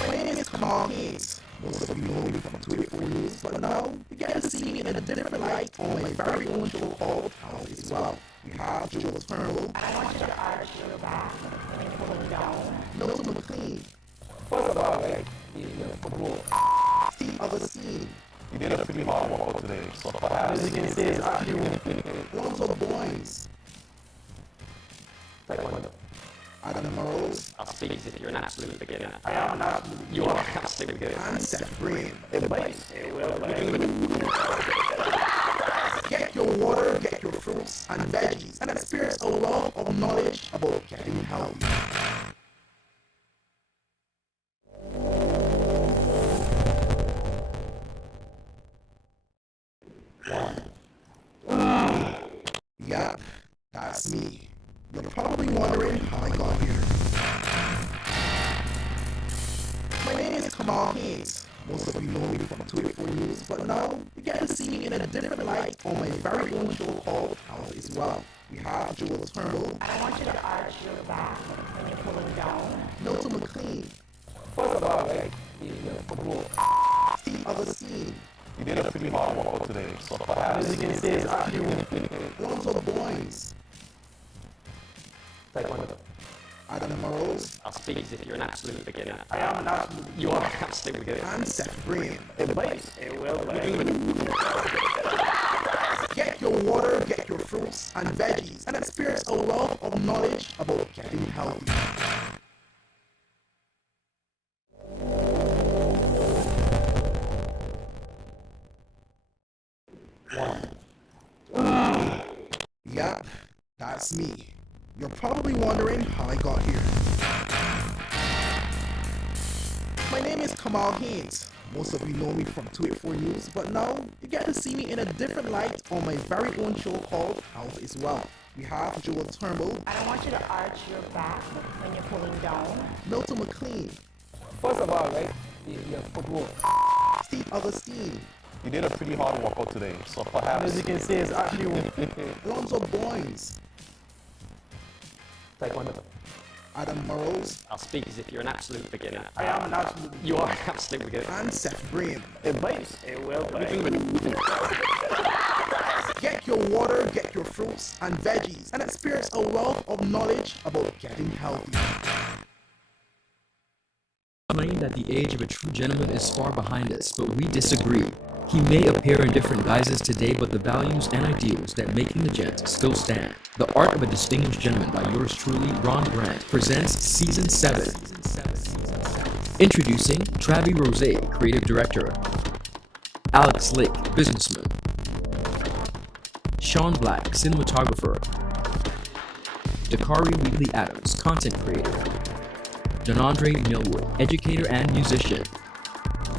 My name is Kamal Hayes. Most of you know me from 284 News, but now you get to see me in a different light on my very own show called How Is Well. We have Joel Turnbull. I want you to arch your back when you're pulling down. Milton McLean. First of all, like, football. Steve Augustine. You did a pretty hard workout today, so perhaps As you can see, it's actually Alonso Boynes. Adam Morose. I'll speak as if you're an absolute beginner. I am an absolute You are an absolute beginner. And Seth Green. Advice. Get your water, get your fruits and veggies, and experience a wealth of knowledge about getting healthy. Yeah, that's me. You're probably wondering how I got here. My name is Kamal Hayes. Most of you know me from 284 News, but now you get to see me in a different light on my very own show called How Is Well. We have Joel Turnbull. I want you to arch your back when you're pulling down. Milton McLean. First of all, like, football. Steve Augustine. you did a pretty hard workout today, so perhaps As you can see, it's actually Alonso Boynes. Adam Morose. I'll speak as if you're an absolute beginner. I am an absolute You are an absolute beginner. And Seth Green. Advice. Get your water, get your fruits and veggies, and experience a wealth of knowledge about getting healthy. Yeah, that's me. You're probably wondering how I got here. My name is Kamal Hayes. Most of you know me from 284 News, but now you get to see me in a different light on my very own show called Health Is Well. We have Joel Turnbull. I want you to arch your back when you're pulling down. Milton McLean. First of all, right, football. Steve Augustine. you did a pretty hard workout today, so perhaps As you can see, it's actually Alonso Boynes. Adam Morose. I'll speak as if you're an absolute beginner. I am an absolute You are an absolute beginner. And Seth Green. Advice. Get your water, get your fruits and veggies, and experience a wealth of knowledge about getting healthy. Claim that the age of a true gentleman is far behind us, but we disagree. He may appear in different guises today, but the values and ideals that make him the gent still stand. The Art of a Distinguished Gentleman by yours truly, Ron Grant, presents Season 7. Introducing Travi Rose, Creative Director. Alex Lake, Businessman. Sean Black, Cinematographer. Dakari Wheatley Adams, Content Creator. Donandre Millwood, Educator and Musician.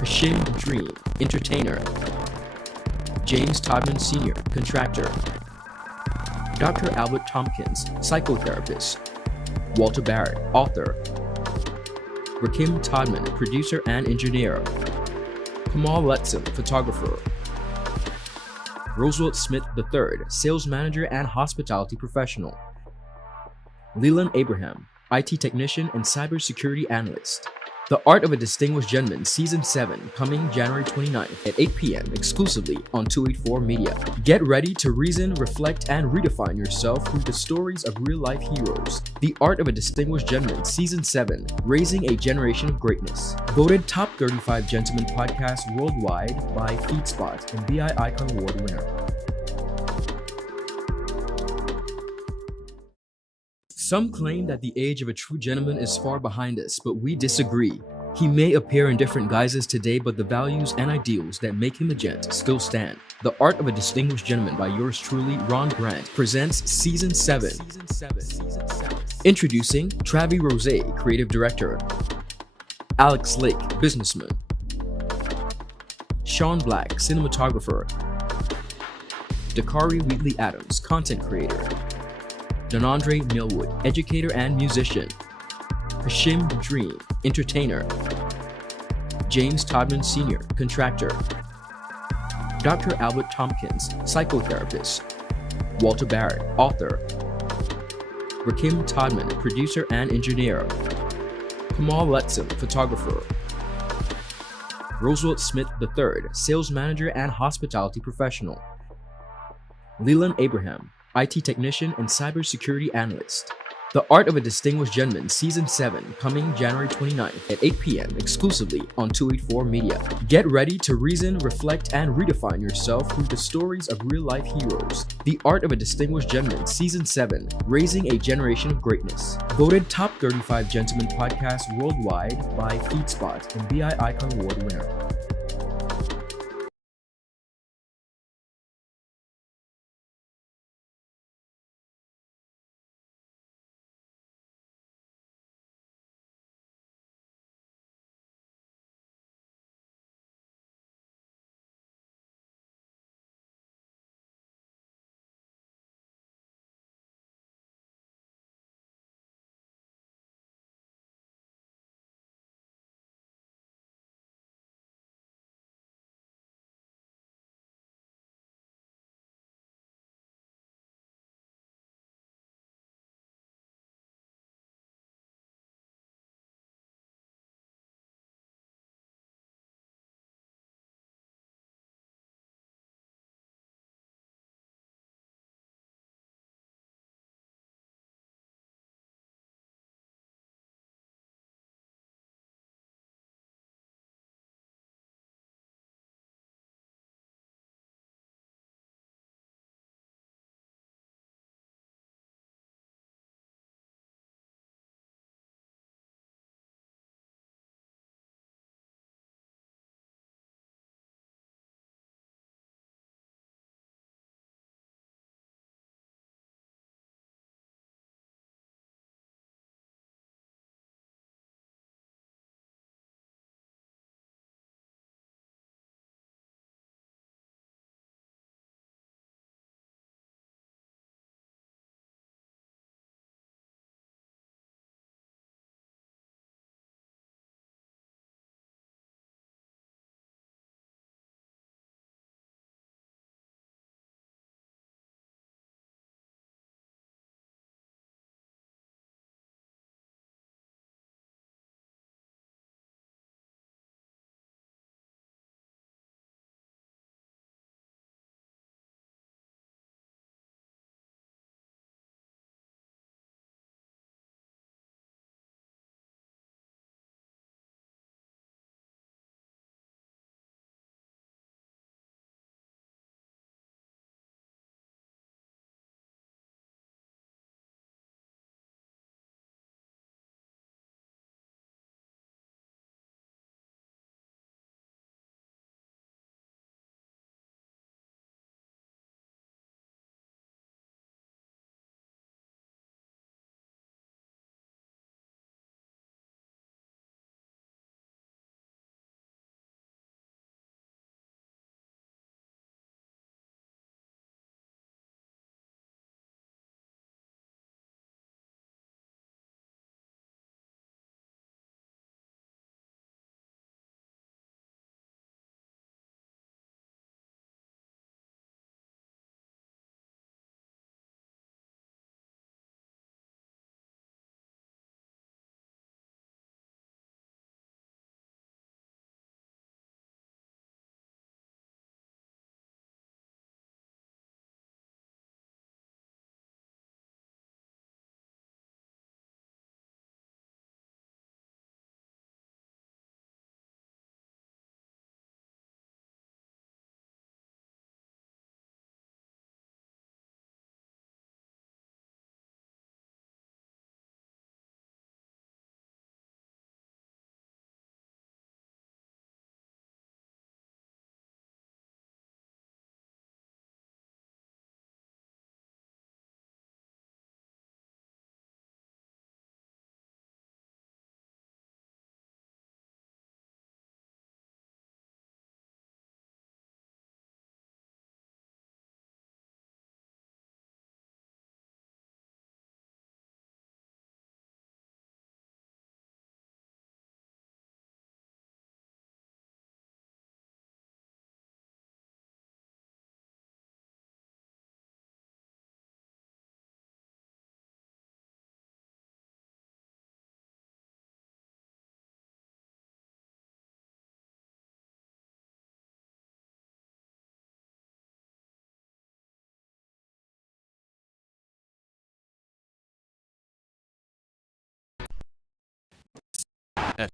Hashim Dream, Entertainer. James Todman Sr., Contractor. Dr. Albert Tompkins, Psychotherapist. Walter Barrett, Author. Rakim Todman, Producer and Engineer. Kamal Letson, Photographer. Roosevelt Smith III, Sales Manager and Hospitality Professional. Leland Abraham, IT Technician and Cybersecurity Analyst. The Art of a Distinguished Gentleman Season 7, coming January 29th at 8 p.m. exclusively on 284 Media. Get ready to reason, reflect, and redefine yourself through the stories of real-life heroes. The Art of a Distinguished Gentleman Season 7, Raising a Generation of Greatness. Voted Top 35 Gentleman Podcast Worldwide by FeedSpot and BI Icon Award winner. Some claim that the age of a true gentleman is far behind us, but we disagree. He may appear in different guises today, but the values and ideals that make him a gent still stand. The Art of a Distinguished Gentleman by yours truly, Ron Grant, presents Season 7. Introducing Travi Rose, Creative Director. Alex Lake, Businessman. Sean Black, Cinematographer. Dakari Wheatley Adams, Content Creator. Donandre Millwood, Educator and Musician. Hashim Dream, Entertainer. James Todman Sr., Contractor. Dr. Albert Tompkins, Psychotherapist. Walter Barrett, Author. Rakim Todman, Producer and Engineer. Kamal Letson, Photographer. Roosevelt Smith III, Sales Manager and Hospitality Professional. Leland Abraham, IT Technician and Cybersecurity Analyst. The Art of a Distinguished Gentleman Season 7 coming January 29th at 8 p.m. exclusively on 284 Media. Get ready to reason, reflect, and redefine yourself through the stories of real-life heroes. The Art of a Distinguished Gentleman Season 7, Raising a Generation of Greatness. Voted Top 35 Gentleman Podcast Worldwide by FeedSpot and BI Icon Award winner. Back.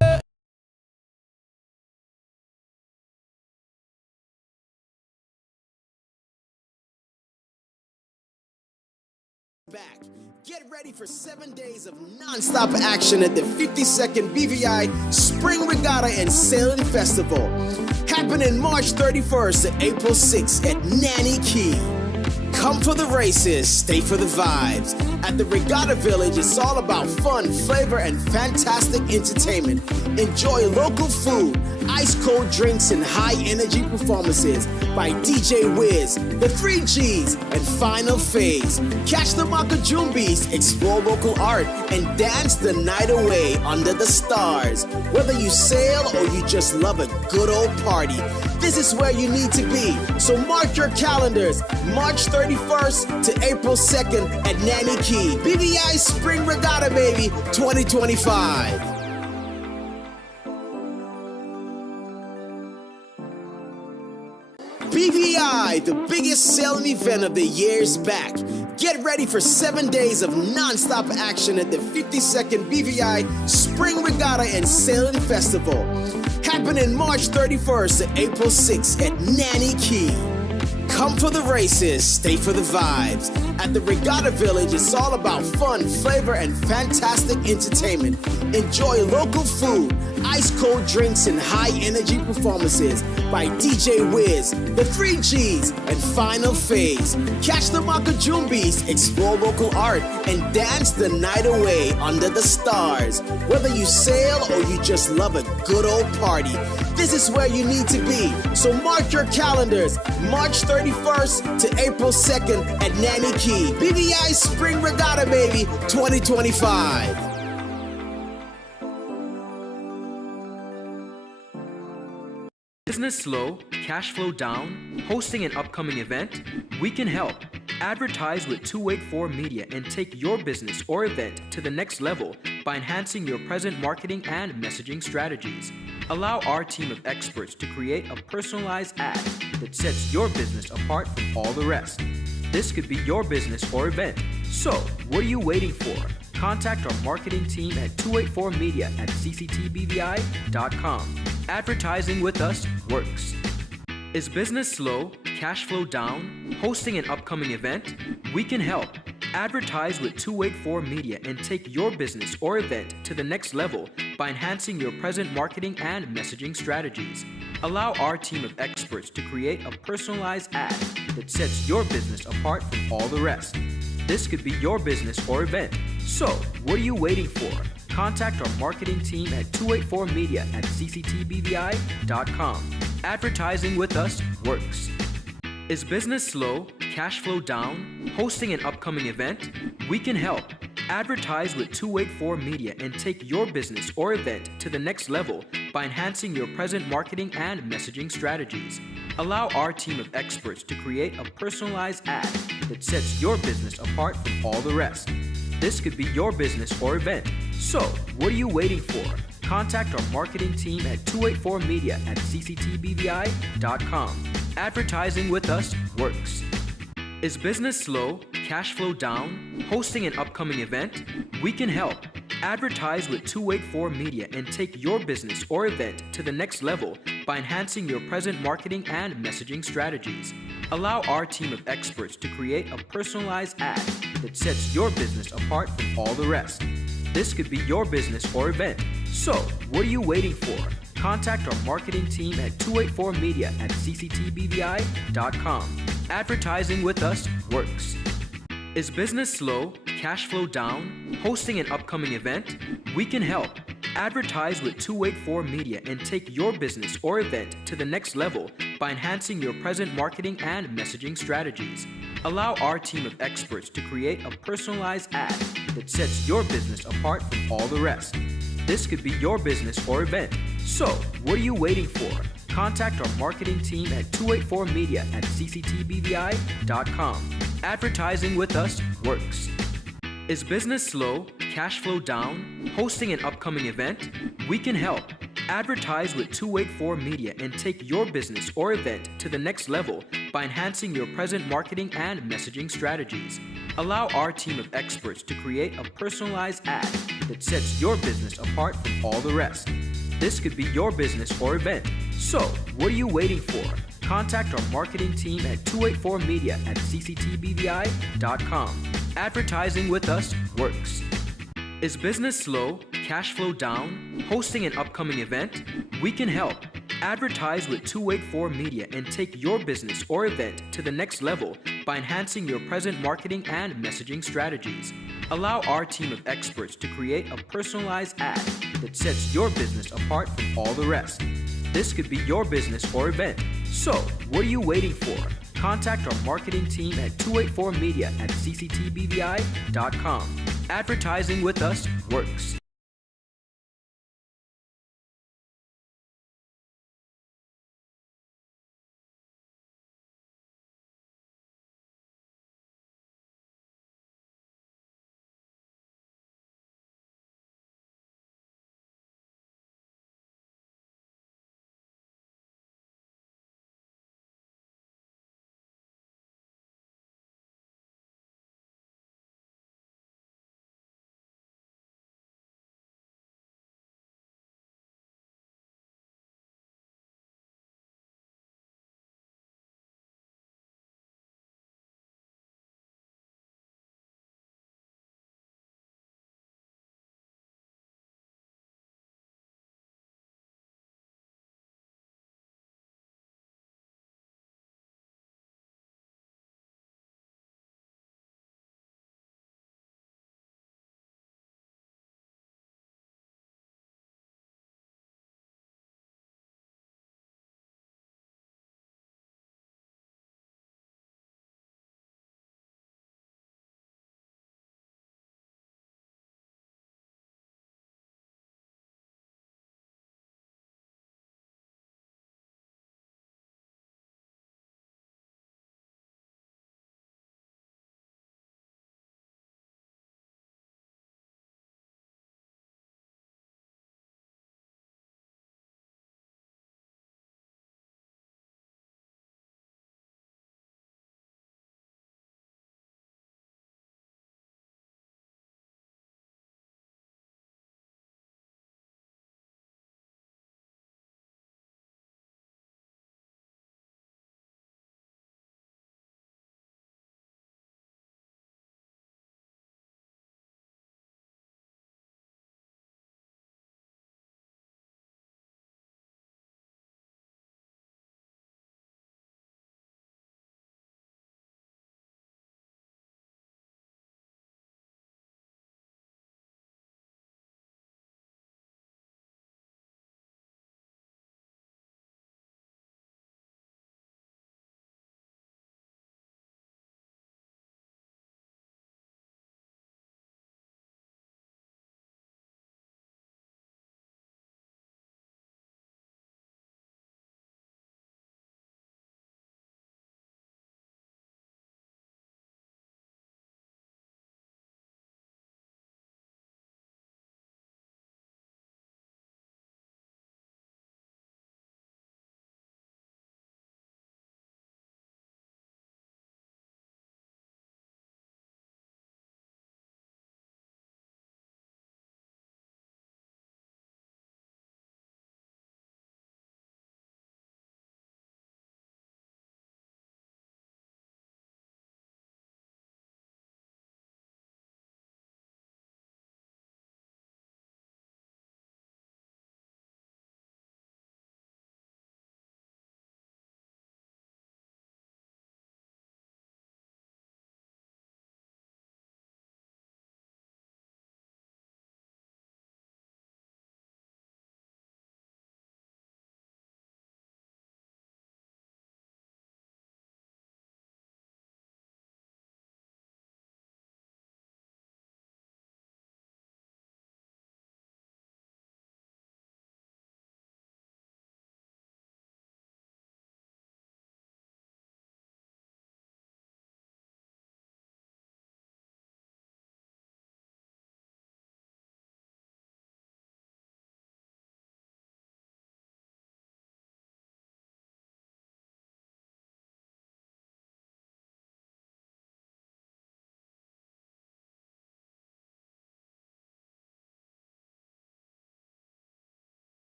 Get ready for 7 days of non-stop action at the 52nd BVI Spring Regatta and Sailing Festival, happening March 31st to April 6th at Nanny Key. Come for the races, stay for the vibes. At the Regatta Village, it's all about fun, flavor, and fantastic entertainment. Enjoy local food, ice-cold drinks, and high-energy performances by DJ Wiz, the 3Gs, and Final Phase. Catch the Makajumbis, explore local art, and dance the night away under the stars. Whether you sail or you just love a good old party, this is where you need to be. So mark your calendars, March 31st to April 2nd at Nanny Key. BVI Spring Regatta, baby, 2025. BVI, the biggest sailing event of the year, is back. Get ready for 7 days of non-stop action at the 52nd BVI Spring Regatta and Sailing Festival, happening March 31st to April 6th at Nanny Key. Come for the races, stay for the vibes. At the Regatta Village, it's all about fun, flavor, and fantastic entertainment. Enjoy local food, ice-cold drinks, and high-energy performances by DJ Wiz, the 3Gs, and Final Phase. Catch the Makajumbis, explore local art, and dance the night away under the stars. Whether you sail or you just love a good old party, this is where you need to be. So mark your calendars, March 31st to April 2nd at Nanny Key. BVI Spring Regatta, baby, 2025. Business slow, cash flow down, hosting an upcoming event? We can help. Advertise with 284 Media and take your business or event to the next level by enhancing your present marketing and messaging strategies. Allow our team of experts to create a personalized ad that sets your business apart from all the rest. This could be your business or event. So, what are you waiting for? Contact our marketing team at 284media at cctbvi.com. Advertising with us works. Is business slow, cash flow down, hosting an upcoming event? We can help. Advertise with 284 Media and take your business or event to the next level by enhancing your present marketing and messaging strategies. Allow our team of experts to create a personalized ad that sets your business apart from all the rest. This could be your business or event. So, what are you waiting for? Contact our marketing team at 284media at cctbvi.com. Advertising with us works. Is business slow, cash flow down, hosting an upcoming event? We can help. Advertise with 284 Media and take your business or event to the next level by enhancing your present marketing and messaging strategies. Allow our team of experts to create a personalized ad that sets your business apart from all the rest. This could be your business or event. So, what are you waiting for? Contact our marketing team at 284 Media at cctbvi.com. Advertising with us works. Is business slow, cash flow down, hosting an upcoming event? We can help. Advertise with 284 Media and take your business or event to the next level by enhancing your present marketing and messaging strategies. Allow our team of experts to create a personalized ad that sets your business apart from all the rest. This could be your business or event. So, what are you waiting for? Contact our marketing team at 284 Media at cctbvi.com. Advertising with us works. Is business slow, cash flow down, hosting an upcoming event? We can help. Advertise with 284 Media and take your business or event to the next level by enhancing your present marketing and messaging strategies. Allow our team of experts to create a personalized ad that sets your business apart from all the rest. This could be your business or event. So, what are you waiting for? Contact our marketing team at 284 Media at cctbvi.com. Advertising with us works. Is business slow, cash flow down, hosting an upcoming event? We can help. Advertise with 284 Media and take your business or event to the next level by enhancing your present marketing and messaging strategies. Allow our team of experts to create a personalized ad that sets your business apart from all the rest. This could be your business or event. So, what are you waiting for? Contact our marketing team at 284media@cctbvi.com. Advertising with us works. Is business slow? Cash flow down? Hosting an upcoming event? We can help. Advertise with 284 Media and take your business or event to the next level by enhancing your present marketing and messaging strategies. Allow our team of experts to create a personalized ad that sets your business apart from all the rest. This could be your business or event. So, what are you waiting for? Contact our marketing team at 284media@cctbvi.com. Advertising with us works.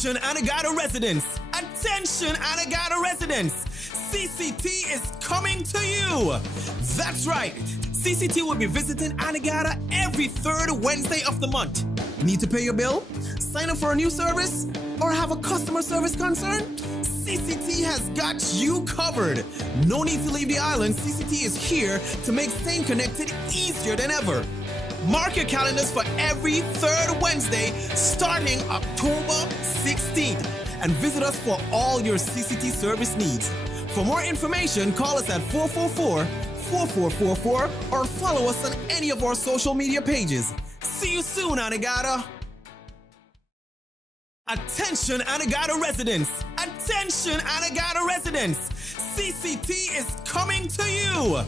Attention Anegada residents! Attention Anegada residents! CCT is coming to you! That's right! CCT will be visiting Anegada every third Wednesday of the month. Need to pay your bill? Sign up for a new service? Or have a customer service concern? CCT has got you covered. No need to leave the island. CCT is here to make staying connected easier than ever. Mark your calendars for every third Wednesday starting October 16th and visit us for all your CCT service needs. For more information, call us at 444-4444 or follow us on any of our social media pages. See you soon, Anegada! Attention Anegada residents! Attention Anegada residents! CCT is coming to you!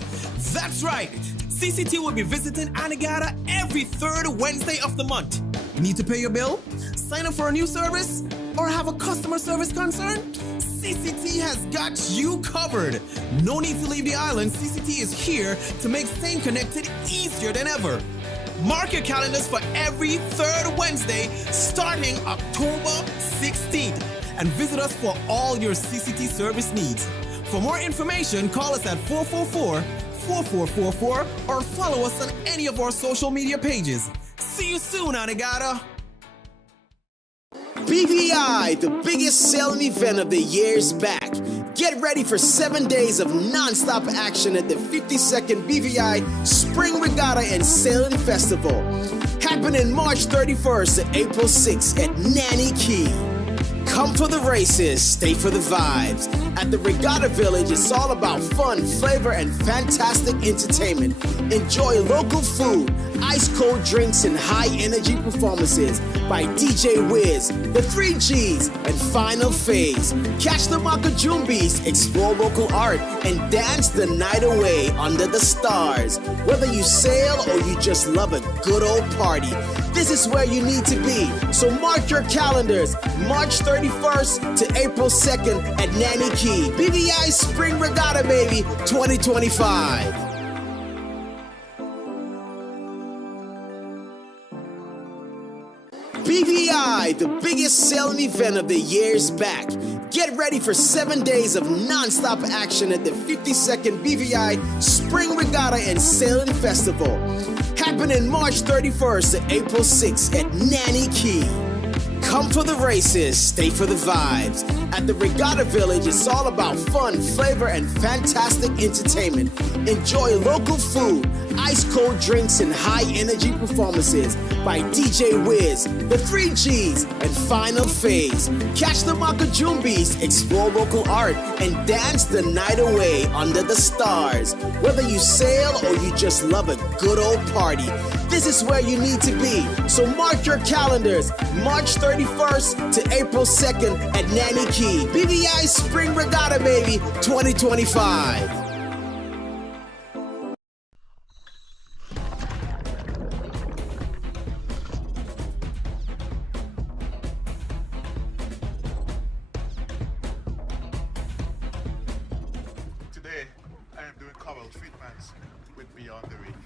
That's right! CCT will be visiting Anegada every third Wednesday of the month. Need to pay your bill? Sign up for a new service? Or have a customer service concern? CCT has got you covered. No need to leave the island. CCT is here to make staying connected easier than ever. Mark your calendars for every third Wednesday starting October 16th and visit us for all your CCT service needs. For more information, call us at 444-4444 or follow us on any of our social media pages. See you soon, Anegada! BVI, the biggest sailing event of the year, is back. Get ready for 7 days of non-stop action at the 52nd BVI Spring Regatta and Sailing Festival, happening March 31st to April 6th at Nanny Key. Come for the races, stay for the vibes. At the Regatta Village, it's all about fun, flavor, and fantastic entertainment. Enjoy local food, ice-cold drinks, and high-energy performances by DJ Wiz, the 3Gs, and Final Phase. Catch the Makajumbis, explore local art, and dance the night away under the stars. Whether you sail or you just love a good old party, this is where you need to be. So mark your calendars, March 31st to April 2nd at Nanny Key. BVI Spring Regatta, baby, 2025. BVI, the biggest sailing event of the year, is back. Get ready for 7 days of non-stop action at the 52nd BVI Spring Regatta and Sailing Festival, happening March 31st to April 6th at Nanny Key. Come for the races, stay for the vibes. At the Regatta Village, it's all about fun, flavor, and fantastic entertainment. Enjoy local food, ice-cold drinks, and high-energy performances by DJ Wiz, the 3Gs, and Final Phase. Catch the Makajumbis, explore local art, and dance the night away under the stars. Whether you sail or you just love a good old party, this is where you need to be. So mark your calendars, March 31st to April 2nd at Nanny Key. BVI Spring Regatta, baby, 2025. Today, I am doing coral treatments with Beyond the Reef.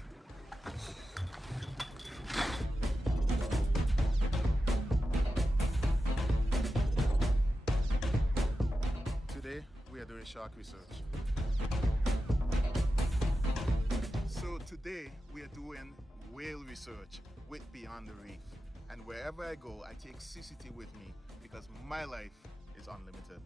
Today, we are doing shark research. So today, we are doing whale research with Beyond the Reef. And wherever I go, I take CCT with me because my life is unlimited.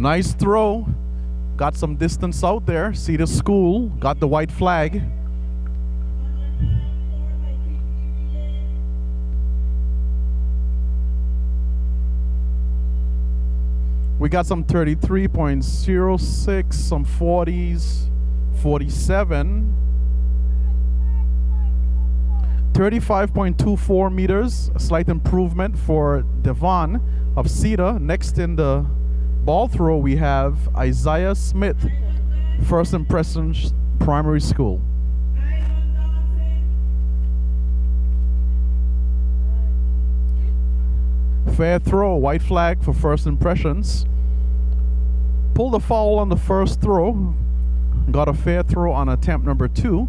Nice throw. Got some distance out there. See the school. Got the white flag. We got some 33.06, some 40s, 47. 35.24 meters, a slight improvement for Devon of Cedar. Next in the ball throw, we have Isaiah Smith, First Impressions Primary School. Fair throw, white flag for First Impressions. Pulled a foul on the first throw. Got a fair throw on attempt number 2.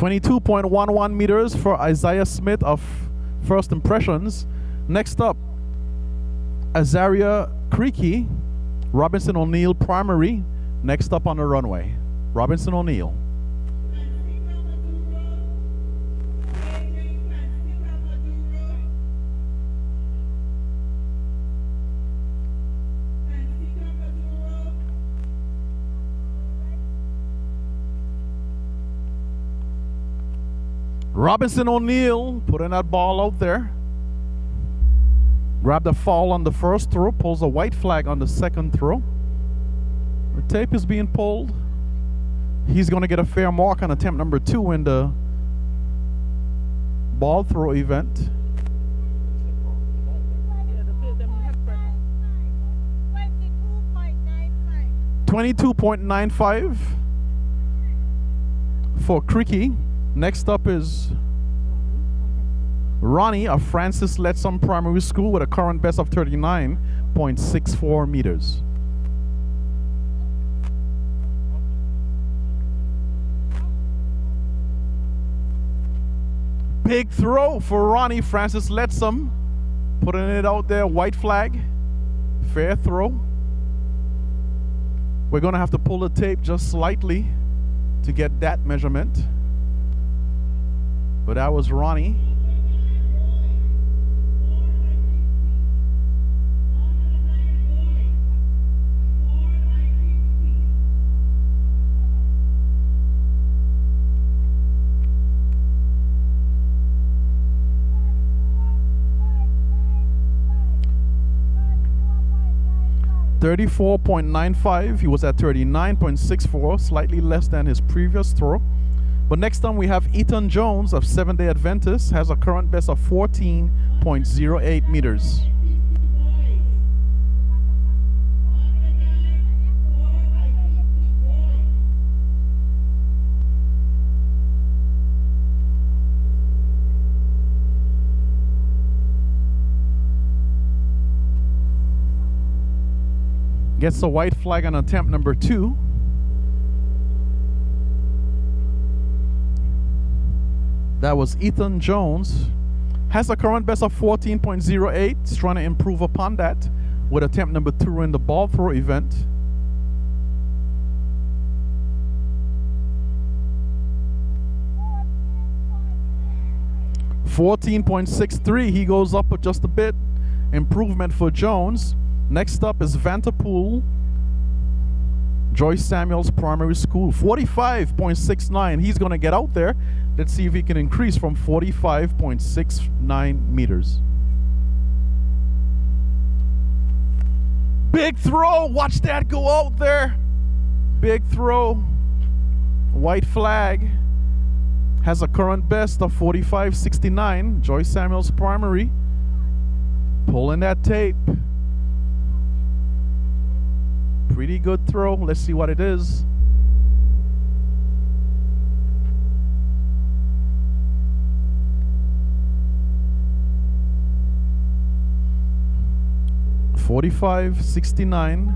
.11 meters for Isaiah Smith of First Impressions. Next up, Azaria Creaky, Robinson O'Neill Primary. Next up on the runway, Robinson O'Neill. Robinson O'Neill putting that ball out there. Grabbed a foul on the first throw, pulls a white flag on the second throw. The tape is being pulled. He's going to get a fair mark on attempt number 2 in the ball throw event. .95 for Creaky. Next up is Ronnie of Francis Letsom Primary School with a current best of 39.64 meters. Big throw for Ronnie Francis Letsom, putting it out there, white flag, fair throw. We're going to have to pull the tape just slightly to get that measurement. But that was Ronnie. .34.95. He was at 39.64, slightly less than his previous throw. But next time we have Ethan Jones of Seventh-day Adventist, has a current best of 14.08 meters. Gets a white flag on attempt number 2. That was Ethan Jones. Has a current best of 14.08. He's trying to improve upon that with attempt number 2 in the ball throw event. .63. He goes up just a bit. Improvement for Jones. Next up is Vanterpool, Joyce Samuels Primary School. 45.69. He's going to get out there. Let's see if he can increase from 45.69 meters. Big throw. Watch that go out there. Big throw. White flag. Has a current best of 45.69. Joyce Samuels Primary. Pulling that tape. Pretty good throw. Let's see what it is. .45.69.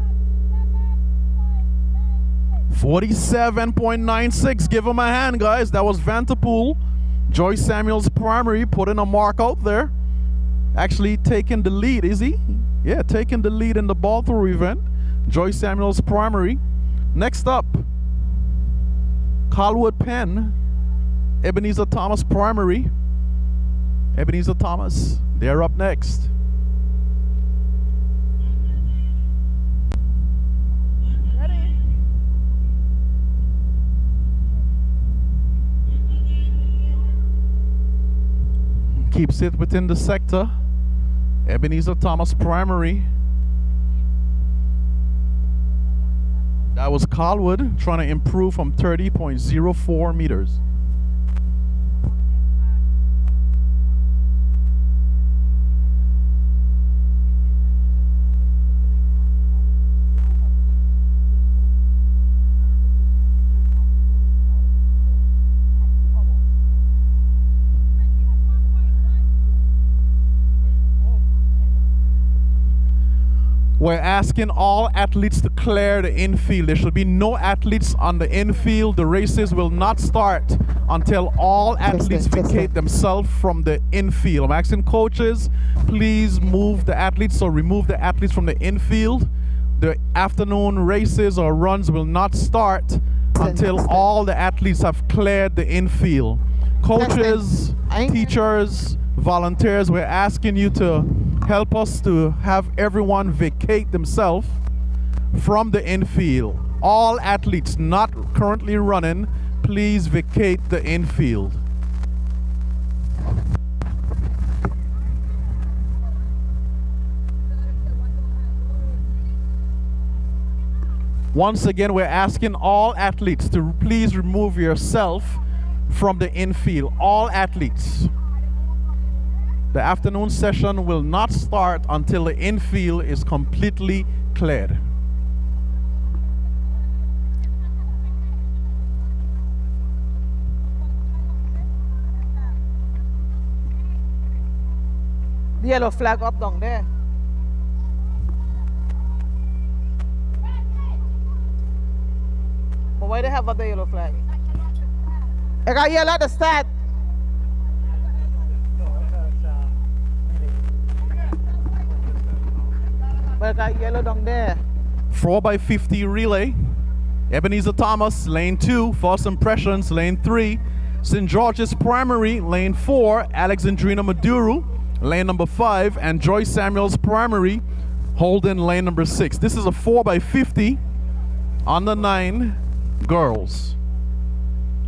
47.96. Give him a hand, guys. That was Vanterpool, Joyce Samuels Primary, putting a mark out there. Actually taking the lead, is he? Yeah, taking the lead in the ball throw event. Joyce Samuels Primary Next up, Colwood Penn, Ebenezer Thomas Primary. Ebenezer Thomas, they're up next. Keeps it within the sector. Ebenezer Thomas Primary. That was Colwood trying to improve from 30.04 meters. We're asking all athletes to clear the infield. There should be no athletes on the infield. The races will not start until all athletes vacate themselves from the infield. I'm asking coaches, please move the athletes or remove the athletes from the infield. The afternoon races or runs will not start until all the athletes have cleared the infield. Coaches, teachers, volunteers, we're asking you to help us to have everyone vacate themselves from the infield. All athletes not currently running, please vacate the infield. Once again, we're asking all athletes to please remove yourself from the infield. All athletes. The afternoon session will not start until the infield is completely cleared. The yellow flag up down there. But why they have up the yellow flag? I got yellow at the start. But I got yellow down there. 4x50 relay. Ebenezer Thomas, lane 2. First Impressions, lane 3. St. George's Primary, lane 4. Alexandrina Maduro, lane number 5. And Joyce Samuels Primary, Holden, lane number 6. This is a 4x50 on the 9 girls.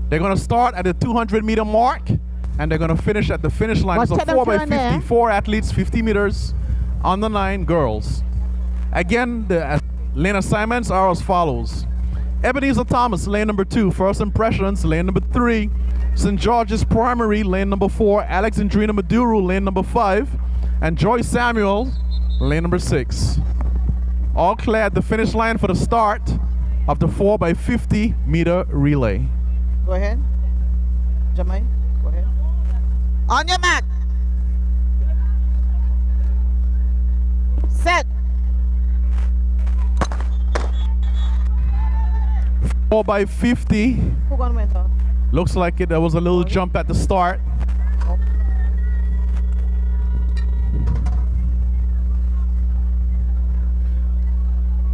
They're going to start at the 200-meter mark, and they're going to finish at the finish line. It's a 4x50, 4 athletes, 50 meters on the 9 girls. Again, the lane assignments are as follows. Ebenezer Thomas, lane number 2. First Impressions, lane number 3. St. George's Primary, lane number 4. Alexandrina Maduro, lane number 5. And Joyce Samuel, lane number 6. All clear at the finish line for the start of the 4x50 meter relay. Go ahead. Jamai, go ahead. On your mark. Set. 4x50. Who gonna win, though? Looks like there was a little jump at the start.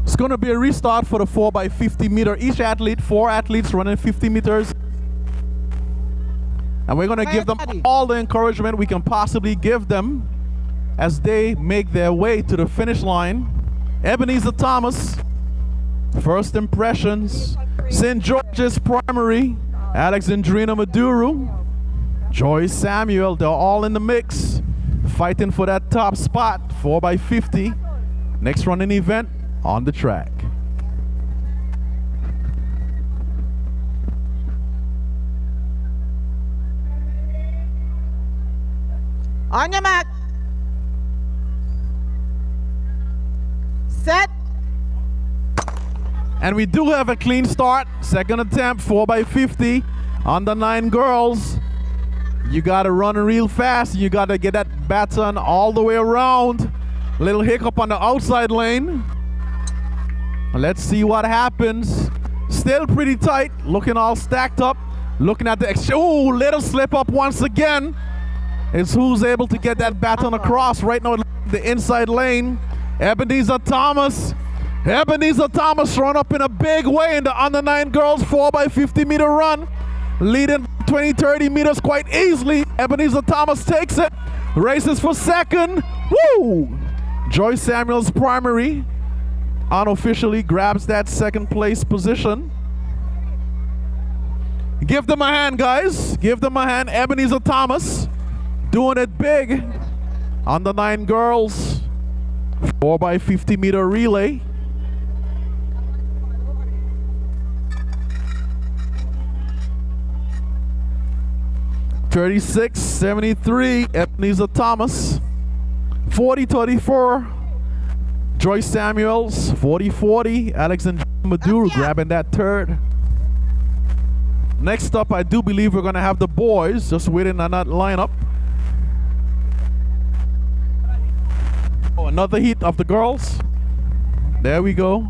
It's going to be a restart for the 4x50 meter. Each athlete, 4 athletes running 50 meters. And we're going to give them all the encouragement we can possibly give them as they make their way to the finish line. Ebenezer Thomas, First Impressions, St. George's Primary, Alexandrina Maduro, Joyce Samuel, they're all in the mix, fighting for that top spot, 4x50. Next running event on the track. On your mark. Set. And we do have a clean start. Second attempt, 4x50 on the 9 girls. You gotta run real fast. You gotta get that baton all the way around. Little hiccup on the outside lane. Let's see what happens. Still pretty tight, looking all stacked up. Looking at the, oh, little slip up once again. It's who's able to get that baton across right now, the inside lane. Ebenezer Thomas Ebenezer Thomas run up in a big way in the under 9 girls 4x50 meter run, leading 20-30 meters quite easily. Ebenezer Thomas takes it, races for second. Woo! Joy Samuels primary unofficially grabs that second place position. Give them a hand, guys. Give them a hand. Ebenezer Thomas doing it big on the 9 girls 4x50 meter relay. (36.73) Ebenezer Thomas. 40.34 Joy Samuels. 40.40 Alexander Maduro grabbing that third. Next up, I do believe we're going to have the boys just waiting on that lineup. Oh, another heat of the girls. There we go.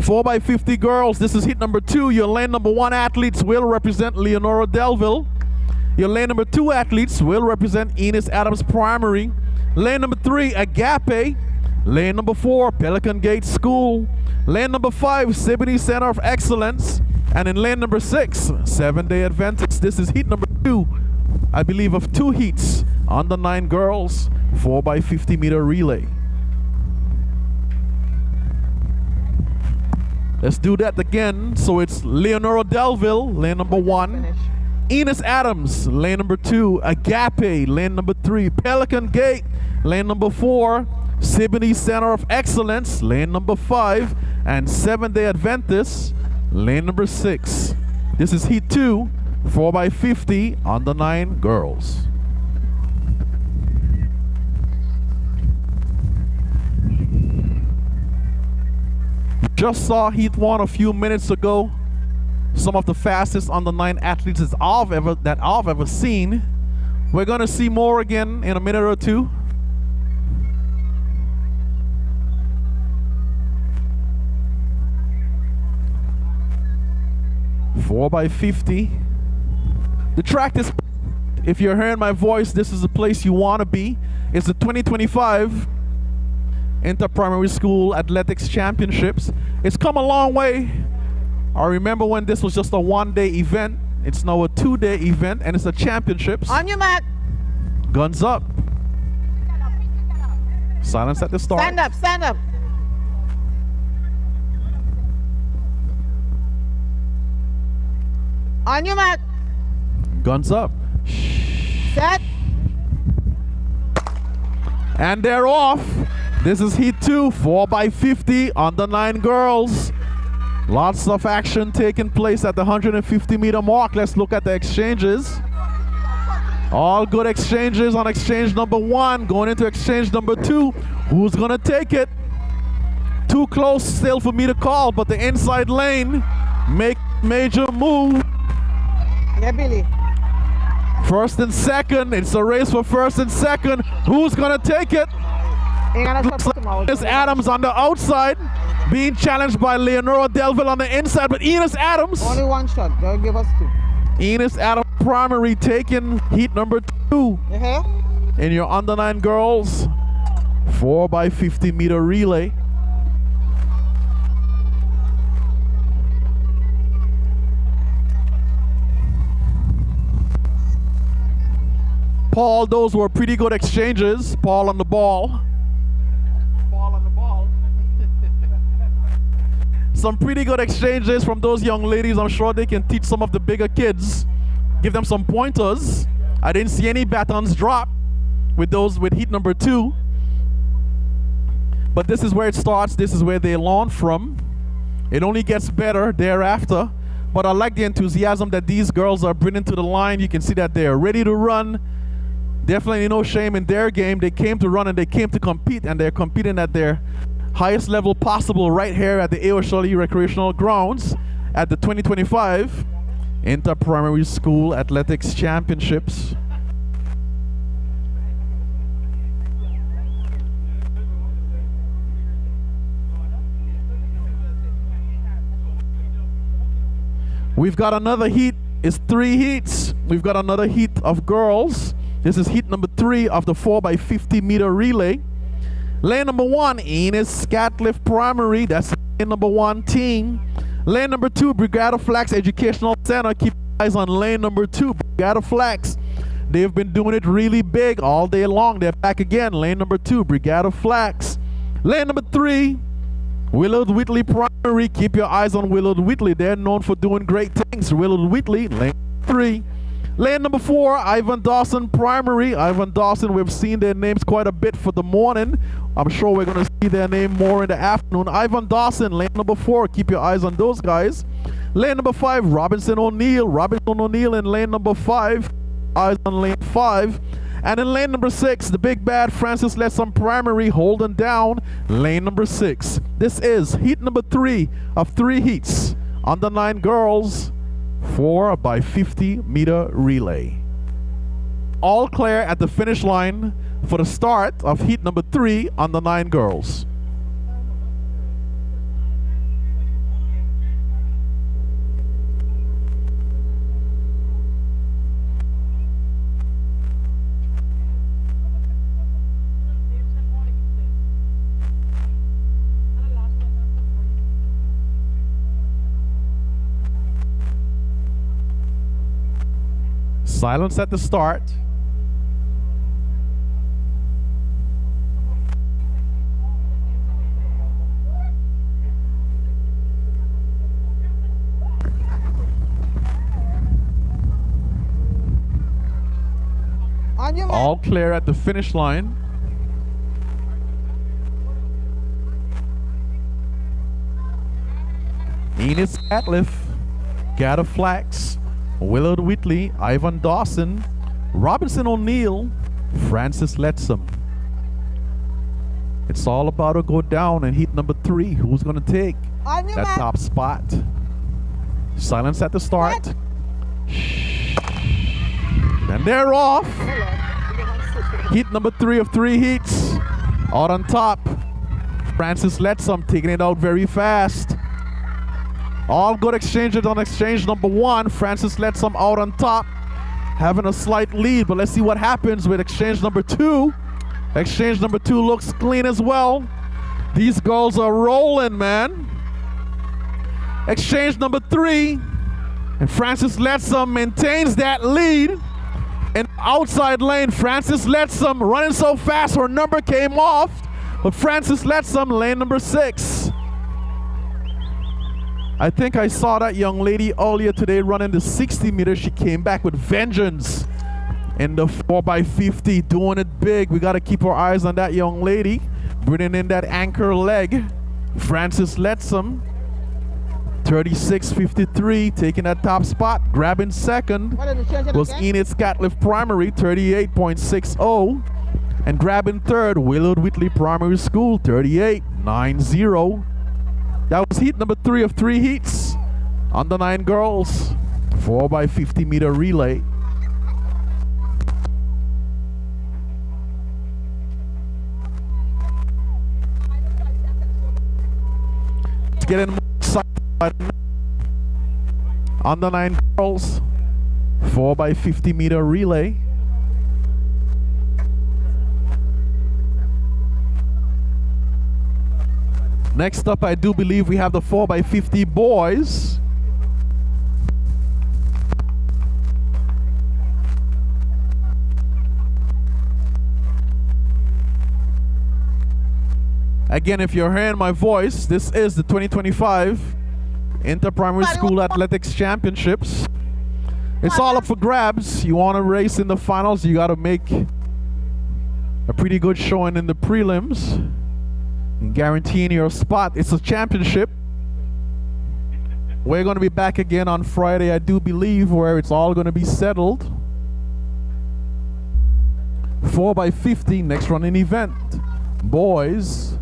Four by 50 girls. This is heat number 2. Your lane number 1 athletes will represent Leonora Delville. Your lane number 2 athletes will represent Enos Adams Primary. Lane number 3, Agape. Lane number 4, Pelican Gate School. Lane number 5, Siboney Center of Excellence. And in lane number 6, Seventh-day Adventist. This is heat number 2, I believe, of 2 heats on the 9 girls 4x50 meter relay. Let's do that again. So it's Leonora Delville, lane number 1. Enos Adams, lane number 2. Agape, lane number 3. Pelican Gate, lane number 4. Siboney Center of Excellence, lane number 5. And Seventh-day Adventist, lane number 6. This is heat 2, 4x50 on the 9 girls. Just saw heat 1 a few minutes ago. Some of the fastest on the 9 athletes that I've ever seen. We're gonna see more again in a minute or two. Four by 50. The track is, if you're hearing my voice, this is the place you want to be. It's the 2025 Inter-Primary School Athletics Championships. It's come a long way. I remember when this was just a 1-day event. It's now a 2-day event, and it's a championships. On your mark. Guns up. Silence at the start. Stand up, stand up. On your mark. Guns up. Set. And they're off. This is heat 2, 4x50 on the 9 girls. Lots of action taking place at the 150 meter mark. Let's look at the exchanges. All good exchanges on exchange number 1. Going into exchange number 2. Who's gonna take it? Too close still for me to call, but the inside lane make major move. Yeah, Billy. First and second. It's a race for first and second. Who's gonna take it? Enos Adams on the outside, being challenged by Leonora Delville on the inside, but Enos Adams. Only one shot. Don't give us 2. Enos Adams primary taking heat number 2 in your under 9 girls 4x50 meter relay. Paul, those were pretty good exchanges. Paul on the ball. Some pretty good exchanges from those young ladies. I'm sure they can teach some of the bigger kids. Give them some pointers. I didn't see any batons drop with those with heat number 2. But this is where it starts. This is where they learn from. It only gets better thereafter. But I like the enthusiasm that these girls are bringing to the line. You can see that they are ready to run. Definitely no shame in their game. They came to run and they came to compete, and they're competing at their highest level possible right here at the A.O. Shirley Recreational Grounds at the 2025 Inter-Primary School Athletics Championships. We've got another heat. It's 3 heats. We've got another heat of girls This is heat number 3 of the 4x50 meter relay. Lane number 1, Enos Scatliff Primary. That's lane number 1 team. Lane number 2, Brigada Flax Educational Center. Keep eyes on lane number 2, Brigada Flax. They've been doing it really big all day long. They're back again. Lane number 2, Brigada Flax. Lane number 3, Willard Whitley Primary. Keep your eyes on Willard Whitley. They're known for doing great things. Willard Whitley, lane 3. Lane number 4, Ivan Dawson Primary. Ivan Dawson, we've seen their names quite a bit for the morning. I'm sure we're going to see their name more in the afternoon. Ivan Dawson, lane number 4. Keep your eyes on those guys. Lane number 5, Robinson O'Neill. Robinson O'Neill in lane number 5. Eyes on lane 5. And in lane number 6, the big bad Francis Letson Primary holding down lane number 6. This is heat number 3 of 3 heats. Under 9 girls, 4x50 meter relay. All clear at the finish line for the start of heat number 3 under 9 girls. Silence at the start. All clear at the finish line. Enos Scatliff, Gada Flax, Willard Whitley, Ivan Dawson, Robinson O'Neill, Francis Letson. It's all about to go down in heat number 3. Who's going to take that top spot? Silence at the start. And they're off. Heat number 3 of 3 heats. Out on top, Francis Letson taking it out very fast. All good exchanges on exchange number 1. Francis Letson out on top, having a slight lead, but let's see what happens with exchange number 2. Exchange number 2 looks clean as well. These girls are rolling, man. Exchange number 3, and Francis Letson maintains that lead. In outside lane, Francis Letson running so fast her number came off, but Francis Letson, lane number 6. I think I saw that young lady earlier today running the 60 meters. She came back with vengeance in the 4x50, doing it big. We got to keep our eyes on that young lady, bringing in that anchor leg. Francis Letson, 36.53, taking that top spot. Grabbing second was Enos Scatliff Primary, 38.60. And grabbing third, Willard Whitley Primary School, 38.90. That was heat number 3 of 3 heats. Under 9 girls, 4x50 meter relay. It's getting more excited. Under 9 girls, 4x50 meter relay. Next up, I do believe we have the 4x50 boys. Again, if you're hearing my voice, this is the 2025 Inter-Primary School Athletics Championships. It's all up for grabs. You want to race in the finals, you got to make a pretty good showing in the prelims. Guaranteeing your spot. It's a championship. We're going to be back again on Friday, I do believe, where it's all going to be settled. 4x50, next running event. Boys.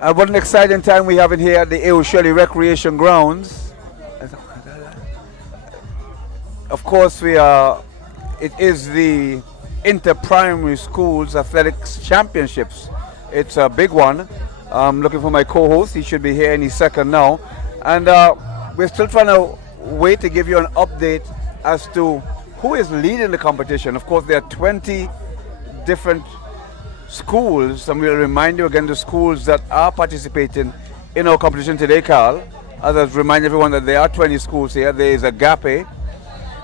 What an exciting time we have in here at the A.O. Shirley Recreation Grounds. Of course, it is the Inter-Primary Schools Athletics Championships. It's a big one. I'm looking for my co-host. He should be here any second now. And we're still trying to wait to give you an update as to who is leading the competition. Of course, there are 20 different schools, and we'll remind you again the schools that are participating in our competition today, Carl. As I remind everyone that there are 20 schools here. There is Agape,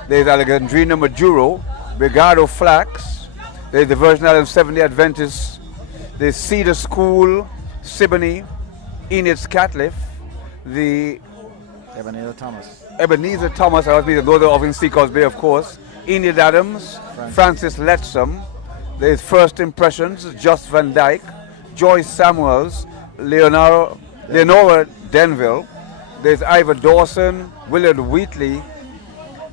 there is Alexandrina Majuro, Brigado Flax, there is the Virgin Islands Seventh-day Adventists, there's Cedar School, Siboney, Enid's Catliff, the Ebenezer Thomas. Ebenezer Thomas, I was being the Lord of Sea Cosby, of course, Enid Adams, Francis Letsom, there's First Impressions, Just Van Dyke, Joyce Samuels, Leonora Denville, there's Ivor Dawson, Willard Wheatley,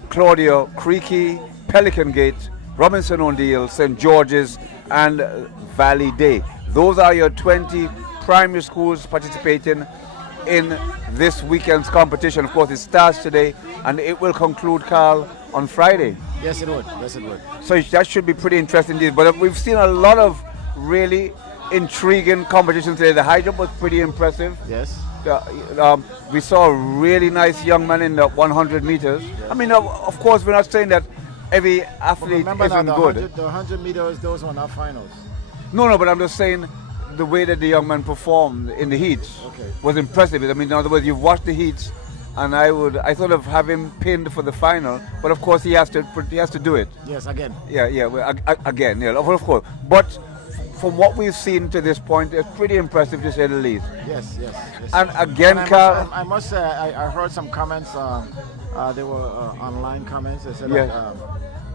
Claudia Creaky, Pelican Gate, Robinson O'Neill, St. George's, and Valley Day. Those are your 20 primary schools participating in this weekend's competition. Of course, it starts today and it will conclude, Carl, on Friday. Yes, it would. Yes, it would. So that should be pretty interesting indeed. But we've seen a lot of really intriguing competitions today. The high jump was pretty impressive. Yes. We saw a really nice young man in the 100 meters. Yes. I mean, of course, we're not saying that every athlete isn't good. The 100 meters, those were not finals. No, but I'm just saying the way that the young man performed in the heats was impressive. I mean, in other words, you've watched the heats, and I sort of have him pinned for the final, but of course he has to do it. Yes, again. Yeah, well, again, yeah, of course. But from what we've seen to this point, it's pretty impressive to say the least. Yes. And again, Carl, I must say, I heard some comments. They were online comments. They said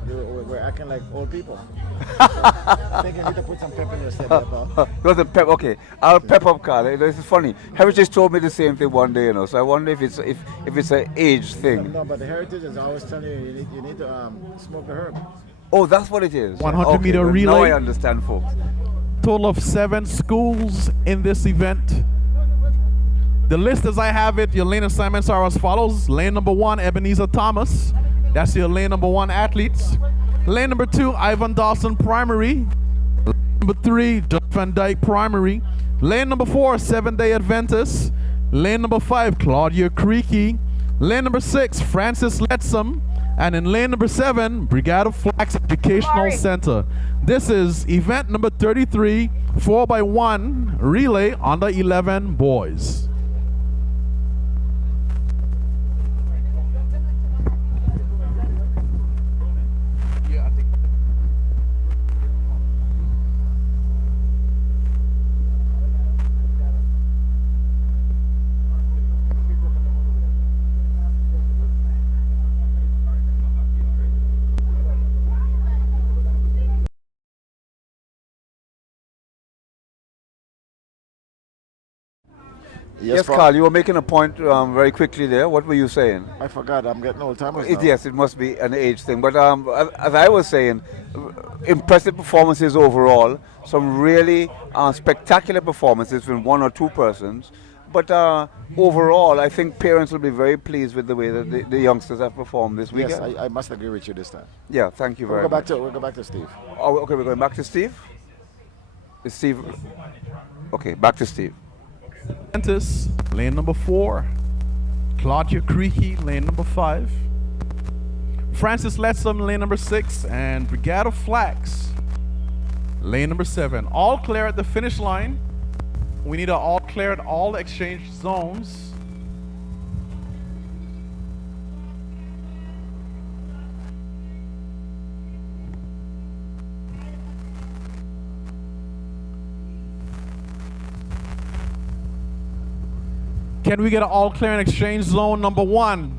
we're acting like old people. So I think you need to put some pep in your step. Okay, I'll pep up, Carl. This is funny. Heritage told me the same thing one day, so I wonder if it's an age thing. No, but the Heritage is always telling you need to smoke the herb. Oh, that's what it is. 100-meter relay. Now I understand, folks. Total of 7 schools in this event. The list as I have it, your lane assignments are as follows. Lane number 1, Ebenezer Thomas. That's your lane number 1 athletes. Lane number 2, Ivan Dawson Primary. Lane number 3, John Van Dyke Primary. Lane number 4, Seventh-day Adventists. Lane number 5, Claudia Creaky. Lane number 6, Francis Letsom. And in lane number 7, Brigado Flax Educational Center. This is event number 33, 4x1 relay under 11 boys. Yes, Carl, you were making a point very quickly there. What were you saying? I forgot. I'm getting old timers now. Yes, it must be an age thing. But as I was saying, impressive performances overall. Some really spectacular performances from 1 or 2 persons. But overall, I think parents will be very pleased with the way that the youngsters have performed this weekend. Yes, I must agree with you this time. Yeah, thank you very much. We'll go back to Steve. Oh, okay, we're going back to Steve? Is Steve? Okay, back to Steve. Adventists, lane number 4. Claudia Creaky, lane number 5. Francis Letsom, lane number 6. And Brigado Flax, lane number 7. All clear at the finish line. We need to all clear at all exchange zones. Can we get an all clear in exchange zone number 1?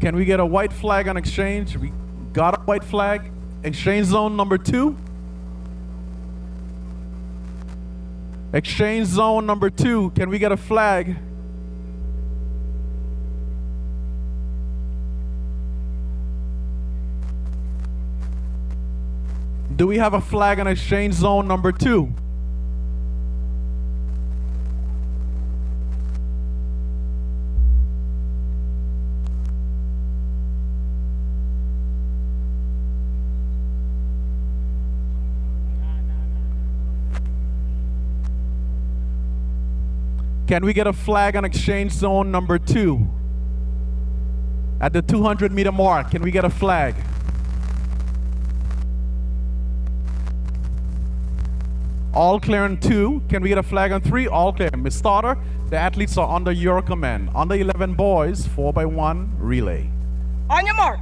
Can we get a white flag on exchange? We got a white flag. Exchange zone number 2. Exchange zone number 2. Can we get a flag? Do we have a flag on exchange zone number 2? Can we get a flag on exchange zone number 2? At the 200-meter mark, can we get a flag? All clear on 2. Can we get a flag on 3? All clear. Miss Starter, the athletes are under your command. Under 11 boys, 4x1 relay. On your mark.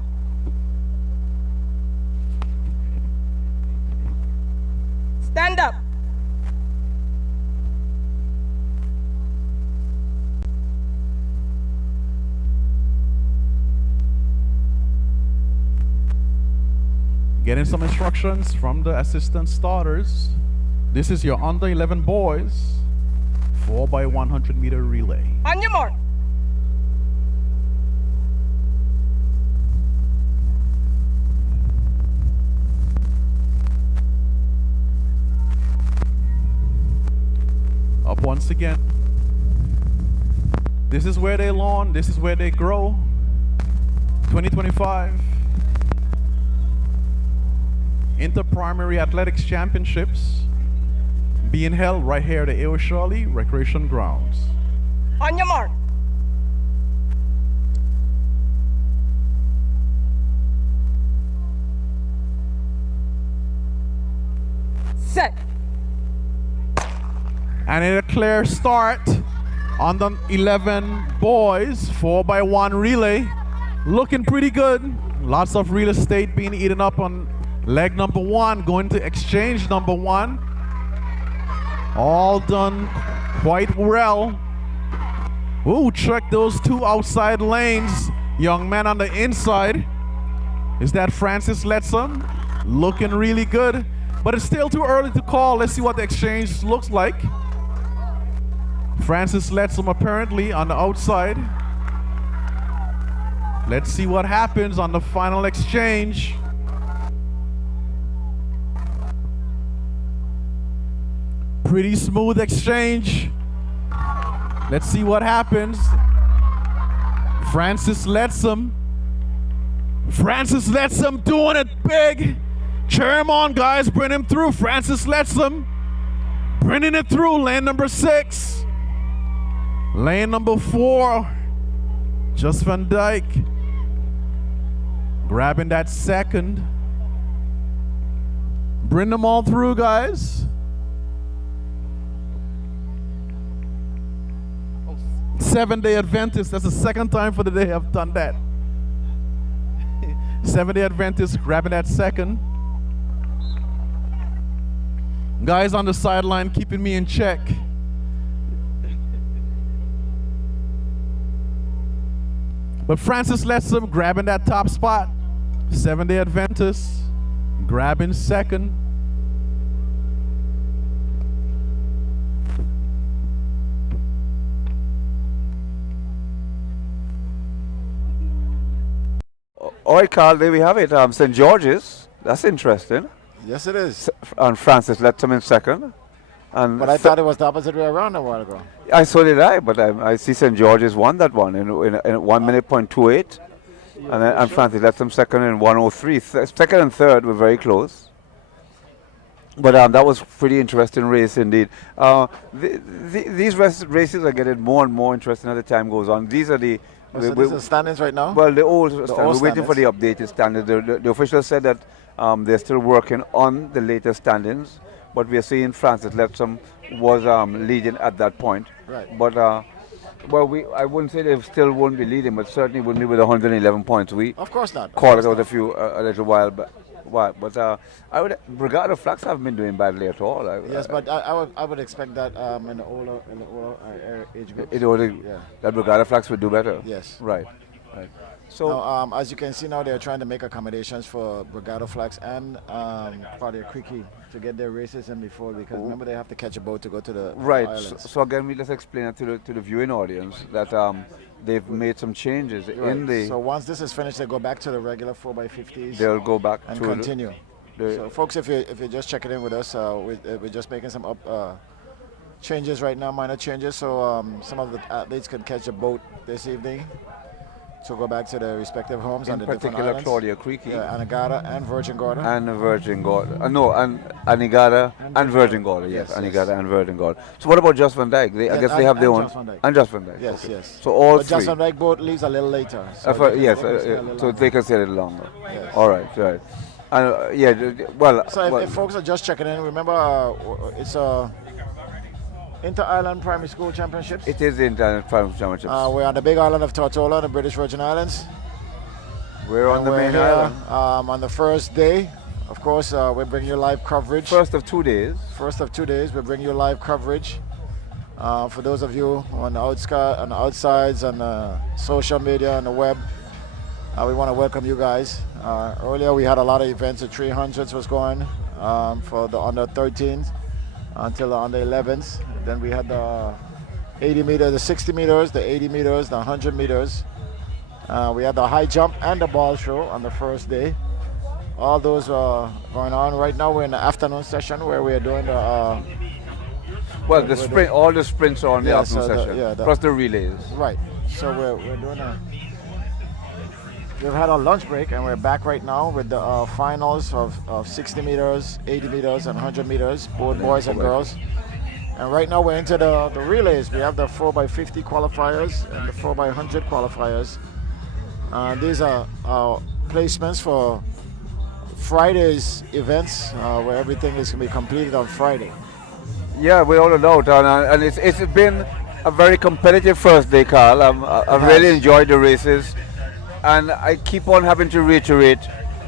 Stand up. Getting some instructions from the assistant starters. This is your under 11 boys 4x100 meter relay. On your mark. Up once again. This is where they learn, this is where they grow. 2025 Inter-Primary Athletics Championships being held right here at the A.O. Shirley Recreation Grounds. On your mark. Set. And in a clear start on the 11 boys 4x1 relay. Looking pretty good. Lots of real estate being eaten up on leg number 1, going to exchange number 1. All done quite well. Ooh, check those 2 outside lanes. Young man on the inside. Is that Francis Letson? Looking really good. But it's still too early to call. Let's see what the exchange looks like. Francis Letson apparently on the outside. Let's see what happens on the final exchange. Pretty smooth exchange. Let's see what happens. Francis Letson. Francis Letson doing it big. Cheer him on, guys. Bring him through. Francis Letson bringing it through. Lane number 6. Lane number 4. Just Van Dyke grabbing that second. Bring them all through, guys. 7-day Adventist. That's the second time for the day I've done that. 7-day Adventist grabbing that second. Guys on the sideline keeping me in check. But Francis Letson grabbing that top spot. 7-day Adventist grabbing second. All right, Carl, there we have it. St. George's. That's interesting. Yes, it is. And Francis Letson in second. And But I thought it was the opposite way around a while ago. So did I, but I see St. George's won that one in 1 minute point 28. And Francis Letson second in 103. Second and third were very close. But that was pretty interesting race indeed. These races are getting more and more interesting as the time goes on. These are the... So these are standings right now? Well, the old standings. old We're waiting for the updated standings. The officials said that they're still working on the latest standings, but we are seeing Francis Letson was leading at that point. Right. But well, I wouldn't say they still won't be leading, but certainly wouldn't be with 111 points. Of course not. Called it out a little while back. But Brigada Flax haven't been doing badly at all. Yes, but I would expect that in the older age groups. That Brigada Flax would do better. Yes. Right. So now, as you can see now, they're trying to make accommodations for Brigada Flax and Claudia Creaky to get their races in before, because remember they have to catch a boat to go to the islands. So again, let's explain it to the viewing audience that they've made some changes in the. So once this is finished, they go back to the regular 4x50s. They'll go back and to continue. So, folks, if you're just checking in with us, we're just making some changes right now, minor changes, so some of the athletes can catch a boat this evening to go back to their respective homes on the different islands. In particular, Claudia Creeky. Yeah, Anegada and Virgin Gorda. And Virgin Gorda. And Anegada and Virgin Gorda. Yes, Anegada and Virgin Gorda. So what about Just Van Dyke? I guess they have their own. And Just Van Dyke. Yes, okay. yes. So all but three. Just Van Dyke boat leaves a little later. So so they can stay a little longer. Yes. All right, right. And well. So if folks are just checking in, remember it's Inter-Island Primary School Championships. It is the Inter-Island Primary Championships. We're on the big island of Tortola, the British Virgin Islands. We're on the main island. On the first day, of course, we bring you live coverage. First of 2 days. First of 2 days, we bring you live coverage. For those of you on the outsides, on social media, on the web, we want to welcome you guys. Earlier, we had a lot of events. The 300s was going for the under 13s until the under 11s. Then we had the 80 meters, the 60 meters, the 80 meters, the 100 meters. We had the high jump and the ball show on the first day. All those are going on. Right now we're in the afternoon session where we are doing the... well, the sprint, all the sprints are on the afternoon session, plus the relays. Right. So we're doing we've had a lunch break and we're back right now with the finals of 60 meters, 80 meters, and 100 meters, both boys and girls. And right now we're into the relays. We have the 4x50 qualifiers and the 4x100 qualifiers. These are placements for Friday's events, where everything is going to be completed on Friday. Yeah, without a doubt, and it's been a very competitive first day, Carl. I've really enjoyed the races, and I keep on having to reiterate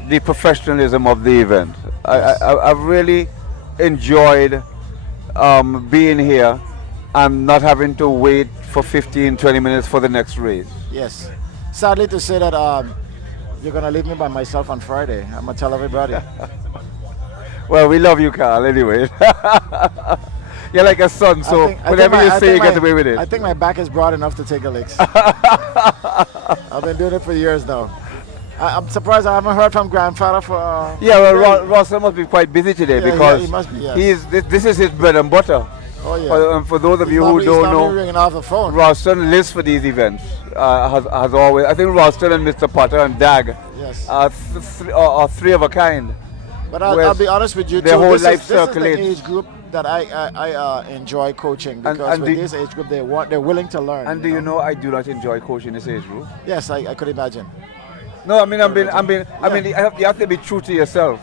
the professionalism of the event. Yes. I've really enjoyed being here and not having to wait for 15-20 minutes for the next race. Yes. Sadly to say that you're going to leave me by myself on Friday. I'm going to tell everybody. Well, we love you, Carl, anyway. You're like a son, so whatever you say, you get away with it. I think my back is broad enough to take the licks. I've been doing it for years now. I'm surprised I haven't heard from grandfather for... yeah, well, Russell must be quite busy today because he must be, yes. This is his bread and butter. Oh, yeah. For those of you who don't know, ringing off the phone. Ralston lives for these events. Has always. I think Ralston and Mr. Potter and Dag are three of a kind. But I'll be honest with you, their too. Whole This life is the age group that I enjoy coaching because with this age group they're willing to learn. And do you know I do not enjoy coaching this age group? Yes, I could imagine. No, I mean you have to be true to yourself.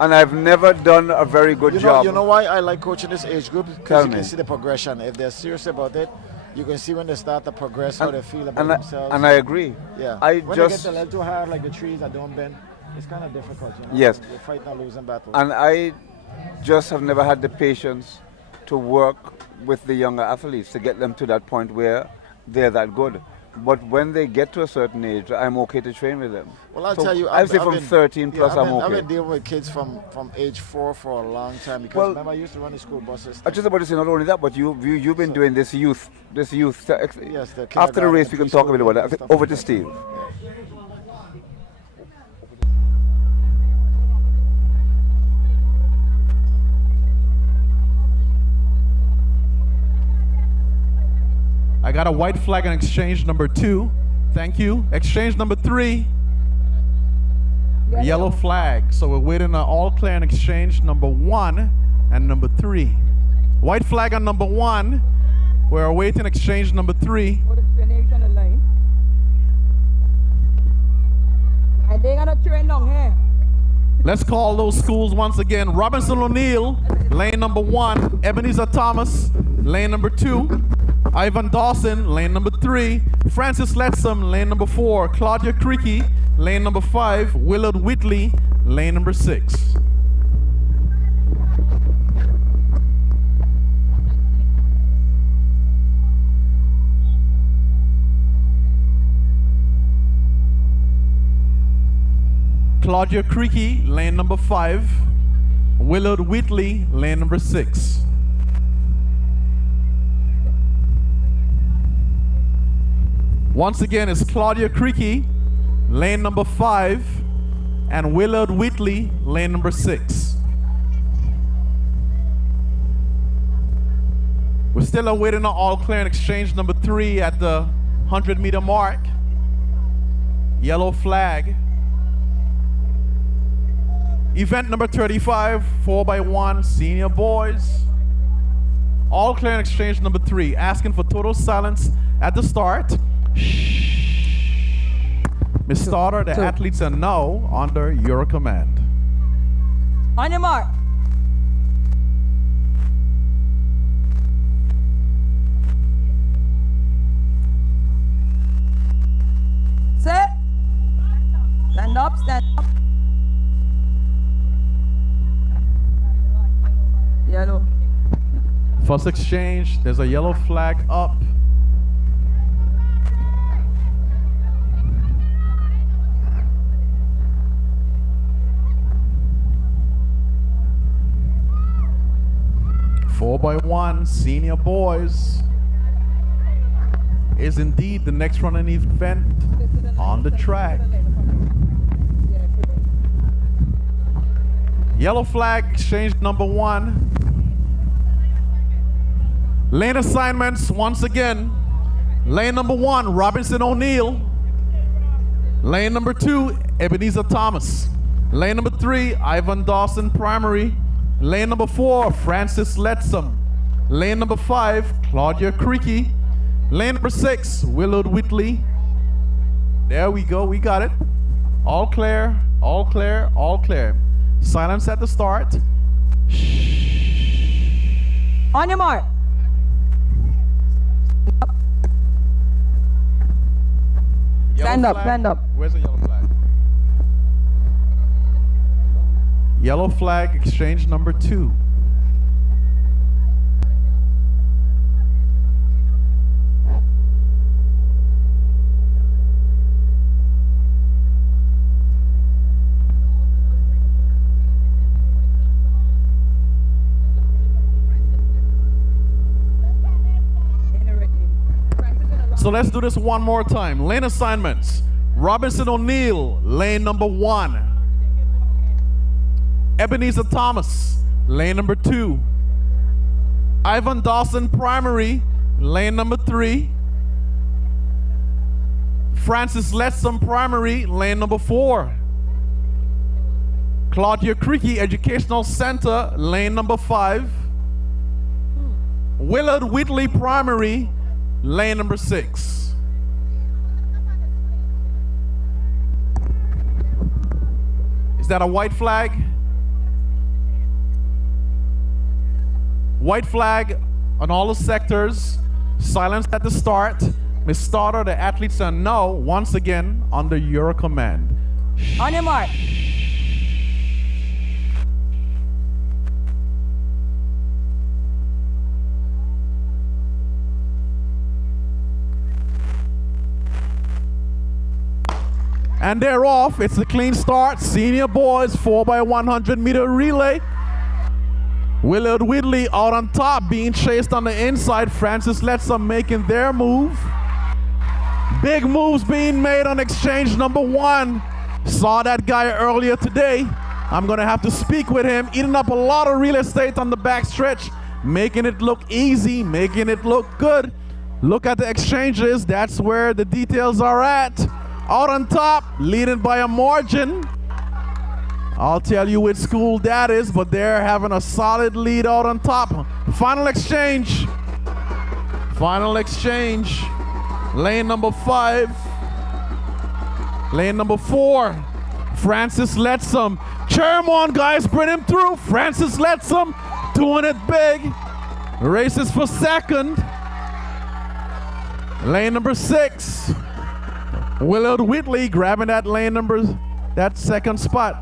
And I've never done a very good job. You know why I like coaching this age group? Because you can see the progression. If they're serious about it, you can see when they start to progress, how they feel about themselves. And I agree. Yeah. When they get a little too hard, like the trees that don't bend, it's kind of difficult. You know? Yes. You're fighting a losing battle. And I just have never had the patience to work with the younger athletes to get them to that point where they're that good. But when they get to a certain age, I'm okay to train with them. Well, I'll tell you, I'd say from 13 plus, I'm okay. I've been dealing with kids from age 4 for a long time because remember I used to run the school buses. I just about to say not only that, but you've been doing this youth. Yes, after the race, we can talk a bit about that. Over to Steve. I got a white flag on exchange number 2. Thank you. Exchange number 3. Yellow flag. So we're waiting on all clear on exchange number 1 and number 3. White flag on number 1. We're awaiting exchange number 3. Let's call those schools once again. Robinson O'Neill, lane number 1. Ebenezer Thomas, lane number 2. Ivan Dawson, lane number 3. Francis Letsom, lane number 4. Claudia Creaky, lane number 5. Willard Whitley, lane number 6. Claudia Creaky, lane number 5. Willard Whitley, lane number 6. Once again, it's Claudia Creaky, lane number 5. and Willard Whitley, lane number 6. We're still awaiting an all clear in exchange number 3 at the 100-meter mark. Yellow flag. Event number 35, 4x1 senior boys. All clear in exchange number 3. Asking for total silence at the start. Miss Starter, the athletes are now under your command. On your mark. Set. Stand up, stand up. Yellow. First exchange, there's a yellow flag up. Four by one, senior boys is indeed the next running event on the track. Yellow flag, exchange number 1. Lane assignments once again. Lane number 1, Robinson O'Neill. Lane number 2, Ebenezer Thomas. Lane number 3, Ivan Dawson Primary. Lane number 4, Francis Letsom. Lane number 5, Claudia Creaky. Lane number 6, Willard Whitley. There we go, we got it. All clear, all clear, all clear. Silence at the start. On your mark. Stand up, stand up. Where's the yellow flag? Yellow flag, exchange number 2. So let's do this one more time. Lane assignments. Robinson O'Neill, lane number 1. Ebenezer Thomas, lane number 2. Ivan Dawson Primary, lane number 3. Francis Letsom Primary, lane number 4. Claudia Creaky Educational Center, lane number 5. Willard Whitley Primary, lane number 6. Is that a white flag? White flag on all the sectors. Silence at the start. Miss Starter, the athletes are now once again under your command. On your mark. And they're off. It's a clean start. Senior boys 4x100 meter relay. Willard Whitley out on top, being chased on the inside. Francis Letsom making their move. Big moves being made on exchange number 1. Saw that guy earlier today. I'm gonna have to speak with him. Eating up a lot of real estate on the back stretch, making it look easy, making it look good. Look at the exchanges. That's where the details are at. Out on top, leading by a margin. I'll tell you which school that is, but they're having a solid lead out on top. Final exchange. Final exchange. Lane number 5. Lane number 4. Francis Letsom. Cheer him on, guys. Bring him through. Francis Letsom doing it big. Races for second. Lane number 6. Willard Whitley grabbing that lane number, that second spot.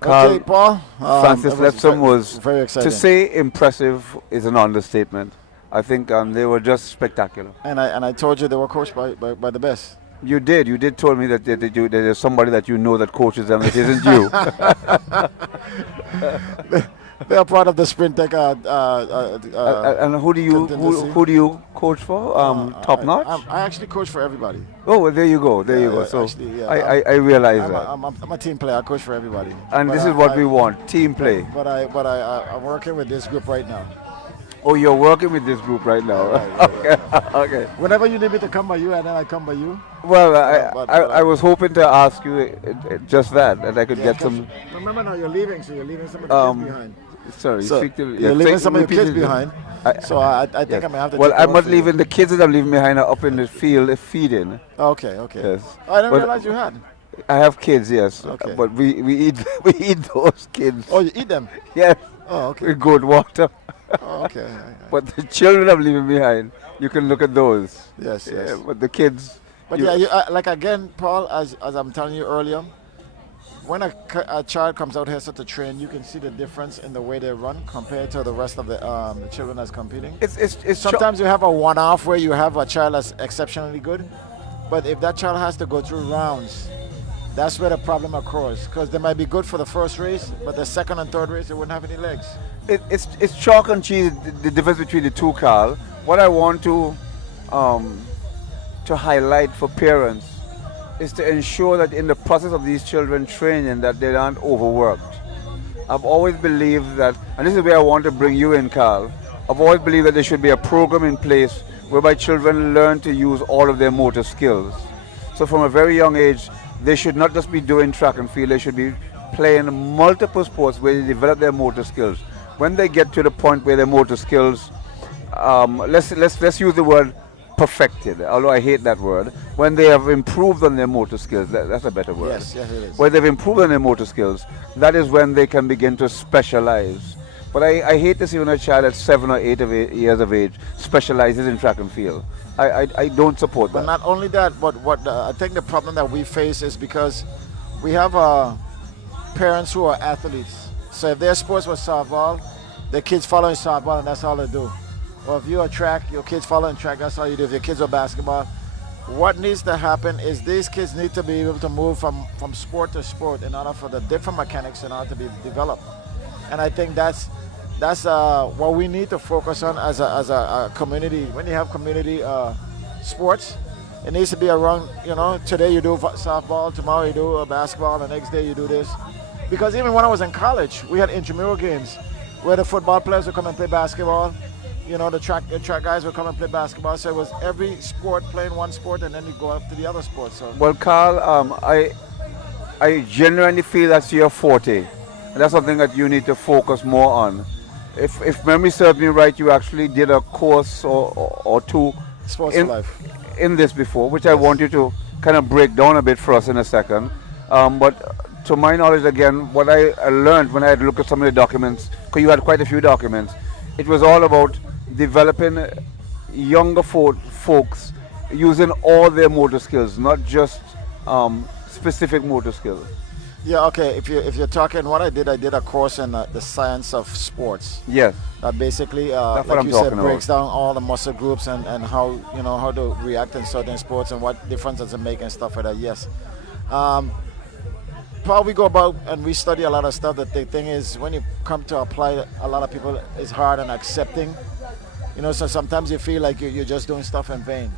Carl, Paul. Francis Letsom was, very exciting. to say impressive is an understatement. I think they were just spectacular. And I told you they were coached by the best. You did told me that there's somebody that you know that coaches them. It isn't you. They are part of the Sprint Tech. And who do you coach for? Top Notch. I actually coach for everybody. Oh, well, there you go. There you go. So actually, I realize that. I'm a team player. I coach for everybody. And this is what we want: team play. But I'm working with this group right now. Oh, you're working with this group right now. Right. Okay. Whenever you need me to come by you, and then I come by you. Well, I was hoping to ask you just that I could get some. Remember now, you're leaving, so you're leaving some of the kids behind. Sorry, so you're leaving some of your kids behind. So I think I may have to. Well, I'm not leaving the kids that I'm leaving behind are up in the field feeding. Okay. Yes. I didn't realize you had. I have kids, yes. Okay. But we eat those kids. Oh, you eat them? Yes. Oh, okay. With good water. Oh, okay. But the children I'm leaving behind, you can look at those. Yes. But the kids. But like again, Paul, as I'm telling you earlier, when a child comes out here to train, you can see the difference in the way they run compared to the rest of the children that's competing. It's sometimes you have a one-off where you have a child that's exceptionally good, but if that child has to go through rounds, that's where the problem occurs, because they might be good for the first race, but the second and third race they wouldn't have any legs. It's chalk and cheese, the difference between the two, Carl. What I want to highlight for parents is to ensure that in the process of these children training that they aren't overworked. I've always believed that, and this is where I want to bring you in, Carl, I've always believed that there should be a program in place whereby children learn to use all of their motor skills. So from a very young age, they should not just be doing track and field, they should be playing multiple sports where they develop their motor skills. When they get to the point where their motor skills, let's use the word perfected, although I hate that word, when they have improved on their motor skills, that's a better word. Yes, it is. When they've improved on their motor skills, that is when they can begin to specialize. But I hate to see when a child at 7 or 8 years of age specializes in track and field. I don't support that. But not only that, but what I think the problem that we face is because we have parents who are athletes. So if their sports was softball, their kids following softball and that's all they do. Or if you're a track, your kids following track, that's all you do. If your kids are basketball, what needs to happen is these kids need to be able to move from sport to sport in order for the different mechanics in order to be developed. And I think that's what we need to focus on as a community. When you have community sports, it needs to be around, today you do softball, tomorrow you do basketball, the next day you do this. Because even when I was in college, we had intramural games where the football players would come and play basketball. The track guys would come and play basketball. So it was every sport playing one sport, and then you go up to the other sport. So. Well, Carl, I genuinely feel that's your forte. And that's something that you need to focus more on. If memory serves me right, you actually did a course or two Sports for Life in this before, which I want you to kind of break down a bit for us in a second. But to my knowledge, again, what I learned when I had looked at some of the documents, because you had quite a few documents, it was all about developing younger folks using all their motor skills, not just specific motor skills. Yeah, okay. If you're talking, what I did a course in the science of sports. Yes. That basically, that's like what you said, breaks down all the muscle groups and how how to react in certain sports and what difference does it make and stuff like that. Yes. How we go about and we study a lot of stuff. That the thing is, when you come to apply, a lot of people is hard on accepting. So sometimes you feel like you're just doing stuff in vain,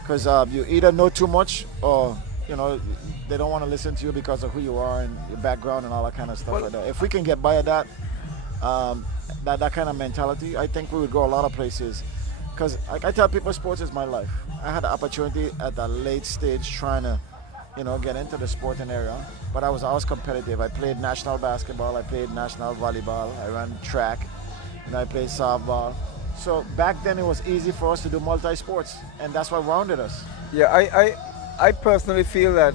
because you either know too much or they don't want to listen to you because of who you are and your background and all that kind of stuff like that. If we can get by that kind of mentality, I think we would go a lot of places. Because I tell people, sports is my life. I had the opportunity at a late stage trying to get into the sporting area, but I was always competitive. I played national basketball, I played national volleyball, I ran track, and I played softball. So back then it was easy for us to do multi-sports, and that's what rounded us. Yeah, I personally feel that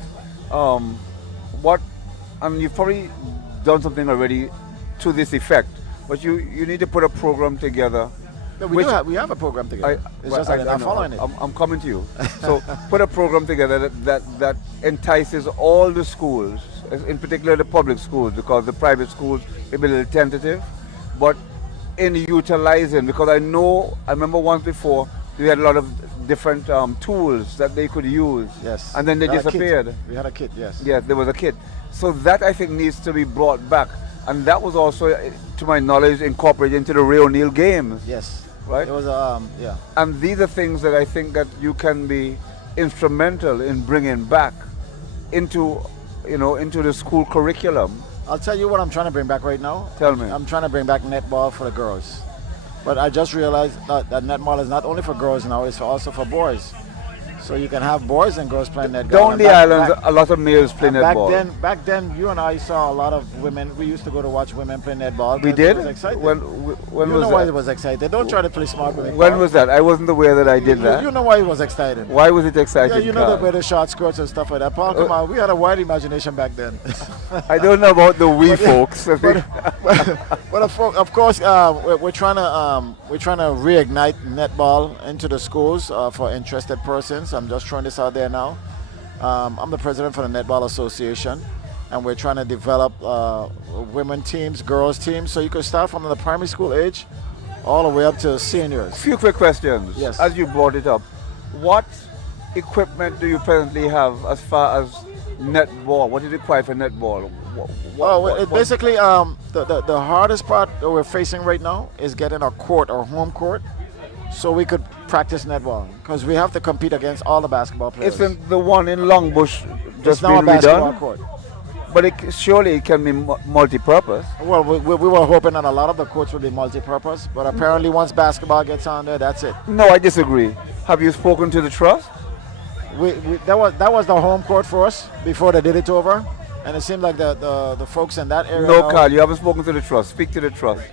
you've probably done something already to this effect, but you need to put a program together. No, we have a program together. It's just that they're not following it. I'm coming to you. So put a program together that entices all the schools, in particular the public schools, because the private schools may be a little tentative, but in utilizing, because I remember once before we had a lot of different tools that they could use. Yes. And then they We had a kit. disappeared. We had a kit, yes. Yes, there was a kit. So that I think needs to be brought back. And that was also, to my knowledge, incorporated into the Ray O'Neal games. Yes. Right? It was, yeah. And these are things that I think that you can be instrumental in bringing back into, into the school curriculum. I'll tell you what I'm trying to bring back right now. Tell me. I'm trying to bring back netball for the girls. But I just realized that netball is not only for girls now, it's also for boys. So you can have boys and girls playing netball. Down the islands, a lot of males play netball. Back then, you and I saw a lot of women. We used to go to watch women play netball. We did? It was exciting. When you was know that? why it was exciting. Don't try to play smart with me. When was that? I wasn't aware that I did that. You know why it was exciting. Why was it exciting? Yeah, you know the way the short skirts and stuff like that. Paul, come on, we had a wide imagination back then. I don't know about the wee folks. But of course, we're trying to reignite netball into the schools for interested persons. I'm just throwing this out there now. I'm the president for the Netball Association, and we're trying to develop women teams, girls teams, so you can start from the primary school age all the way up to seniors. Few quick questions. Yes. As you brought it up, what equipment do you presently have as far as netball? What is required for netball? Basically, the hardest part that we're facing right now is getting a court or home court so we could practice netball, because we have to compete against all the basketball players. Isn't the one in Longbush just now been a basketball redone? court. But surely it can be multi-purpose. Well, we were hoping that a lot of the courts would be multi-purpose, but apparently once basketball gets on there, that's it. No, I disagree. Have you spoken to the trust? That was the home court for us before they did it over, and it seemed like the folks in that area. No, Carl, you haven't spoken to the trust. Speak to the trust.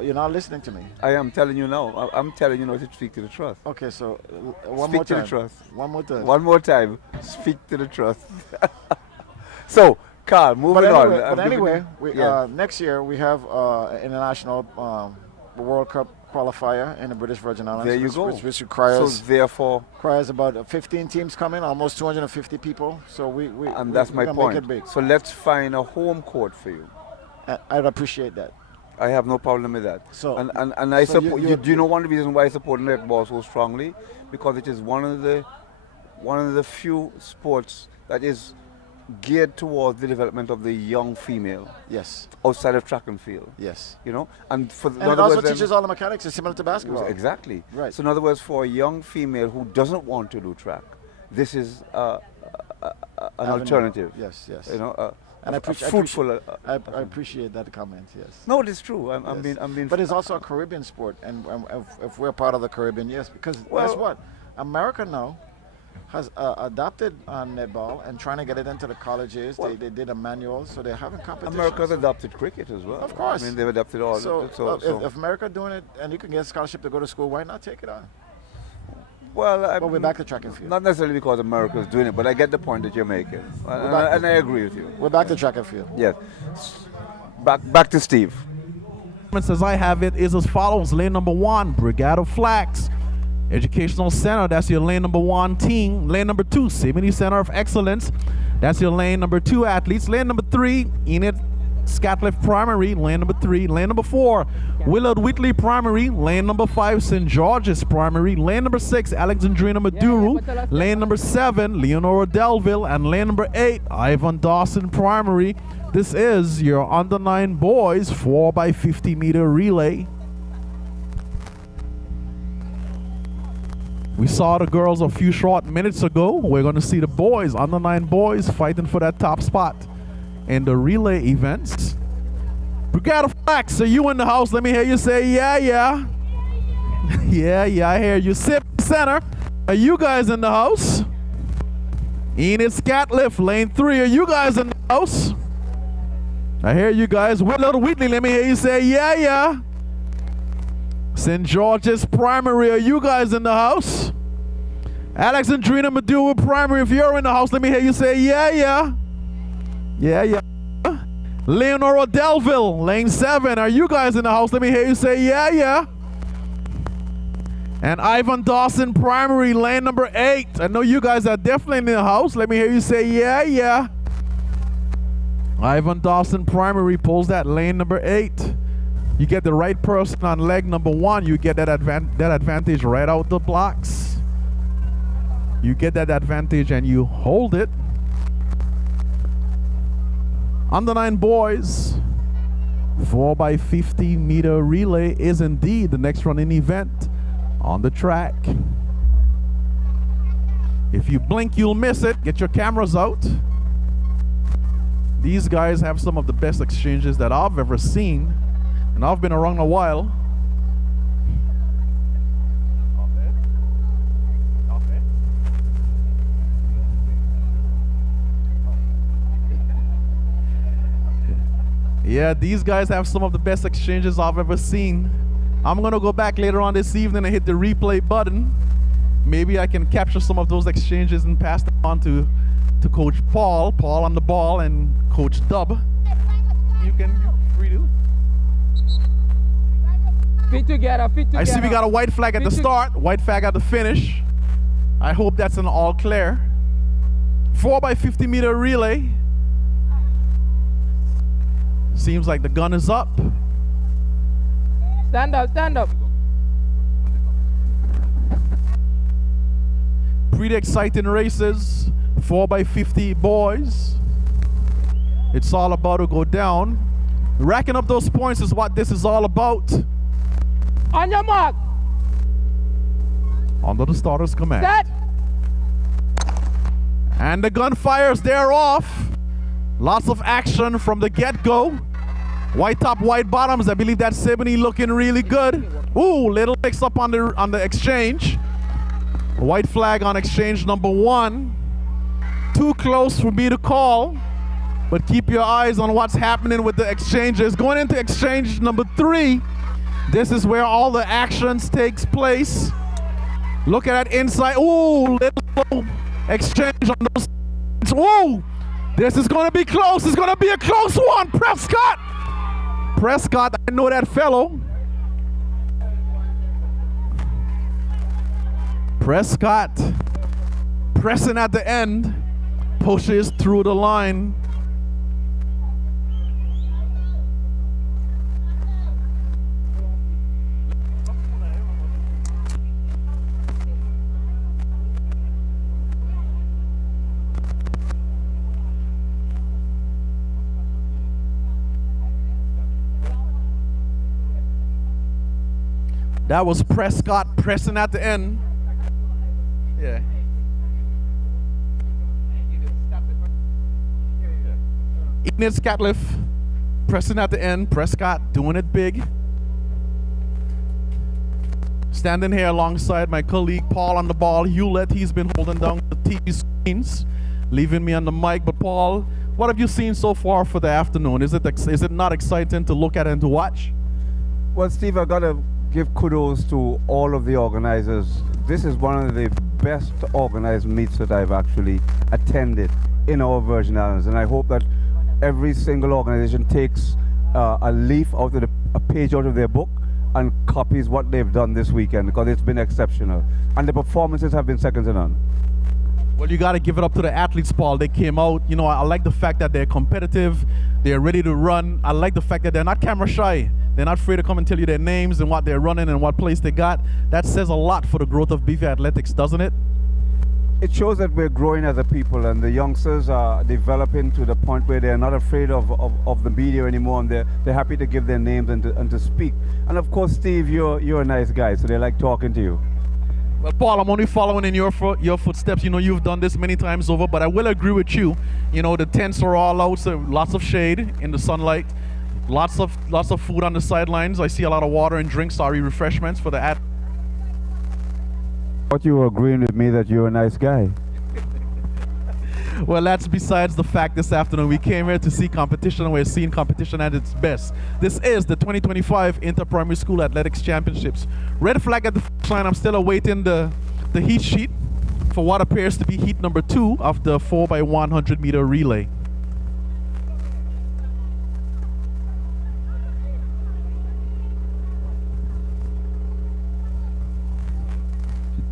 You're not listening to me. I am telling you now. I'm telling you now to speak to the trust. Okay, so Speak more to time. the trust. One more time. One more time. Speak to the trust. So, Carl, moving on. But anyway, next year we have international World Cup qualifier in the British Virgin Islands. There you go. Which requires, so therefore, requires about 15 teams coming, almost 250 people. So and that's my point. Make it big. So let's find a home court for you. I'd appreciate that. I have no problem with that. So and I support. Do you know one of the reasons why I support netball so strongly? Because it is one of the few sports that is geared towards the development of the young female. Yes. Outside of track and field. Yes. And and it also teaches all the mechanics. It's similar to basketball. Exactly. Right. So in other words, for a young female who doesn't want to do track, this is an alternative. Yes. And fruitful. I appreciate that comment. Yes. No, it is true. I'm being. But it's also a Caribbean sport, and if we're part of the Caribbean, yes, because guess what? America now has adopted netball and trying to get it into the colleges. They did a manual, so they're having competition. America's adopted cricket as well. Of course. I mean, they've adopted all. So if America doing it and you can get a scholarship to go to school, why not take it on? Well, we're back to track and field. Not necessarily because America is doing it, but I get the point that you're making, and I agree with you. We're back to track and field. Yes. Back to Steve. As I have it is as follows. Lane number 1, Brigade of Flags Educational Center. That's your lane number 1 team. Lane number 2, Symphony Center of Excellence. That's your lane number 2 athletes. Lane number 3, Enid Scatliff Primary, lane number 3. Lane number 4, Willard Whitley Primary. Lane number 5, St. George's Primary. Lane number 6, Alexandrina Maduro. Lane number 7, Leonora Delville. And lane number 8, Ivan Dawson Primary. This is your under 9 boys 4x50 meter relay. We saw the girls a few short minutes ago. We're going to see the boys, under 9 boys, fighting for that top spot in the relay events. Brigade of Flags, are you in the house? Let me hear you say, yeah. yeah, I hear you. Sip Center, are you guys in the house? Enid Scatliff, lane 3, are you guys in the house? I hear you guys. Willard Whitley, let me hear you say, yeah. St. George's Primary, are you guys in the house? Alexandrina Maduro Primary, if you're in the house, let me hear you say, yeah. Leonora Delville, lane 7, are you guys in the house? Let me hear you say, yeah. And Ivan Dawson Primary, lane number 8. I know you guys are definitely in the house. Let me hear you say, yeah. Ivan Dawson Primary pulls that lane number 8. You get the right person on leg number 1, you get that advantage right out the blocks. You get that advantage and you hold it. Under 9 boys, 4x50 meter relay is indeed the next running event on the track. If you blink, you'll miss it. Get your cameras out. These guys have some of the best exchanges that I've ever seen, and I've been around a while. Yeah, these guys have some of the best exchanges I've ever seen. I'm gonna go back later on this evening and hit the replay button. Maybe I can capture some of those exchanges and pass them on to Coach Paul on the ball, and Coach Dub. You free to. Fit together, fit together. I see we got a white flag at the start, white flag at the finish. I hope that's an all clear. 4x50 meter relay. Seems like the gun is up. Stand up, stand up. Pretty exciting races. 4x50 boys. It's all about to go down. Racking up those points is what this is all about. On your mark. Under the starter's command. Set. And the gun fires, they're off. Lots of action from the get-go. White top, white bottoms. I believe that's Sebony looking really good. Ooh, little mix up on the exchange. White flag on exchange number 1. Too close for me to call, but keep your eyes on what's happening with the exchanges. Going into exchange number 3, this is where all the actions takes place. Look at that inside. Ooh, little exchange on those. Ooh, this is gonna be close. It's gonna be a close one. Prescott, I know that fellow. Prescott pressing at the end, pushes through the line. That was Prescott pressing at the end. Yeah. Enid Scatliff pressing at the end. Prescott doing it big. Standing here alongside my colleague Paul on the ball. Hewlett, he's been holding down the TV screens, leaving me on the mic. But Paul, what have you seen so far for the afternoon? Is it not exciting to look at and to watch? Well, Steve, I gotta give kudos to all of the organizers. This is one of the best organized meets that I've actually attended in our Virgin Islands, and I hope that every single organization takes a leaf out of a page out of their book and copies what they've done this weekend, because it's been exceptional, and the performances have been second to none. Well, you got to give it up to the athletes, Paul. They came out. You know, I like the fact that they're competitive, they're ready to run. I like the fact that they're not camera shy. They're not afraid to come and tell you their names and what they're running and what place they got. That says a lot for the growth of BV Athletics, doesn't it? It shows that we're growing as a people, and the youngsters are developing to the point where they're not afraid of the media anymore, and they're happy to give their names and to speak. And of course, Steve, you're a nice guy, so they like talking to you. Well, Paul, I'm only following in your footsteps. You know, you've done this many times over, but I will agree with you. You know, the tents are all out, so lots of shade in the sunlight. Lots of food on the sidelines. I see a lot of water and drinks, refreshments for the athletes. But you were agreeing with me that you're a nice guy. Well, that's besides the fact this afternoon. We came here to see competition, and we're seeing competition at its best. This is the 2025 Inter-Primary School Athletics Championships. Red flag at the finish line. I'm still awaiting the heat sheet for what appears to be heat number 2 of the 4x100 meter relay.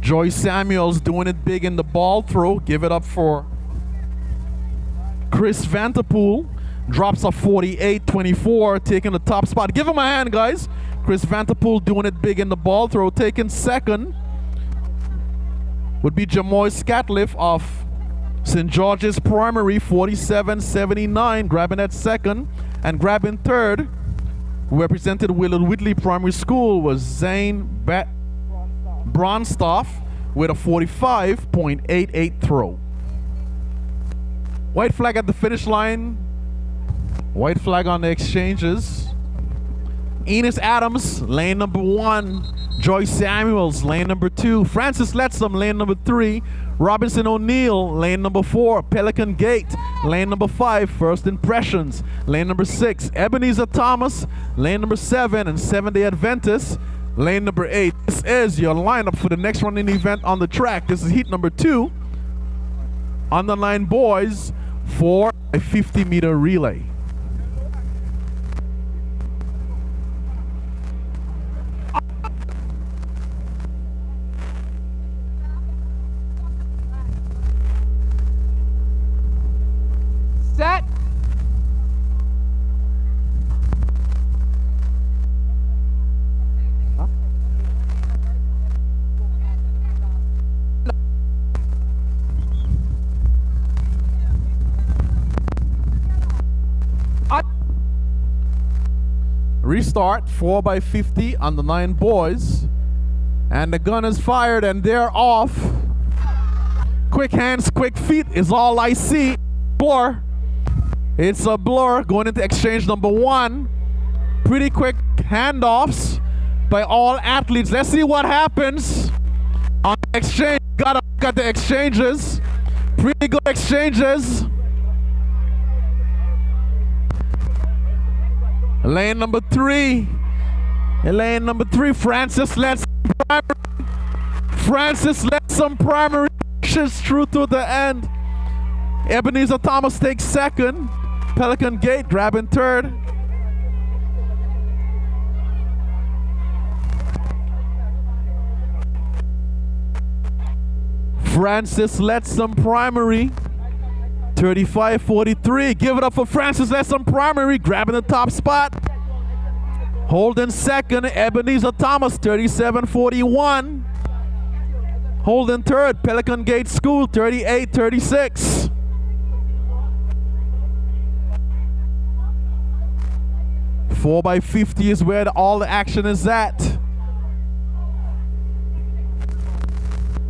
Joy Samuels doing it big in the ball throw. Give it up for Chris Vanterpool. Drops a 48-24, taking the top spot. Give him a hand, guys. Chris Vanterpool doing it big in the ball throw, taking second. would be Jamoy Scatliff of St. George's Primary, 47.79, grabbing at second. And grabbing third, who represented Willard Whitley Primary School, was Zane Bronstoff with a 45.88 throw. White flag at the finish line. White flag on the exchanges. Enos Adams, lane number 1. Joyce Samuels, lane number 2. Francis Letsom, lane number 3. Robinson O'Neill, lane number 4. Pelican Gate, lane number 5. First Impressions, lane number 6. Ebenezer Thomas, lane number 7. And Seventh-day Adventist, lane number 8. This is your lineup for the next running event on the track. This is heat number 2. On the line, boys, for a 50-meter relay. Set. Restart, 4x50 on the 9 boys. And the gun is fired and they're off. Quick hands, quick feet is all I see. Blur. It's a blur going into exchange number 1. Pretty quick handoffs by all athletes. Let's see what happens on the exchange. Gotta look at the exchanges. Pretty good exchanges. Lane number 3. Lane number 3, Francis Letsom Primary. Francis Letsom Primary pushes through to the end. Ebenezer Thomas takes second. Pelican Gate grabbing third. Francis Letsom Primary, 35.43. Give it up for Francis Letsom Primary, grabbing the top spot. Holding second, Ebenezer Thomas, 37.41. Holding third, Pelican Gate School, 38.36. Four by 50 is where all the action is at.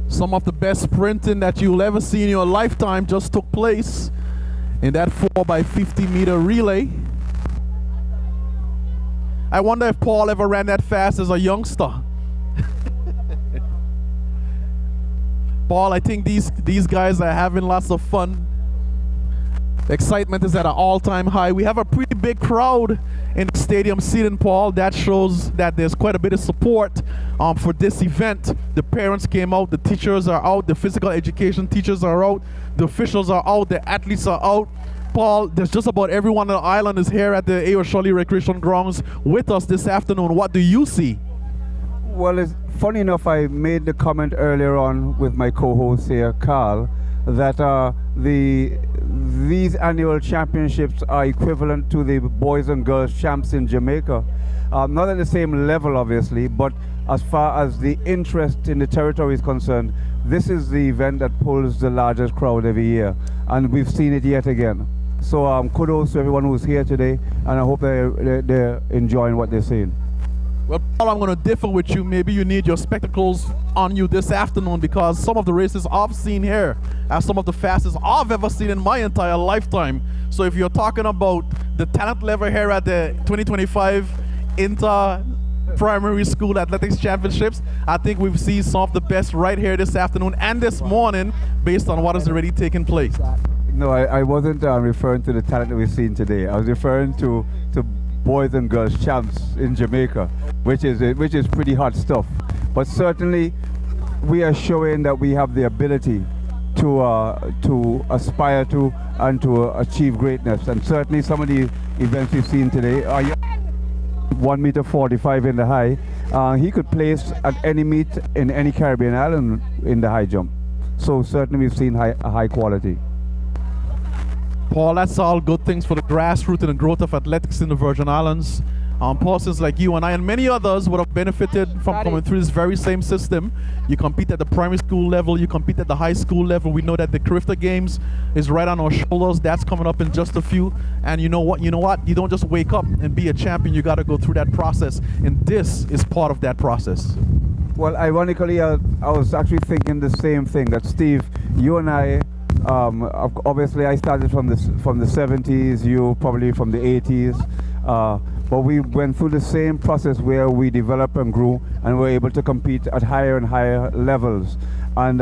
Some of the best sprinting that you'll ever see in your lifetime just took place in that 4x50 meter relay. I wonder if Paul ever ran that fast as a youngster. Paul, I think these guys are having lots of fun. The excitement is at an all-time high. We have a pretty big crowd in the stadium seating, Paul. That shows that there's quite a bit of support for this event. The parents came out, the teachers are out, the physical education teachers are out, the officials are out, the athletes are out. Paul, there's just about everyone on the island is here at the A.O. Shirley Recreation Grounds with us this afternoon. What do you see? Well, it's funny enough, I made the comment earlier on with my co-host here, Carl, that these annual championships are equivalent to the boys and girls champs in Jamaica. Not at the same level, obviously, but as far as the interest in the territory is concerned, this is the event that pulls the largest crowd every year, and we've seen it yet again. So kudos to everyone who's here today, and I hope they're enjoying what they're seeing. Well, Paul, I'm going to differ with you. Maybe you need your spectacles on you this afternoon, because some of the races I've seen here are some of the fastest I've ever seen in my entire lifetime. So if you're talking about the talent level here at the 2025 Inter-Primary School Athletics Championships, I think we've seen some of the best right here this afternoon and this morning based on what has already taken place. No, I wasn't referring to the talent that we've seen today. I was referring to boys and girls champs in Jamaica, which is pretty hot stuff. But certainly we are showing that we have the ability to aspire to and to achieve greatness. And certainly some of the events we've seen today are 1.45 meters in the high. He could place at any meet in any Caribbean island in the high jump. So certainly we've seen high quality. Paul, that's all good things for the grassroots and the growth of athletics in the Virgin Islands. Persons like you and I and many others would have benefited from coming through this very same system. You compete at the primary school level, you compete at the high school level. We know that the Crifter Games is right on our shoulders. That's coming up in just a few. And you know what? You don't just wake up and be a champion. You got to go through that process. And this is part of that process. Well, ironically, I was actually thinking the same thing, that Steve, you and I, obviously I started from the 70s, you probably from the 80s. But we went through the same process where we developed and grew and were able to compete at higher and higher levels. And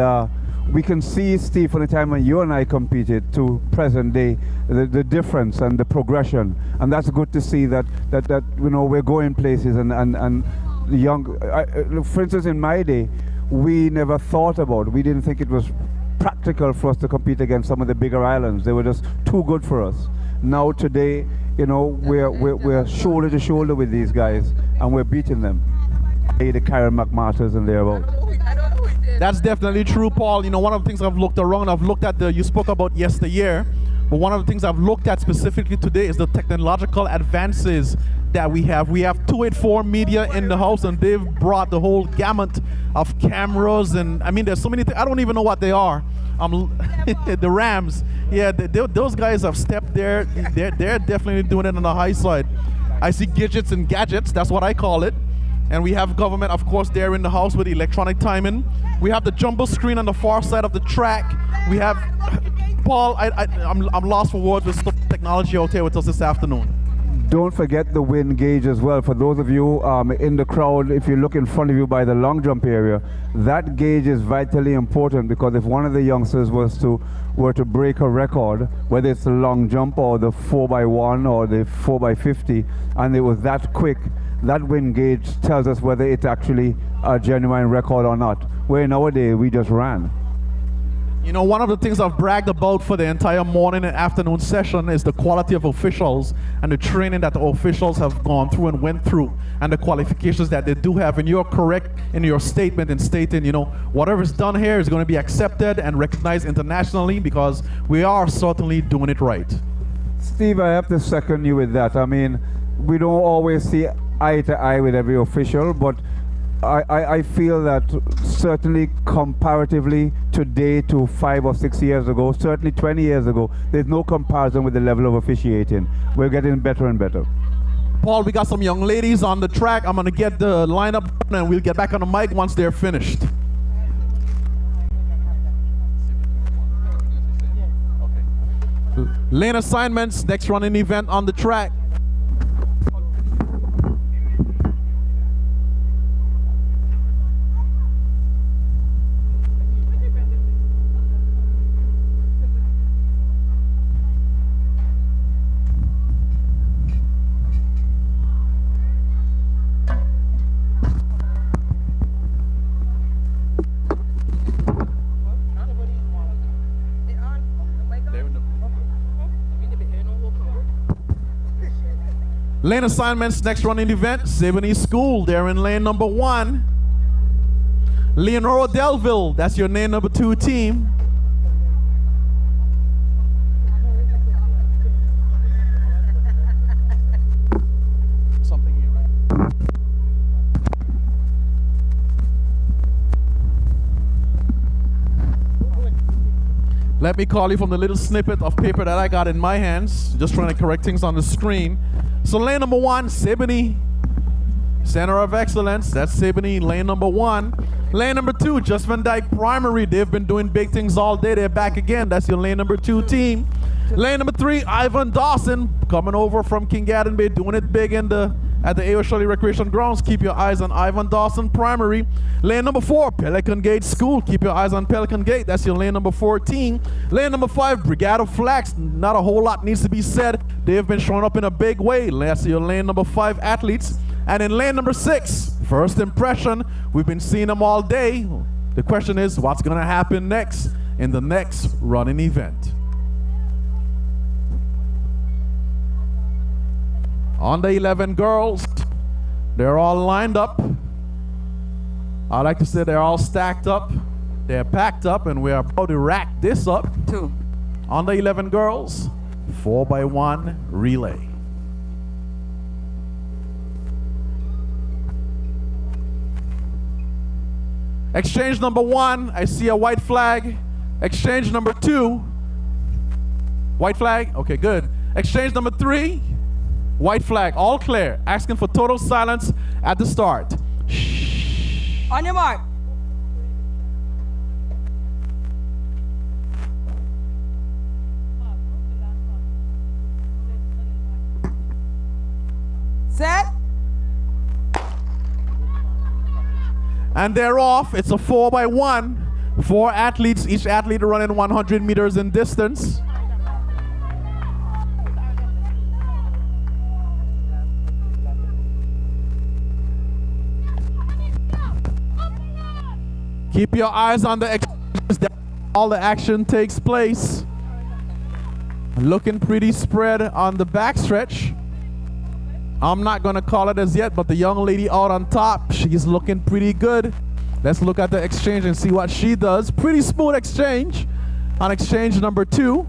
we can see, Steve, from the time when you and I competed to present day, the difference and the progression. And that's good to see that we're going places and the young, for instance, in my day, we never thought about, we didn't think it was practical for us to compete against some of the bigger islands. They were just too good for us. Now today, we're shoulder to shoulder with these guys, and we're beating them. The Karen McMartins and thereabouts. That's definitely true, Paul. One of the things I've looked around, I've looked at you spoke about yesteryear, but one of the things I've looked at specifically today is the technological advances that we have. We have 284 Media in the house, and they've brought the whole gamut of cameras, and I mean, there's so many things, I don't even know what they are. The Rams, yeah, those guys have stepped there. They're definitely doing it on the high side. I see gadgets and gadgets, that's what I call it. And we have government, of course, there in the house with electronic timing. We have the jumbo screen on the far side of the track. We have, Paul, I'm lost for words with some technology out here with us this afternoon. Don't forget the wind gauge as well. For those of you in the crowd, if you look in front of you by the long jump area, that gauge is vitally important, because if one of the youngsters were to break a record, whether it's the long jump or the 4x1 or the 4x50, and it was that quick, that wind gauge tells us whether it's actually a genuine record or not. Where nowadays we just ran. One of the things I've bragged about for the entire morning and afternoon session is the quality of officials and the training that the officials have gone through and went through, and the qualifications that they do have. And you're correct in your statement in stating, whatever's done here is going to be accepted and recognized internationally, because we are certainly doing it right. Steve, I have to second you with that. I mean, we don't always see eye to eye with every official, but I feel that certainly comparatively today to 5 or 6 years ago, certainly 20 years ago, there's no comparison with the level of officiating. We're getting better and better. Paul, we got some young ladies on the track. I'm going to get the lineup and we'll get back on the mic once they're finished. Lane assignments, next running event on the track. Lane assignments, next running event, Sebony School. They're in lane number 1. Leonora Delville, that's your lane number 2 team. Let me call you from the little snippet of paper that I got in my hands, just trying to correct things on the screen. So lane number 1, Sebony, Center of Excellence. That's Sebony, lane number 1. Lane number 2, Just Van Dyke Primary. They've been doing big things all day. They're back again. That's your lane number 2 team. Lane number 3, Ivan Dawson, coming over from King Gadden Bay, doing it big at the A.O. Shirley Recreation Grounds. Keep your eyes on Ivan Dawson Primary. Lane number 4, Pelican Gate School. Keep your eyes on Pelican Gate. That's your lane number 14. Lane number 5, Brigade of Flags. Not a whole lot needs to be said. They have been showing up in a big way. That's your lane number 5 athletes. And in lane number 6, First Impression. We've been seeing them all day. The question is, what's going to happen next in the next running event? On the 11 girls, they're all lined up. I like to say they're all stacked up. They're packed up, and we're about to rack this up. On the 11 girls, 4x1 relay. Exchange number 1, I see a white flag. Exchange number 2, white flag. Okay, good. Exchange number 3, white flag. All clear. Asking for total silence at the start. Shh. On your mark. Set. And they're off. It's a 4x1. 4 athletes, each athlete running 100 meters in distance. Keep your eyes on the exchanges that all the action takes place. Looking pretty spread on the backstretch. I'm not gonna call it as yet, but the young lady out on top, she's looking pretty good. Let's look at the exchange and see what she does. Pretty smooth exchange on exchange number 2.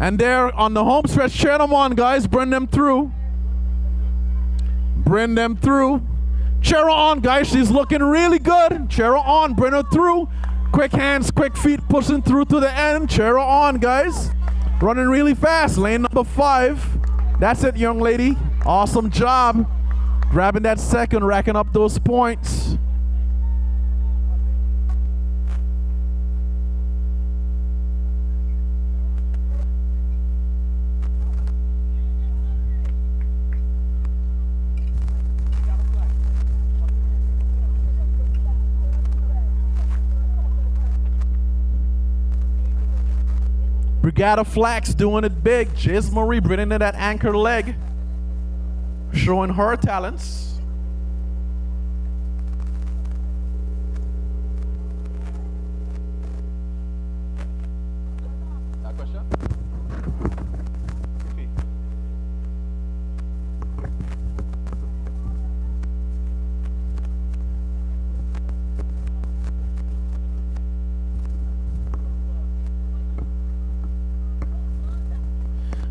And there on the home stretch, cheer them on, guys. Bring them through. Bring them through. Cheer her on, guys. She's looking really good. Cheer her on. Bring her through. Quick hands, quick feet, pushing through to the end. Cheer her on, guys. Running really fast. Lane number 5. That's it, young lady. Awesome job. Grabbing that second, racking up those points. Brigada Flax doing it big. Jiz Marie bringing in that anchor leg, showing her talents.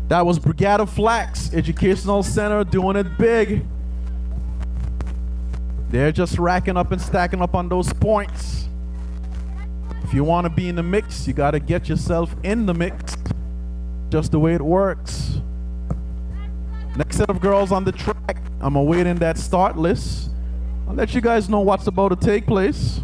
That was Brigada Flax Educational Center doing it big. They're just racking up and stacking up on those points. If you want to be in the mix, you got to get yourself in the mix. Just the way it works. Next set of girls on the track. I'm awaiting that start list. I'll let you guys know what's about to take place.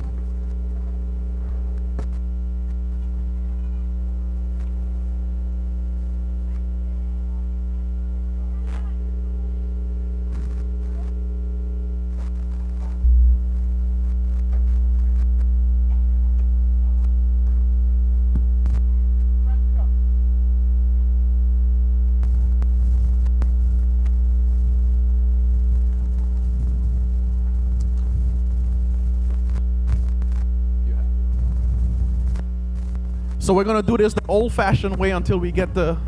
So we're gonna do this the old-fashioned way until we get the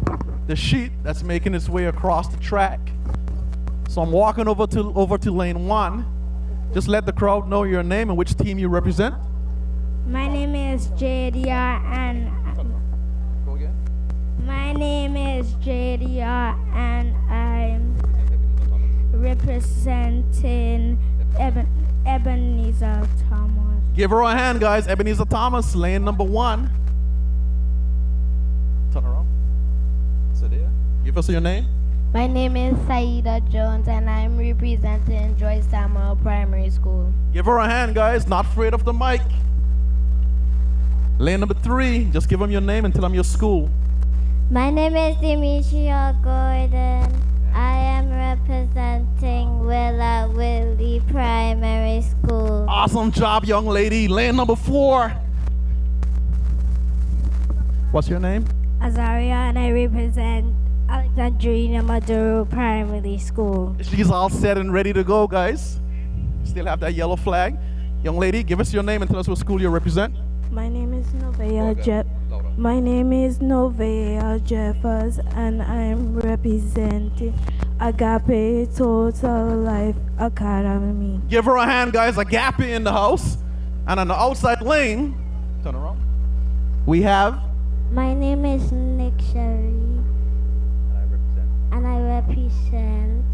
sheet that's making its way across the track. So I'm walking over to lane 1. Just let the crowd know your name and which team you represent. My name is JDR and my name is JDR and I'm representing Ebenezer Thomas. Give her a hand, guys. Ebenezer Thomas, lane number 1. Turn around. Sit there. Give us your name. My name is Saida Jones and I'm representing Joyce Samuel Primary School. Give her a hand, guys. Not afraid of the mic. Lane number 3. Just give them your name and tell them your school. My name is Demetria Gordon. I am representing Willa Willie Primary School. Awesome job, young lady. Lane number 4. What's your name? Azaria and I represent Alexandrina Maduro Primary School. She's all set and ready to go, guys. Still have that yellow flag. Young lady, give us your name and tell us what school you represent. My name is Novea Jeffers and I'm representing Agape Total Life Academy. Give her a hand, guys. Agape in the house. And on the outside lane, turn around. We have? My name is Nick Sherry. And I represent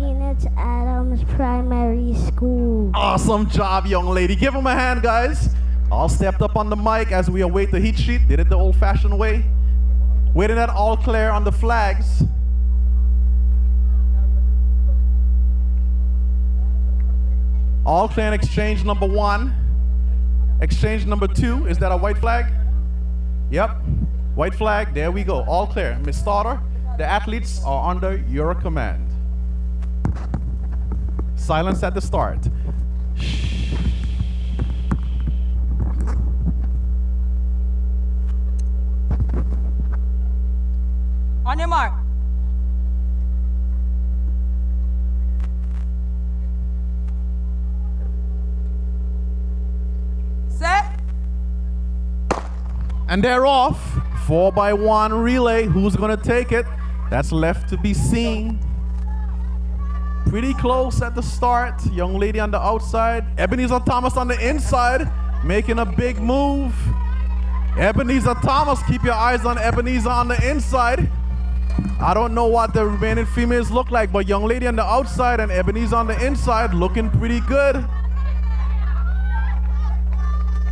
Enid Adams Primary School. Awesome job, young lady. Give him a hand, guys. All stepped up on the mic as we await the heat sheet. Did it the old-fashioned way. Waiting at all clear on the flags. All clear in exchange number 1. Exchange number 2. Is that a white flag? Yep. White flag. There we go. All clear. Miss Starter, the athletes are under your command. Silence at the start. On your mark. Set. And they're off. 4x1 relay. Who's gonna take it? That's left to be seen. Pretty close at the start. Young lady on the outside. Ebenezer Thomas on the inside, making a big move. Ebenezer Thomas, keep your eyes on Ebenezer on the inside. I don't know what the remaining females look like, but young lady on the outside and Ebenezer on the inside looking pretty good.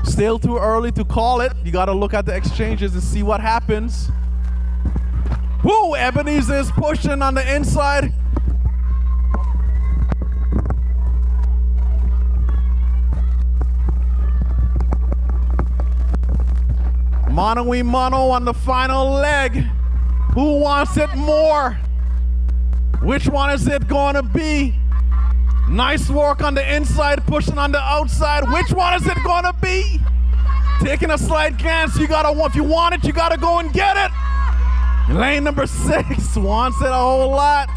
Still too early to call it. You gotta look at the exchanges and see what happens. Woo! Ebenezer is pushing on the inside. Mano on the final leg. Who wants it more? Which one is it gonna be? Nice work on the inside, pushing on the outside. Which one is it gonna be? Taking a slight glance, if you want it, you gotta go and get it. Lane number 6 wants it a whole lot.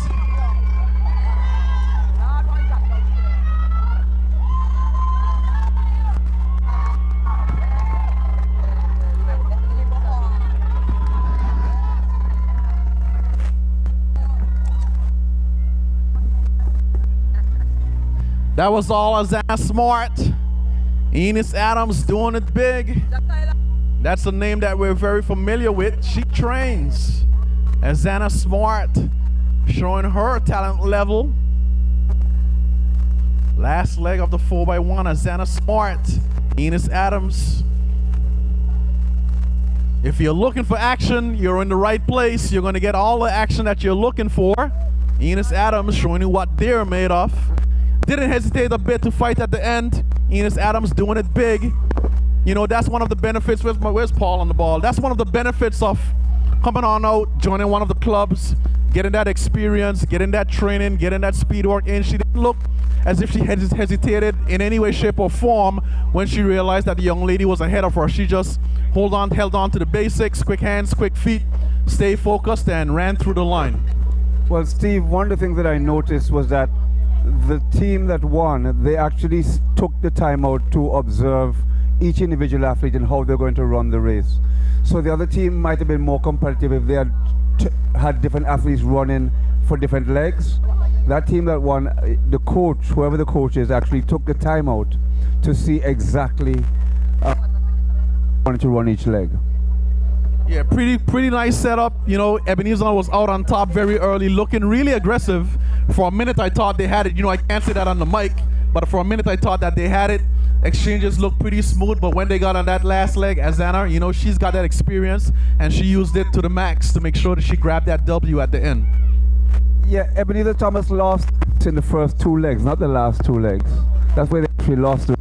That was all Azana Smart. Enos Adams doing it big. That's a name that we're very familiar with. She trains. Azana Smart showing her talent level. Last leg of the 4x1, Azana Smart. Enos Adams. If you're looking for action, you're in the right place. You're going to get all the action that you're looking for. Enos Adams showing you what they're made of. Didn't hesitate a bit to fight at the end. Enos Adams doing it big. You know, that's one of the benefits. Where's Paul on the ball? That's one of the benefits of coming on out, joining one of the clubs, getting that experience, getting that training, getting that speed work in. She didn't look as if she hesitated in any way, shape, or form when she realized that the young lady was ahead of her. She just held on to the basics, quick hands, quick feet, stay focused, and ran through the line. Well, Steve, one of the things that I noticed was that the team that won, they actually took the time out to observe each individual athlete and how they're going to run the race. So the other team might have been more competitive if they had different athletes running for different legs. That team that won, the coach, whoever the coach is, actually took the time out to see exactly wanted to run each leg. Yeah, pretty nice setup. You know, Ebenezer was out on top very early, looking really aggressive. For a minute, I thought they had it. You know, I can't say that on the mic, but for a minute, I thought that they had it. Exchanges looked pretty smooth, but when they got on that last leg, Azana, you know, she's got that experience, and she used it to the max to make sure that she grabbed that W at the end. Yeah, Ebenezer Thomas lost in the first 2 legs, not the last 2 legs. That's where they actually lost it.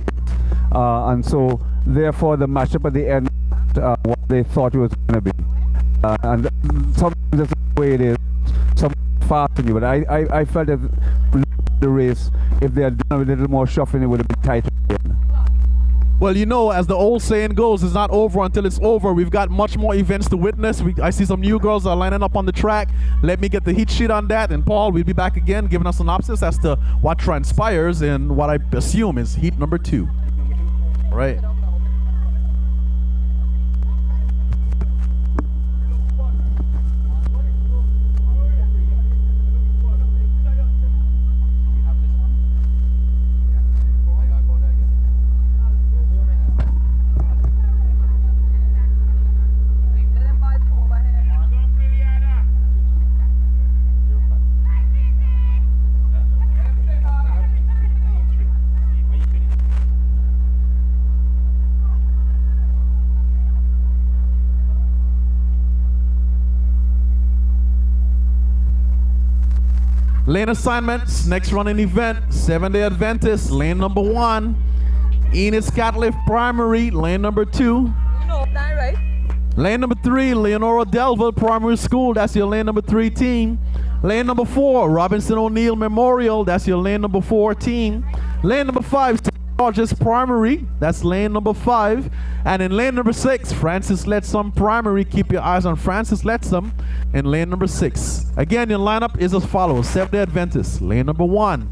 And so, therefore, the matchup at the end, what they thought it was going to be. And sometimes that's the way it is. Some faster you, but I felt that the race, if they had done a little more shuffling, it would have been tighter again. Well, you know, as the old saying goes, it's not over until it's over. We've got much more events to witness. I see some new girls are lining up on the track. Let me get the heat sheet on that. And Paul, we'll be back again giving us a synopsis as to what transpires in what I assume is heat number 2. Right. Lane assignments, next running event, 7-day Adventist, lane number 1. Enid Scatliff Primary, lane number 2. You know that, right? Lane number 3, Leonora Delville Primary School, that's your lane number 3 team. Lane number 4, Robinson O'Neill Memorial, that's your lane number 4 team. Lane number 5, St. George's Primary, that's lane number 5. And in lane number 6, Francis Letsom Primary, keep your eyes on Francis Letsom in lane number 6. Again, your lineup is as follows: 7th-day Adventist, lane number 1.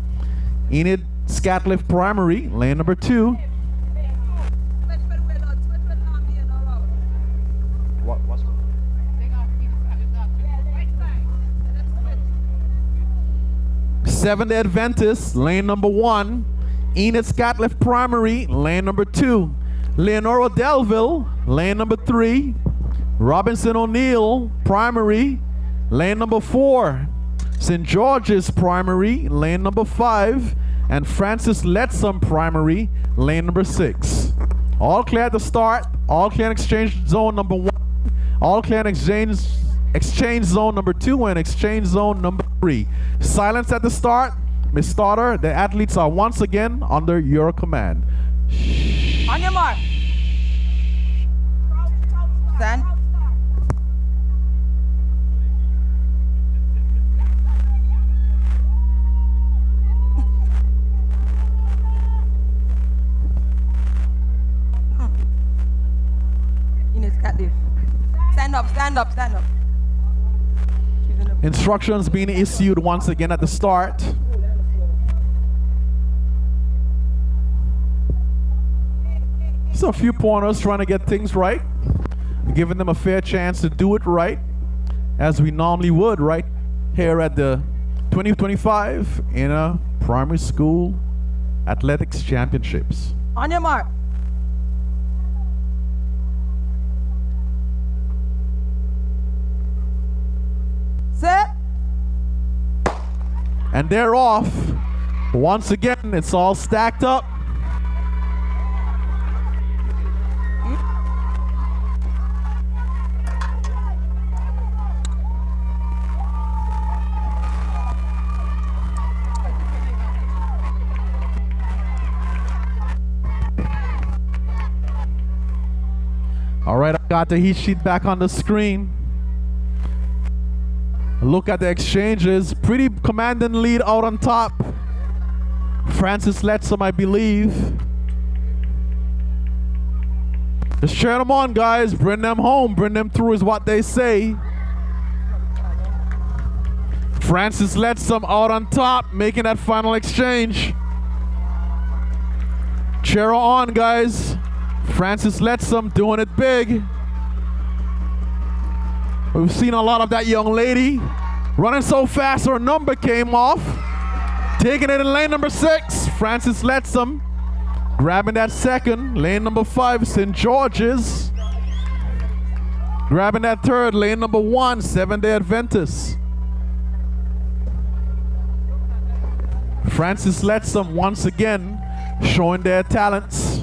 Enid Scatliff Primary, lane number 2. What's 7th-day Adventist, lane number 1. Enid Scatliff Primary, lane number 2. Leonora Delville, lane number 3. Robinson O'Neill Primary, lane number 4. St. George's Primary, lane number 5. And Francis Letsom Primary, lane number 6. All clear at the start. All clear in exchange zone number 1. All clear in exchange zone number 2 and exchange zone number 3. Silence at the start. Miss Starter, the athletes are once again under your command. On your mark. Stand. Ines Scatliff. Stand up, stand up, stand up. Instructions being issued once again at the start. So a few pointers trying to get things right, giving them a fair chance to do it right, as we normally would right here at the 2025 Inner Primary School Athletics Championships. On your mark. Set. And they're off. Once again, it's all stacked up. All right, I got the heat sheet back on the screen. Look at the exchanges. Pretty commanding lead out on top. Francis Letsom, I believe. Just cheer them on, guys. Bring them home. Bring them through is what they say. Francis Letsom out on top, making that final exchange. Cheer her on, guys. Francis Letsom doing it big. We've seen a lot of that young lady running so fast her number came off. Taking it in lane number 6, Francis Letsom. Grabbing that second, lane number 5, St. George's. Grabbing that third, lane number 1, 7-day Adventist. Francis Letsom once again showing their talents.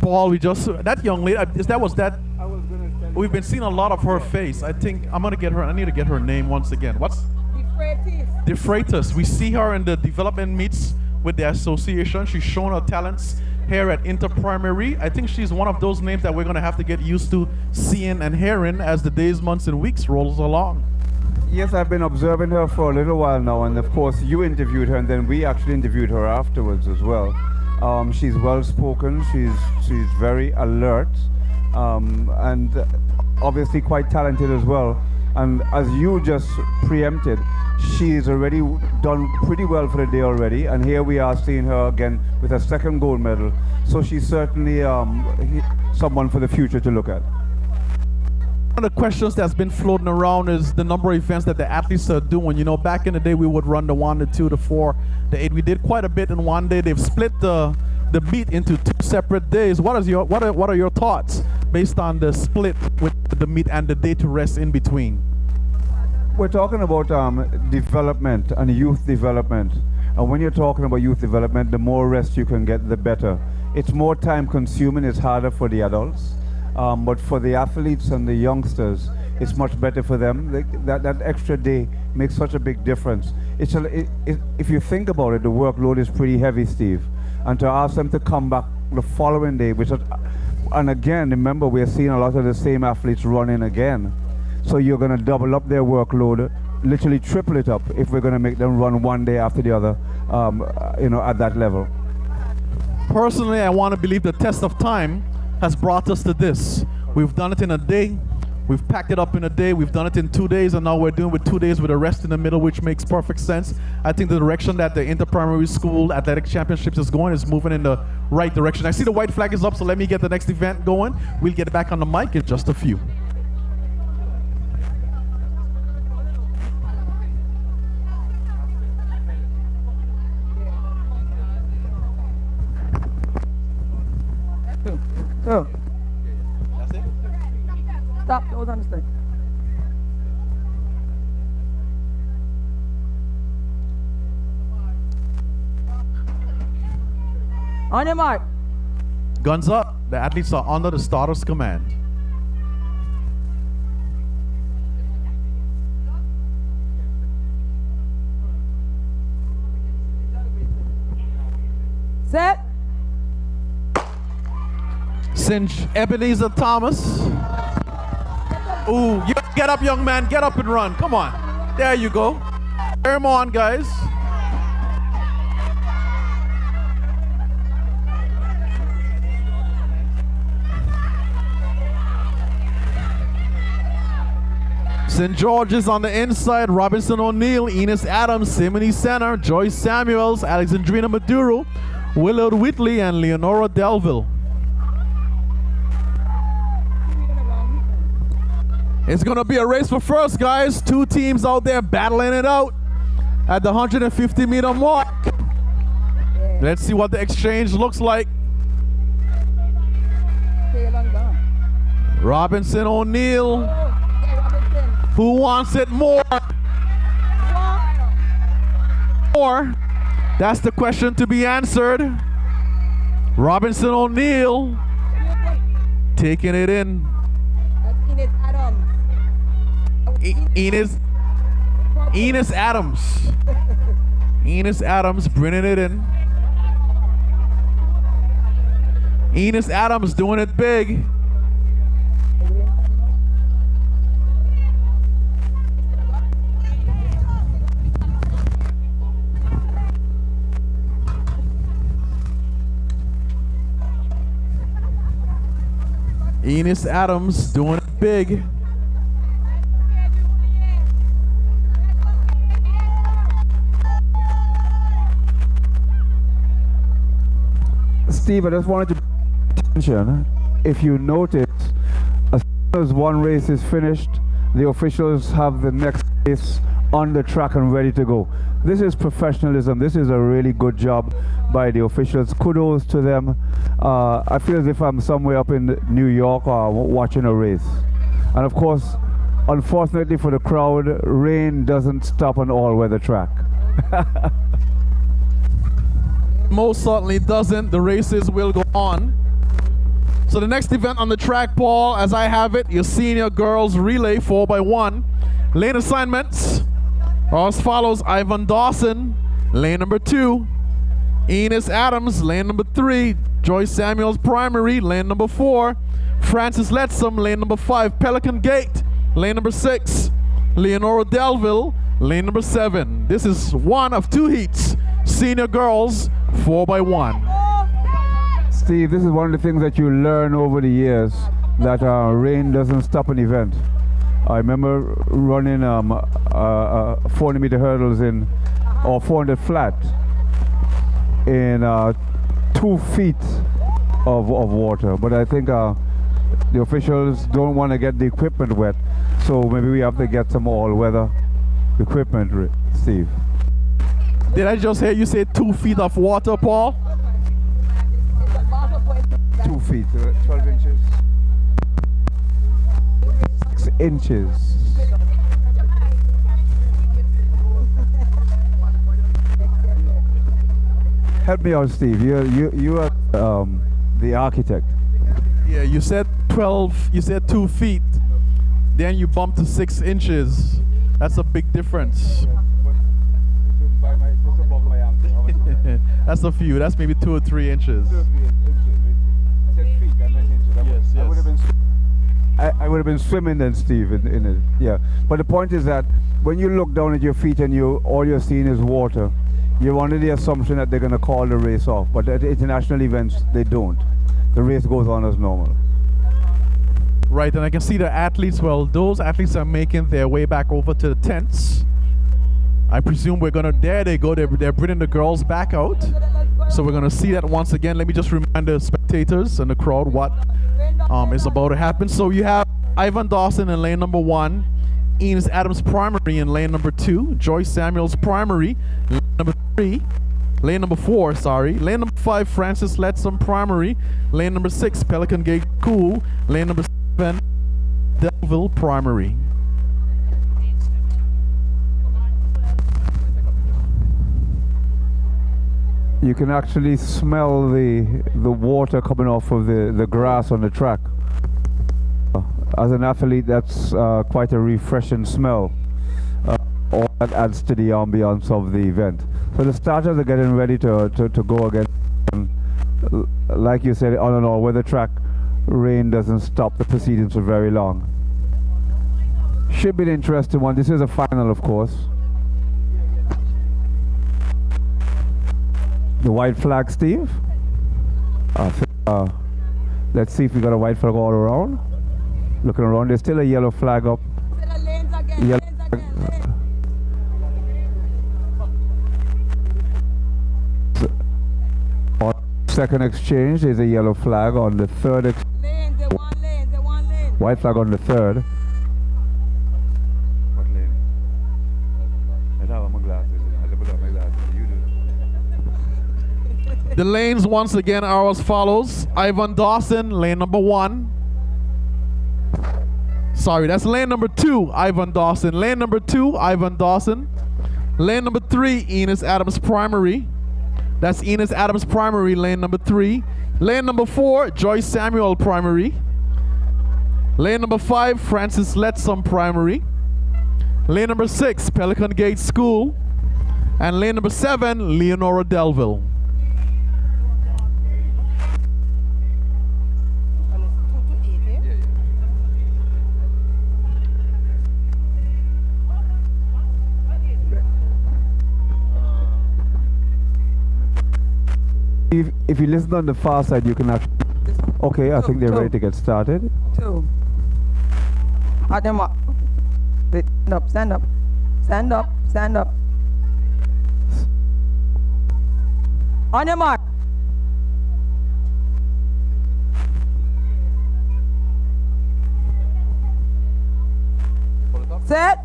Paul, that young lady, we've been seeing a lot of her face. I think I need to get her name once again. What's? De Freitas. We see her in the development meets with the association. She's showing her talents here at Interprimary. I think she's one of those names that we're going to have to get used to seeing and hearing as the days, months, and weeks rolls along. Yes, I've been observing her for a little while now, and of course you interviewed her, and then we actually interviewed her afterwards as well. She's well spoken, she's very alert, and obviously quite talented as well. And as you just preempted, she's already done pretty well for the day already, and here we are seeing her again with a second gold medal. So she's certainly someone for the future to look at. One of the questions that's been floating around is the number of events that the athletes are doing. You know, back in the day we would run the 1, the 2, the 4, the 8. We did quite a bit in one day. They've split the meet into 2 separate days. What are your thoughts based on the split with the meet and the day to rest in between? we're talking about development and youth development. And when you're talking about youth development, the more rest you can get, the better. It's more time consuming, it's harder for the adults. But for the athletes and the youngsters, it's much better for them. That extra day makes such a big difference. If you think about it, the workload is pretty heavy, Steve. And to ask them to come back the following day, and again, remember, we're seeing a lot of the same athletes running again. So you're going to double up their workload, literally triple it up if we're going to make them run one day after the other, at that level. Personally, I want to believe the test of time has brought us to this. We've done it in a day. We've packed it up in a day. We've done it in 2 days, and now we're doing with 2 days with a rest in the middle, which makes perfect sense. I think the direction that the Inter-Primary School Athletic Championships is going is moving in the right direction. I see the white flag is up, so let me get the next event going. We'll get back on the mic in just a few. That's it? Stop, those on the stage. On your mark. Guns up. The athletes are under the starter's command. Set. Cinch Ebenezer Thomas. Ooh, get up, young man. Get up and run. Come on. There you go. Come on, guys. St. George's on the inside. Robinson O'Neill, Enos Adams, Simony Center, Joyce Samuels, Alexandrina Maduro, Willard Whitley, and Leonora Delville. It's going to be a race for first, guys. 2 teams out there battling it out at the 150-meter mark. Let's see what the exchange looks like. Robinson O'Neill. Who wants it more? More. That's the question to be answered. Robinson O'Neill taking it in. Enos Adams. Enos Adams bringing it in. Enos Adams doing it big. Enos Adams doing it big. Steve, I just wanted to attention. If you notice, as soon as one race is finished, the officials have the next race on the track and ready to go. This is professionalism. This is a really good job by the officials. Kudos to them. I feel as if I'm somewhere up in New York watching a race. And of course, unfortunately for the crowd, rain doesn't stop an all-weather track. Most certainly doesn't. The races will go on. So the next event on the track, Paul, as I have it, your senior girls relay 4x1. Lane assignments are as follows: Ivan Dawson, lane number 2. Enos Adams, lane number 3. Joyce Samuels primary, lane number 4. Francis Letsom, lane number 5. Pelican Gate, lane number 6. Leonora Delville, lane number 7. This is one of 2 heats. Senior girls, 4x1. Steve, this is one of the things that you learn over the years, that rain doesn't stop an event. I remember running 400-meter hurdles or 400 flat in 2 feet of water. But I think the officials don't want to get the equipment wet, so maybe we have to get some all-weather equipment, Steve. Did I just hear you say 2 feet of water, Paul? 2 feet, 12 inches. 6 inches. Help me out, Steve. You are the architect. Yeah, you said 12. You said 2 feet. Then you bumped to 6 inches. That's a big difference. That's a few. That's maybe 2 or 3 inches. I would have been swimming then, Steve, in it. Yeah. But the point is that when you look down at your feet and all you're seeing is water, you're under the assumption that they're going to call the race off. But at international events, they don't. The race goes on as normal. Right, and I can see the athletes. Well, those athletes are making their way back over to the tents. I presume we're gonna. There they go. They're bringing the girls back out. So we're gonna see that once again. Let me just remind the spectators and the crowd what is about to happen. So you have Ivan Dawson in lane number 1, Enos Adams primary in lane number 2, Joyce Samuels primary, lane number 3. Lane number 4, sorry. Lane number 5, Francis Letson primary. Lane number 6, Pelican Gate Cool. Lane number 7, Delville primary. You can actually smell the water coming off of the grass on the track. As an athlete, that's quite a refreshing smell. All that adds to the ambience of the event. So the starters are getting ready to go again. And like you said, on and on, where the track rain doesn't stop the proceedings for very long. Should be an interesting one. This is a final, of course. The white flag, Steve. Let's see if we got a white flag all around. Looking around, there's still a yellow flag up. Yellow flag. On second exchange, there's a yellow flag. On the third white flag on the third. What lane? I don't have my glasses. I put up my glasses. You do. The lanes once again are as follows. Ivan Dawson, lane number 1. Sorry, that's lane number 2, Ivan Dawson. Lane number 2, Ivan Dawson. Lane number 3, Enos Adams primary. That's Enos Adams primary, lane number 3. Lane number 4, Joyce Samuel primary. Lane number 5, Francis Letson primary. Lane number 6, Pelican Gate School. And lane number 7, Leonora Delville. If you listen on the far side, you can actually. Okay, I think they're ready to get started. 2. Hot them up. Stand up, stand up. Stand up, stand up. On your mark. Set.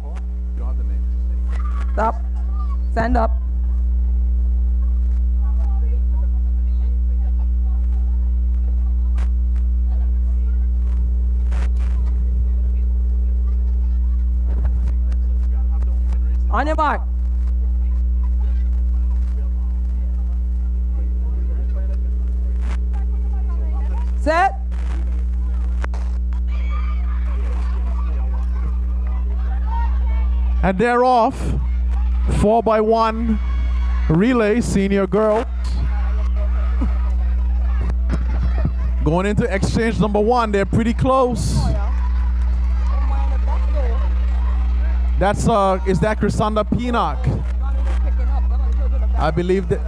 Stop. Stand up. On your mark. Set. And they're off. 4x1 relay, senior girls. Going into exchange number 1, they're pretty close. That's is that Chrysanda Pinock? I believe that's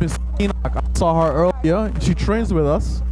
Miss Pinock. I saw her earlier. She trains with us.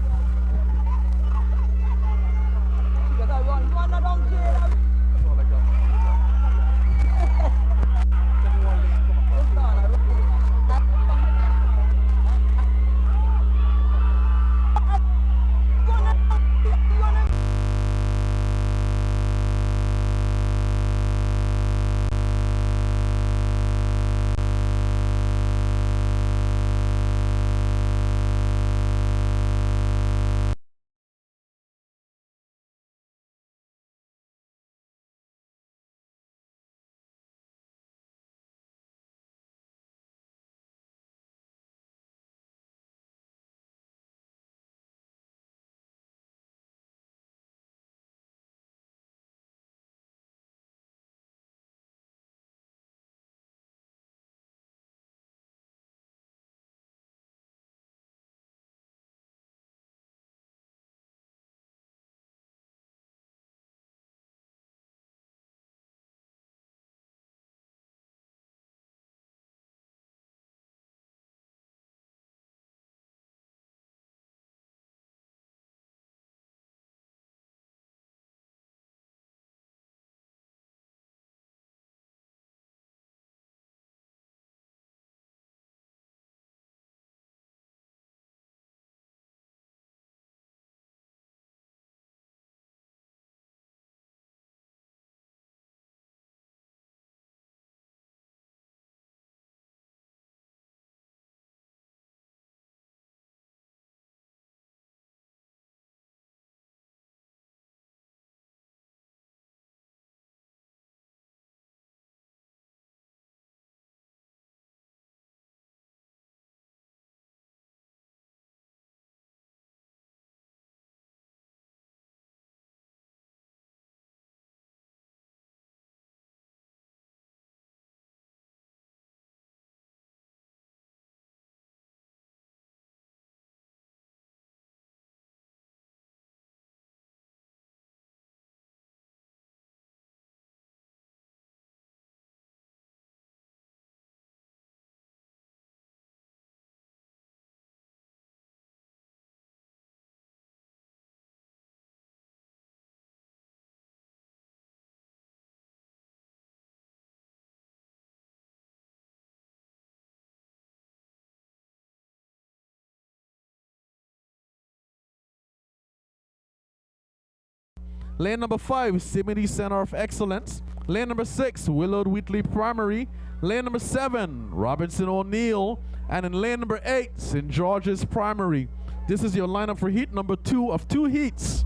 Lane number 5, Simity Center of Excellence. Lane number 6, Willard Whitley Primary. Lane number 7, Robinson O'Neill. And in lane number 8, St. George's Primary. This is your lineup for heat number 2 of 2 heats.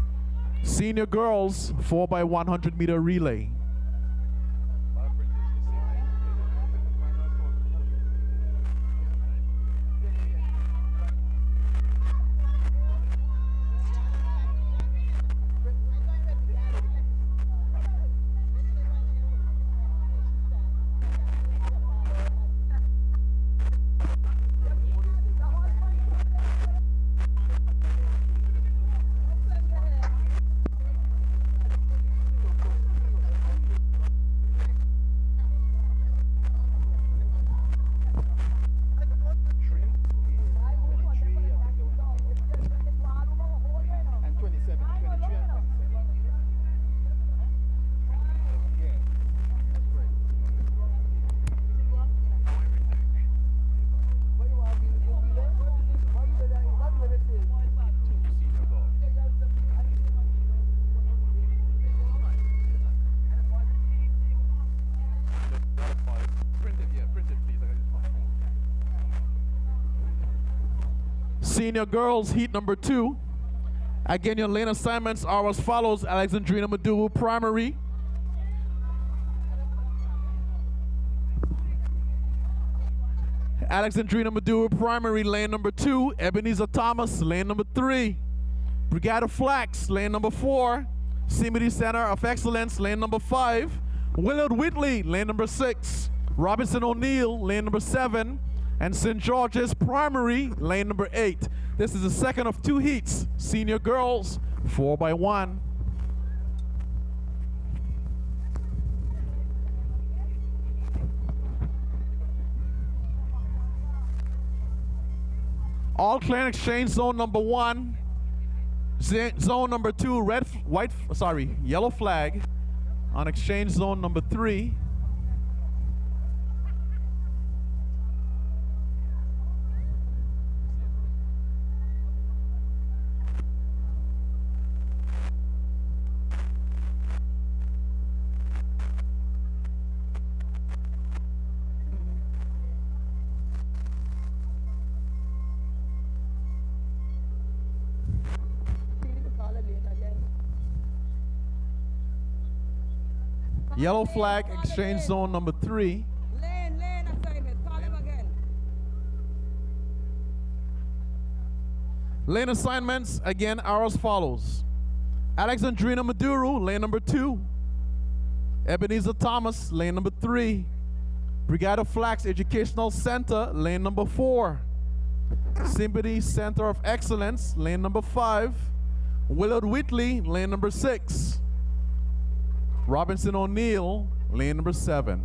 Senior girls 4x100 meter relay. Senior girls heat number 2. Again, your lane assignments are as follows. Alexandrina Madu Primary. Alexandrina Madu Primary, lane number 2. Ebenezer Thomas, lane number 3. Brigada Flax, lane number 4. Simity Center of Excellence, lane number 5. Willard Whitley, lane number 6. Robinson O'Neill, lane number 7. And St. George's Primary, lane number 8. This is the second of 2 heats. Senior girls, 4x1. All clear in exchange zone number 1. Zone number 2, yellow flag. On exchange zone number 3. Yellow flag, exchange zone number 3. Lane assignment. Call him again. Lane assignments, again, are as follows. Alexandrina Maduro, lane number 2. Ebenezer Thomas, lane number 3. Brigada Flax Educational Center, lane number 4. Sympathy Center of Excellence, lane number 5. Willard Whitley, lane number 6. Robinson O'Neill, lane number 7.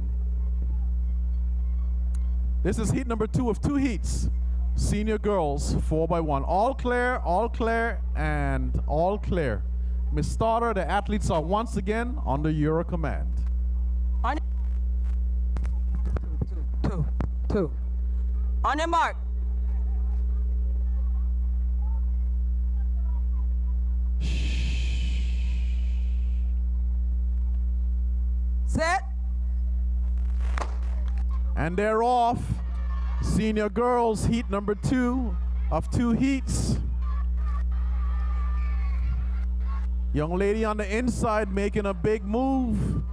This is heat number 2 of 2 heats. Senior girls, 4x1. All clear, and all clear. Miss Starter, the athletes are once again under your command. Two. On your mark. Set. And they're off. Senior girls, heat number 2 of 2 heats. Young lady on the inside making a big move.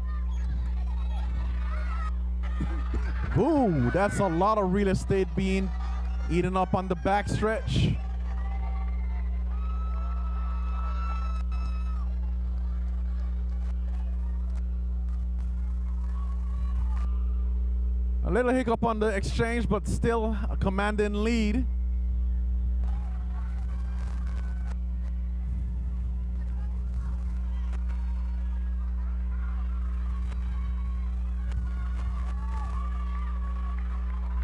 Ooh, that's a lot of real estate being eaten up on the back stretch. A little hiccup on the exchange, but still a commanding lead.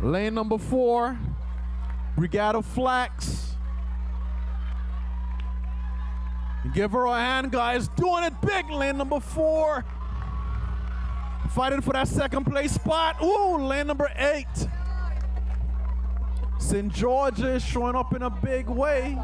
Lane number 4, Brigada Flax. Give her a hand, guys. Doing it big, lane number 4. Fighting for that second place spot. Ooh, lane number 8. St. George is showing up in a big way.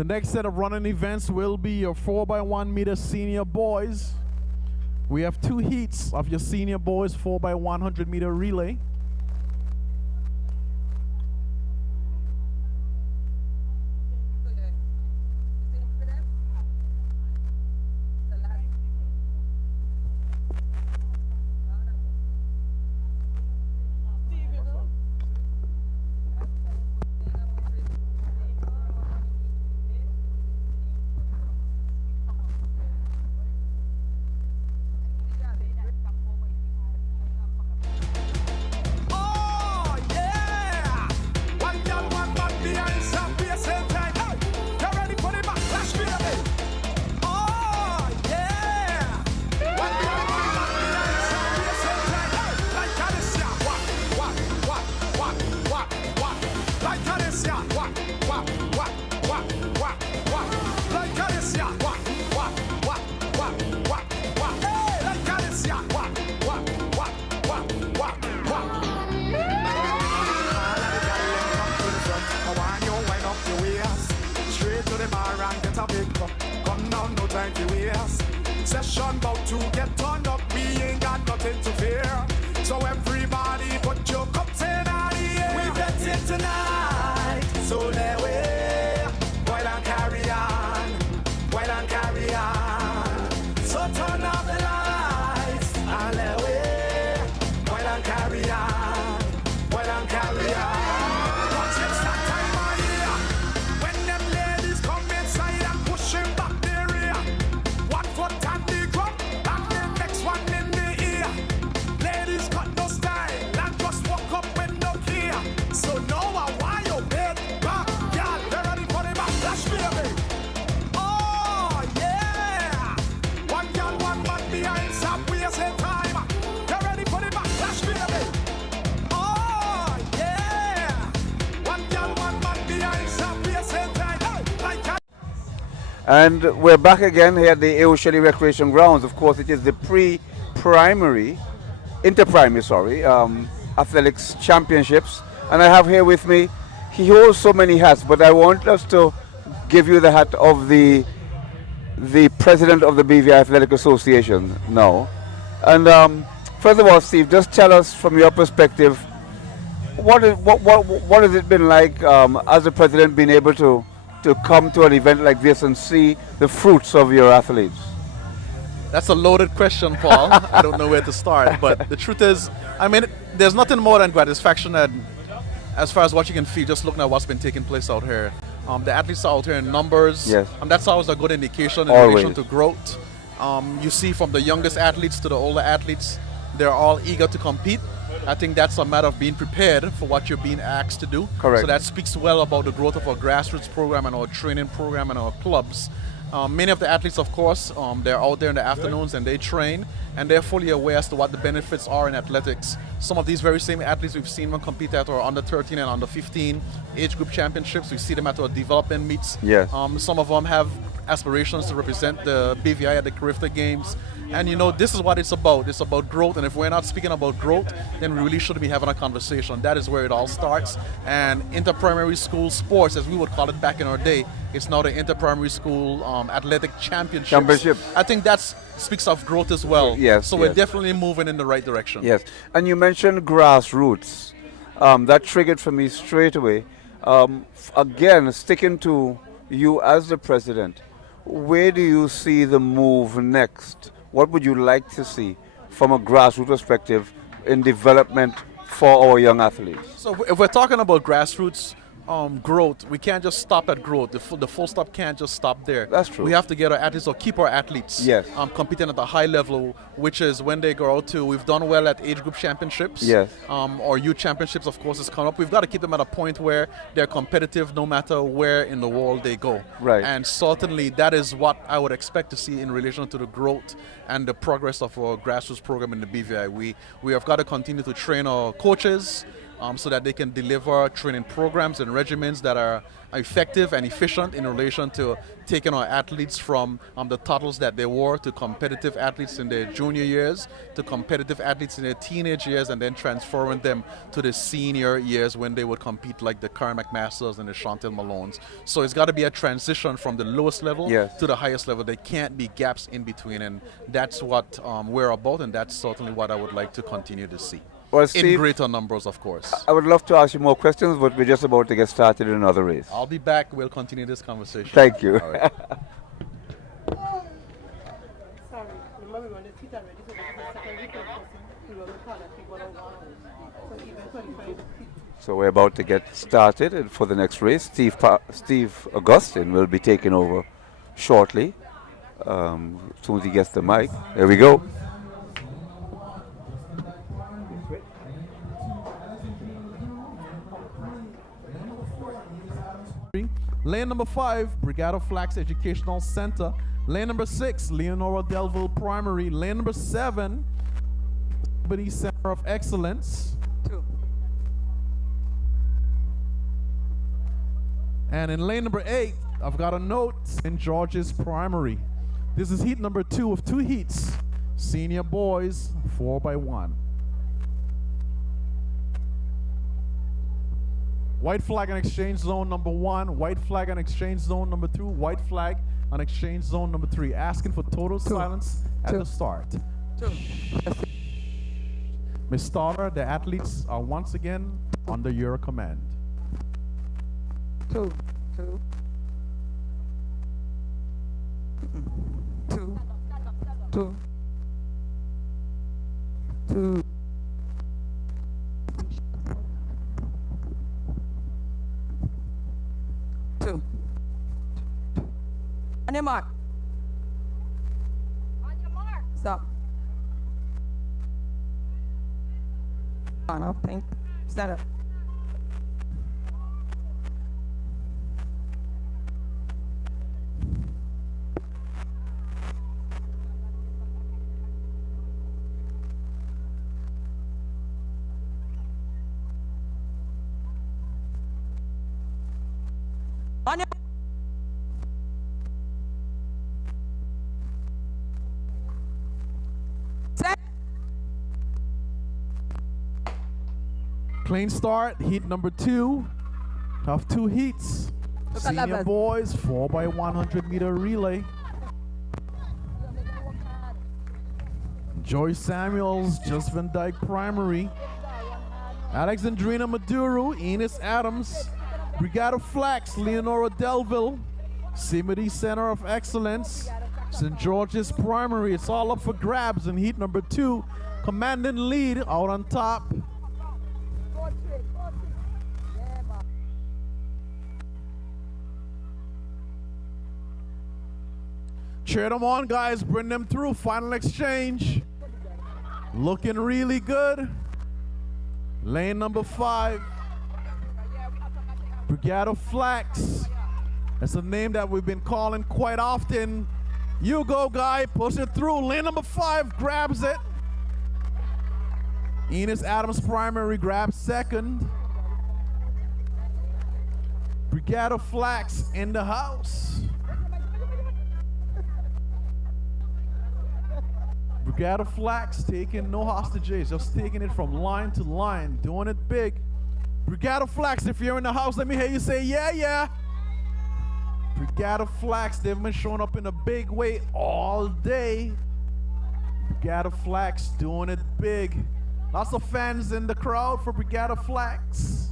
The next set of running events will be your 4x1 meter senior boys. We have 2 heats of your senior boys 4x100 meter relay. Session about to get turned up, we ain't got nothing to fear. So everybody put your cups in out here. We bet it tonight, so that way, why don't carry on, why don't carry on. So turn off the lights, and let way, why don't carry on, why don't carry on. Watch it that time of year, when them ladies come inside and pushing back their rear. 1 foot and the drum, and the next one in the ear. Ladies cut no style and just walk up with no care. So now I want you big back, y'all. They're ready for the backlash, baby. Oh yeah, 1 girl, 1 man behind, stop wasting time. They're ready for the backlash, baby. Oh yeah, 1 girl, 1 man behind, stop wasting time. Like And we're back again here at the AO Shelley Recreation Grounds. Of course, it is the pre-primary, inter-primary, sorry, athletics championships. And I have here with me, he holds so many hats, but I want us to give you the hat of the president of the BVI Athletic Association now. And first of all, Steve, just tell us from your perspective, what has it been like as a president being able to come to an event like this and see the fruits of your athletes? That's a loaded question, Paul. I don't know where to start, but the truth is, I mean, there's nothing more than gratification as far as what you can feel just looking at what's been taking place out here. The athletes are out here in numbers. Yes. That's always a good indication in Always. relation to growth. You see from the youngest athletes to the older athletes, they're all eager to compete. I think that's a matter of being prepared for what you're being asked to do. Correct. So that speaks well about the growth of our grassroots program and our training program and our clubs. Many of the athletes, of course, they're out there in the afternoons and they train, and they're fully aware as to what the benefits are in athletics. Some of these very same athletes we've seen them compete at our under 13 and under 15 age group championships. We see them at our development meets. Yes. Some of them have aspirations to represent the BVI at the Carifta Games. And you know, this is what it's about. It's about growth, and if we're not speaking about growth, then we really shouldn't be having a conversation. That is where it all starts. And inter-primary school sports, as we would call it back in our day, it's now the inter-primary school athletic championships. I think that speaks of growth as well. Yes. So we're definitely moving in the right direction. Yes. And you mentioned grassroots. That triggered for me straight away. Again, sticking to you as the president, where do you see the move next? What would you like to see from a grassroots perspective in development for our young athletes? So if we're talking about grassroots growth, we can't just stop at growth. The full stop can't just stop there. That's true. We have to get our athletes or keep our athletes competing at a high level, which is when they go out to, we've done well at age group championships. Yes. Or youth championships, of course, is coming up. We've got to keep them at a point where they're competitive no matter where in the world they go. Right. And certainly that is what I would expect to see in relation to the growth and the progress of our grassroots program in the BVI. We have got to continue to train our coaches. so that they can deliver training programs and regimens that are effective and efficient in relation to taking our athletes from the titles that they were to competitive athletes in their junior years, to competitive athletes in their teenage years, and then transferring them to the senior years when they would compete like the Karen McMasters and the Chantel Malones. So it's got to be a transition from the lowest level to the highest level. There can't be gaps in between, and that's what we're about, and that's certainly what I would like to continue to see. Well, in Steve, greater numbers, of course. I would love to ask you more questions, but we're just about to get started in another race. I'll be back. We'll continue this conversation. Thank you. All right. So we're about to get started, and for the next race, Steve Augustine will be taking over shortly. As soon as he gets the mic. There we go. Lane number 5, Brigada Flax Educational Center. Lane number 6, Leonora Delville Primary. Lane number 7, Liberty Center of Excellence. 2. And in lane number 8, I've got a note, St. George's Primary. This is heat number 2 of 2 heats. Senior boys, 4x1. White flag on exchange zone number 1, white flag on exchange zone number 2, white flag on exchange zone number 3. Asking for total silence at the start. Ms. Starter, the athletes are once again under your command. 2. 2. 2. 2. 2. On your mark. On your mark. Stop. On up, think. Stand up. On your set. Clean start, heat number 2 of 2 heats. Senior boys, 4x100 meter relay. Joyce Samuels, Just Van Dyke Primary. Alexandrina Maduro, Enos Adams. Brigada Flax, Leonora Delville. Simity Center of Excellence. St. George's Primary. It's all up for grabs in heat number 2. Commanding lead out on top. Cheer them on, guys. Bring them through. Final exchange. Looking really good. Lane number 5. Brigada Flax. That's a name that we've been calling quite often. You go, guy. Push it through. Lane number 5 grabs it. Enos Adams Primary grabs second. Brigada Flax in the house. Brigada Flax taking no hostages, just taking it from line to line, doing it big. Brigada Flax, if you're in the house, let me hear you say, yeah, yeah. Brigada Flax, they've been showing up in a big way all day. Brigada Flax doing it big. Lots of fans in the crowd for Brigada Flax.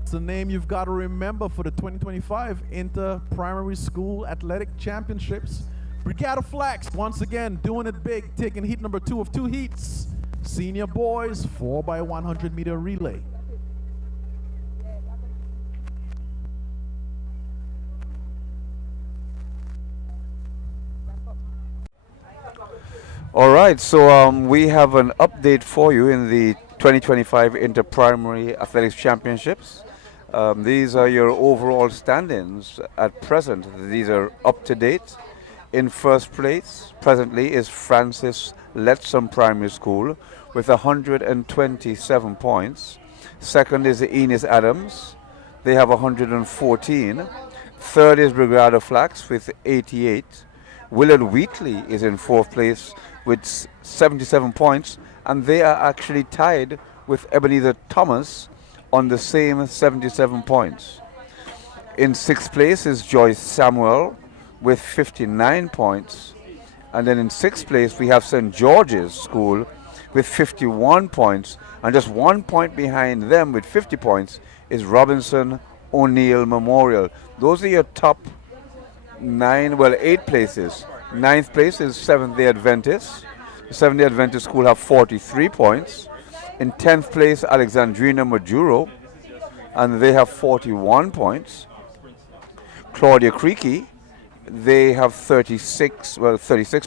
It's a name you've got to remember for the 2025 Inter-Primary School Athletic Championships. Brigada Flax, once again, doing it big, taking heat number 2 of 2 heats. Senior boys, 4x100 meter relay. All right, so we have an update for you in the 2025 Inter-Primary Athletics Championships. These are your overall standings at present. These are up to date. In first place presently is Francis Letson Primary School with 127 points. Second is the Enos Adams. They have 114. Third is Brigada Flax with 88. Willard Wheatley is in fourth place with 77 points, and they are actually tied with Ebenezer Thomas on the same 77 points. In sixth place is Joyce Samuel with 59 points. And then in sixth place we have St. George's School with 51 points. And just 1 point behind them with 50 points is Robinson O'Neill Memorial. Those are your top 8 places. Ninth place is Seventh-day Adventist. The Seventh-day Adventist School have 43 points. In 10th place, Alexandrina Maduro, and they have 41 points. Claudia Creaky, they have 36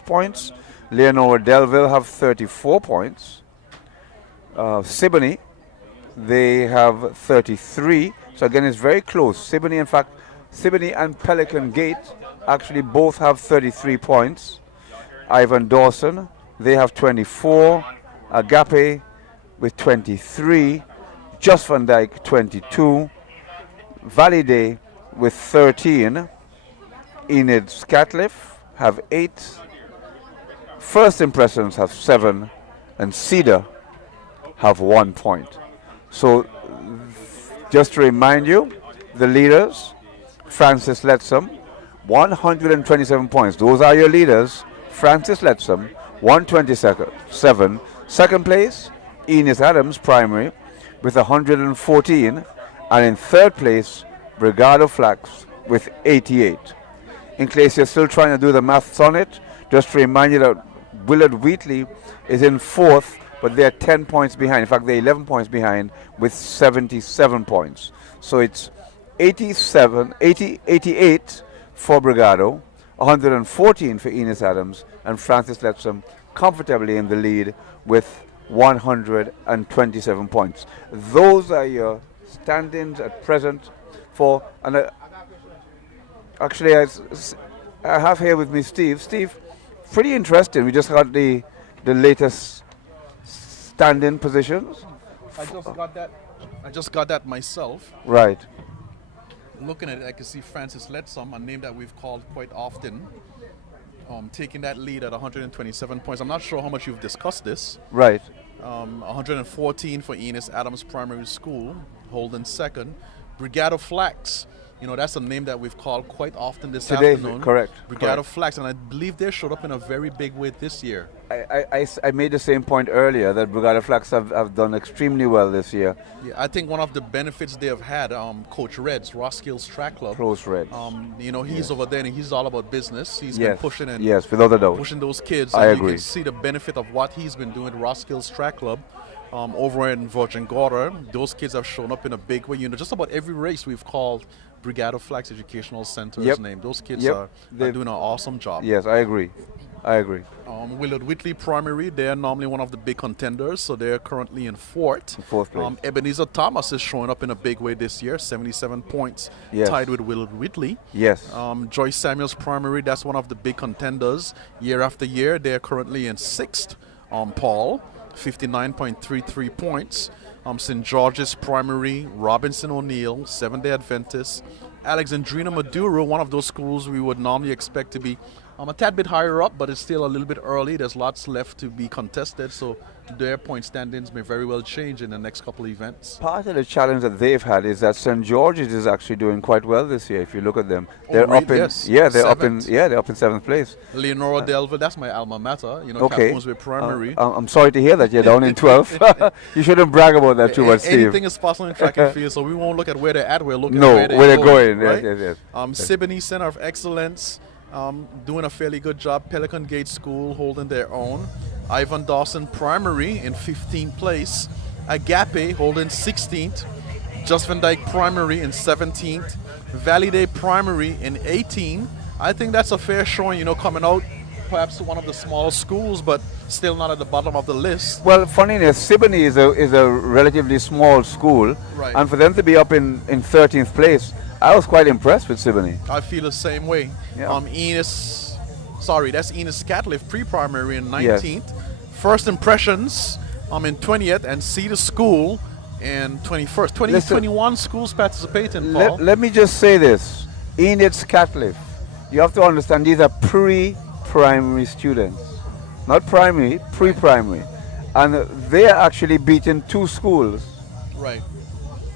points. Leonora Delville have 34 points. Siboney, they have 33. So again, it's very close. Siboney, in fact, Siboney and Pelican Gate actually both have 33 points. Ivan Dawson, they have 24. Agape with 23. Just Van Dyke, 22. Valley Day with 13. Enid Scatliff have 8. First Impressions have 7. And Cedar have 1 point. So just to remind you, the leaders, Francis Letsom, 127 points. Those are your leaders. Francis Letsom, 127. Second place, Enos Adams Primary with 114. And in third place, Brigada Flax with 88. In case you're still trying to do the maths on it, just to remind you that Willard Wheatley is in fourth, but they're 10 points behind. In fact, they're 11 points behind with 77 points. So it's 88 for Brigado, 114 for Enos Adams, and Francis Letsom comfortably in the lead with 127 points. Those are your standings at present for, and actually I have here with me Steve. Steve, pretty interesting. We just got the latest standing positions. I just got that myself. Right. Looking at it, I can see Francis Letsom, a name that we've called quite often, taking that lead at 127 points. I'm not sure how much you've discussed this. Right. 114 for Enos Adams Primary School, holding second. Brigada Flax, that's a name that we've called quite often this afternoon. Correct. Brigada Flax, and I believe they showed up in a very big way this year. I made the same point earlier that Brigada Flax have done extremely well this year. Yeah, I think one of the benefits they have had, Coach Reds, Roskilde's Track Club. Close Reds. He's over there and he's all about business. He's been pushing and without a doubt. pushing those kids. I and agree. You can see the benefit of what he's been doing at Roskilde's Track Club. Over in Virgin Gorda, those kids have shown up in a big way. Just about every race we've called Brigada Flax Educational Center's name. Those kids are doing an awesome job. Yes, I agree. Willard Wheatley Primary, they're normally one of the big contenders, so they're currently in fourth. Fourth place. Ebenezer Thomas is showing up in a big way this year, 77 points, tied with Willard Wheatley. Yes. Joyce Samuels Primary, that's one of the big contenders year after year. They're currently in sixth. Paul, 59.33 points. St. George's Primary, Robinson O'Neill, Seventh-day Adventist. Alexandrina Maduro, one of those schools we would normally expect to be a tad bit higher up, but it's still a little bit early. There's lots left to be contested, so their point standings may very well change in the next couple of events. Part of the challenge that they've had is that St. George's is actually doing quite well this year. If you look at them, they're up in they're up in seventh place. Leonora Delville, that's my alma mater. Okay. Catonsville Primary. I'm sorry to hear that you're down in 12th. You shouldn't brag about that too much, Steve. Anything is possible in track and field, so we won't look at where they're at. We're looking at where they're going. Right? Yes. Siboney Center of Excellence. Doing a fairly good job. Pelican Gate School holding their own. Ivan Dawson Primary in 15th place. Agape holding 16th. Just Van Dyke Primary in 17th. Valley Day Primary in 18th. I think that's a fair showing, coming out perhaps one of the small schools, but still not at the bottom of the list. Well, funny enough, Siboney is a relatively small school, right. And for them to be up in 13th place, I was quite impressed with Siboney. I feel the same way. Yeah. That's Enos Scatliff pre-primary in 19th. Yes. First Impressions, in 20th and see the school in 21st. 21 schools participating, Paul. Let me just say this. Enid Scatliff, you have to understand these are pre-primary students. Not primary, pre-primary. And they are actually beating 2 schools. Right.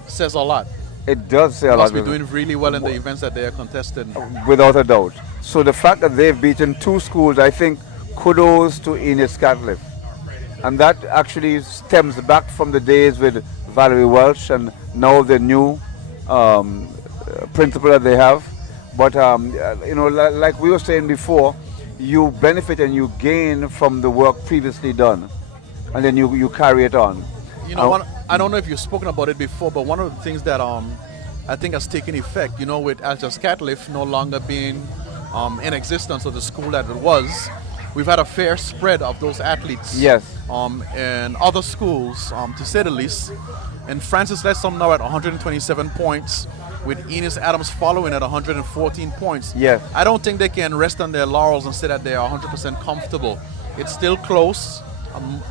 Says a lot. It does say a lot. Must be doing really well in the events that they are contesting. Without a doubt. So the fact that they've beaten 2 schools, I think, kudos to Enid Scatliff. And that actually stems back from the days with Valerie Welch and now the new principal that they have. But, you know, like we were saying before, you benefit and you gain from the work previously done. And then you carry it on. You know, I don't know if you've spoken about it before, but one of the things that I think has taken effect, you know, with Altus Catliff no longer being in existence of the school that it was, we've had a fair spread of those athletes. Yes. In other schools, to say the least. And Francis Letsom now at 127 points, with Enos Adams following at 114 points. Yes. I don't think they can rest on their laurels and say that they are 100% comfortable. It's still close.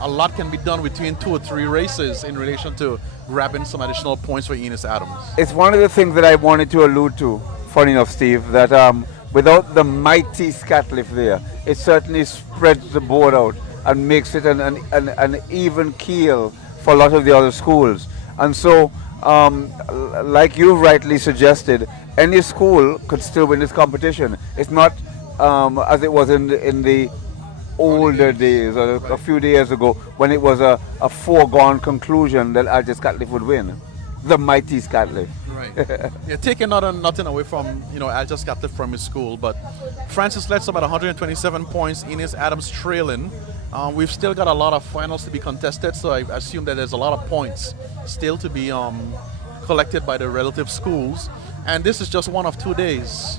A lot can be done between 2 or 3 races in relation to grabbing some additional points for Enos Adams. It's one of the things that I wanted to allude to, funny enough, Steve, that without the mighty Scatliff there, it certainly spreads the board out and makes it an even keel for a lot of the other schools. And so, like you rightly suggested, any school could still win this competition. It's not as it was in the older days, or a few years ago, when it was a foregone conclusion that Altus Scatliff would win. The mighty Scatliff. Right. Yeah, taking nothing away from, you know, Altus Scatliff from his school, but Francis Letsom at 127 points, Enos Adams trailing. We've still got a lot of finals to be contested, so I assume that there's a lot of points still to be collected by the relative schools. And this is just one of 2 days.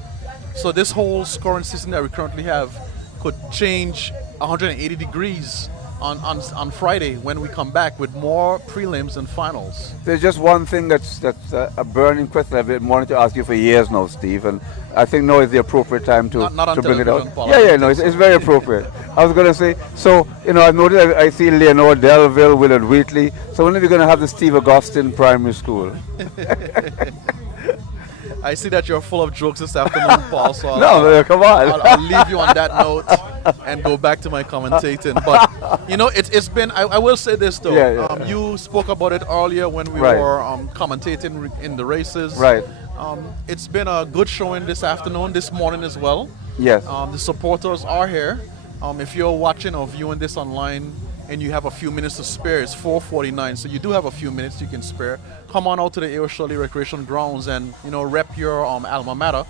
So this whole scoring system that we currently have could change 180 degrees on Friday when we come back with more prelims and finals. There's just one thing that's a burning question I've been wanting to ask you for years now, Steve, and I think now is the appropriate time to bring it out. No, it's very appropriate. I was going to say, so, you know, I've noticed I see Leonore Delville, Willard Wheatley, so when are we going to have the Steve Augustine Primary School? I see that you're full of jokes this afternoon, Paul, so come on. I'll leave you on that note and go back to my commentating. But, you know, it's been, I will say this, though. Yeah. You spoke about it earlier when we were commentating in the races. Right. It's been a good showing this afternoon, this morning as well. Yes. The supporters are here. If you're watching or viewing this online and you have a few minutes to spare, it's 4:49, so you do have a few minutes you can spare. Come on out to the A.O. Shirley Recreation Grounds and, you know, rep your alma mater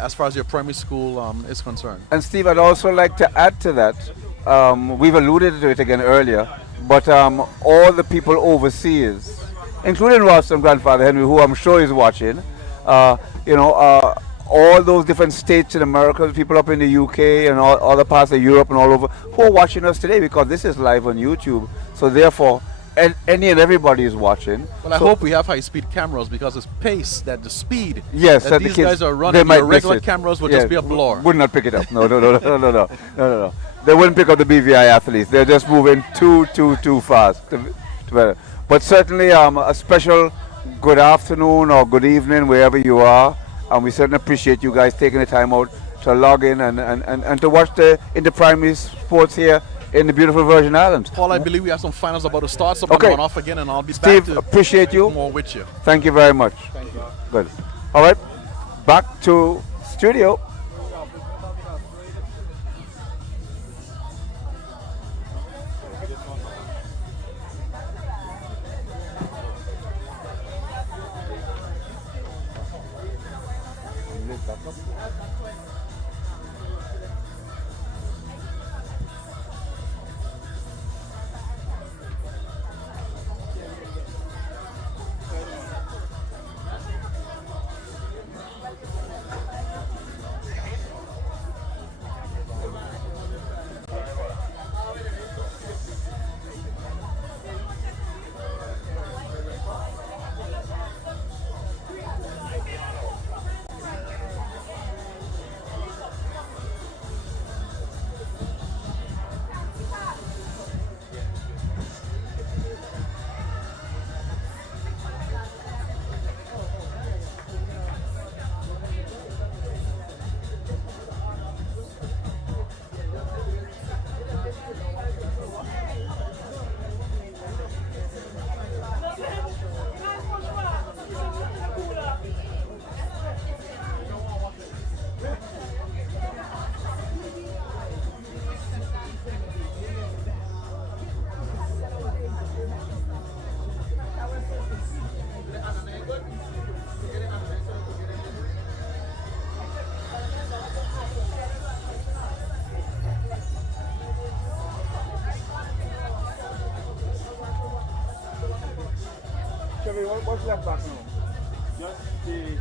as far as your primary school is concerned. And Steve, I'd also like to add to that, we've alluded to it again earlier, but all the people overseas, including Ralston Grandfather Henry, who I'm sure is watching, you know, all those different states in America, people up in the UK and all other parts of Europe and all over, who are watching us today because this is live on YouTube. So therefore, any and everybody is watching. Well, I hope we have high-speed cameras because it's pace, that the speed that these the kids, guys are running, your regular cameras would just be a blur. Would not pick it up. No. They wouldn't pick up the BVI athletes. They're just moving too fast. But certainly a special good afternoon or good evening wherever you are. And we certainly appreciate you guys taking the time out to log in and to watch the inter-primary sports here in the beautiful Virgin Islands. Paul, I believe we have some finals about to start, so I'm going off again and I'll be Steve, back to appreciate you. more with you. Thank you very much. Thank you. Good. All right, back to studio. What's left back now? Just the...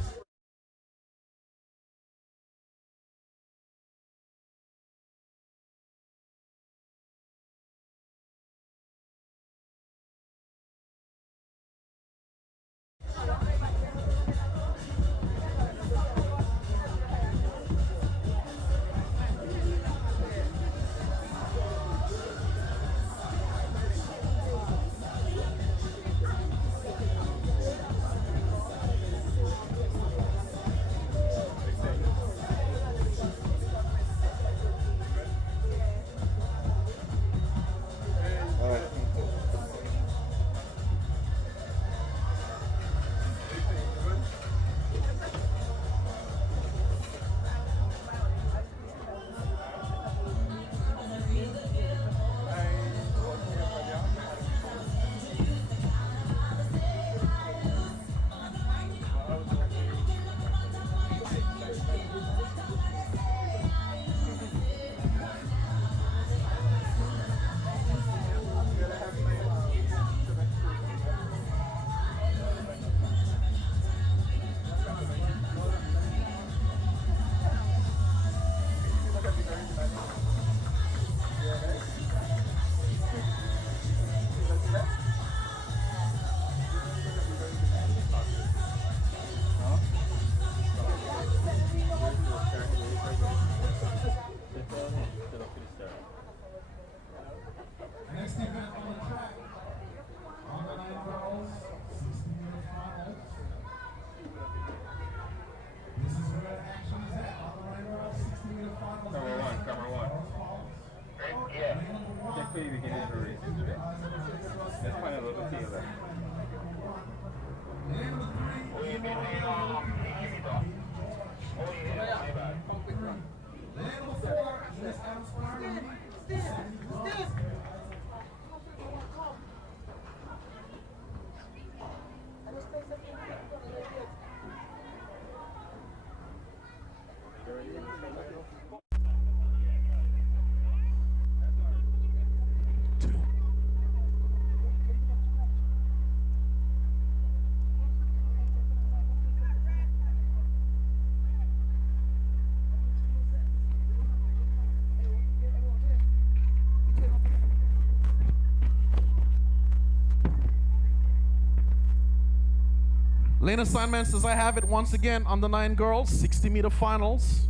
Lane assignments as I have it once again on the 9 girls, 60-meter finals.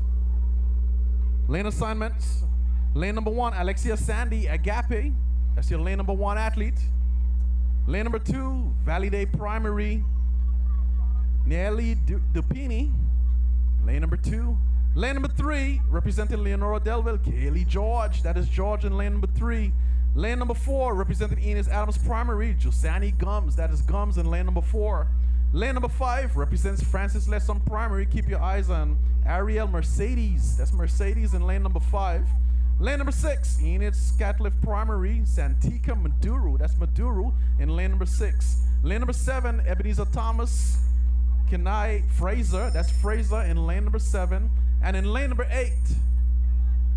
Lane assignments. Lane number 1, Alexia Sandy Agape. That's your lane number 1 athlete. Lane number 2, Valley Day Primary, Nelly Dupini. Lane number 2. Lane number 3, representing Leonora Delville, Kaylee George. That is George in lane number 3. Lane number 4, representing Enos Adams Primary, Josani Gums. That is Gums in lane number 4. Lane number 5 represents Francis Lesson Primary. Keep your eyes on Ariel Mercedes. That's Mercedes in lane number 5. Lane number 6, Enid Scatliff Primary, Santika Maduro. That's Maduro in lane number 6. Lane number 7, Ebenezer Thomas, Kenai Fraser. That's Fraser in lane number 7. And in lane number 8,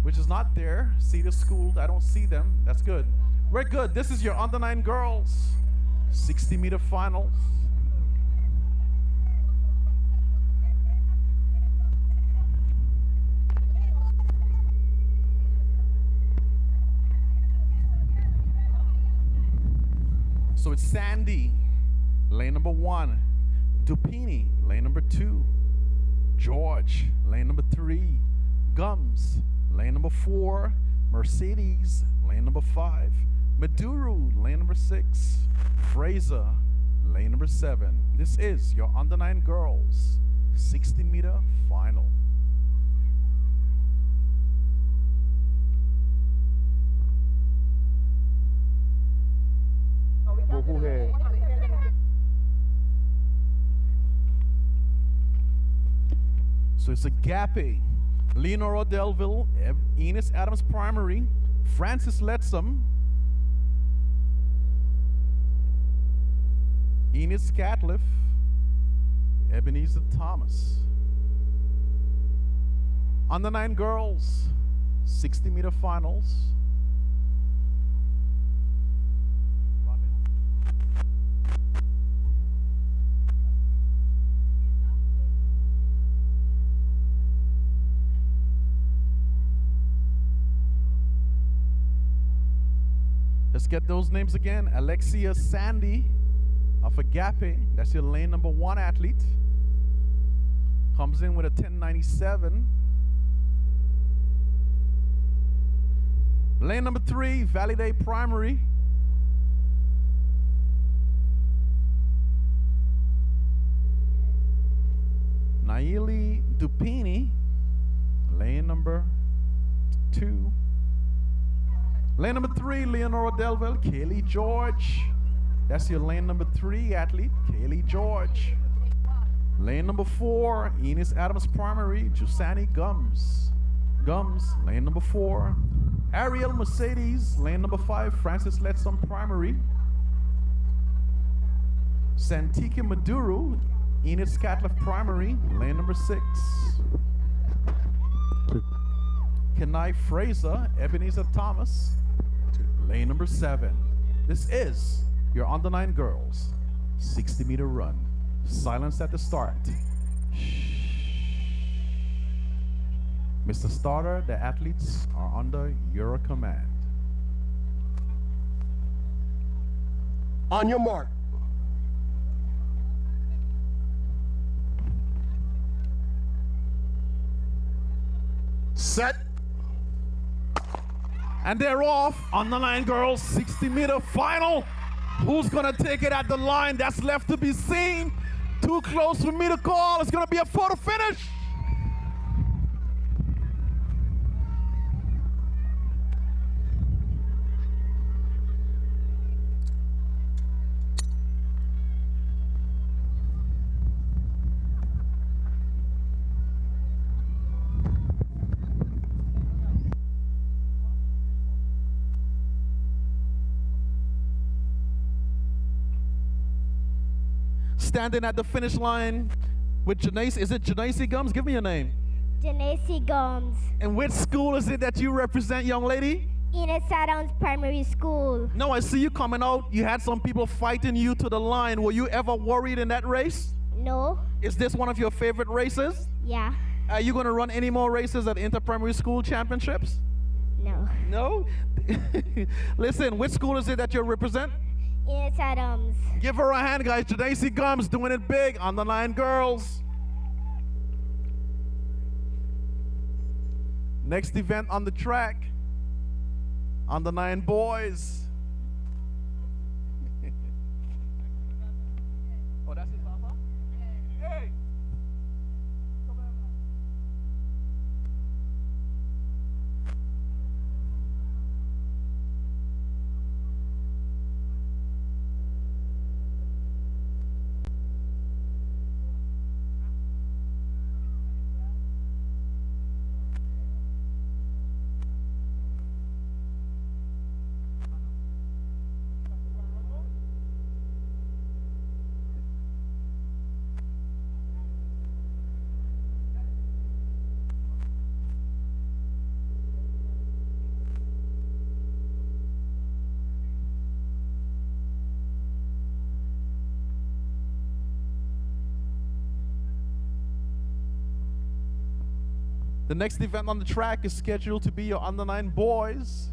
which is not there, Cedar School, I don't see them. That's good. We're good. This is your under 9 girls, 60-meter finals. So it's Sandy, lane number 1. Dupini, lane number 2. George, lane number 3. Gums, lane number 4. Mercedes, lane number 5. Maduro, lane number 6. Fraser, lane number 7. This is your under 9 girls 60-meter final. So it's Agape, Leonora Delville, Enos Adams Primary, Francis Letsom, Enos Scatliff, Ebenezer Thomas. Under 9 girls, 60-meter finals. Let's get those names again. Alexia Sandy of Agape. That's your lane number 1 athlete. Comes in with a 1097. Lane number 3, Validate Primary. Naili Dupini, lane number 2. Lane number 3, Leonora Delville, Kaylee George. That's your lane number 3 athlete, Kaylee George. Lane number 4, Enos Adams Primary, Jusani Gums. Lane number 4. Ariel Mercedes, lane number 5, Francis Letson Primary. Santika Maduro, Enid Scatliff Primary, lane number 6. Kenai Fraser, Ebenezer Thomas, lane number 7. This is your under 9 girls 60-meter run. Silence at the start. Mr. Starter, the athletes are under your command. On your mark. Set. And they're off. On the line, girls, 60-meter final. Who's gonna take it at the line? That's left to be seen. Too close for me to call. It's gonna be a photo finish. Standing at the finish line with Janace. Is it Janace Gums? Give me your name. Janace Gums. And which school is it that you represent, young lady? Enos Adams Primary School. No, I see you coming out. You had some people fighting you to the line. Were you ever worried in that race? No. Is this one of your favorite races? Yeah. Are you going to run any more races at Inter-Primary School Championships? No. No? Listen, which school is it that you represent? Enos Adams. Give her a hand, guys. Jadacy Gums doing it big on the line, girls. Next event on the track, on the 9 boys. Oh, that's his papa? Hey! The next event on the track is scheduled to be your under 9 boys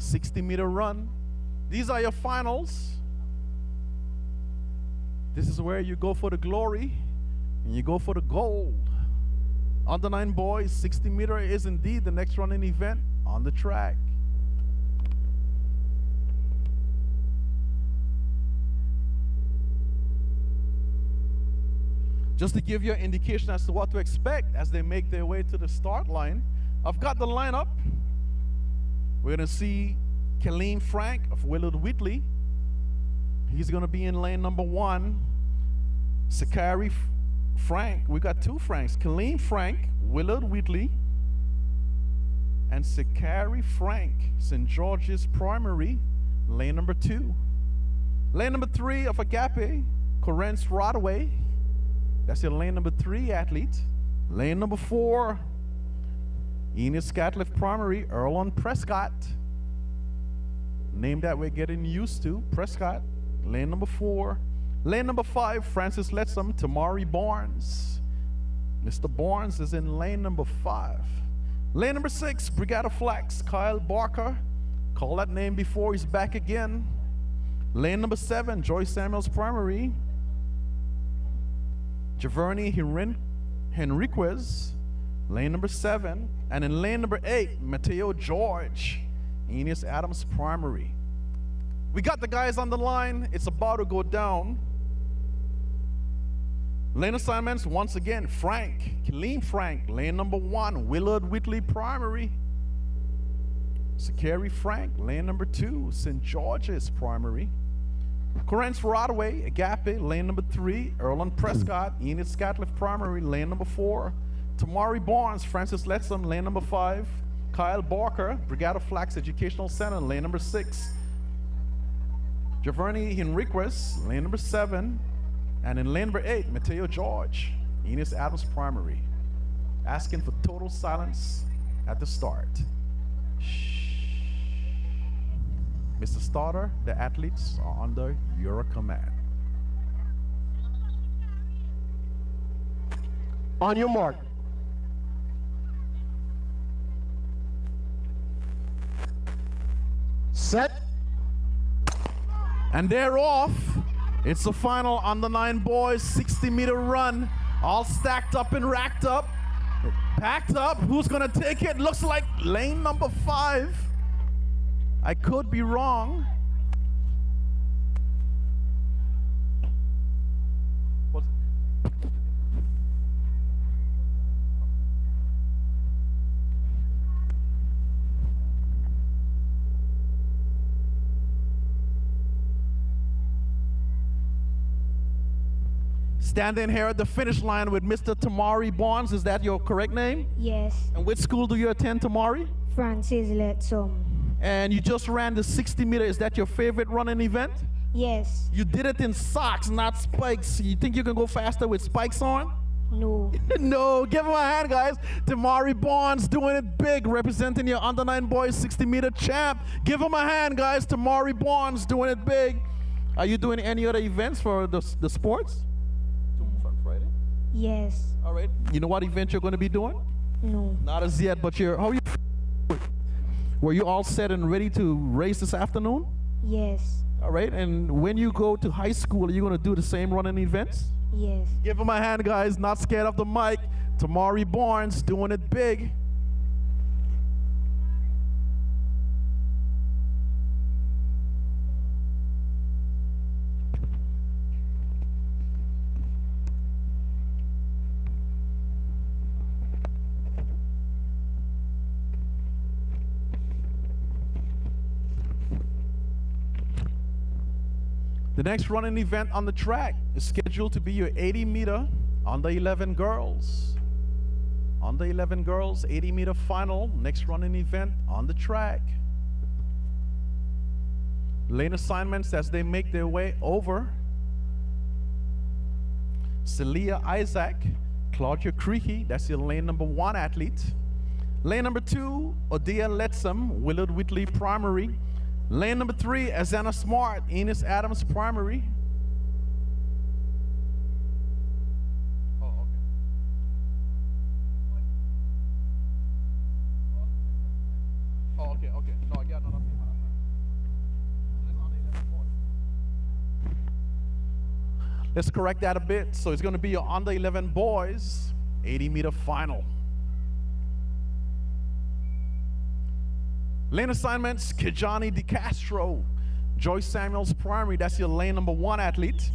60-meter run. These are your finals. This is where you go for the glory and you go for the gold. Under 9 boys 60-meter is indeed the next running event on the track. Just to give you an indication as to what to expect as they make their way to the start line, I've got the lineup. We're going to see Kaleem Frank of Willard Whitley. He's going to be in lane number 1. Sakari Frank. We got 2 Franks. Kaleem Frank, Willard Whitley, and Sakari Frank, St. George's Primary, lane number 2. Lane number 3 of Agape, Corrence Rodaway. That's your lane number 3 athlete. Lane number 4, Enos Scatliff Primary, Erlon Prescott. Name that we're getting used to, Prescott. Lane number 4. Lane number 5, Francis Letsom, Tamari Barnes. Mr. Barnes is in lane number 5. Lane number 6, Brigada Flax, Kyle Barker, Call that name before, he's back again. Lane number 7, Joyce Samuels Primary. Giverny Henriquez, lane number 7. And in lane number 8, Mateo George, Enos Adams Primary. We got the guys on the line. It's about to go down. Lane assignments, once again, Killeen Frank, lane number 1, Willard Whitley Primary. Sakari Frank, lane number 2, St. George's Primary. Corrence Rodaway, Agape, lane number 3, Erland Prescott, Enid Scatliff Primary, lane number 4. Tamari Barnes, Francis Letson, lane number 5. Kyle Barker, Brigada Flax Educational Center, lane number 6. Giverny Henriquez, lane number 7. And in lane number 8, Mateo George, Enos Adams Primary. Asking for total silence at the start. Shh. Mr. Starter, the athletes are under your command. On your mark. Set. And they're off. It's the final on the 9 boys 60-meter run. All stacked up and racked up. Packed up. Who's going to take it? Looks like lane number 5. I could be wrong. Standing here at the finish line with Mr. Tamari Barnes. Is that your correct name? Yes. And which school do you attend, Tamari? Francis Letson. And you just ran the 60-meter. Is that your favorite running event? Yes. You did it in socks, not spikes. You think you can go faster with spikes on? No. No. Give him a hand, guys. Tamari Barnes doing it big, representing your under 9 boys 60-meter champ. Give him a hand, guys. Tamari Barnes doing it big. Are you doing any other events for the sports? On Friday? Yes. All right. You know what event you're going to be doing? No. Not as yet, but how are you? Were you all set and ready to race this afternoon? Yes. All right. And when you go to high school, are you going to do the same running events? Yes. Give him a hand, guys. Not scared of the mic. Tamari Barnes doing it big. The next running event on the track is scheduled to be your 80-meter under 11 girls. Under 11 girls, 80-meter final, next running event on the track. Lane assignments as they make their way over. Celia Isaac, Claudia Creaky, that's your lane number 1 athlete. Lane number 2, Odia Letsam, Willard Whitley Primary. Lane number 3, Azana Smart, Enos Adams Primary. Oh, okay. Oh, okay, okay. No, yeah, no. Let's correct that a bit. So it's going to be your under 11 boys 80-meter final. Lane assignments, Kijani DeCastro, Joyce Samuels Primary, that's your lane number 1 athlete.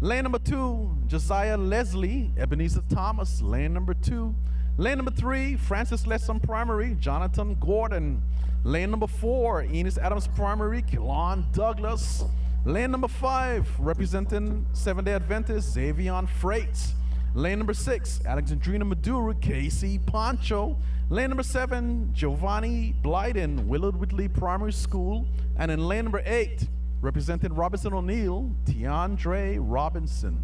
Lane number 2, Josiah Leslie, Ebenezer Thomas, lane number 2. Lane number 3, Francis Lesson Primary, Jonathan Gordon. Lane number 4, Enos Adams Primary, Kilon Douglas. Lane number 5, representing Seventh-day Adventist, Xavion Freights. Lane number 6, Alexandrina Maduro, Casey Poncho. Lane number 7, Giovanni Blyden, Willard Whitley Primary School. And in lane number 8, representing Robinson O'Neill, Tiandre Robinson.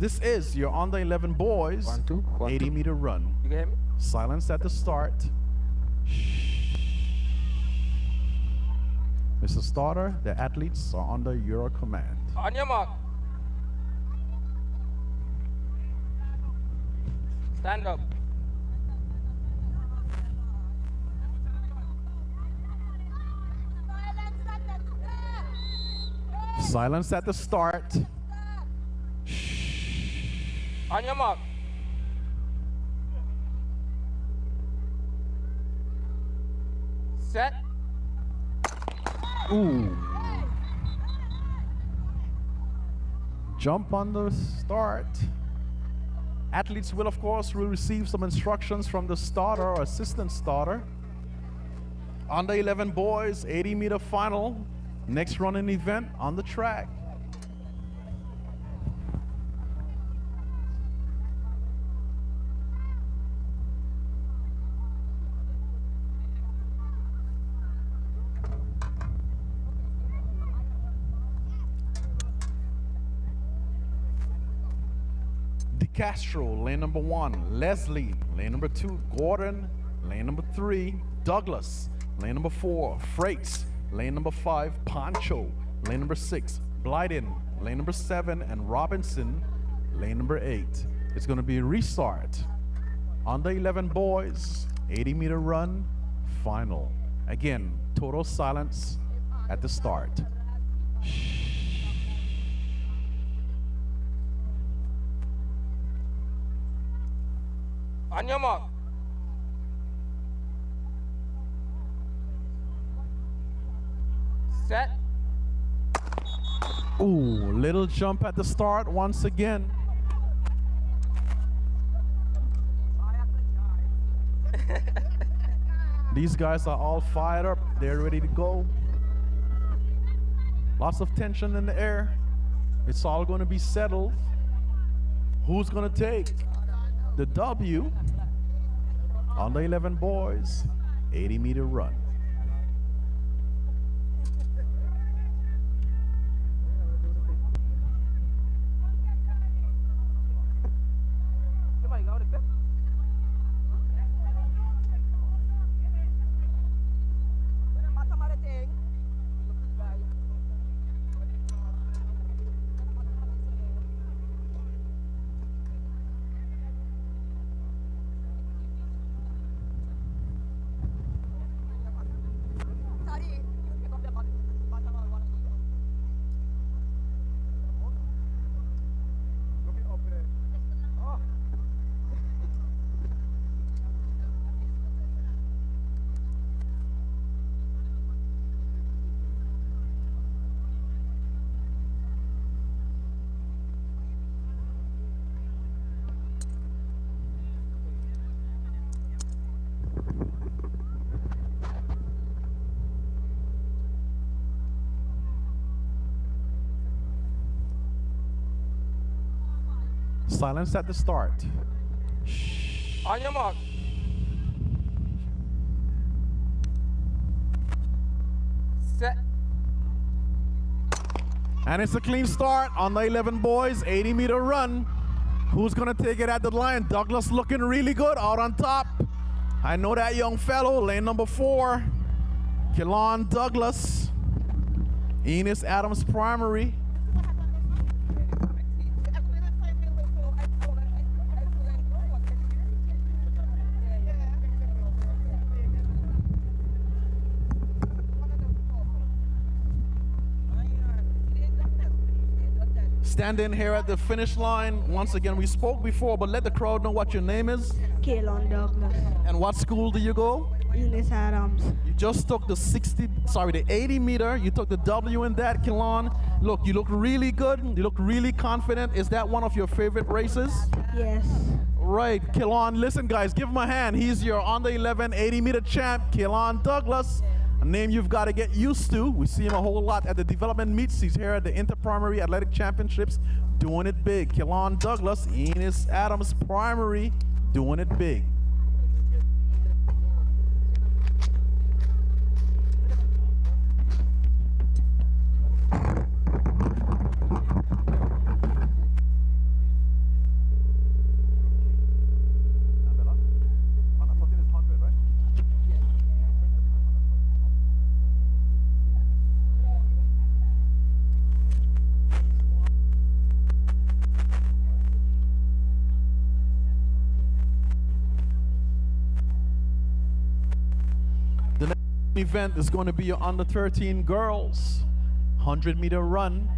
This is your under 11 boys 80-meter run. You can hear me? Silence at the start. Shh. Mr. Starter, the athletes are under your command. On your mark. Stand up. Silence at the start. On your mark. Set. Ooh. Jump on the start. Athletes will, of course, receive some instructions from the starter or assistant starter. Under 11 boys, 80-meter final. Next running event on the track. Castro, lane number 1. Leslie, lane number 2. Gordon, lane number 3. Douglas, lane number 4. Freights, lane number 5. Pancho, lane number 6. Blyden, lane number 7. And Robinson, lane number 8. It's going to be a restart. Under 11 boys, 80-meter run, final. Again, total silence at the start. On your mark. Set. Ooh, little jump at the start once again. These guys are all fired up. They're ready to go. Lots of tension in the air. It's all going to be settled. Who's going to take the W on the 11 boys 80-meter run? Silence at the start. On your mark. Set. And it's a clean start on the 11 boys 80-meter run. Who's gonna take it at the line? Douglas looking really good out on top. I know that young fellow, lane number 4. Kelon Douglas. Enos Adams Primary. Standing here at the finish line. Once again, we spoke before, but let the crowd know what your name is. Kelon Douglas. And what school do you go? Enos Adams. You just took the 80 meter. You took the W in that, Kelon. Look, you look really good. You look really confident. Is that one of your favorite races? Yes. Right, Kelon. Listen, guys, give him a hand. He's your under 11 80-meter champ, Kelon Douglas. A name you've got to get used to. We see him a whole lot at the development meets. He's here at the Inter-Primary Athletic Championships, doing it big. Kelon Douglas, Enos Adams Primary, doing it big. Event is going to be your under 13 girls 100-meter run.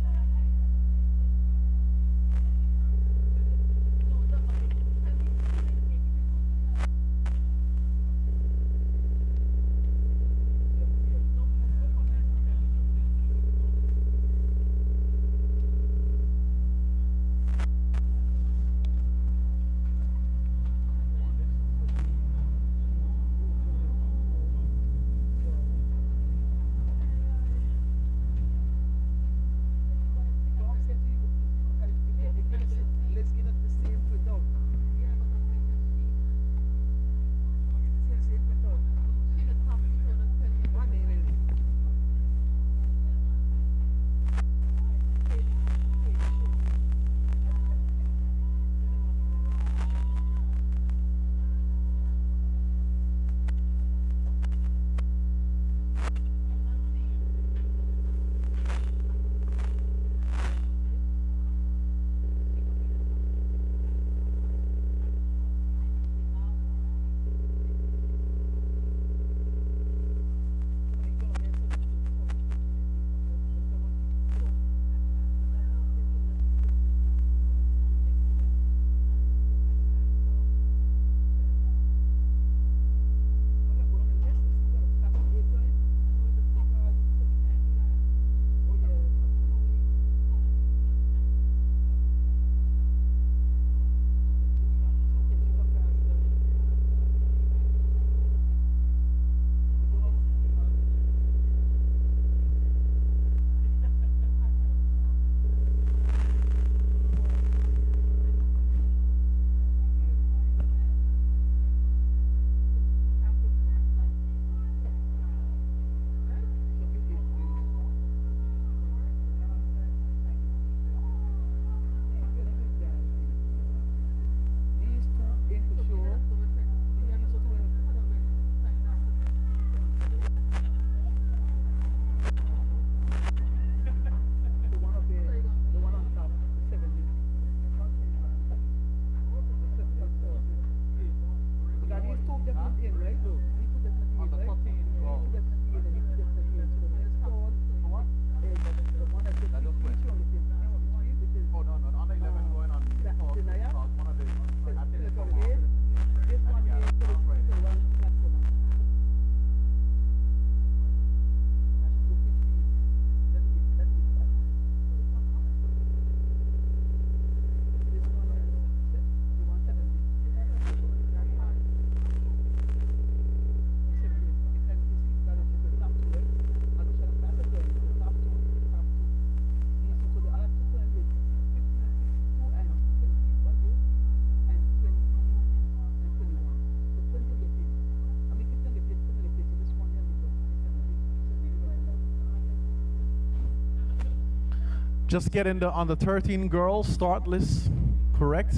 Just getting the under 13 girls start list correct,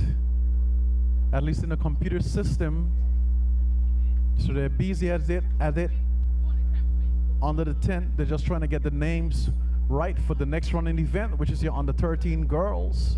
at least in the computer system. So they're busy at it. Under the tent, they're just trying to get the names right for the next running event, which is your under 13 girls.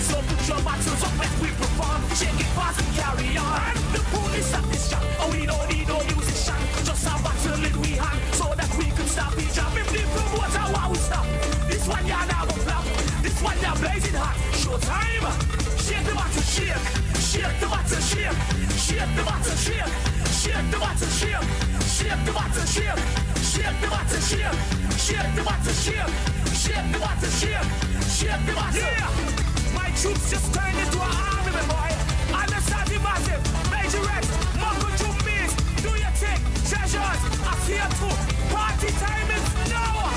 So put your battles up as we perform. Shake it fast and carry on. The police at this job. Oh, we don't need no musician. Just a battle in we hand so that we can stop each other. If the promoter why we stop. This one ya never flop. This one ya blazing hot. Showtime. Shake the battle, shake. Shake the battle, shake. Shake the battle, shake. Shake the battle, shake. Shake the battle, shake. Shake the battle, shake. Shake the battle, shake. Shake the battle, shake. Shake the battle. Yeah. My troops just turned into an army, my boy. Understand the massive, major Rex, Muggle Troop Beats. Do your thing, treasures, I see you too. Party time is now.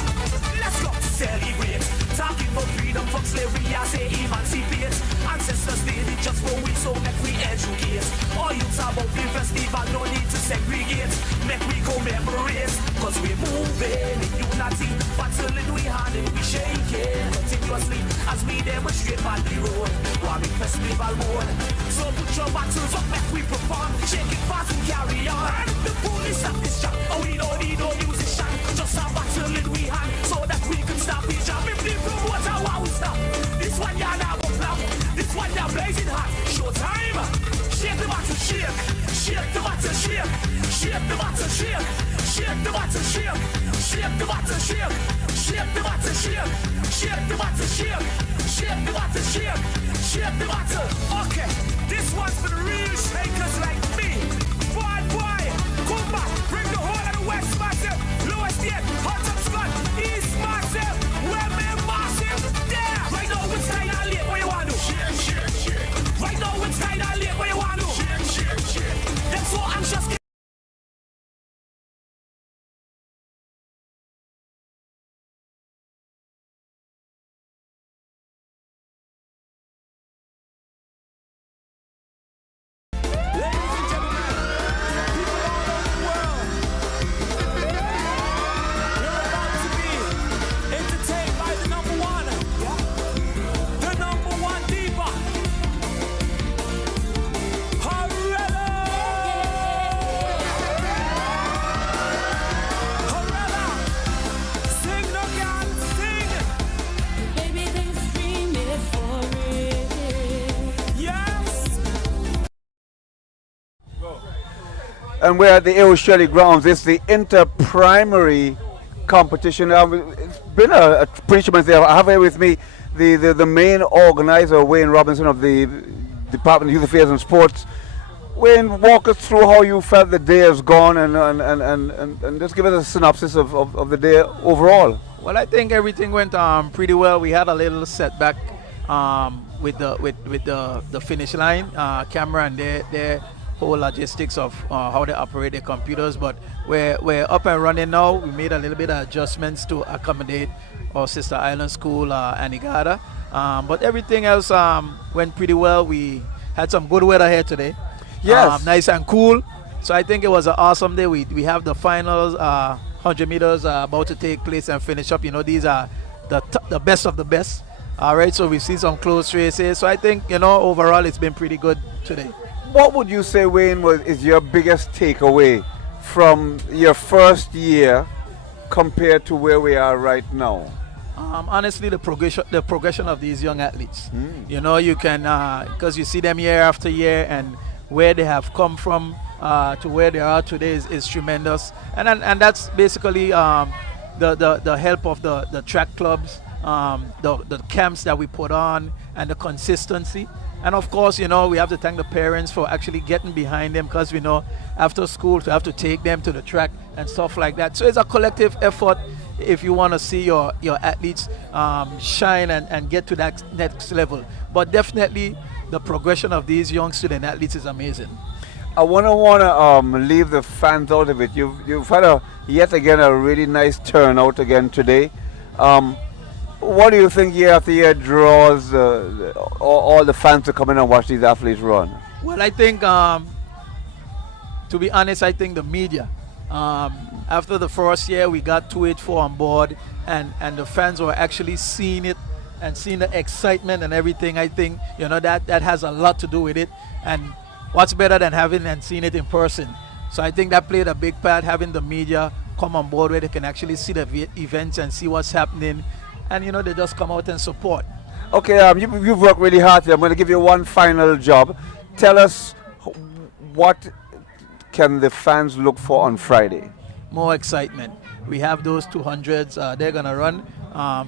Let's go celebrate. Talking about freedom from slavery, I say emancipate. Ancestors did it just for we, so make we educate. All youths about the festival, no need to segregate. Make we commemorate, cause we moving in unity. Battling we hand and we shaking continuously as we demonstrate on the road. Warming festival mode. So put your battles up, make we perform. Shake it fast and carry on. The police at this job. Oh, we don't need no musician. Just a battling we hand so that we can stop each other. If the promoter why we stop. This one ya never flop. This one ya blazing hot. Showtime. Shake the battle, shake. Shake the battle, shake. Shake the battle, shake. Shake the battle, shake. Shake the battle, shake. Shake the battle, shake. Shake the battle, shake. Shake the battle, shake. Shake the battle. Okay, this one's for the real shakers like me. Boy, come back. Bring the whole of the West massive. Lowest yet, hot up Scott. East massive. Women massive. There. Right now it's kind of late. What you want to do? Shake. Right now it's kind of late. What you want to do? Shake. Them so anxious. And we're at the Eau Shelley grounds. It's the inter-primary competition. It's been a pretty tremendous day. I have here with me the main organizer, Wayne Robinson of the Department of Youth Affairs and Sports. Wayne, walk us through how you felt the day has gone and just give us a synopsis of the day overall. Well, I think everything went pretty well. We had a little setback with the finish line, camera and their whole logistics of how they operate their computers, but we're up and running now. We made a little bit of adjustments to accommodate our sister island school, Anegada, but everything else went pretty well. We had some good weather here today. Yes. Nice and cool. So I think it was an awesome day. We have the finals, 100 meters about to take place and finish up. You know, these are the best of the best. All right, so we've seen some close races. So I think, you know, overall it's been pretty good today. What would you say, Wayne, is your biggest takeaway from your first year compared to where we are right now? Honestly, the progression of these young athletes. You know, you can, because you see them year after year, and where they have come from to where they are today is tremendous. And that's basically the help of the track clubs, the camps that we put on, and the consistency. And of course, you know, we have to thank the parents for actually getting behind them, because we know after school we have to take them to the track and stuff like that. So it's a collective effort if you want to see your athletes shine and get to that next level. But definitely the progression of these young student athletes is amazing. I want to leave the fans out of it. You've had yet again a really nice turnout again today. What do you think year after year draws all the fans to come in and watch these athletes run? Well, I think, to be honest, I think the media. After the first year, we got 284 on board, and the fans were actually seeing it and seeing the excitement and everything. I think, you know, that has a lot to do with it. And what's better than having and seeing it in person? So I think that played a big part, having the media come on board where they can actually see the events and see what's happening. And, you know, they just come out and support. Okay, you've worked really hard here. I'm going to give you one final job. Tell us, what can the fans look for on Friday? More excitement. We have those 200s they're going to run.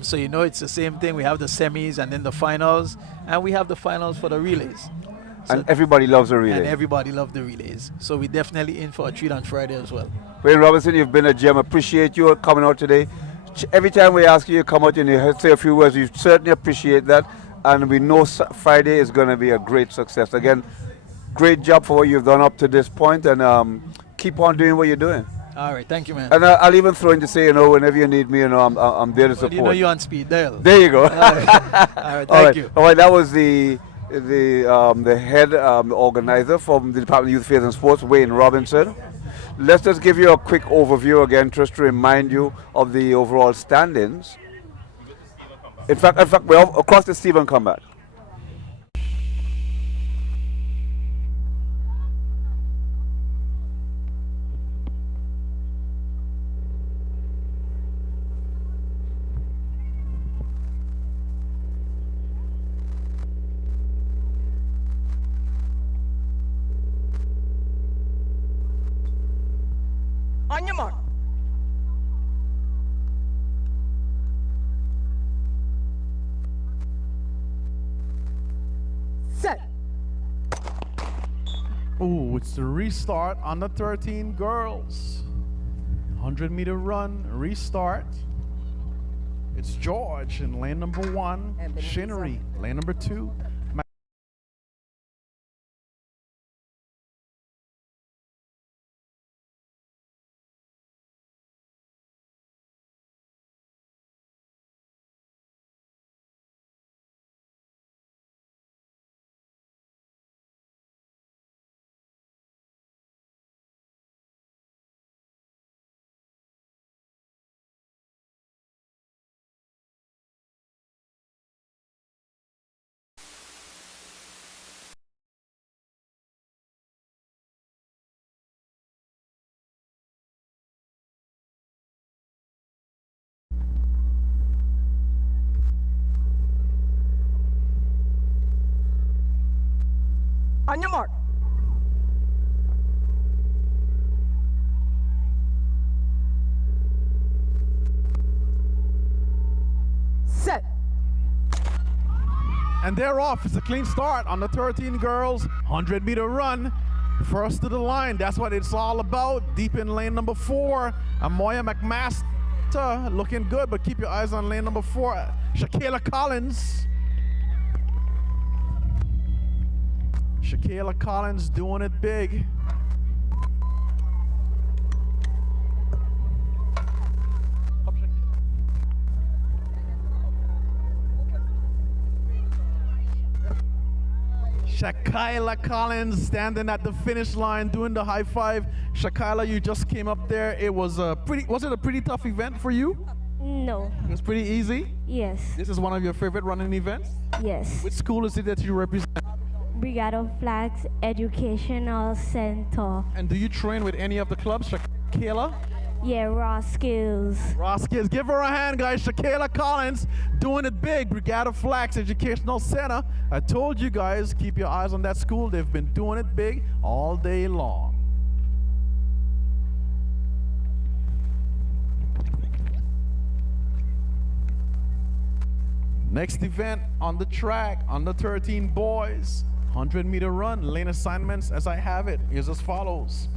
So, you know, it's the same thing. We have the semis and then the finals. And we have the finals for the relays. So, and everybody loves the relay. And everybody loves the relays. So we're definitely in for a treat on Friday as well. Wayne Robinson, you've been a gem. Appreciate you coming out today. Every time we ask you to come out and you say a few words, we certainly appreciate that. And we know Friday is going to be a great success. Again, great job for what you've done up to this point, and keep on doing what you're doing. All right, thank you, man. And I'll even throw in to say, you know, whenever you need me, you know, I'm there to support. You know you're on speed dial. There you go. All right, thank you. All right, that was the head organizer from the Department of Youth Affairs and Sports, Wayne Robinson. Let's just give you a quick overview again, just to remind you of the overall standings. In fact, we're across the Stephen Combat. On your mark. Set. Ooh, it's the restart on the 13 girls. 100-meter run, restart. It's George in lane number 1, Shinnery, lane number 2. On your mark. Set. And they're off. It's a clean start on the 13 girls, 100-meter run. First to the line, that's what it's all about. Deep in lane number 4, Amoya McMaster looking good, but keep your eyes on lane number 4, Shakayla Collins. Shakayla Collins doing it big. Shakayla Collins standing at the finish line doing the high five. Shakayla, you just came up there. It was a was it a pretty tough event for you? No. It was pretty easy? Yes. This is one of your favorite running events? Yes. Which school is it that you represent? Brigade Flags Educational Center. And do you train with any of the clubs, Shakayla? Yeah, Raw Skills. Raw Skills. Give her a hand, guys. Shakayla Collins doing it big. Brigade Flags Educational Center. I told you guys, keep your eyes on that school. They've been doing it big all day long. Next event on the track, on the 13 boys, 100-meter run. Lane assignments as I have it is as follows.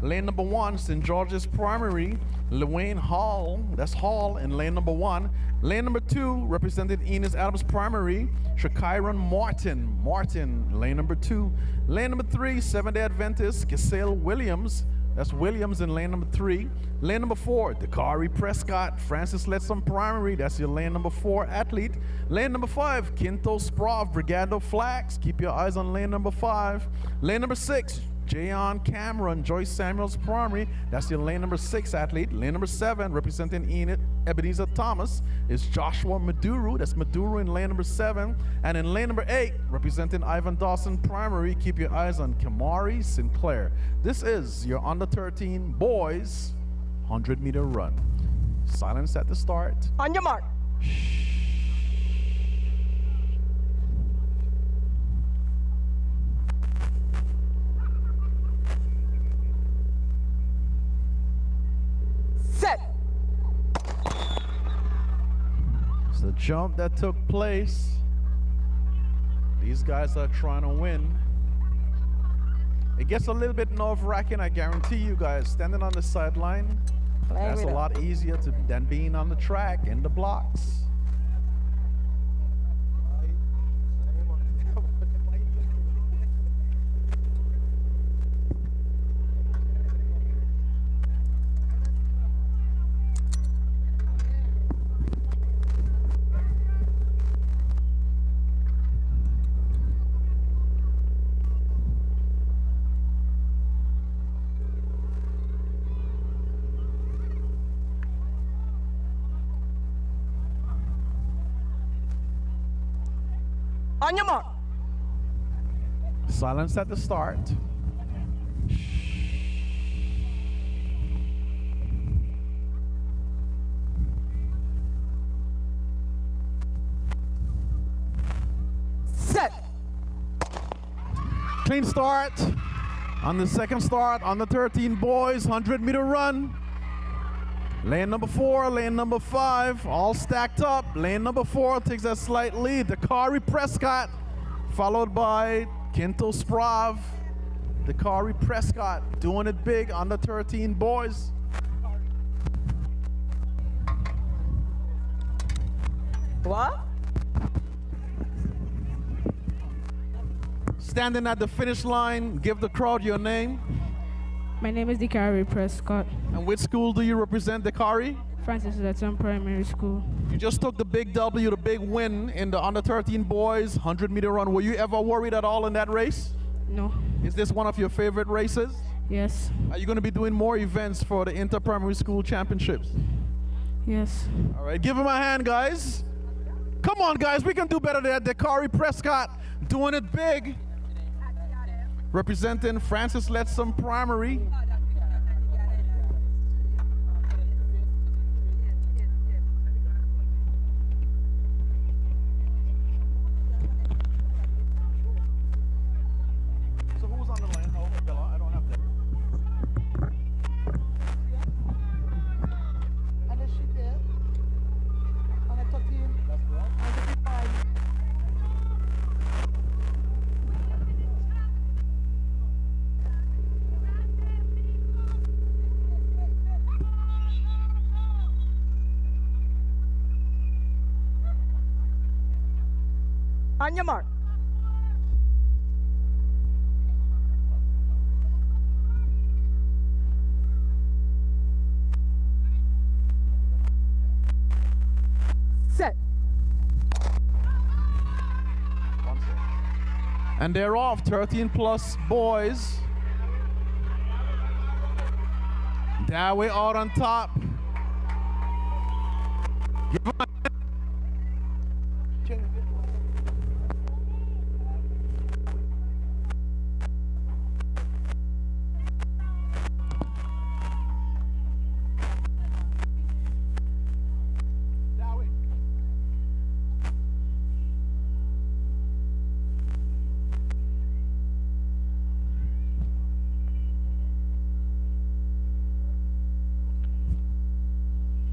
Lane number 1, St. George's Primary, Lewayne Hall, that's Hall in lane number 1. Lane number 2, represented Enos Adams Primary, Shakiron Martin, lane number 2. Lane number 3, Seventh-day Adventist, Giselle Williams, that's Williams in lane number 3. Lane number 4, Dakari Prescott, Francis Letson Primary, that's your lane number 4 athlete. Lane number 5, Quinto Sprav, Brigado Flags, keep your eyes on lane number 5. Lane number 6, Jayon Cameron, Joyce Samuels Primary, that's your lane number 6 athlete. Lane number 7, representing Enid Ebenezer Thomas, is Joshua Maduru, that's Maduru in lane number 7. And in lane number 8, representing Ivan Dawson Primary, keep your eyes on Kamari Sinclair. This is your under 13 boys 100-meter run. Silence at the start. On your mark. Set. It's the jump that took place. These guys are trying to win. It gets a little bit nerve-wracking, I guarantee you guys. Standing on the sideline, that's a lot easier than being on the track in the blocks. On your mark. Silence at the start. Set. Clean start. On the second start, on the 13 boys, 100-meter run. Lane number 4, lane number 5, all stacked up. Lane number 4 takes a slight lead. Dakari Prescott, followed by Quinto Sprav. Dakari Prescott doing it big on the 13 boys. What? Standing at the finish line, give the crowd your name. My name is Dakari Prescott. And which school do you represent, Dakari? Francis Letson Primary School. You just took the big W, the big win in the under 13 boys 100-meter run. Were you ever worried at all in that race? No. Is this one of your favorite races? Yes. Are you going to be doing more events for the inter-primary school championships? Yes. All right, give him a hand, guys. Come on, guys, we can do better than that. Dakari Prescott doing it big. Representing Francis Letson Primary. So who's on the line? Oh, Bella, I don't have that. And is she there? On the 13? That's right. On the 55. On your mark. Set. And they're off, 13 plus boys. That way out on top. Give 'em a-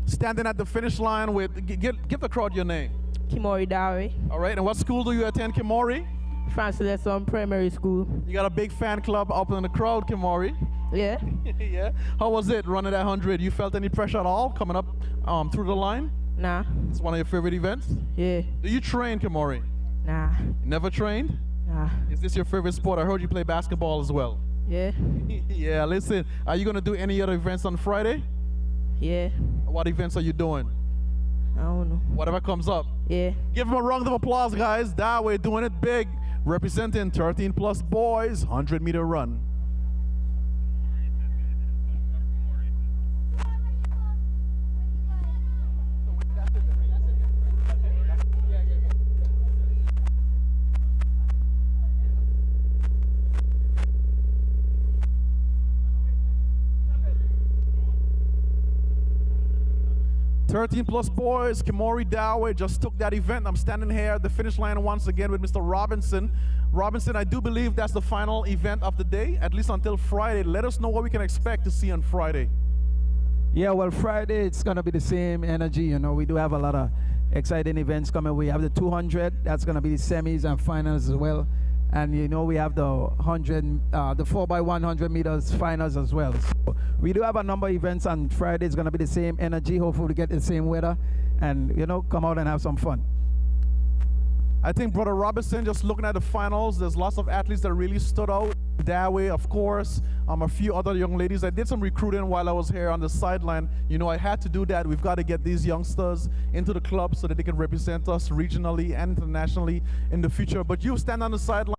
Standing at the finish line with, give the crowd your name. Kimori Dawe. All right, and what school do you attend, Kimori? Francis Primary School. You got a big fan club up in the crowd, Kimori. Yeah. Yeah. How was it running that 100? You felt any pressure at all coming up through the line? Nah. It's one of your favorite events? Yeah. Do you train, Kimori? Nah. Never trained? Nah. Is this your favorite sport? I heard you play basketball as well. Yeah. Yeah, listen, are you going to do any other events on Friday? Yeah. What events are you doing? I don't know. Whatever comes up. Yeah. Give them a round of applause, guys. That way, doing it big. Representing 13 plus boys, 100-meter run. Thirteen plus boys, Kimori Dawe just took that event. I'm standing here at the finish line once again with Mr. Robinson. Robinson, I do believe that's the final event of the day, at least until Friday. Let us know what we can expect to see on Friday. Yeah, well, Friday, it's going to be the same energy. You know, we do have a lot of exciting events coming. We have the 200. That's going to be the semis and finals as well. And, you know, we have the 4x100 meters finals as well. So we do have a number of events on Friday. It's going to be the same energy. Hopefully we get the same weather and, you know, come out and have some fun. I think Brother Robinson, just looking at the finals, there's lots of athletes that really stood out. Dawe, of course, a few other young ladies. I did some recruiting while I was here on the sideline. You know, I had to do that. We've got to get these youngsters into the club so that they can represent us regionally and internationally in the future. But you stand on the sideline.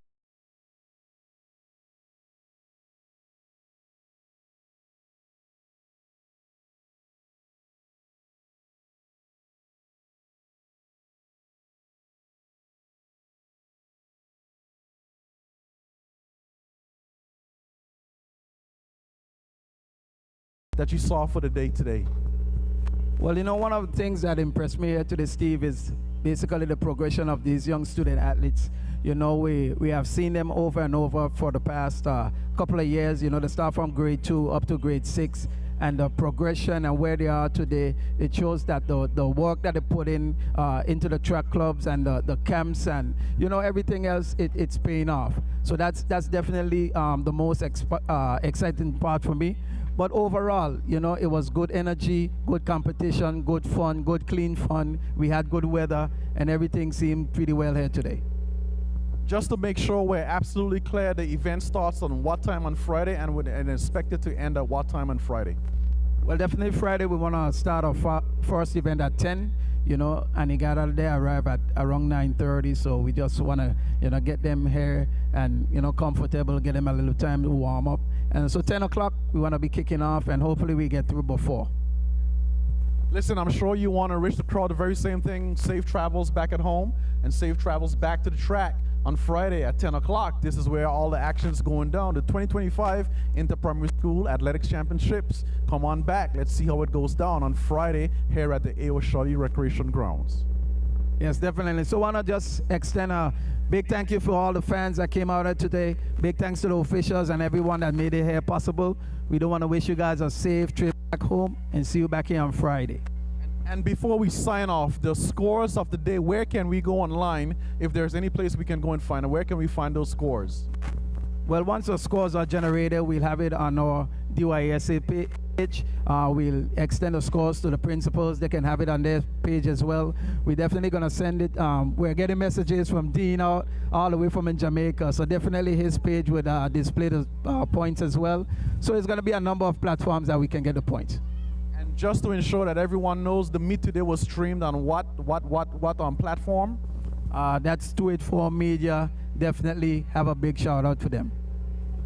That you saw for the day today? Well, you know, one of the things that impressed me here today, Steve, is basically the progression of these young student athletes. You know, we have seen them over and over for the past couple of years. You know, they start from grade 2 up to grade 6. And the progression and where they are today, it shows that the work that they put in into the track clubs and the camps and, you know, everything else, it's paying off. So that's definitely the most exciting part for me. But overall, you know, it was good energy, good competition, good fun, good clean fun. We had good weather, and everything seemed pretty well here today. Just to make sure we're absolutely clear, the event starts on what time on Friday and expected to end at what time on Friday? Well, definitely Friday, we want to start our first event at 10. You know, Anegada, they arrive at around 9:30, so we just want to, you know, get them here and, you know, comfortable, get them a little time to warm up. And so 10 o'clock, we want to be kicking off, and hopefully we get through before. Listen, I'm sure you want to reach the crowd the very same thing. Safe travels back at home and safe travels back to the track on Friday at 10 o'clock. This is where all the action is going down. The 2025 Inter-Primary School Athletics Championships. Come on back. Let's see how it goes down on Friday here at the A.O. Shawty Recreation Grounds. Yes, definitely. So I want to just extend a big thank you for all the fans that came out here today. Big thanks to the officials and everyone that made it here possible. We do want to wish you guys a safe trip back home and see you back here on Friday. And before we sign off, the scores of the day, where can we go online if there's any place we can go and find it? Where can we find those scores? Well, once the scores are generated, we'll have it on our DYSA page. We'll extend the scores to the principals. They can have it on their page as well. We're definitely going to send it. We're getting messages from Dean all the way from in Jamaica. So definitely his page would display the points as well. So it's going to be a number of platforms that we can get the points. And just to ensure that everyone knows, the meet today was streamed on what platform? That's 284 Media. Definitely have a big shout out to them.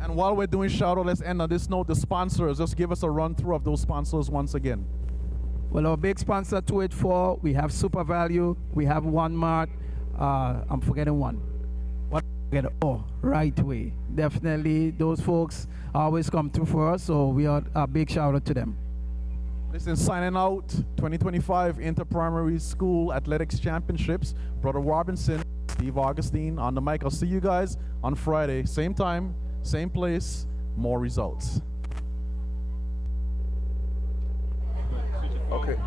And while we're doing shout out, let's end on this note. The sponsors, just give us a run through of those sponsors once again. Well, our big sponsor 284, we have Super Value, we have One Mart. I'm forgetting one. Oh, Right Way. Definitely those folks always come through for us, so we are a big shout out to them. Listen, signing out 2025 Inter-Primary School Athletics Championships. Brother Robinson, Steve Augustine on the mic. I'll see you guys on Friday. Same time, same place, more results. Okay.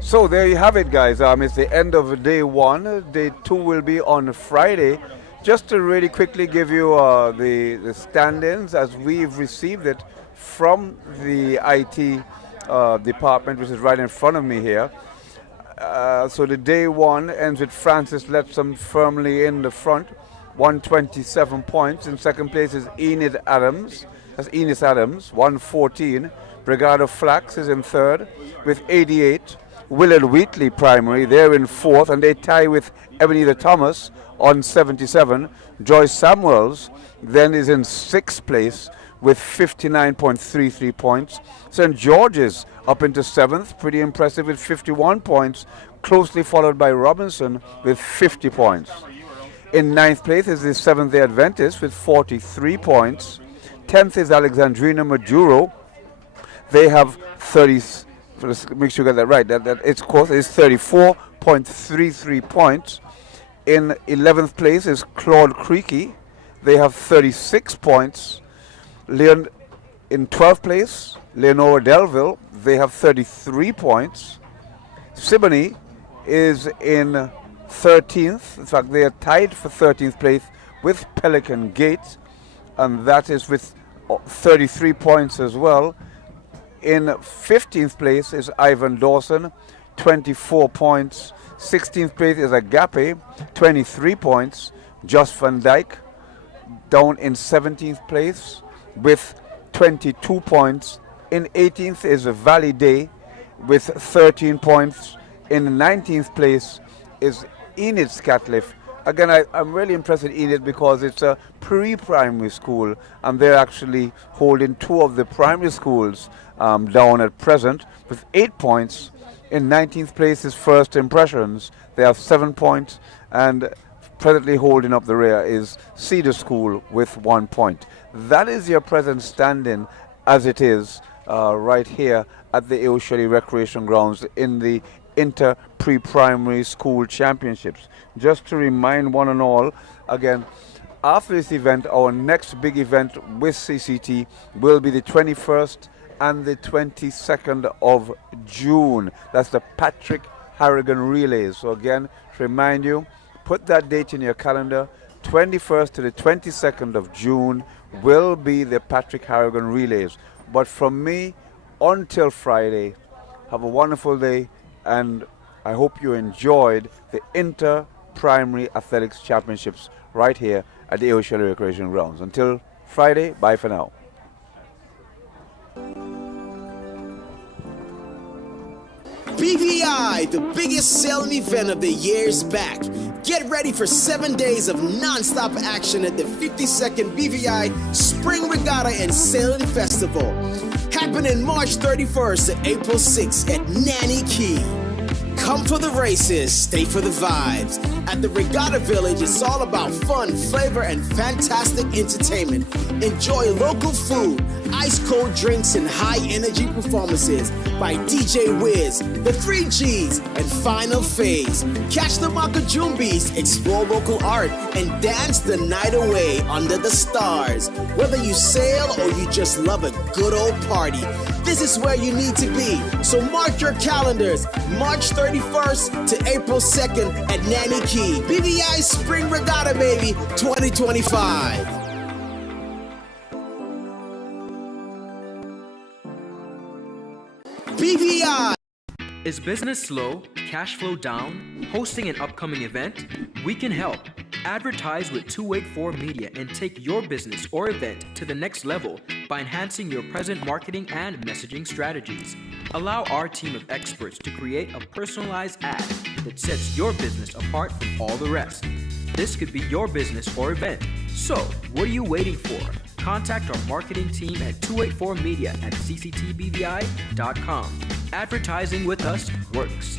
So there you have it, guys. It's the end of day one. Day two will be on Friday. Just to really quickly give you the stand-ins as we've received it from the IT department, which is right in front of me here. So the day one ends with Francis Letsom firmly in the front, 127 points. In second place is Enid Adams. That's Enos Adams, 114. Brigado Flax is in third with 88. Willard Wheatley Primary, they're in fourth, and they tie with Ebenezer Thomas on 77. Joyce Samuels then is in sixth place with 59.33 points. St. George's up into seventh, pretty impressive with 51 points, closely followed by Robinson with 50 points. In ninth place is the Seventh-day Adventist with 43 points. 10th is Alexandrina Maduro. They have 30. Let's make sure you get that right. That its course is 34.33 points. In 11th place is Claude Creaky. They have 36 points. In 12th place, Leonora Delville. They have 33 points. Siboney is in 13th. In fact, they are tied for 13th place with Pelican Gate, and that is with 33 points as well. In 15th place is Ivan Dawson, 24 points. 16th place is Agape, 23 points. Josh Van Dyke down in 17th place with 22 points. In 18th is Valley Day with 13 points. In 19th place is Enid Scatliff. Again, I'm really impressed with Enid because it's a pre-primary school, and they're actually holding two of the primary schools down at present with 8 points. In 19th place is First Impressions. They have 7 points, and presently holding up the rear is Cedar School with 1 point. That is your present standing as it is right here at the Eosheli Recreation Grounds in the Inter Pre-Primary School Championships. Just to remind one and all, again, after this event, our next big event with CCT will be the 21st and the 22nd of June. That's the Patrick Harrigan Relays. So again, to remind you, put that date in your calendar. 21st to the 22nd of June will be the Patrick Harrigan Relays. But from me until Friday, have a wonderful day, and I hope you enjoyed the Inter-Primary Athletics Championships right here at the Eosheli Recreation Grounds. Until Friday, bye for now. BVI, the biggest sailing event of the year, is back. Get ready for 7 days of non-stop action at the 52nd BVI Spring Regatta and Sailing Festival, happening March 31st to April 6th at Nanny Key. Come for the races, stay for the vibes. At the Regatta Village, it's all about fun, flavor, and fantastic entertainment. Enjoy local food, ice-cold drinks, and high-energy performances by DJ Wiz, the 3Gs, and Final Phase. Catch the Makajumbis, explore local art, and dance the night away under the stars. Whether you sail or you just love a good old party, this is where you need to be. So mark your calendars, March 31st to April 2nd at Nanny Key. BVI Spring Regatta, baby, 2025. BVI. Is business slow? Cash flow down? Hosting an upcoming event? We can help. Advertise with 284 Media and take your business or event to the next level by enhancing your present marketing and messaging strategies. Allow our team of experts to create a personalized ad that sets your business apart from all the rest. This could be your business or event. So, what are you waiting for? Contact our marketing team at 284media@cctbvi.com. Advertising with us works.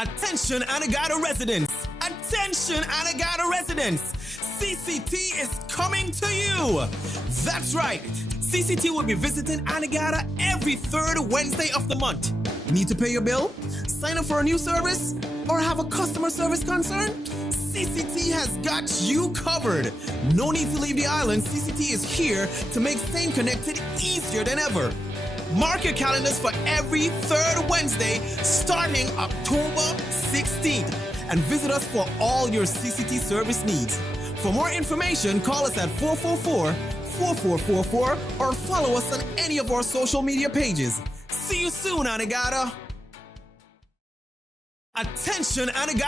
Attention Anegada residents! Attention Anegada residents! CCT is coming to you! That's right! CCT will be visiting Anegada every third Wednesday of the month. Need to pay your bill? Sign up for a new service? Or have a customer service concern? CCT has got you covered. No need to leave the island. CCT is here to make staying connected easier than ever. Mark your calendars for every third Wednesday starting October 16th and visit us for all your CCT service needs. For more information, call us at 444-4444 or follow us on any of our social media pages. See you soon, Anegada! Attention, Anegada!